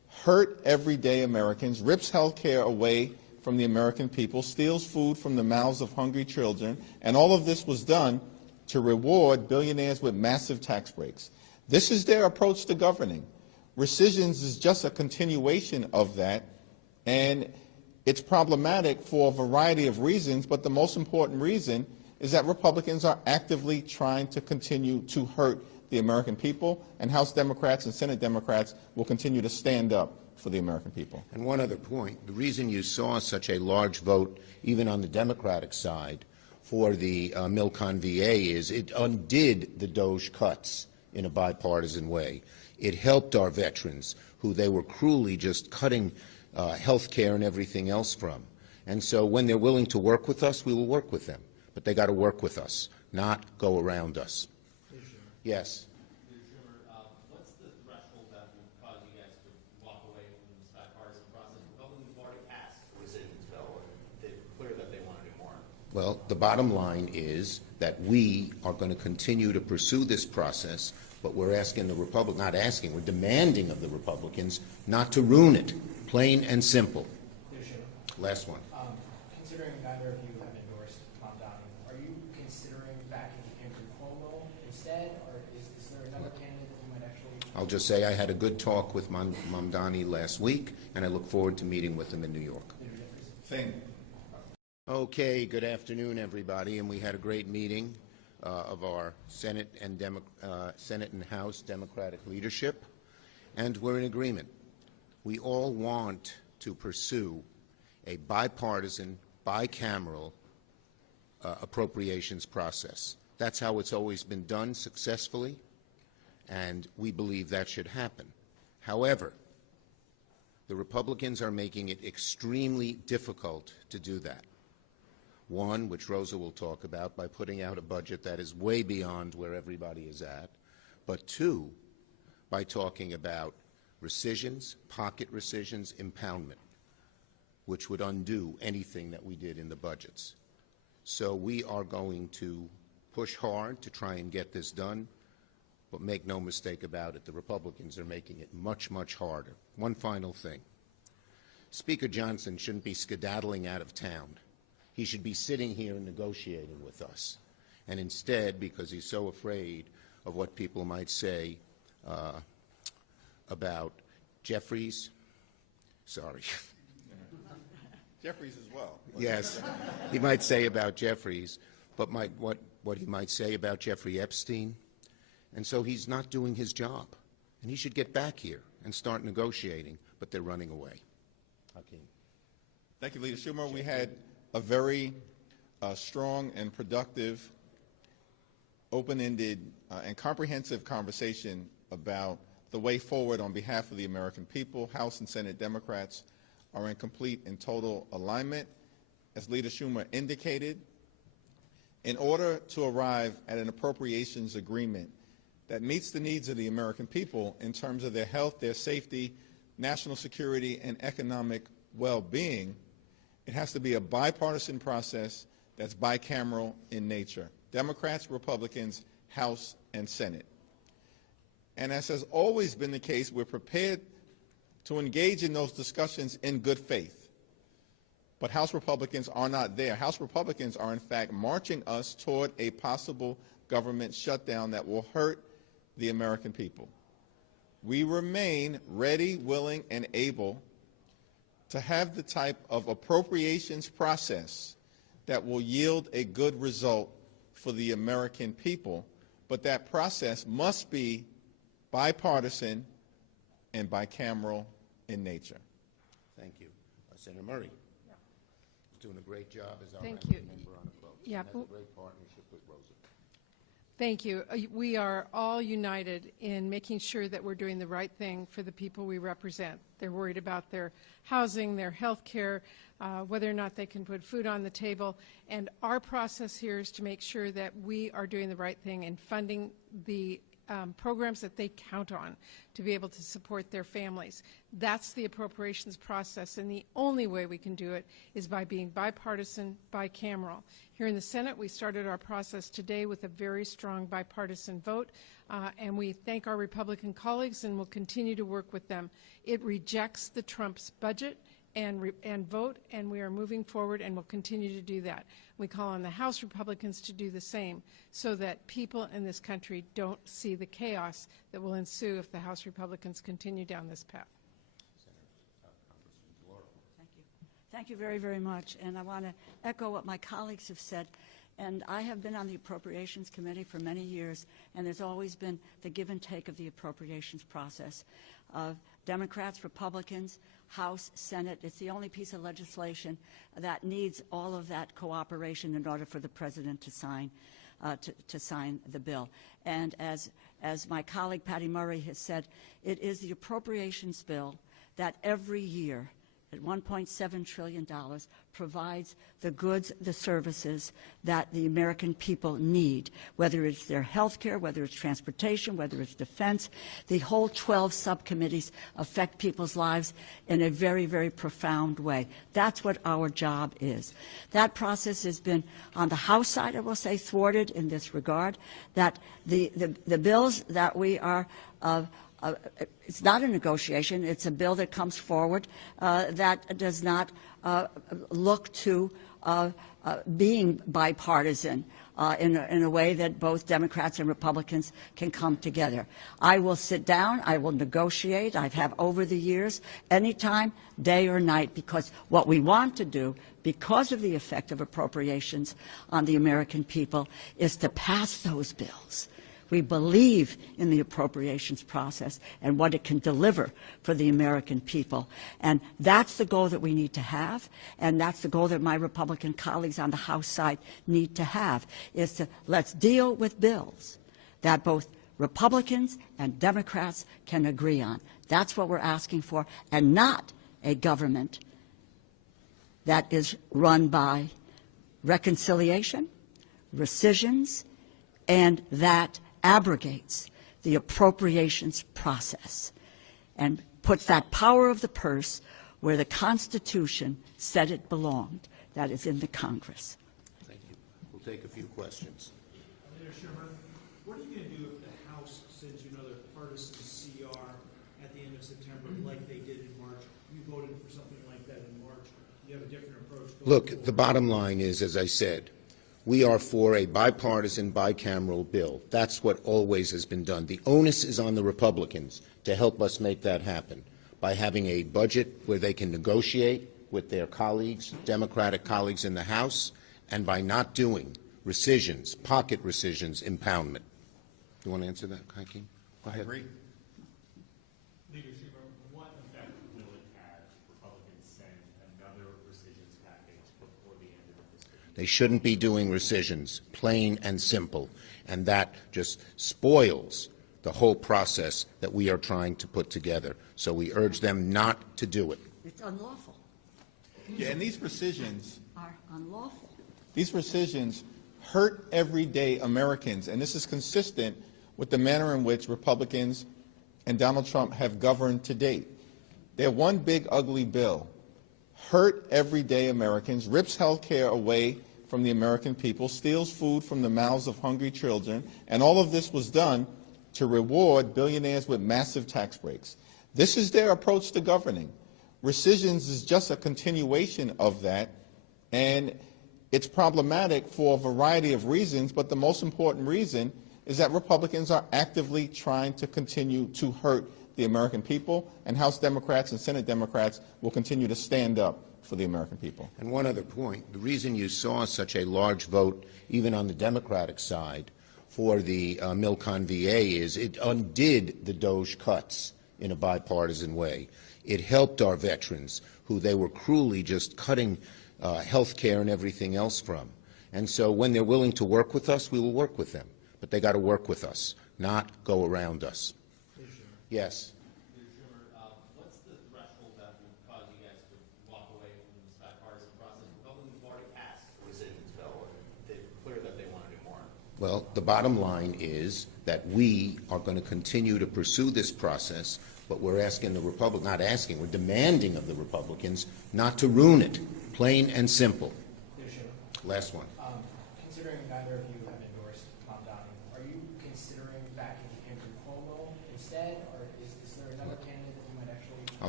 hurt everyday Americans, rips health care away from the American people, steals food from the mouths of hungry children, and all of this was done to reward billionaires with massive tax breaks. This is their approach to governing. Rescissions is just a continuation of that, and it's problematic for a variety of reasons, but the most important reason is that Republicans are actively trying to continue to hurt the American people, and House Democrats and Senate Democrats will continue to stand up for the American people. And one other point, the reason you saw such a large vote, even on the Democratic side, for the Milcon VA is it undid the DOJ cuts in a bipartisan way. It helped our veterans, who they were cruelly just cutting health care and everything else from. And so when they're willing to work with us, we will work with them. But they got to work with us, not go around us. Yes. Schumer, what's the threshold that will cause you guys to walk away from this bipartisan process? Republicans have already passed the rescissions bill, and they're clear that they want to do more. Well, the bottom line is that we are going to continue to pursue this process, but we're asking the not asking, we're demanding of the Republicans not to ruin it, plain and simple. Last one. Considering neither of you have endorsed Mamdani, are you considering backing Andrew Cuomo instead, or is there another candidate that you might actually? I'll just say I had a good talk with Mamdani last week, and I look forward to meeting with him in New York. Same. Okay, good afternoon, everybody, and we had a great meeting of our Senate and House Democratic leadership, and we're in agreement. We all want to pursue a bipartisan, bicameral appropriations process. That's how it's always been done successfully, and we believe that should happen. However, the Republicans are making it extremely difficult to do that. One, which Rosa will talk about, by putting out a budget that is way beyond where everybody is at, but two, by talking about rescissions, pocket rescissions, impoundment, which would undo anything that we did in the budgets. So we are going to push hard to try and get this done, but make no mistake about it, the Republicans are making it much, much harder. One final thing. Speaker Johnson shouldn't be skedaddling out of town. He should be sitting here and negotiating with us. And instead, because he's so afraid of what people might say about Jeffries, sorry. Jeffries as well. Yes, he might say about Jeffries, but what he might say about Jeffrey Epstein. And so he's not doing his job. And he should get back here and start negotiating, but they're running away. Hakeem. Thank you, Leader Schumer. We had a very strong and productive, open-ended, and comprehensive conversation about the way forward on behalf of the American people. House and Senate Democrats are in complete and total alignment. As Leader Schumer indicated, in order to arrive at an appropriations agreement that meets the needs of the American people in terms of their health, their safety, national security, and economic well-being, it has to be a bipartisan process that's bicameral in nature. Democrats, Republicans, House, and Senate. And as has always been the case, we're prepared to engage in those discussions in good faith. But House Republicans are not there. House Republicans are, in fact, marching us toward a possible government shutdown that will hurt the American people. We remain ready, willing, and able to have the type of appropriations process that will yield a good result for the American people, but that process must be bipartisan and bicameral in nature. Thank you. Senator Murray. Yeah. He's doing a great job as our Thank ranking you. member on the vote. Yeah. Has a great partnership with Rosa. Thank you. We are all united in making sure that we're doing the right thing for the people we represent. They're worried about their housing, their health care, whether or not they can put food on the table. And our process here is to make sure that we are doing the right thing and funding the programs that they count on to be able to support their families. That's the appropriations process, and the only way we can do it is by being bipartisan, bicameral. Here in the Senate, we started our process today with a very strong bipartisan vote, and we thank our Republican colleagues and will continue to work with them. It rejects the Trump's budget and vote, and we are moving forward and will continue to do that. We call on the House Republicans to do the same so that people in this country don't see the chaos that will ensue if the House Republicans continue down this path. Thank you. Thank you very, very much. And I want to echo what my colleagues have said. And I have been on the Appropriations Committee for many years, and there's always been the give and take of the appropriations process. Democrats, Republicans, House, Senate, it's the only piece of legislation that needs all of that cooperation in order for the President to sign the bill. And as my colleague Patty Murray has said, it is the appropriations bill that every year at $1.7 trillion provides the goods, the services that the American people need, whether it's their health care, whether it's transportation, whether it's defense. The whole 12 subcommittees affect people's lives in a very, very profound way. That's what our job is. That process has been, on the House side, I will say, thwarted in this regard, that the bills that we are it's not a negotiation. It's a bill that comes forward that does not look to being bipartisan in a way that both Democrats and Republicans can come together. I will sit down. I will negotiate. I have over the years, anytime, day or night, because what we want to do, because of the effect of appropriations on the American people, is to pass those bills. We believe in the appropriations process and what it can deliver for the American people. And that's the goal that we need to have, and that's the goal that my Republican colleagues on the House side need to have, is to let's deal with bills that both Republicans and Democrats can agree on. That's what we're asking for, and not a government that is run by reconciliation, rescissions, and that abrogates the appropriations process and puts that power of the purse where the Constitution said it belonged, that is in the Congress. Thank you. We'll take a few questions. Leader Schumer, what are you going to do if the House sends you another partisan CR at the end of September like they did in March? You voted for something like that in March. You have a different approach. Look, the bottom line is, as I said, we are for a bipartisan, bicameral bill. That's what always has been done. The onus is on the Republicans to help us make that happen by having a budget where they can negotiate with their colleagues, Democratic colleagues in the House, and by not doing rescissions, pocket rescissions, impoundment. You want to answer that, Hakeem? Go ahead. I agree. Leader Schumer, what effect will it have if Republicans send another rescissions package before the end of this year? They shouldn't be doing rescissions, plain and simple, and that just spoils the whole process that we are trying to put together. So we urge them not to do it. It's unlawful. Yeah, and these rescissions Are unlawful. These rescissions hurt everyday Americans, and this is consistent with the manner in which Republicans and Donald Trump have governed to date. Their one big ugly bill hurt everyday Americans, rips health care away from the American people, steals food from the mouths of hungry children, and all of this was done to reward billionaires with massive tax breaks. This is their approach to governing. Rescissions is just a continuation of that, and it's problematic for a variety of reasons, but the most important reason is that Republicans are actively trying to continue to hurt the American people, and House Democrats and Senate Democrats will continue to stand up for the American people. And one other point, the reason you saw such a large vote, even on the Democratic side, for the Milcon VA is it undid the DOJ cuts in a bipartisan way. It helped our veterans, who they were cruelly just cutting health care and everything else from. And so when they're willing to work with us, we will work with them. But they got to work with us, not go around us. Yes. What's the threshold that will cause you guys to walk away from this bipartisan process? Republicans have already passed the rescissions bill, and they're clear that they want to do more. Well, the bottom line is that we are going to continue to pursue this process, but we're asking the Republicans, not asking, we're demanding of the Republicans not to ruin it, plain and simple. Last one. Considering neither of you have endorsed Tom Downing, are you considering backing Andrew Cuomo instead, or is there another candidate that you might actually?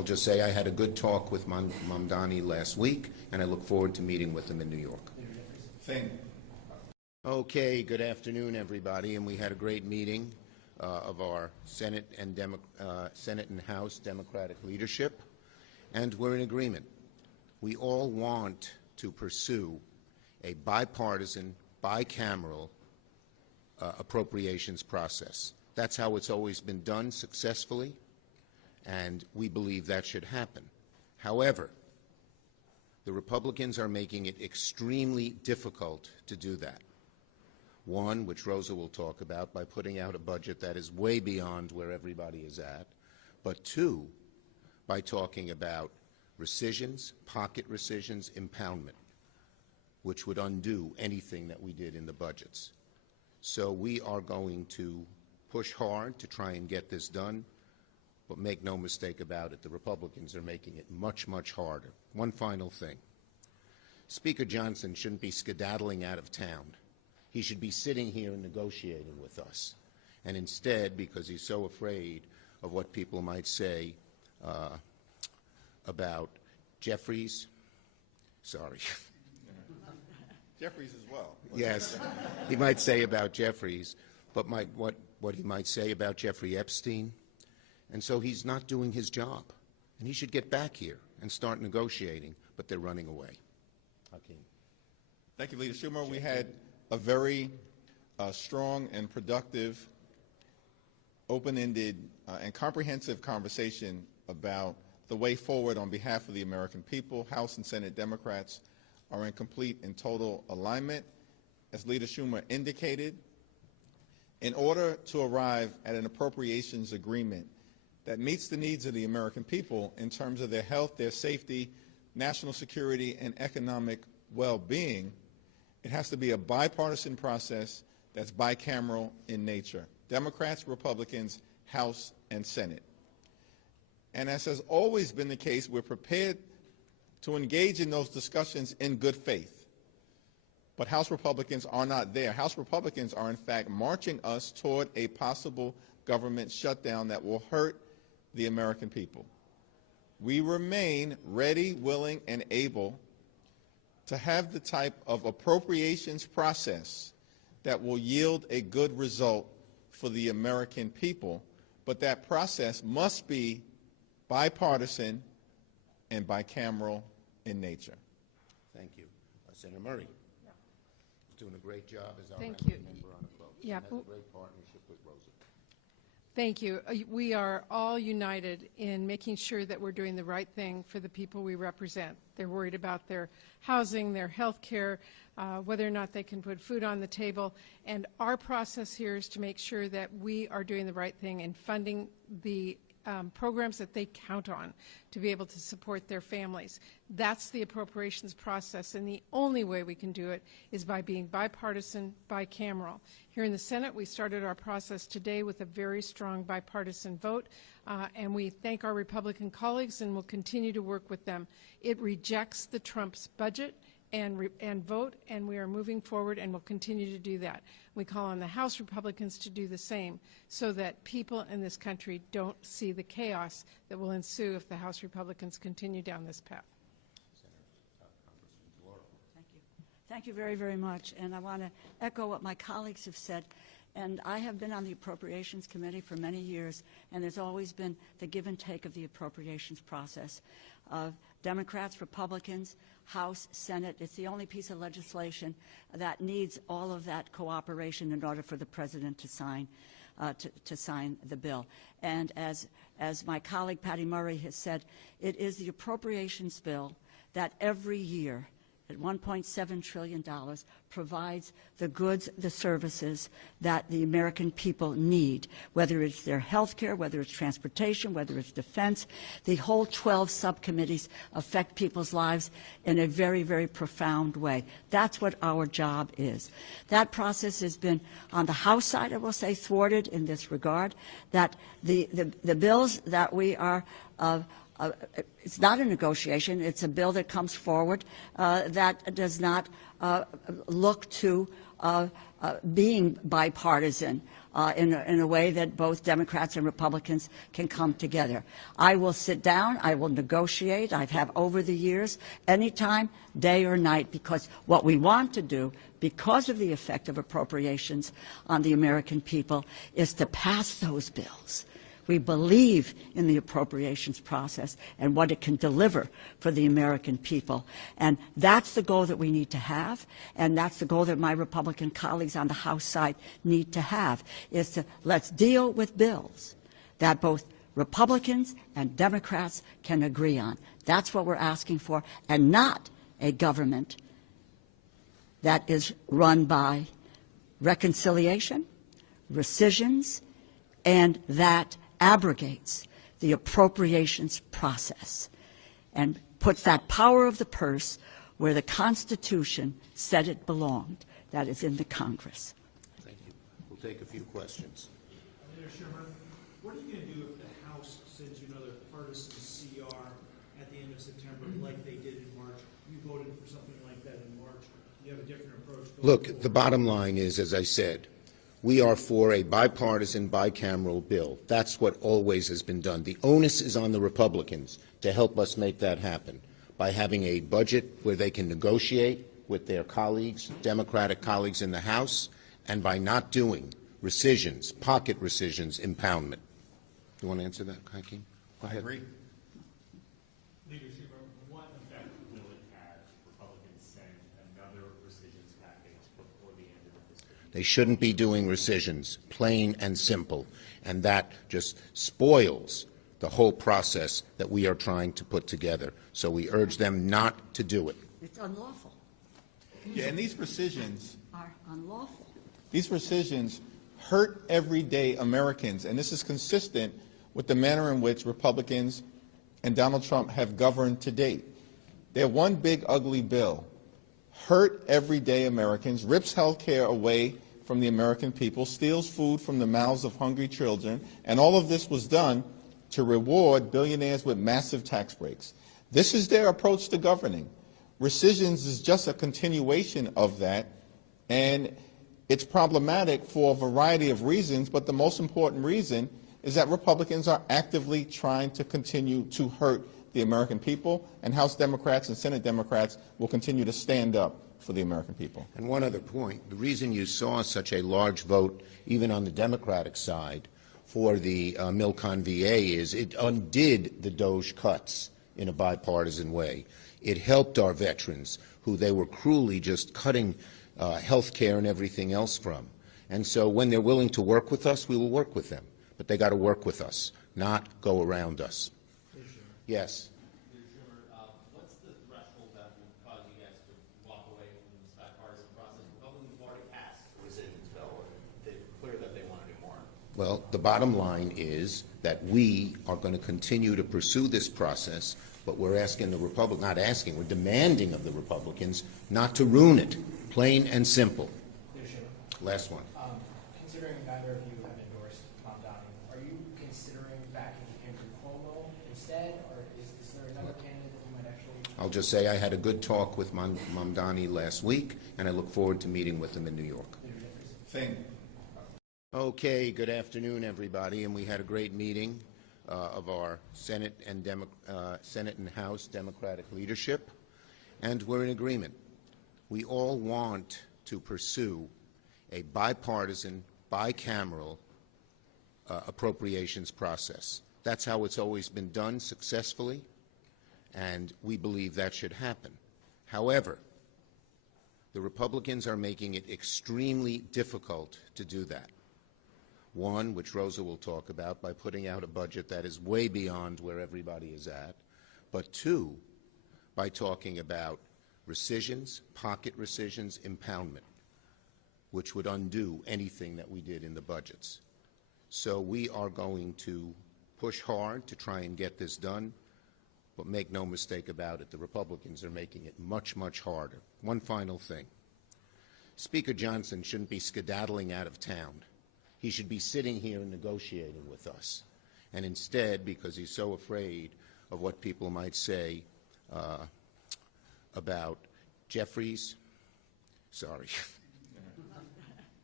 I'll just say I had a good talk with Mamdani last week, and I look forward to meeting with him in New York. Okay, good afternoon, everybody, and we had a great meeting of our Senate and House Democratic leadership, and we're in agreement. We all want to pursue a bipartisan, bicameral appropriations process. That's how it's always been done successfully, and we believe that should happen. However, the Republicans are making it extremely difficult to do that. One, which Rosa will talk about, by putting out a budget that is way beyond where everybody is at, but two, by talking about rescissions, pocket rescissions, impoundment, which would undo anything that we did in the budgets. So we are going to push hard to try and get this done, but make no mistake about it, the Republicans are making it much, much harder. One final thing. Speaker Johnson shouldn't be skedaddling out of town. He should be sitting here and negotiating with us. And instead, because he's so afraid of what people might say about Jeffries, sorry. Jeffries as well. Yes, he might say about Jeffries, but what he might say about Jeffrey Epstein. And so he's not doing his job. And he should get back here and start negotiating, but they're running away. Hakeem. Thank you, Leader Schumer. We had a very strong and productive, open-ended, and comprehensive conversation about the way forward on behalf of the American people. House and Senate Democrats are in complete and total alignment. As Leader Schumer indicated, in order to arrive at an appropriations agreement that meets the needs of the American people in terms of their health, their safety, national security, and economic well-being, it has to be a bipartisan process that's bicameral in nature. Democrats, Republicans, House, and Senate. And as has always been the case, we're prepared to engage in those discussions in good faith. But House Republicans are not there. House Republicans are, in fact, marching us toward a possible government shutdown that will hurt the American people. We remain ready, willing, and able to have the type of appropriations process that will yield a good result for the American people, but that process must be bipartisan and bicameral in nature. Thank you. Senator Murray. He's doing a great job as our Thank ranking you. member on the vote. Yeah, He has a great partnership with Rosa. Thank you. We are all united in making sure that we're doing the right thing for the people we represent. They're worried about their housing, their health care, whether or not they can put food on the table. And our process here is to make sure that we are doing the right thing in funding the programs that they count on to be able to support their families. That's the appropriations process, and the only way we can do it is by being bipartisan, bicameral. Here in the Senate, we started our process today with a very strong bipartisan vote, and we thank our Republican colleagues and will continue to work with them. It rejects the Trump's budget and vote, and we are moving forward and will continue to do that. We call on the House Republicans to do the same so that people in this country don't see the chaos that will ensue if the House Republicans continue down this path. Thank you. Thank you very, very much. And I want to echo what my colleagues have said. And I have been on the Appropriations Committee for many years, and there's always been the give and take of the appropriations process. Democrats, Republicans, House, Senate, it's the only piece of legislation that needs all of that cooperation in order for the President to sign the bill. And as my colleague Patty Murray has said, it is the appropriations bill that every year at $1.7 trillion provides the goods, the services that the American people need, whether it's their health care, whether it's transportation, whether it's defense. The whole 12 subcommittees affect people's lives in a very, very profound way. That's what our job is. That process has been, on the House side, I will say, thwarted in this regard, that the bills that we are it's not a negotiation. It's a bill that comes forward that does not look to being bipartisan. in a way that both Democrats and Republicans can come together. I will sit down. I will negotiate. I have over the years, anytime, day or night, because what we want to do, because of the effect of appropriations on the American people, is to pass those bills. We believe in the appropriations process and what it can deliver for the American people. And that's the goal that we need to have, and that's the goal that my Republican colleagues on the House side need to have, is to let's deal with bills that both Republicans and Democrats can agree on. That's what we're asking for, and not a government that is run by reconciliation, rescissions, and that abrogates the appropriations process and puts that power of the purse where the Constitution said it belonged, that is in the Congress. Thank you. We'll take a few questions. Senator Schumer, what are you going to do if the House sends you another partisan CR at the end of September like they did in March? You voted for something like that in March. You have a different approach. Look, the bottom line is, as I said, we are for a bipartisan, bicameral bill. That's what always has been done. The onus is on the Republicans to help us make that happen by having a budget where they can negotiate with their colleagues, Democratic colleagues in the House, and by not doing rescissions, pocket rescissions, impoundment. You want to answer that, Hakeem? Go ahead. I agree. Leader Schumer, what effect will it have if Republicans send another rescissions package before the end of the fiscal year? They shouldn't be doing rescissions, plain and simple, and that just spoils the whole process that we are trying to put together. So we urge them not to do it. It's unlawful. Yeah, and these rescissions Are unlawful. These rescissions hurt everyday Americans, and this is consistent with the manner in which Republicans and Donald Trump have governed to date. Their one big ugly bill hurt everyday Americans, rips health care away from the American people, steals food from the mouths of hungry children, and all of this was done to reward billionaires with massive tax breaks. This is their approach to governing. Rescissions is just a continuation of that, and it's problematic for a variety of reasons, but the most important reason is that Republicans are actively trying to continue to hurt the American people, and House Democrats and Senate Democrats will continue to stand up for the American people. And one other point, the reason you saw such a large vote, even on the Democratic side, for the Milcon VA is it undid the DOJ cuts in a bipartisan way. It helped our veterans, who they were cruelly just cutting health care and everything else from. And so when they're willing to work with us, we will work with them. But they got to work with us, not go around us. Yes. What's the threshold that would cause you guys to walk away from this bipartisan process? Republicans have already passed the rescissions bill, and they're clear that they want to do more. Well, the bottom line is that we are going to continue to pursue this process, but we're asking the Republicans, not asking, we're demanding of the Republicans not to ruin it, plain and simple. Last one. Considering neither of you have endorsed Mamdani, are you considering backing Andrew Cuomo instead, or is there another candidate that you might actually? I'll just say I had a good talk with Mamdani last week, and I look forward to meeting with him in New York. Thing. Okay, good afternoon, everybody, and we had a great meeting of our Senate and House Democratic leadership, and we're in agreement. We all want to pursue a bipartisan, bicameral appropriations process. That's how it's always been done successfully, and we believe that should happen. However, the Republicans are making it extremely difficult to do that. One, which Rosa will talk about, by putting out a budget that is way beyond where everybody is at, but two, by talking about rescissions, pocket rescissions, impoundment, which would undo anything that we did in the budgets. So we are going to push hard to try and get this done, but make no mistake about it, the Republicans are making it much, much harder. One final thing. Speaker Johnson shouldn't be skedaddling out of town. He should be sitting here and negotiating with us. And instead, because he's so afraid of what people might say about Jeffries, sorry.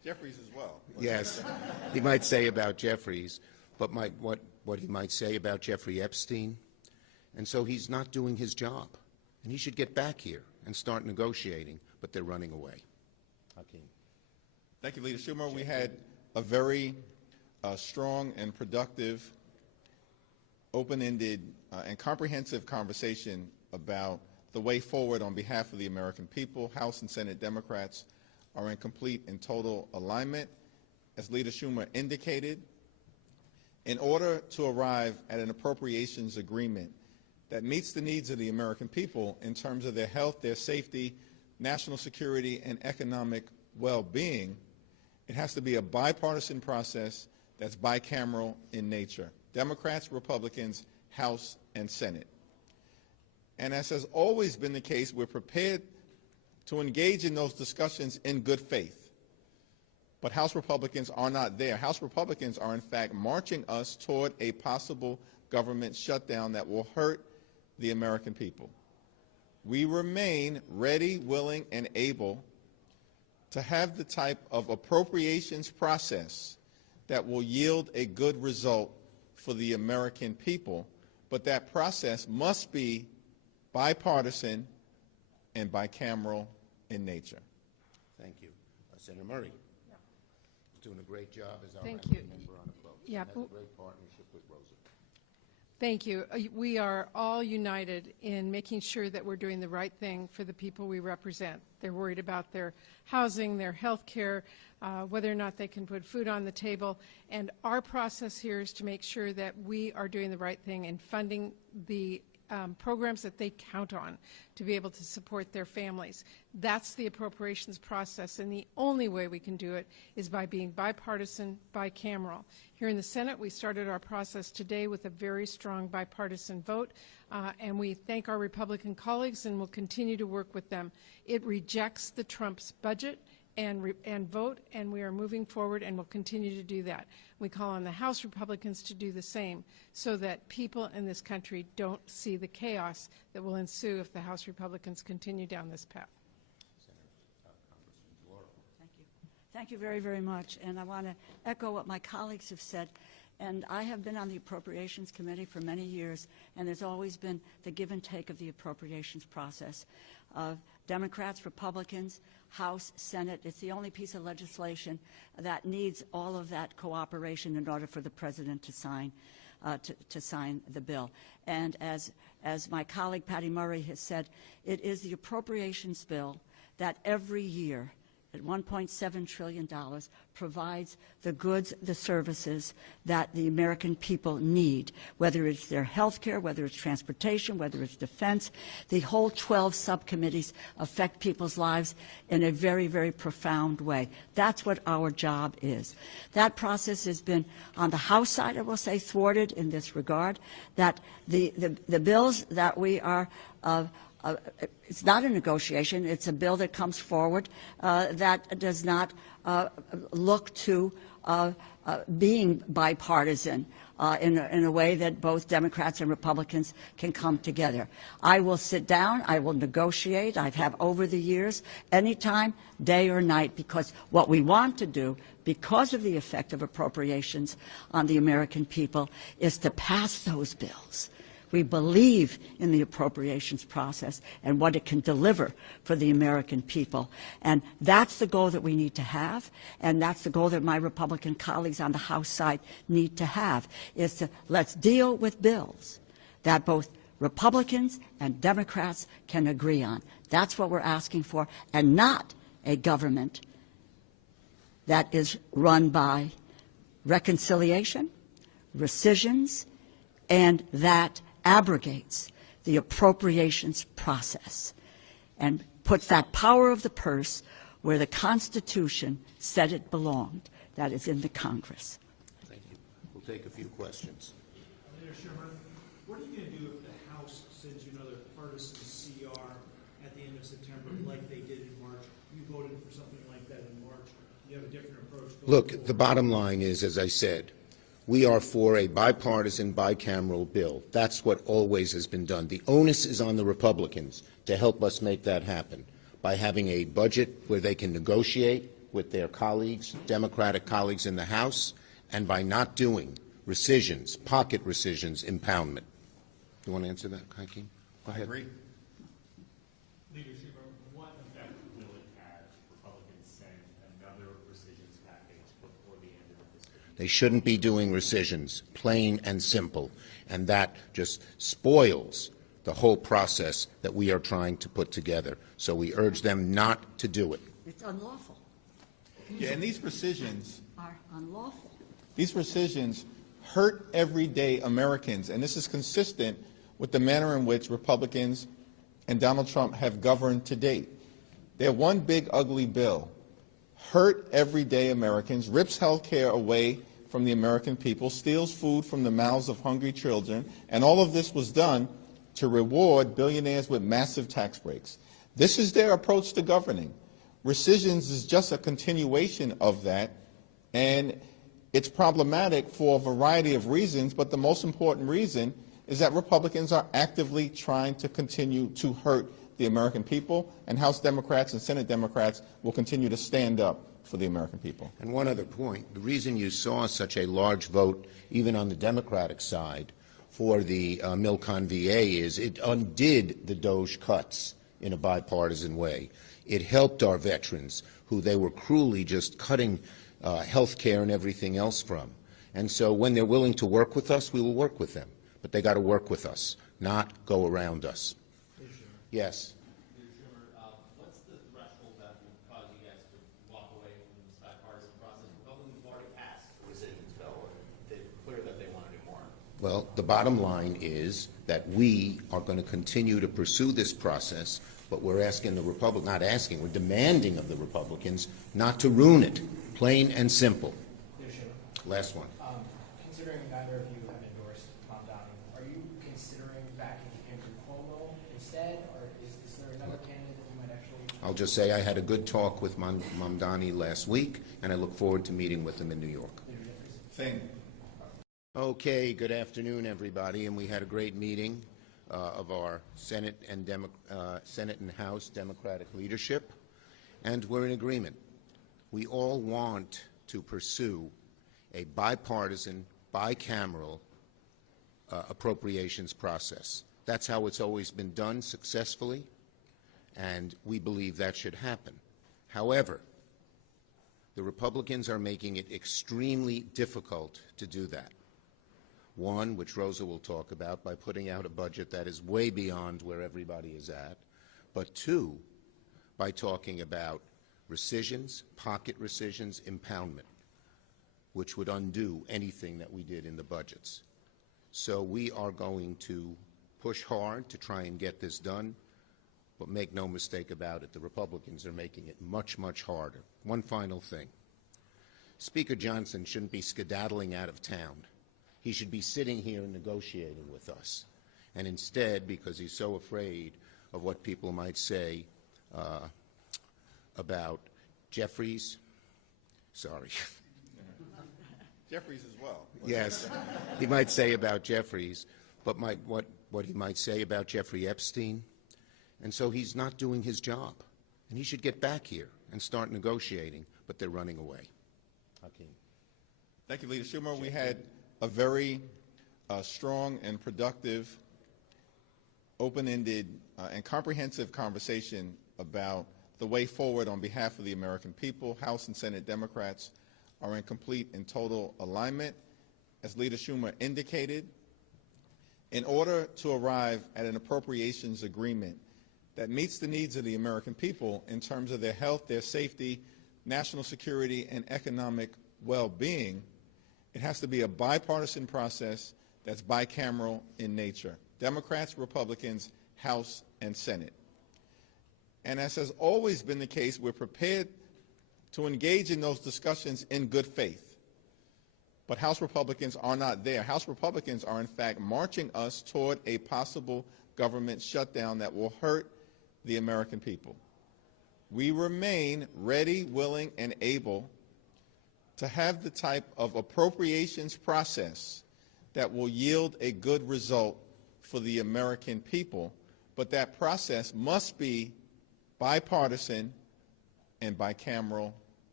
Jeffries as well. Yes, he might say about Jeffries, but what he might say about Jeffrey Epstein. And so he's not doing his job. And he should get back here and start negotiating, but they're running away. Hakeem. Thank you, Leader Schumer. We had a very strong and productive, open-ended, and comprehensive conversation about the way forward on behalf of the American people. House and Senate Democrats are in complete and total alignment. As Leader Schumer indicated, in order to arrive at an appropriations agreement that meets the needs of the American people in terms of their health, their safety, national security, and economic well-being, it has to be a bipartisan process that's bicameral in nature. Democrats, Republicans, House, and Senate. And as has always been the case, we're prepared to engage in those discussions in good faith. But House Republicans are not there. House Republicans are, in fact, marching us toward a possible government shutdown that will hurt the American people. We remain ready, willing, and able to have the type of appropriations process that will yield a good result for the American people, but that process must be bipartisan and bicameral in nature. Thank you. Senator Murray. He's doing a great job as our Thank ranking you. member on the vote. Yeah, And has a great partnership with Rosa. Thank you. We are all united in making sure that we're doing the right thing for the people we represent. They're worried about their housing, their health care, whether or not they can put food on the table. And our process here is to make sure that we are doing the right thing and funding the programs that they count on to be able to support their families. That's the appropriations process, and the only way we can do it is by being bipartisan, bicameral. Here in the Senate, we started our process today with a very strong bipartisan vote, and we thank our Republican colleagues and will continue to work with them. It rejects the Trump's budget and vote, and we are moving forward and will continue to do that. We call on the House Republicans to do the same so that people in this country don't see the chaos that will ensue if the House Republicans continue down this path. Congressman DeLauro. Thank you. Thank you very, very much. And I want to echo what my colleagues have said. And I have been on the Appropriations Committee for many years, and there's always been the give and take of the appropriations process. Democrats, Republicans, House, Senate, it's the only piece of legislation that needs all of that cooperation in order for the President to sign the bill. And as my colleague Patty Murray has said, it is the appropriations bill that every year at $1.7 trillion provides the goods, the services that the American people need, whether it's their health care, whether it's transportation, whether it's defense. The whole 12 subcommittees affect people's lives in a very, very profound way. That's what our job is. That process has been, on the House side, I will say, thwarted in this regard, that the bills that we are it's not a negotiation. It's a bill that comes forward that does not look to being bipartisan in a way that both Democrats and Republicans can come together. I will sit down. I will negotiate. I have over the years, anytime, day or night, because what we want to do, because of the effect of appropriations on the American people, is to pass those bills. We believe in the appropriations process and what it can deliver for the American people. And that's the goal that we need to have, and that's the goal that my Republican colleagues on the House side need to have, is to let's deal with bills that both Republicans and Democrats can agree on. That's what we're asking for, and not a government that is run by reconciliation, rescissions, and that abrogates the appropriations process and puts that power of the purse where the Constitution said it belonged, that is in the Congress. Thank you. We'll take a few questions. Leader Schumer, what are you going to do if the House sends you another partisan CR at the end of September like they did in March? You voted for something like that in March. You have a different approach. Look, the bottom line is, as I said, we are for a bipartisan, bicameral bill. That's what always has been done. The onus is on the Republicans to help us make that happen by having a budget where they can negotiate with their colleagues, Democratic colleagues in the House, and by not doing rescissions, pocket rescissions, impoundment. You want to answer that, Hakeem? Go ahead. I agree. Leader Schumer, what effect will it have if Republicans send another rescissions package before the end of the fiscal year? They shouldn't be doing rescissions, plain and simple, and that just spoils the whole process that we are trying to put together. So we urge them not to do it. It's unlawful. Yeah, and these rescissions Are unlawful. These rescissions hurt everyday Americans, and this is consistent with the manner in which Republicans and Donald Trump have governed to date. Their one big ugly bill hurt everyday Americans, rips health care away from the American people, steals food from the mouths of hungry children, and all of this was done to reward billionaires with massive tax breaks. This is their approach to governing. Rescissions is just a continuation of that, and it's problematic for a variety of reasons, but the most important reason is that Republicans are actively trying to continue to hurt the American people, and House Democrats and Senate Democrats will continue to stand up for the American people. And one other point, the reason you saw such a large vote, even on the Democratic side, for the Milcon VA is it undid the DOJ cuts in a bipartisan way. It helped our veterans, who they were cruelly just cutting health care and everything else from. And so when they're willing to work with us, we will work with them. But they got to work with us, not go around us. Yes. What's the threshold that would cause you guys to walk away from this bipartisan process? Republicans have already passed the rescissions bill, and they're clear that they want to do more. Well, the bottom line is that we are going to continue to pursue this process, but we're asking the not asking, we're demanding of the Republicans not to ruin it, plain and simple. Last one. Considering neither of you have endorsed Mamdani, are you considering backing Andrew Cuomo instead, or is there another candidate that you might actually? I'll just say I had a good talk with Mamdani last week, and I look forward to meeting with him in New York. Same. Okay, good afternoon, everybody, and we had a great meeting of our Senate and House Democratic leadership, and we're in agreement. We all want to pursue a bipartisan, bicameral appropriations process. That's how it's always been done successfully, and we believe that should happen. However, the Republicans are making it extremely difficult to do that. One, which Rosa will talk about, by putting out a budget that is way beyond where everybody is at, but two, by talking about rescissions, pocket rescissions, impoundment, which would undo anything that we did in the budgets. So we are going to push hard to try and get this done, but make no mistake about it, the Republicans are making it much, much harder. One final thing. Speaker Johnson shouldn't be skedaddling out of town. He should be sitting here and negotiating with us. And instead, because he's so afraid of what people might say about Jeffries, sorry. Jeffries as well. Yes, he might say about Jeffries, but what he might say about Jeffrey Epstein. And so he's not doing his job. And he should get back here and start negotiating, but they're running away. Hakeem. Thank you, Leader Schumer. We had a very strong and productive, open-ended, and comprehensive conversation about the way forward on behalf of the American people. House and Senate Democrats are in complete and total alignment. As Leader Schumer indicated, in order to arrive at an appropriations agreement that meets the needs of the American people in terms of their health, their safety, national security, and economic well-being, it has to be a bipartisan process that's bicameral in nature. Democrats, Republicans, House, and Senate. And as has always been the case, we're prepared to engage in those discussions in good faith. But House Republicans are not there. House Republicans are, in fact, marching us toward a possible government shutdown that will hurt the American people. We remain ready, willing, and able to have the type of appropriations process that will yield a good result for the American people, but that process must be bipartisan and bicameral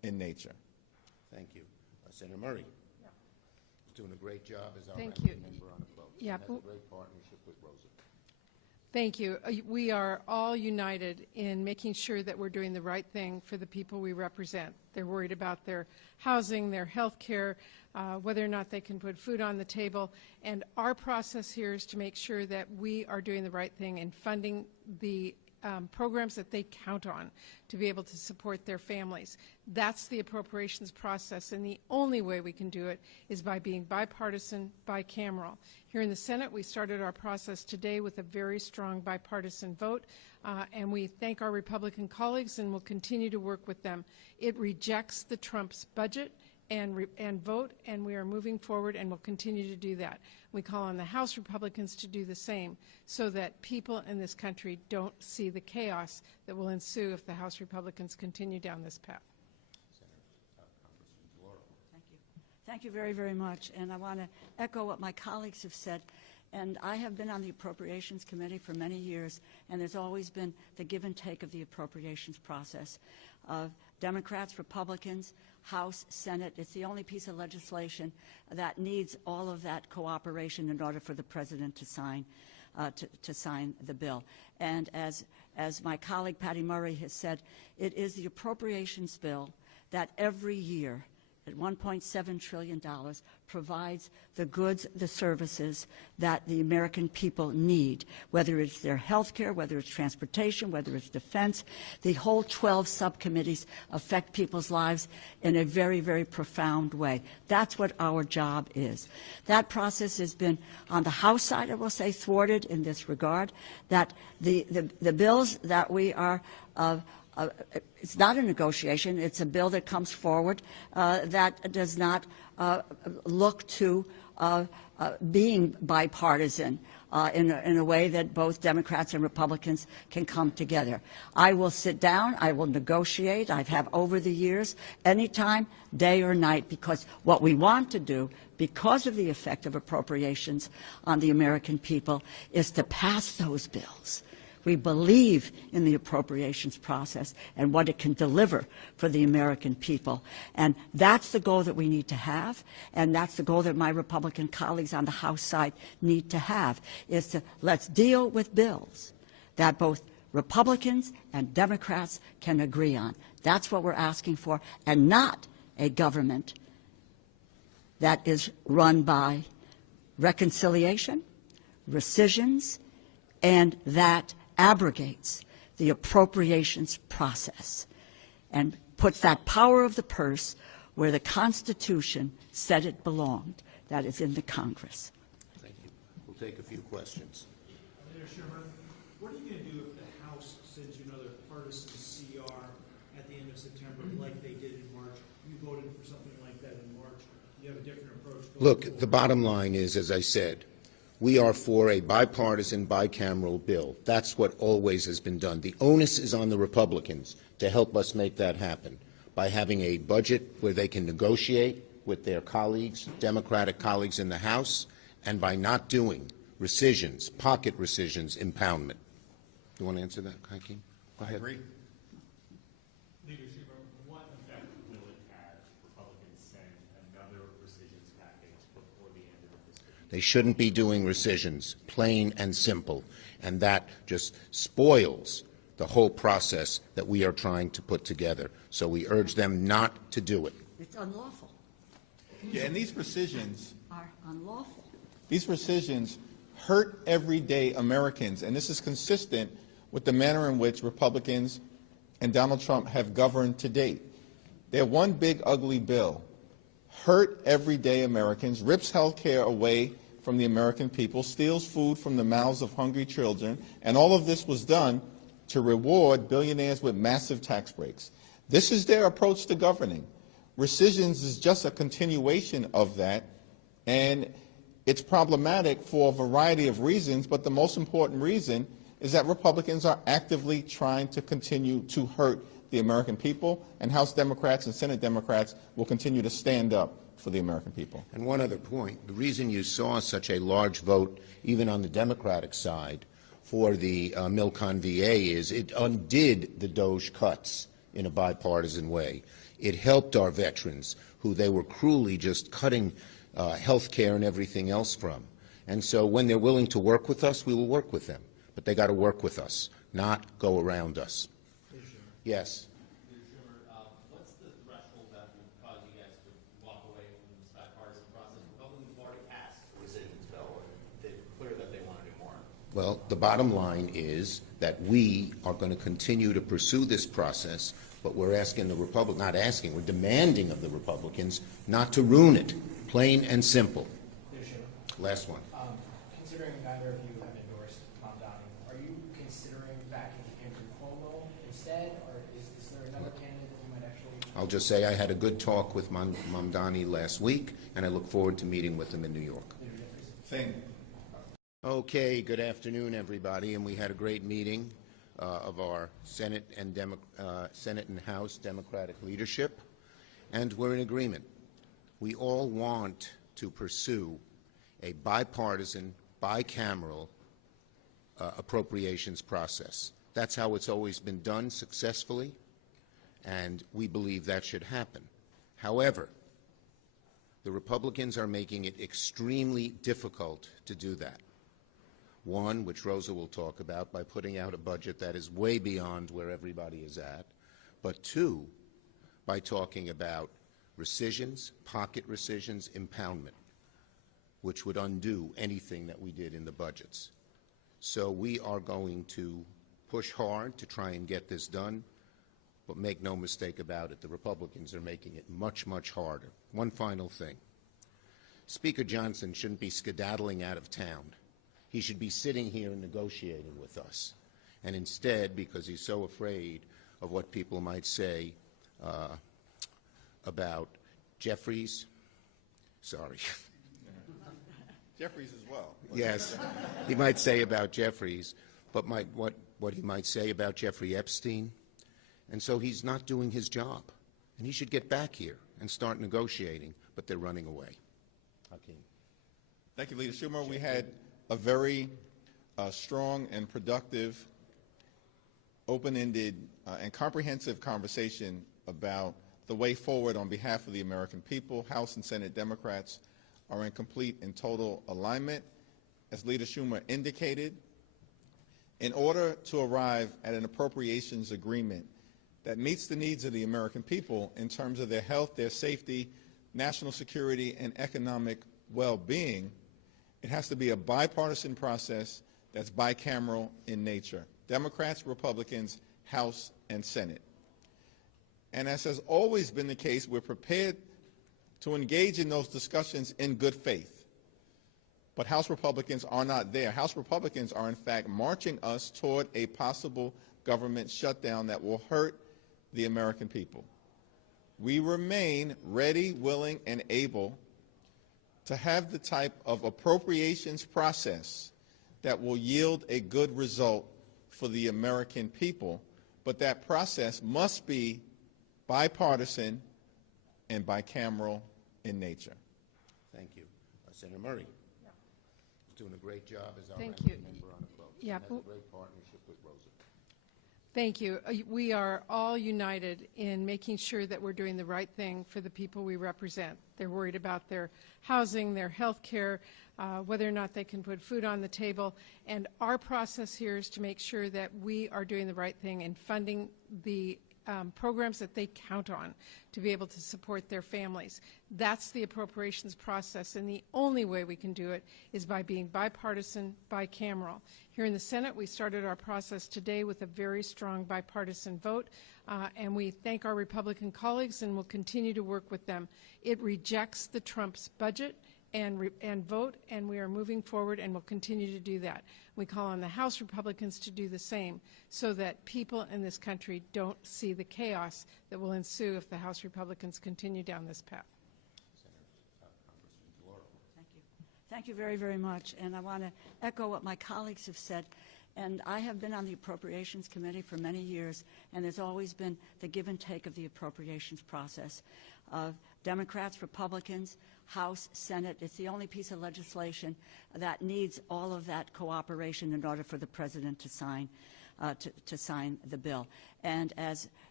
in nature. Thank you. Senator Murray. He's doing a great job as our Thank ranking you. member on the vote. Yeah, Has a great partnership with Rosa. Thank you. We are all united in making sure that we're doing the right thing for the people we represent. They're worried about their housing, their health care, whether or not they can put food on the table. And our process here is to make sure that we are doing the right thing in funding the programs that they count on to be able to support their families. That's the appropriations process, and the only way we can do it is by being bipartisan, bicameral. Here in the Senate, we started our process today with a very strong bipartisan vote, and we thank our Republican colleagues and will continue to work with them. It rejects the Trump's budget and vote, and we are moving forward and will continue to do that. We call on the House Republicans to do the same so that people in this country don't see the chaos that will ensue if the House Republicans continue down this path. Thank you. Thank you very, very much. And I want to echo what my colleagues have said. And I have been on the Appropriations Committee for many years, and there's always been the give and take of the appropriations process. Democrats, Republicans, House, Senate, it's the only piece of legislation that needs all of that cooperation in order for the President to sign the bill. And as my colleague Patty Murray has said, it is the appropriations bill that every year at $1.7 trillion provides the goods, the services that the American people need, whether it's their health care, whether it's transportation, whether it's defense. The whole 12 subcommittees affect people's lives in a very, very profound way. That's what our job is. That process has been, on the House side, I will say, thwarted in this regard, that the bills that we are it's not a negotiation. It's a bill that comes forward that does not look to being bipartisan in a way that both Democrats and Republicans can come together. I will sit down. I will negotiate. I have over the years, anytime, day or night, because what we want to do, because of the effect of appropriations on the American people, is to pass those bills. We believe in the appropriations process and what it can deliver for the American people. And that's the goal that we need to have, and that's the goal that my Republican colleagues on the House side need to have, is to let's deal with bills that both Republicans and Democrats can agree on. That's what we're asking for, and not a government that is run by reconciliation, rescissions, and that abrogates the appropriations process and puts that power of the purse where the Constitution said it belonged, that is in the Congress. Thank you. We'll take a few questions. Senator Schumer, what are you going to do if the House sends you another partisan CR at the end of September like they did in March? You voted for something like that in March. You have a different approach. Look, the bottom line is, as I said, we are for a bipartisan, bicameral bill. That's what always has been done. The onus is on the Republicans to help us make that happen by having a budget where they can negotiate with their colleagues, Democratic colleagues in the House, and by not doing rescissions, pocket rescissions, impoundment. You want to answer that, Hakeem? Go ahead. I agree. Leader Schumer, what effect will it have if Republicans send another rescissions package before the end of this year? They shouldn't be doing rescissions, plain and simple, and that just spoils the whole process that we are trying to put together. So we urge them not to do it. It's unlawful. Yeah, and these rescissions Are unlawful. These rescissions hurt everyday Americans, and this is consistent with the manner in which Republicans and Donald Trump have governed to date. They're one big, ugly bill. Hurt everyday Americans, rips health care away from the American people, steals food from the mouths of hungry children, and all of this was done to reward billionaires with massive tax breaks. This is their approach to governing. Rescissions is just a continuation of that, and it's problematic for a variety of reasons, but the most important reason is that Republicans are actively trying to continue to hurt the American people, and House Democrats and Senate Democrats will continue to stand up for the American people. And one other point, the reason you saw such a large vote, even on the Democratic side, for the Milcon VA is it undid the DOJ cuts in a bipartisan way. It helped our veterans, who they were cruelly just cutting health care and everything else from. And so when they're willing to work with us, we will work with them. But they got to work with us, not go around us. Yes. What's the threshold that would cause you guys to walk away from this bipartisan process? Republicans have already passed the rescissions bill, and they're clear that they want to do more. Well, the bottom line is that we are going to continue to pursue this process, but we're asking the Republicans, not asking, we're demanding of the Republicans not to ruin it, plain and simple. Last one. Considering neither of you have endorsed Mamdani, are you considering backing Andrew Cuomo instead, or is there another candidate that you might actually? I'll just say I had a good talk with Mamdani last week, and I look forward to meeting with him in New York. Same. Okay, good afternoon, everybody, and we had a great meeting of our Senate and House Democratic leadership, and we're in agreement. We all want to pursue a bipartisan, bicameral appropriations process. That's how it's always been done successfully, and we believe that should happen. However, the Republicans are making it extremely difficult to do that. One, which Rosa will talk about, by putting out a budget that is way beyond where everybody is at, but two, by talking about rescissions, pocket rescissions, impoundment, which would undo anything that we did in the budgets. So we are going to push hard to try and get this done, but make no mistake about it, the Republicans are making it much, much harder. One final thing. Speaker Johnson shouldn't be skedaddling out of town. He should be sitting here and negotiating with us. And instead, because he's so afraid of what people might say about Jeffries, sorry. Jeffries as well. Yes, he might say about Jeffries, but what he might say about Jeffrey Epstein. And so he's not doing his job. And he should get back here and start negotiating, but they're running away. Hakeem. Thank you, Leader Schumer. We had a very strong and productive, open-ended, and comprehensive conversation about the way forward on behalf of the American people. House and Senate Democrats are in complete and total alignment. As Leader Schumer indicated, in order to arrive at an appropriations agreement that meets the needs of the American people in terms of their health, their safety, national security, and economic well-being, it has to be a bipartisan process that's bicameral in nature. Democrats, Republicans, House, and Senate. And as has always been the case, we're prepared to engage in those discussions in good faith. But House Republicans are not there. House Republicans are, in fact, marching us toward a possible government shutdown that will hurt the American people. We remain ready, willing, and able to have the type of appropriations process that will yield a good result for the American people, but that process must be bipartisan and bicameral in nature. Thank you. Senator Murray. Doing a great job as our Thank ranking you. member on the vote. Yeah. And that's a great partnership with Rosa. Thank you. We are all united in making sure that we're doing the right thing for the people we represent. They're worried about their housing, their health care, whether or not they can put food on the table. And our process here is to make sure that we are doing the right thing and funding the programs that they count on to be able to support their families. That's the appropriations process, and the only way we can do it is by being bipartisan, bicameral. Here in the Senate, we started our process today with a very strong bipartisan vote, and we thank our Republican colleagues and will continue to work with them. It rejects the Trump's budget and vote, and we are moving forward and will continue to do that. We call on the House Republicans to do the same so that people in this country don't see the chaos that will ensue if the House Republicans continue down this path. Thank you. Thank you very, very much. And I want to echo what my colleagues have said. And I have been on the Appropriations Committee for many years, and there's always been the give and take of the appropriations process. Democrats, Republicans, House, Senate, it's the only piece of legislation that needs all of that cooperation in order for the President to sign the bill. And as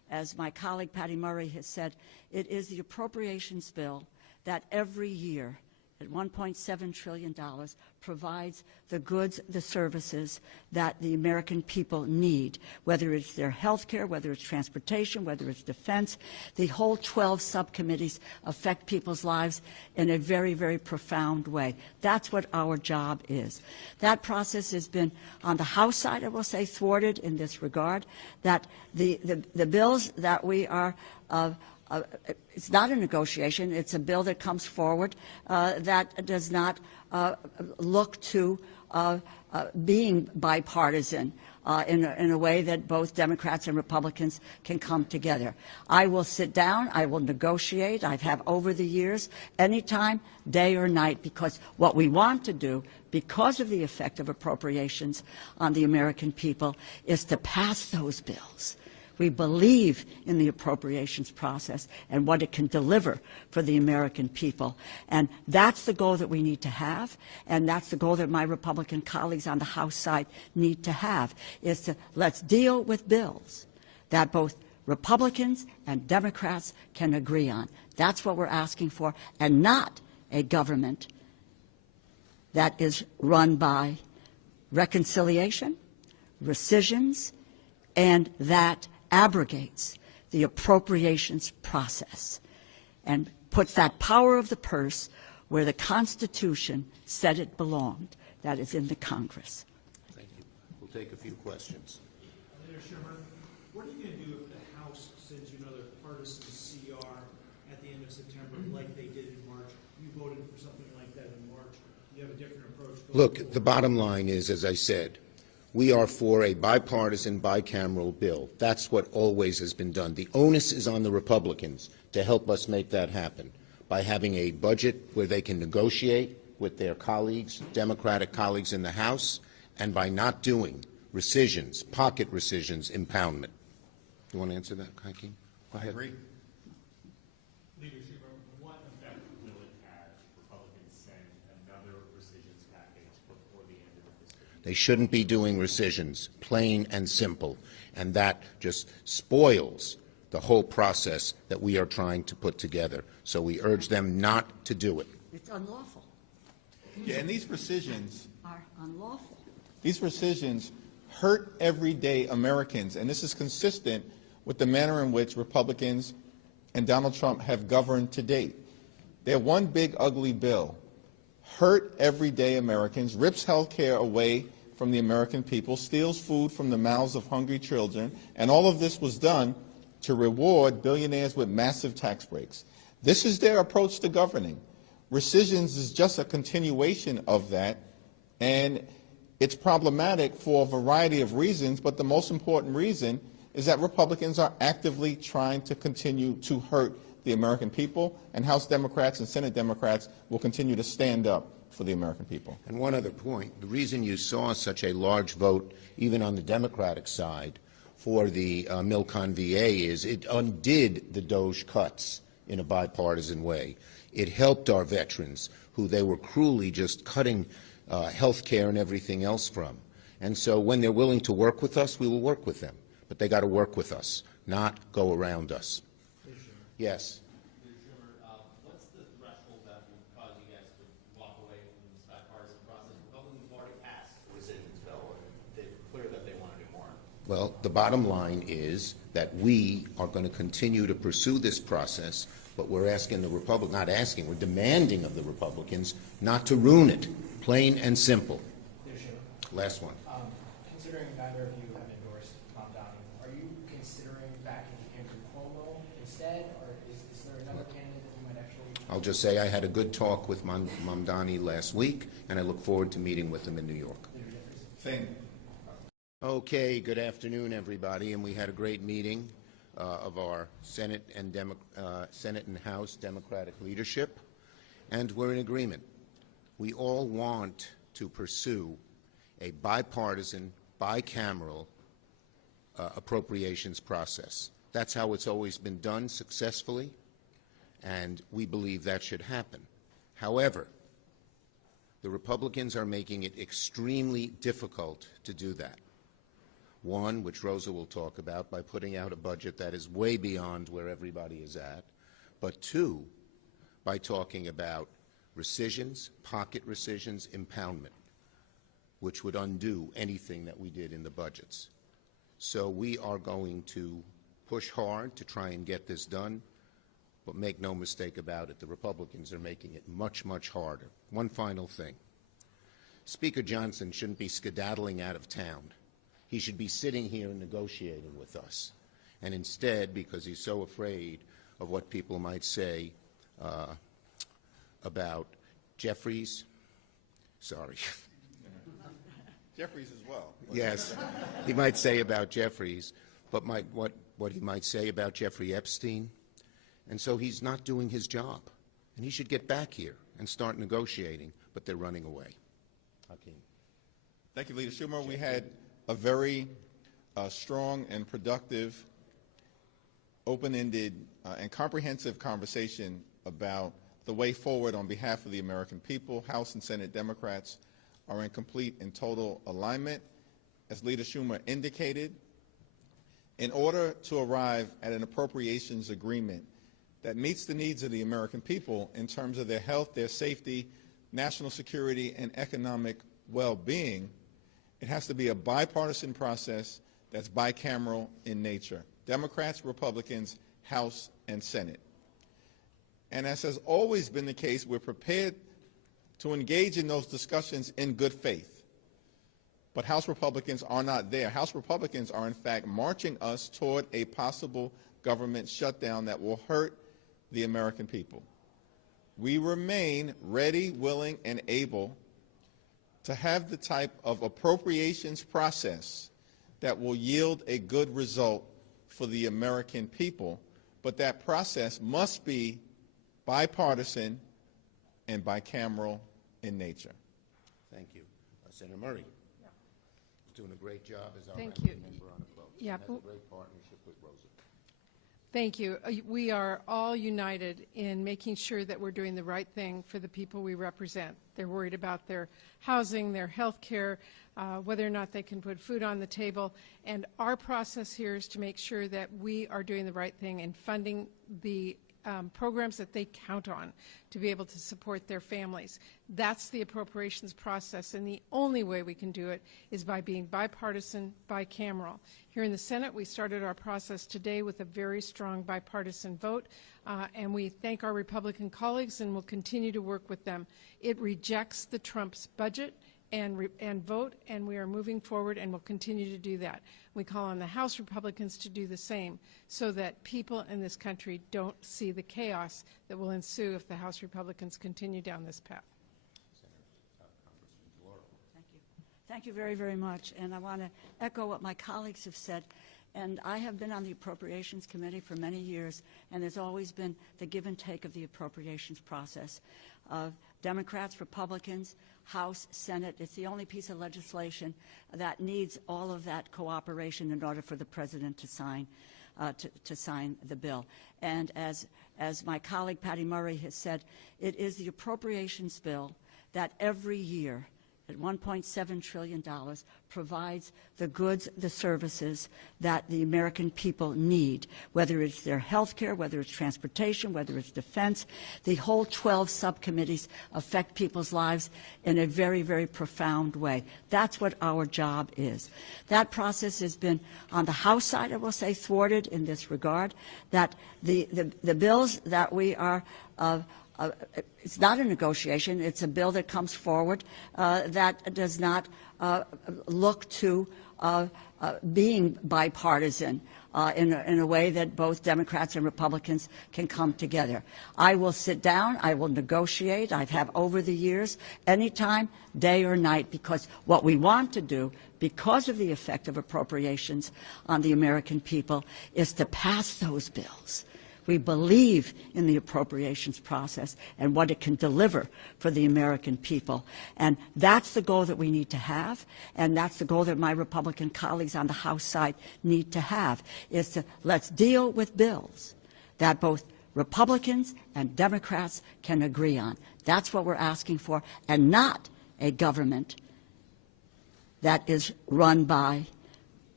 as my colleague Patty Murray has said, it is the appropriations bill that every year at $1.7 trillion provides the goods, the services that the American people need, whether it's their health care, whether it's transportation, whether it's defense. The whole 12 subcommittees affect people's lives in a very, very profound way. That's what our job is. That process has been, on the House side, I will say, thwarted in this regard, that the bills that we are it's not a negotiation. It's a bill that comes forward that does not look to being bipartisan in a way that both Democrats and Republicans can come together. I will sit down. I will negotiate. I have over the years, anytime, day or night, because what we want to do, because of the effect of appropriations on the American people, is to pass those bills. We believe in the appropriations process and what it can deliver for the American people. And that's the goal that we need to have, and that's the goal that my Republican colleagues on the House side need to have, is to let's deal with bills that both Republicans and Democrats can agree on. That's what we're asking for, and not a government that is run by reconciliation, rescissions, and that abrogates the appropriations process and puts that power of the purse where the Constitution said it belonged, that is in the Congress. Thank you. We'll take a few questions. Leader Schumer, what are you going to do if the House sends you another partisan CR at the end of September like they did in March? You voted for something like that in March. You have a different approach. Look, the bottom line is, as I said, we are for a bipartisan, bicameral bill. That's what always has been done. The onus is on the Republicans to help us make that happen by having a budget where they can negotiate with their colleagues, Democratic colleagues in the House, and by not doing rescissions, pocket rescissions, impoundment. You want to answer that, Hakeem? Go ahead. I agree. Leader Schumer, what effect will it have if Republicans send another rescissions package before the end of the fiscal year? They shouldn't be doing rescissions, plain and simple, and that just spoils the whole process that we are trying to put together. So we urge them not to do it. It's unlawful. Yeah, and these rescissions Are unlawful. These rescissions hurt everyday Americans, and this is consistent with the manner in which Republicans and Donald Trump have governed to date. They're one big ugly bill, hurt everyday Americans, rips health care away from the American people, steals food from the mouths of hungry children, and all of this was done to reward billionaires with massive tax breaks. This is their approach to governing. Rescissions is just a continuation of that, and it's problematic for a variety of reasons, but the most important reason is that Republicans are actively trying to continue to hurt the American people, and House Democrats and Senate Democrats will continue to stand up for the American people. And one other point, the reason you saw such a large vote, even on the Democratic side, for the Milcon VA is it undid the DOJ cuts in a bipartisan way. It helped our veterans, who they were cruelly just cutting health care and everything else from. And so when they're willing to work with us, we will work with them. But they got to work with us, not go around us. Yes. What's the threshold that would cause you guys to walk away from this bipartisan process? Republicans have already passed the rescissions bill, and they're clear that they want to do more. Well, the bottom line is that we are going to continue to pursue this process, but we're asking the not asking, we're demanding of the Republicans not to ruin it, plain and simple. Last one. Considering neither of you have endorsed Mamdani, are you considering backing Andrew Cuomo instead, or is there another candidate that you might actually? I'll just say I had a good talk with Mamdani last week, and I look forward to meeting with him in New York. Same. Okay, good afternoon, everybody, and we had a great meeting of our Senate and House Democratic leadership, and we're in agreement. We all want to pursue a bipartisan, bicameral appropriations process. That's how it's always been done successfully, and we believe that should happen. However, the Republicans are making it extremely difficult to do that. One, which Rosa will talk about, by putting out a budget that is way beyond where everybody is at. But two, by talking about rescissions, pocket rescissions, impoundment, which would undo anything that we did in the budgets. So we are going to push hard to try and get this done, but make no mistake about it, the Republicans are making it much, much harder. One final thing. Speaker Johnson shouldn't be skedaddling out of town. He should be sitting here and negotiating with us. And instead, because he's so afraid of what people might say about Jeffries, sorry. Jeffries as well. Yes, he might say about Jeffries, but what he might say about Jeffrey Epstein. And so he's not doing his job. And he should get back here and start negotiating, but they're running away. Hakeem. Thank you, Leader Schumer. We had a very strong and productive, open-ended, and comprehensive conversation about the way forward on behalf of the American people. House and Senate Democrats are in complete and total alignment. As Leader Schumer indicated, in order to arrive at an appropriations agreement that meets the needs of the American people in terms of their health, their safety, national security, and economic well-being, it has to be a bipartisan process that's bicameral in nature. Democrats, Republicans, House, and Senate. And as has always been the case, we're prepared to engage in those discussions in good faith. But House Republicans are not there. House Republicans are, in fact, marching us toward a possible government shutdown that will hurt the American people. We remain ready, willing, and able to have the type of appropriations process that will yield a good result for the American people, but that process must be bipartisan and bicameral in nature. Thank you. Senator Murray. He's doing a great job as our Thank ranking you. member on the vote. Yeah, Has a great partnership with Rosa. Thank you. We are all united in making sure that we're doing the right thing for the people we represent. They're worried about their housing, their health care, whether or not they can put food on the table. And our process here is to make sure that we are doing the right thing and funding the programs that they count on to be able to support their families. That's the appropriations process, and the only way we can do it is by being bipartisan, bicameral. Here in the Senate, we started our process today with a very strong bipartisan vote, and we thank our Republican colleagues and will continue to work with them. It rejects the Trump's budget and vote, and we are moving forward and will continue to do that. We call on the House Republicans to do the same so that people in this country don't see the chaos that will ensue if the House Republicans continue down this path. Congressman DeLauro. Thank you. Thank you very, very much. And I want to echo what my colleagues have said. And I have been on the Appropriations Committee for many years, and there's always been the give and take of the appropriations process. Democrats, Republicans, House, Senate, it's the only piece of legislation that needs all of that cooperation in order for the President to sign the bill. And as my colleague Patty Murray has said, it is the appropriations bill that every year at $1.7 trillion provides the goods, the services that the American people need, whether it's their health care, whether it's transportation, whether it's defense. The whole 12 subcommittees affect people's lives in a very, very profound way. That's what our job is. That process has been, on the House side, I will say, thwarted in this regard, that the bills that we are it's not a negotiation. It's a bill that comes forward that does not look to being bipartisan in a way that both Democrats and Republicans can come together. I will sit down. I will negotiate. I have over the years, anytime, day or night, because what we want to do, because of the effect of appropriations on the American people, is to pass those bills. We believe in the appropriations process and what it can deliver for the American people. And that's the goal that we need to have, and that's the goal that my Republican colleagues on the House side need to have, is to let's deal with bills that both Republicans and Democrats can agree on. That's what we're asking for, and not a government that is run by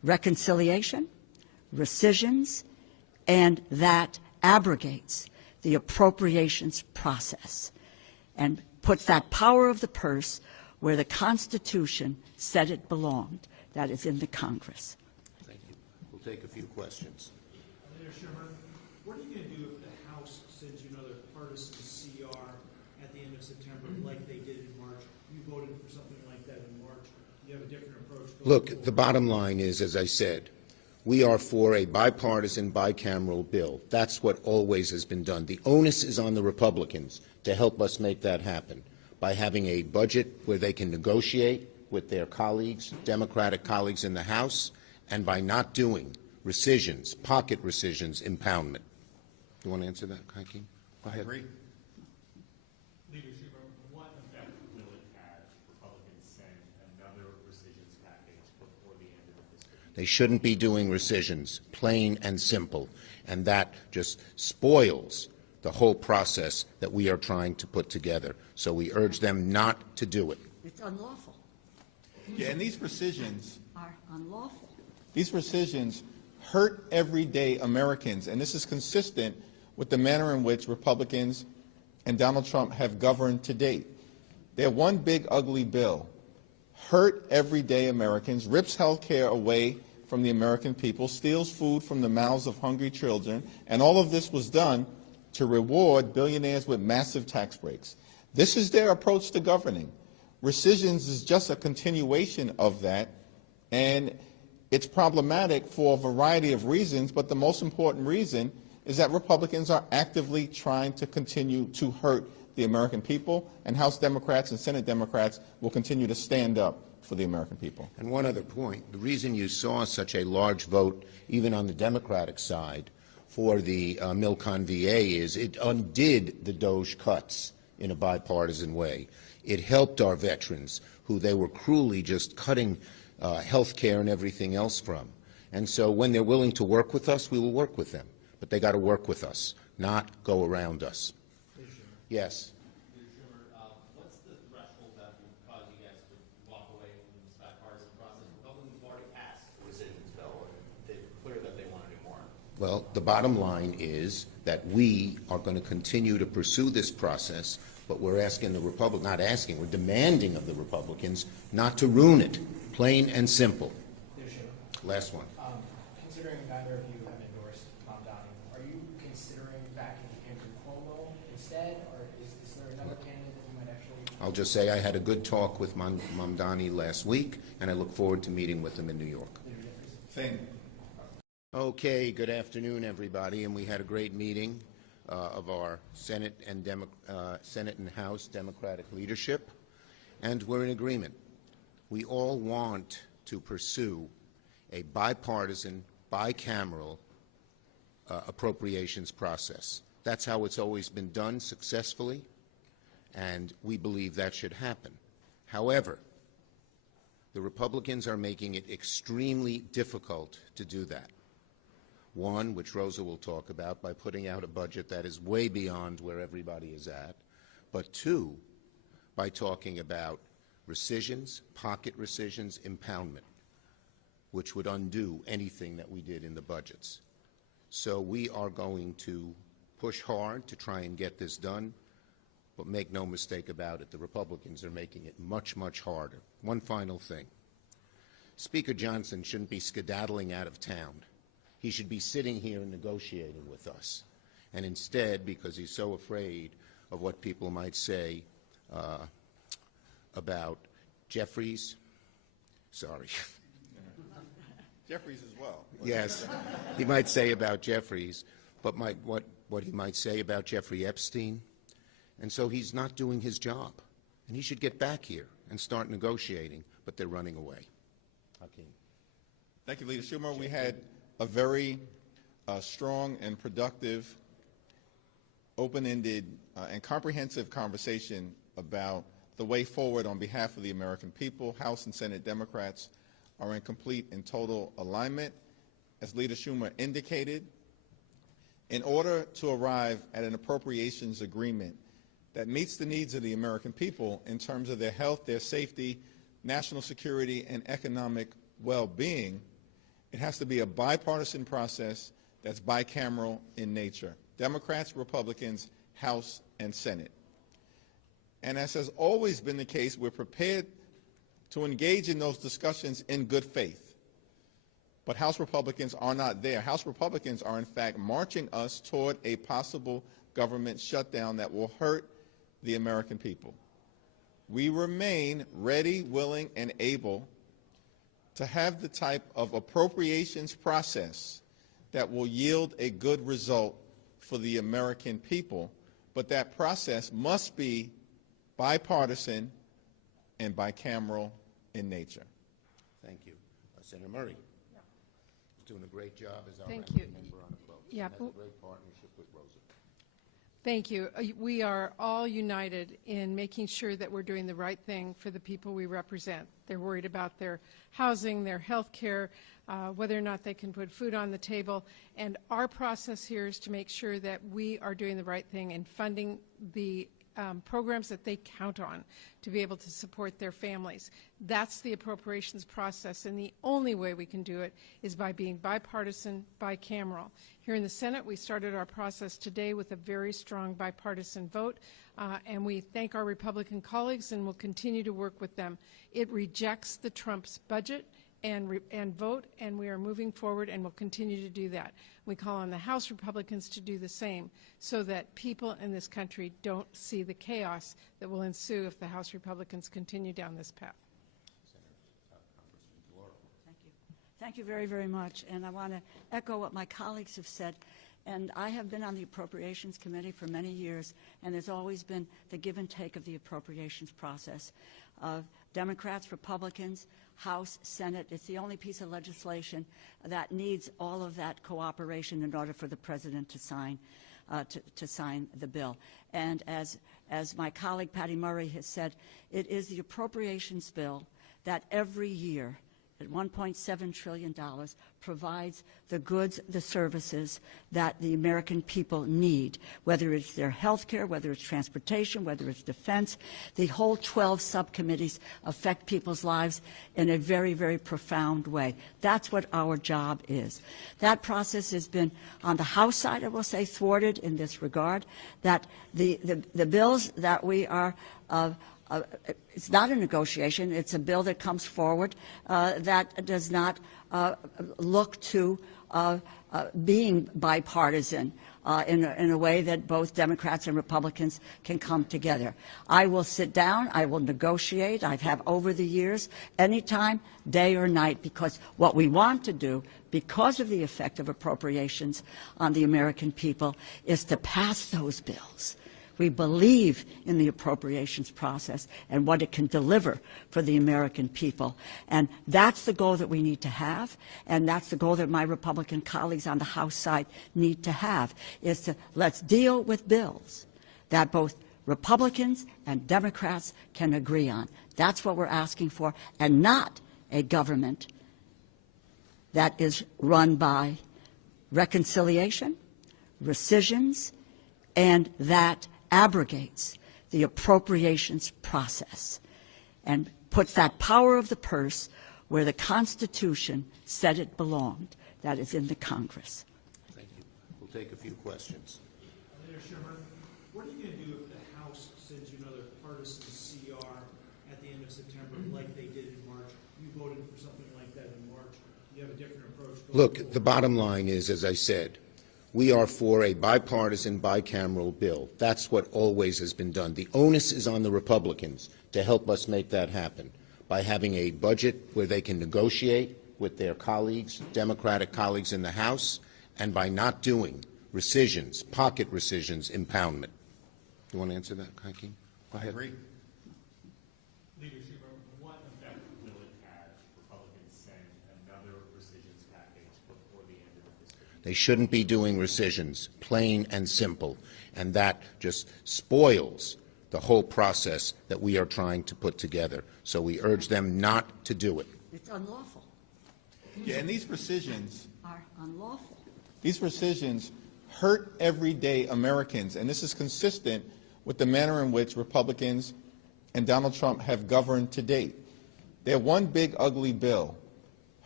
reconciliation, rescissions, and that abrogates the appropriations process and puts that power of the purse where the Constitution said it belonged, that is in the Congress. Thank you. We'll take a few questions. Leader Schumer, what are you going to do if the House sends you another partisan CR at the end of September like they did in March? You voted for something like that in March. You have a different approach going Look, forward. the bottom line is, as I said, we are for a bipartisan, bicameral bill. That's what always has been done. The onus is on the Republicans to help us make that happen by having a budget where they can negotiate with their colleagues, Democratic colleagues in the House, and by not doing rescissions, pocket rescissions, impoundment. You want to answer that, Hakeem? Go ahead. I agree. Leader Schumer, what effect will it have if Republicans send another rescissions package before the end of the fiscal year? They shouldn't be doing rescissions, plain and simple, and that just spoils the whole process that we are trying to put together. So we urge them not to do it. It's unlawful. Yeah, and these rescissions Are unlawful. These rescissions hurt everyday Americans, and this is consistent with the manner in which Republicans and Donald Trump have governed to date. Their one big ugly bill hurt everyday Americans, rips health care away from the American people, steals food from the mouths of hungry children, and all of this was done to reward billionaires with massive tax breaks. This is their approach to governing. Rescissions is just a continuation of that, and it's problematic for a variety of reasons, but the most important reason is that Republicans are actively trying to continue to hurt the American people, and House Democrats and Senate Democrats will continue to stand up for the American people. And one other point, the reason you saw such a large vote, even on the Democratic side, for the Milcon VA is it undid the DOJ cuts in a bipartisan way. It helped our veterans, who they were cruelly just cutting health care and everything else from. And so when they're willing to work with us, we will work with them. But they got to work with us, not go around us. Yes. Leader Schumer, what's the threshold that would cause you guys to walk away from this bipartisan process? Republicans have already passed the rescissions bill, and they're clear that they want to do more. Well, the bottom line is that we are going to continue to pursue this process, but we're asking the not asking, we're demanding of the Republicans not to ruin it, plain and simple. Leader Schumer, Last one. considering neither of you have endorsed Mamdani, are you considering backing Andrew Cuomo instead, or is there another candidate that you might actually? I'll just say I had a good talk with Mamdani last week, and I look forward to meeting with him in New York. Leader Jeffries? Same. Okay, good afternoon, everybody, and we had a great meeting of our Senate and House Democratic leadership, and we're in agreement. We all want to pursue a bipartisan, bicameral appropriations process. That's how it's always been done successfully, and we believe that should happen. However, the Republicans are making it extremely difficult to do that. One, which Rosa will talk about, by putting out a budget that is way beyond where everybody is at. But two, by talking about rescissions, pocket rescissions, impoundment, which would undo anything that we did in the budgets. So we are going to push hard to try and get this done, but make no mistake about it, the Republicans are making it much, much harder. One final thing. Speaker Johnson shouldn't be skedaddling out of town. He should be sitting here and negotiating with us. And instead, because he's so afraid of what people might say about Jeffries, sorry. Jeffries as well. Yes, he might say about Jeffries, but what he might say about Jeffrey Epstein. And so he's not doing his job. And he should get back here and start negotiating, but they're running away. Hakeem. Thank you, Leader Schumer. We had a very strong and productive, open-ended and comprehensive conversation about the way forward on behalf of the American people. House and Senate Democrats are in complete and total alignment. As Leader Schumer indicated, in order to arrive at an appropriations agreement that meets the needs of the American people in terms of their health, their safety, national security, and economic well-being, It has to be a bipartisan process that's bicameral in nature. Democrats, Republicans, House, and Senate. And as has always been the case, we're prepared to engage in those discussions in good faith. But House Republicans are not there. House Republicans are, in fact, marching us toward a possible government shutdown that will hurt the American people. We remain ready, willing, and able to have the type of appropriations process that will yield a good result for the American people, but that process must be bipartisan and bicameral in nature. Thank you. Senator Murray. He's doing a great job as our Thank ranking you. member on the vote. Yeah, Has a great partnership with Rosa. Thank you. We are all united in making sure that we're doing the right thing for the people we represent. They're worried about their housing, their health care, whether or not they can put food on the table. And our process here is to make sure that we are doing the right thing and funding the programs that they count on to be able to support their families. That's the appropriations process, and the only way we can do it is by being bipartisan, bicameral. Here in the Senate, we started our process today with a very strong bipartisan vote, and we thank our Republican colleagues and will continue to work with them. It rejects the Trump's budget and vote, and we are moving forward and will continue to do that. We call on the House Republicans to do the same so that people in this country don't see the chaos that will ensue if the House Republicans continue down this path. Thank you. Thank you very, very much. And I want to echo what my colleagues have said. And I have been on the Appropriations Committee for many years, and there's always been the give and take of the appropriations process. Democrats, Republicans, House, Senate, it's the only piece of legislation that needs all of that cooperation in order for the President to sign the bill. And as my colleague Patty Murray has said, it is the appropriations bill that every year at $1.7 trillion provides the goods, the services that the American people need, whether it's their health care, whether it's transportation, whether it's defense. The whole 12 subcommittees affect people's lives in a very, very profound way. That's what our job is. That process has been, on the House side, I will say, thwarted in this regard, that the bills that we are it's not a negotiation. It's a bill that comes forward that does not look to being bipartisan in a way that both Democrats and Republicans can come together. I will sit down. I will negotiate. I have over the years, anytime, day or night, because what we want to do, because of the effect of appropriations on the American people, is to pass those bills. We believe in the appropriations process and what it can deliver for the American people. And that's the goal that we need to have, and that's the goal that my Republican colleagues on the House side need to have, is to let's deal with bills that both Republicans and Democrats can agree on. That's what we're asking for, and not a government that is run by reconciliation, rescissions, and that abrogates the appropriations process and puts that power of the purse where the Constitution said it belonged, that is in the Congress. Thank you. We'll take a few questions. Senator Schumer, what are you going to do if the House sends you another partisan CR at the end of September like they did in March? You voted for something like that in March. You have a different approach. Look, the bottom line is, as I said, we are for a bipartisan, bicameral bill. That's what always has been done. The onus is on the Republicans to help us make that happen by having a budget where they can negotiate with their colleagues, Democratic colleagues in the House, and by not doing rescissions, pocket rescissions, impoundment. You want to answer that, Hakeem? Go ahead. I agree. Leader Schumer, what effect will it have if Republicans send another rescissions package before the end of this year? They shouldn't be doing rescissions, plain and simple, and that just spoils the whole process that we are trying to put together. So we urge them not to do it. It's unlawful. Yeah, and these rescissions Are unlawful. These rescissions hurt everyday Americans, and this is consistent with the manner in which Republicans and Donald Trump have governed to date. Their one big ugly bill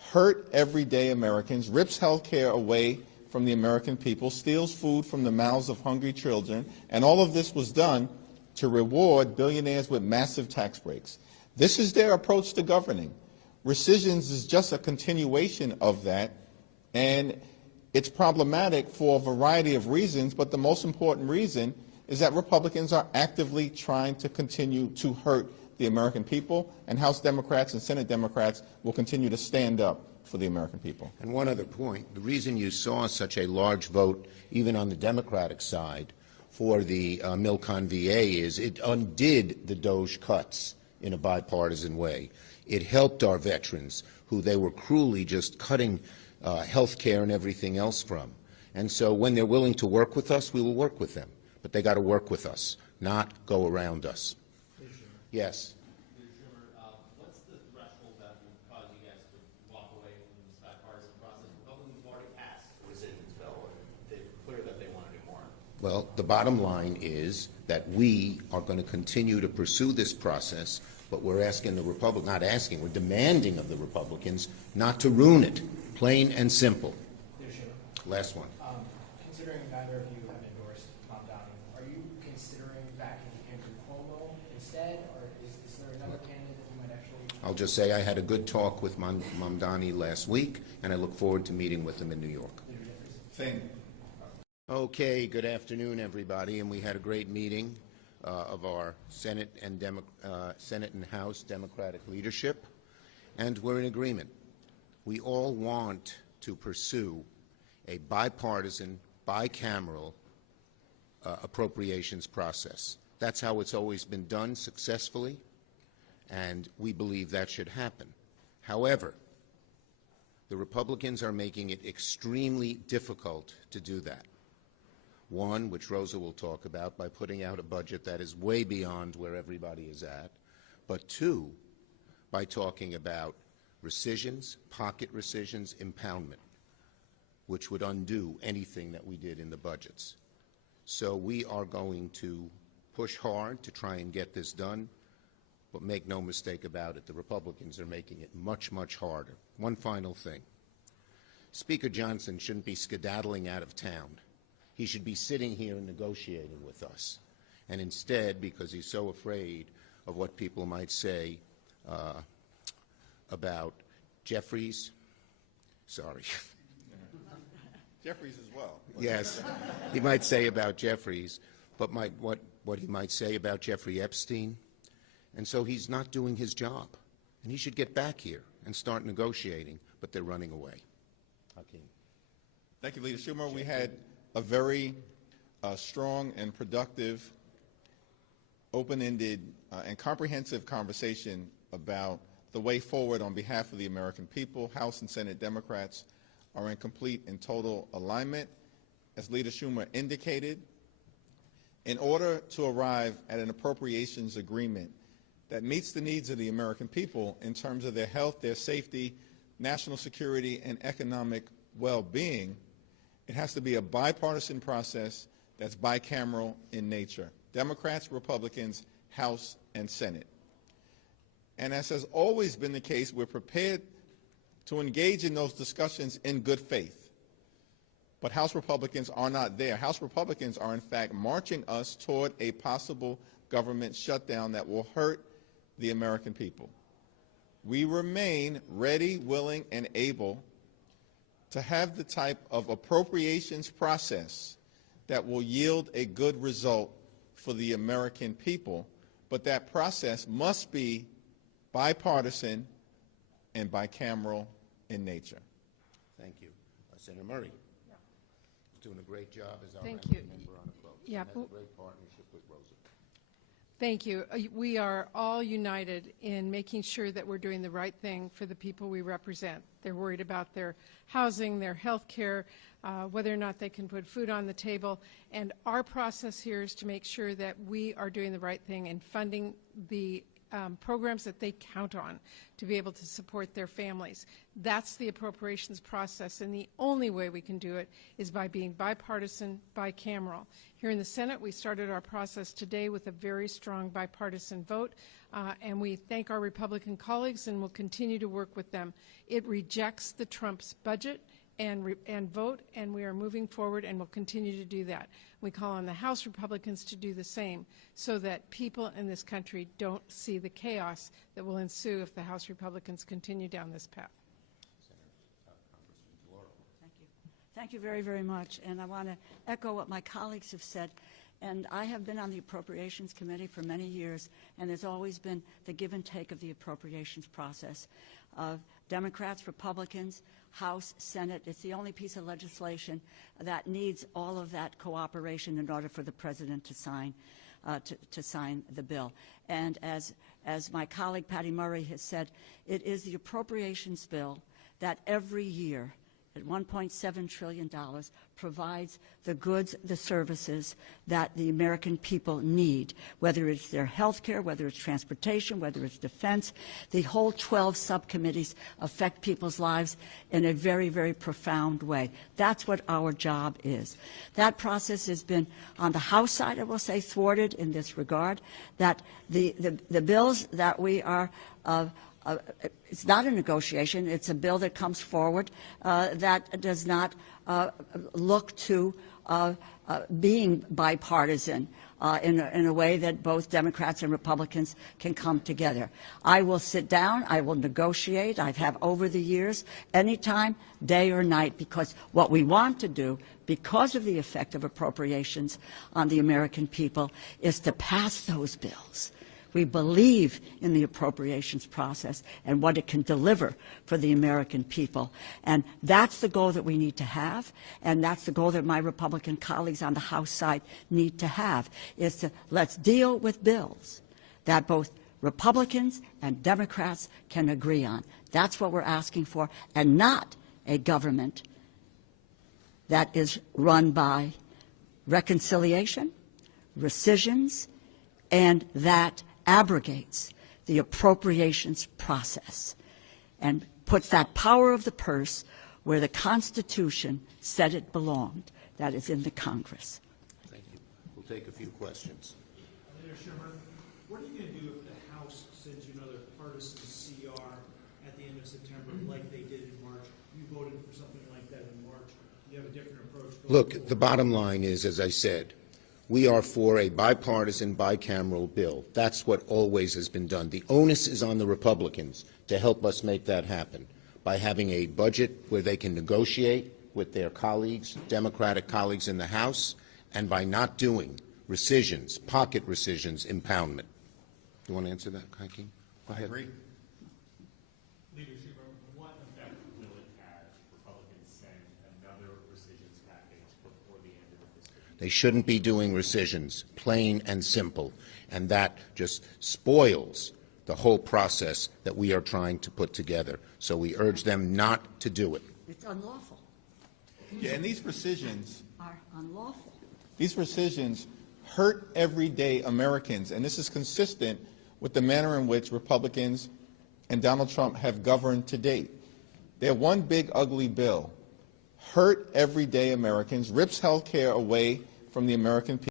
hurt everyday Americans, rips health care away from the American people, steals food from the mouths of hungry children, and all of this was done to reward billionaires with massive tax breaks. This is their approach to governing. Rescissions is just a continuation of that, and it's problematic for a variety of reasons, but the most important reason is that Republicans are actively trying to continue to hurt the American people, and House Democrats and Senate Democrats will continue to stand up for the American people. And one other point, the reason you saw such a large vote, even on the Democratic side, for the Milcon VA is it undid the DOJ cuts in a bipartisan way. It helped our veterans, who they were cruelly just cutting health care and everything else from. And so when they're willing to work with us, we will work with them. But they got to work with us, not go around us. Yes. Schumer, what's the threshold that will cause you guys to walk away from this bipartisan process? Republicans have already passed the rescissions bill, and they're clear that they want to do more. Well, the bottom line is that we are going to continue to pursue this process, but we're asking the Republicans, not asking, we're demanding of the Republicans not to ruin it, plain and simple. Last one. Considering neither of you have endorsed Tom Downing, are you considering backing Andrew Cuomo instead, or is there another candidate that you might actually? I'll just say I had a good talk with Mamdani last week, and I look forward to meeting with him in New York. Same. Okay, good afternoon, everybody, and we had a great meeting of our Senate and House Democratic leadership, and we're in agreement. We all want to pursue a bipartisan, bicameral appropriations process. That's how it's always been done successfully, and we believe that should happen. However, the Republicans are making it extremely difficult to do that. One, which Rosa will talk about, by putting out a budget that is way beyond where everybody is at, but two, by talking about rescissions, pocket rescissions, impoundment, which would undo anything that we did in the budgets. So we are going to push hard to try and get this done, but make no mistake about it, the Republicans are making it much, much harder. One final thing. Speaker Johnson shouldn't be skedaddling out of town. He should be sitting here and negotiating with us. And instead, because he's so afraid of what people might say about Jeffries, sorry. Jeffries as well. Yes, he might say about Jeffries, but what he might say about Jeffrey Epstein. And so he's not doing his job. And he should get back here and start negotiating, but they're running away. Hakeem. Thank you, Leader Schumer. We had a very strong and productive, open-ended, and comprehensive conversation about the way forward on behalf of the American people. House and Senate Democrats are in complete and total alignment. As Leader Schumer indicated, in order to arrive at an appropriations agreement that meets the needs of the American people in terms of their health, their safety, national security, and economic well-being, it has to be a bipartisan process that's bicameral in nature. Democrats, Republicans, House, and Senate. And as has always been the case, we're prepared to engage in those discussions in good faith. But House Republicans are not there. House Republicans are, in fact, marching us toward a possible government shutdown that will hurt the American people. We remain ready, willing, and able to have the type of appropriations process that will yield a good result for the American people, but that process must be bipartisan and bicameral in nature. Thank you. Senator Murray. He's doing a great job as our Thank ranking you. member on the vote. Yeah, Has a great partnership with Rosa. Thank you. We are all united in making sure that we're doing the right thing for the people we represent. They're worried about their housing, their health care, whether or not they can put food on the table. And our process here is to make sure that we are doing the right thing and funding the programs that they count on to be able to support their families. That's the appropriations process, and the only way we can do it is by being bipartisan, bicameral. Here in the Senate, we started our process today with a very strong bipartisan vote, and we thank our Republican colleagues and will continue to work with them. It rejects the Trump's budget and vote, and we are moving forward and will continue to do that. We call on the House Republicans to do the same so that people in this country don't see the chaos that will ensue if the House Republicans continue down this path. Thank you. Thank you very, very much. And I want to echo what my colleagues have said. And I have been on the Appropriations Committee for many years, and there's always been the give and take of the appropriations process. Democrats, Republicans, House, Senate, it's the only piece of legislation that needs all of that cooperation in order for the President to sign the bill. And as my colleague Patty Murray has said, it is the appropriations bill that every year at $1.7 trillion provides the goods, the services that the American people need, whether it's their health care, whether it's transportation, whether it's defense. The whole 12 subcommittees affect people's lives in a very, very profound way. That's what our job is. That process has been, on the House side, I will say, thwarted in this regard, that the bills that we are it's not a negotiation. It's a bill that comes forward that does not look to being bipartisan in a way that both Democrats and Republicans can come together. I will sit down. I will negotiate. I have over the years, anytime, day or night, because what we want to do, because of the effect of appropriations on the American people, is to pass those bills. We believe in the appropriations process and what it can deliver for the American people. And that's the goal that we need to have, and that's the goal that my Republican colleagues on the House side need to have, is to let's deal with bills that both Republicans and Democrats can agree on. That's what we're asking for, and not a government that is run by reconciliation, rescissions, and that abrogates the appropriations process and puts that power of the purse where the Constitution said it belonged, that is in the Congress. Thank you. We'll take a few questions. Leader Schumer, what are you going to do if the House sends you another partisan CR at the end of September like they did in March? You voted for something like that in March. You have a different approach going Look, forward. the bottom line is, as I said, we are for a bipartisan, bicameral bill. That's what always has been done. The onus is on the Republicans to help us make that happen by having a budget where they can negotiate with their colleagues, Democratic colleagues in the House, and by not doing rescissions, pocket rescissions, impoundment. You want to answer that, Hakeem? Go ahead. I agree. Leader Schumer, what effect will it have if Republicans send another rescissions package before the end of the fiscal year? They shouldn't be doing rescissions, plain and simple, and that just spoils the whole process that we are trying to put together. So we urge them not to do it. It's unlawful. Yeah, and these rescissions Are unlawful. These rescissions hurt everyday Americans, and this is consistent with the manner in which Republicans and Donald Trump have governed to date. They're one big, ugly bill. Hurt everyday Americans, rips health care away from the American people.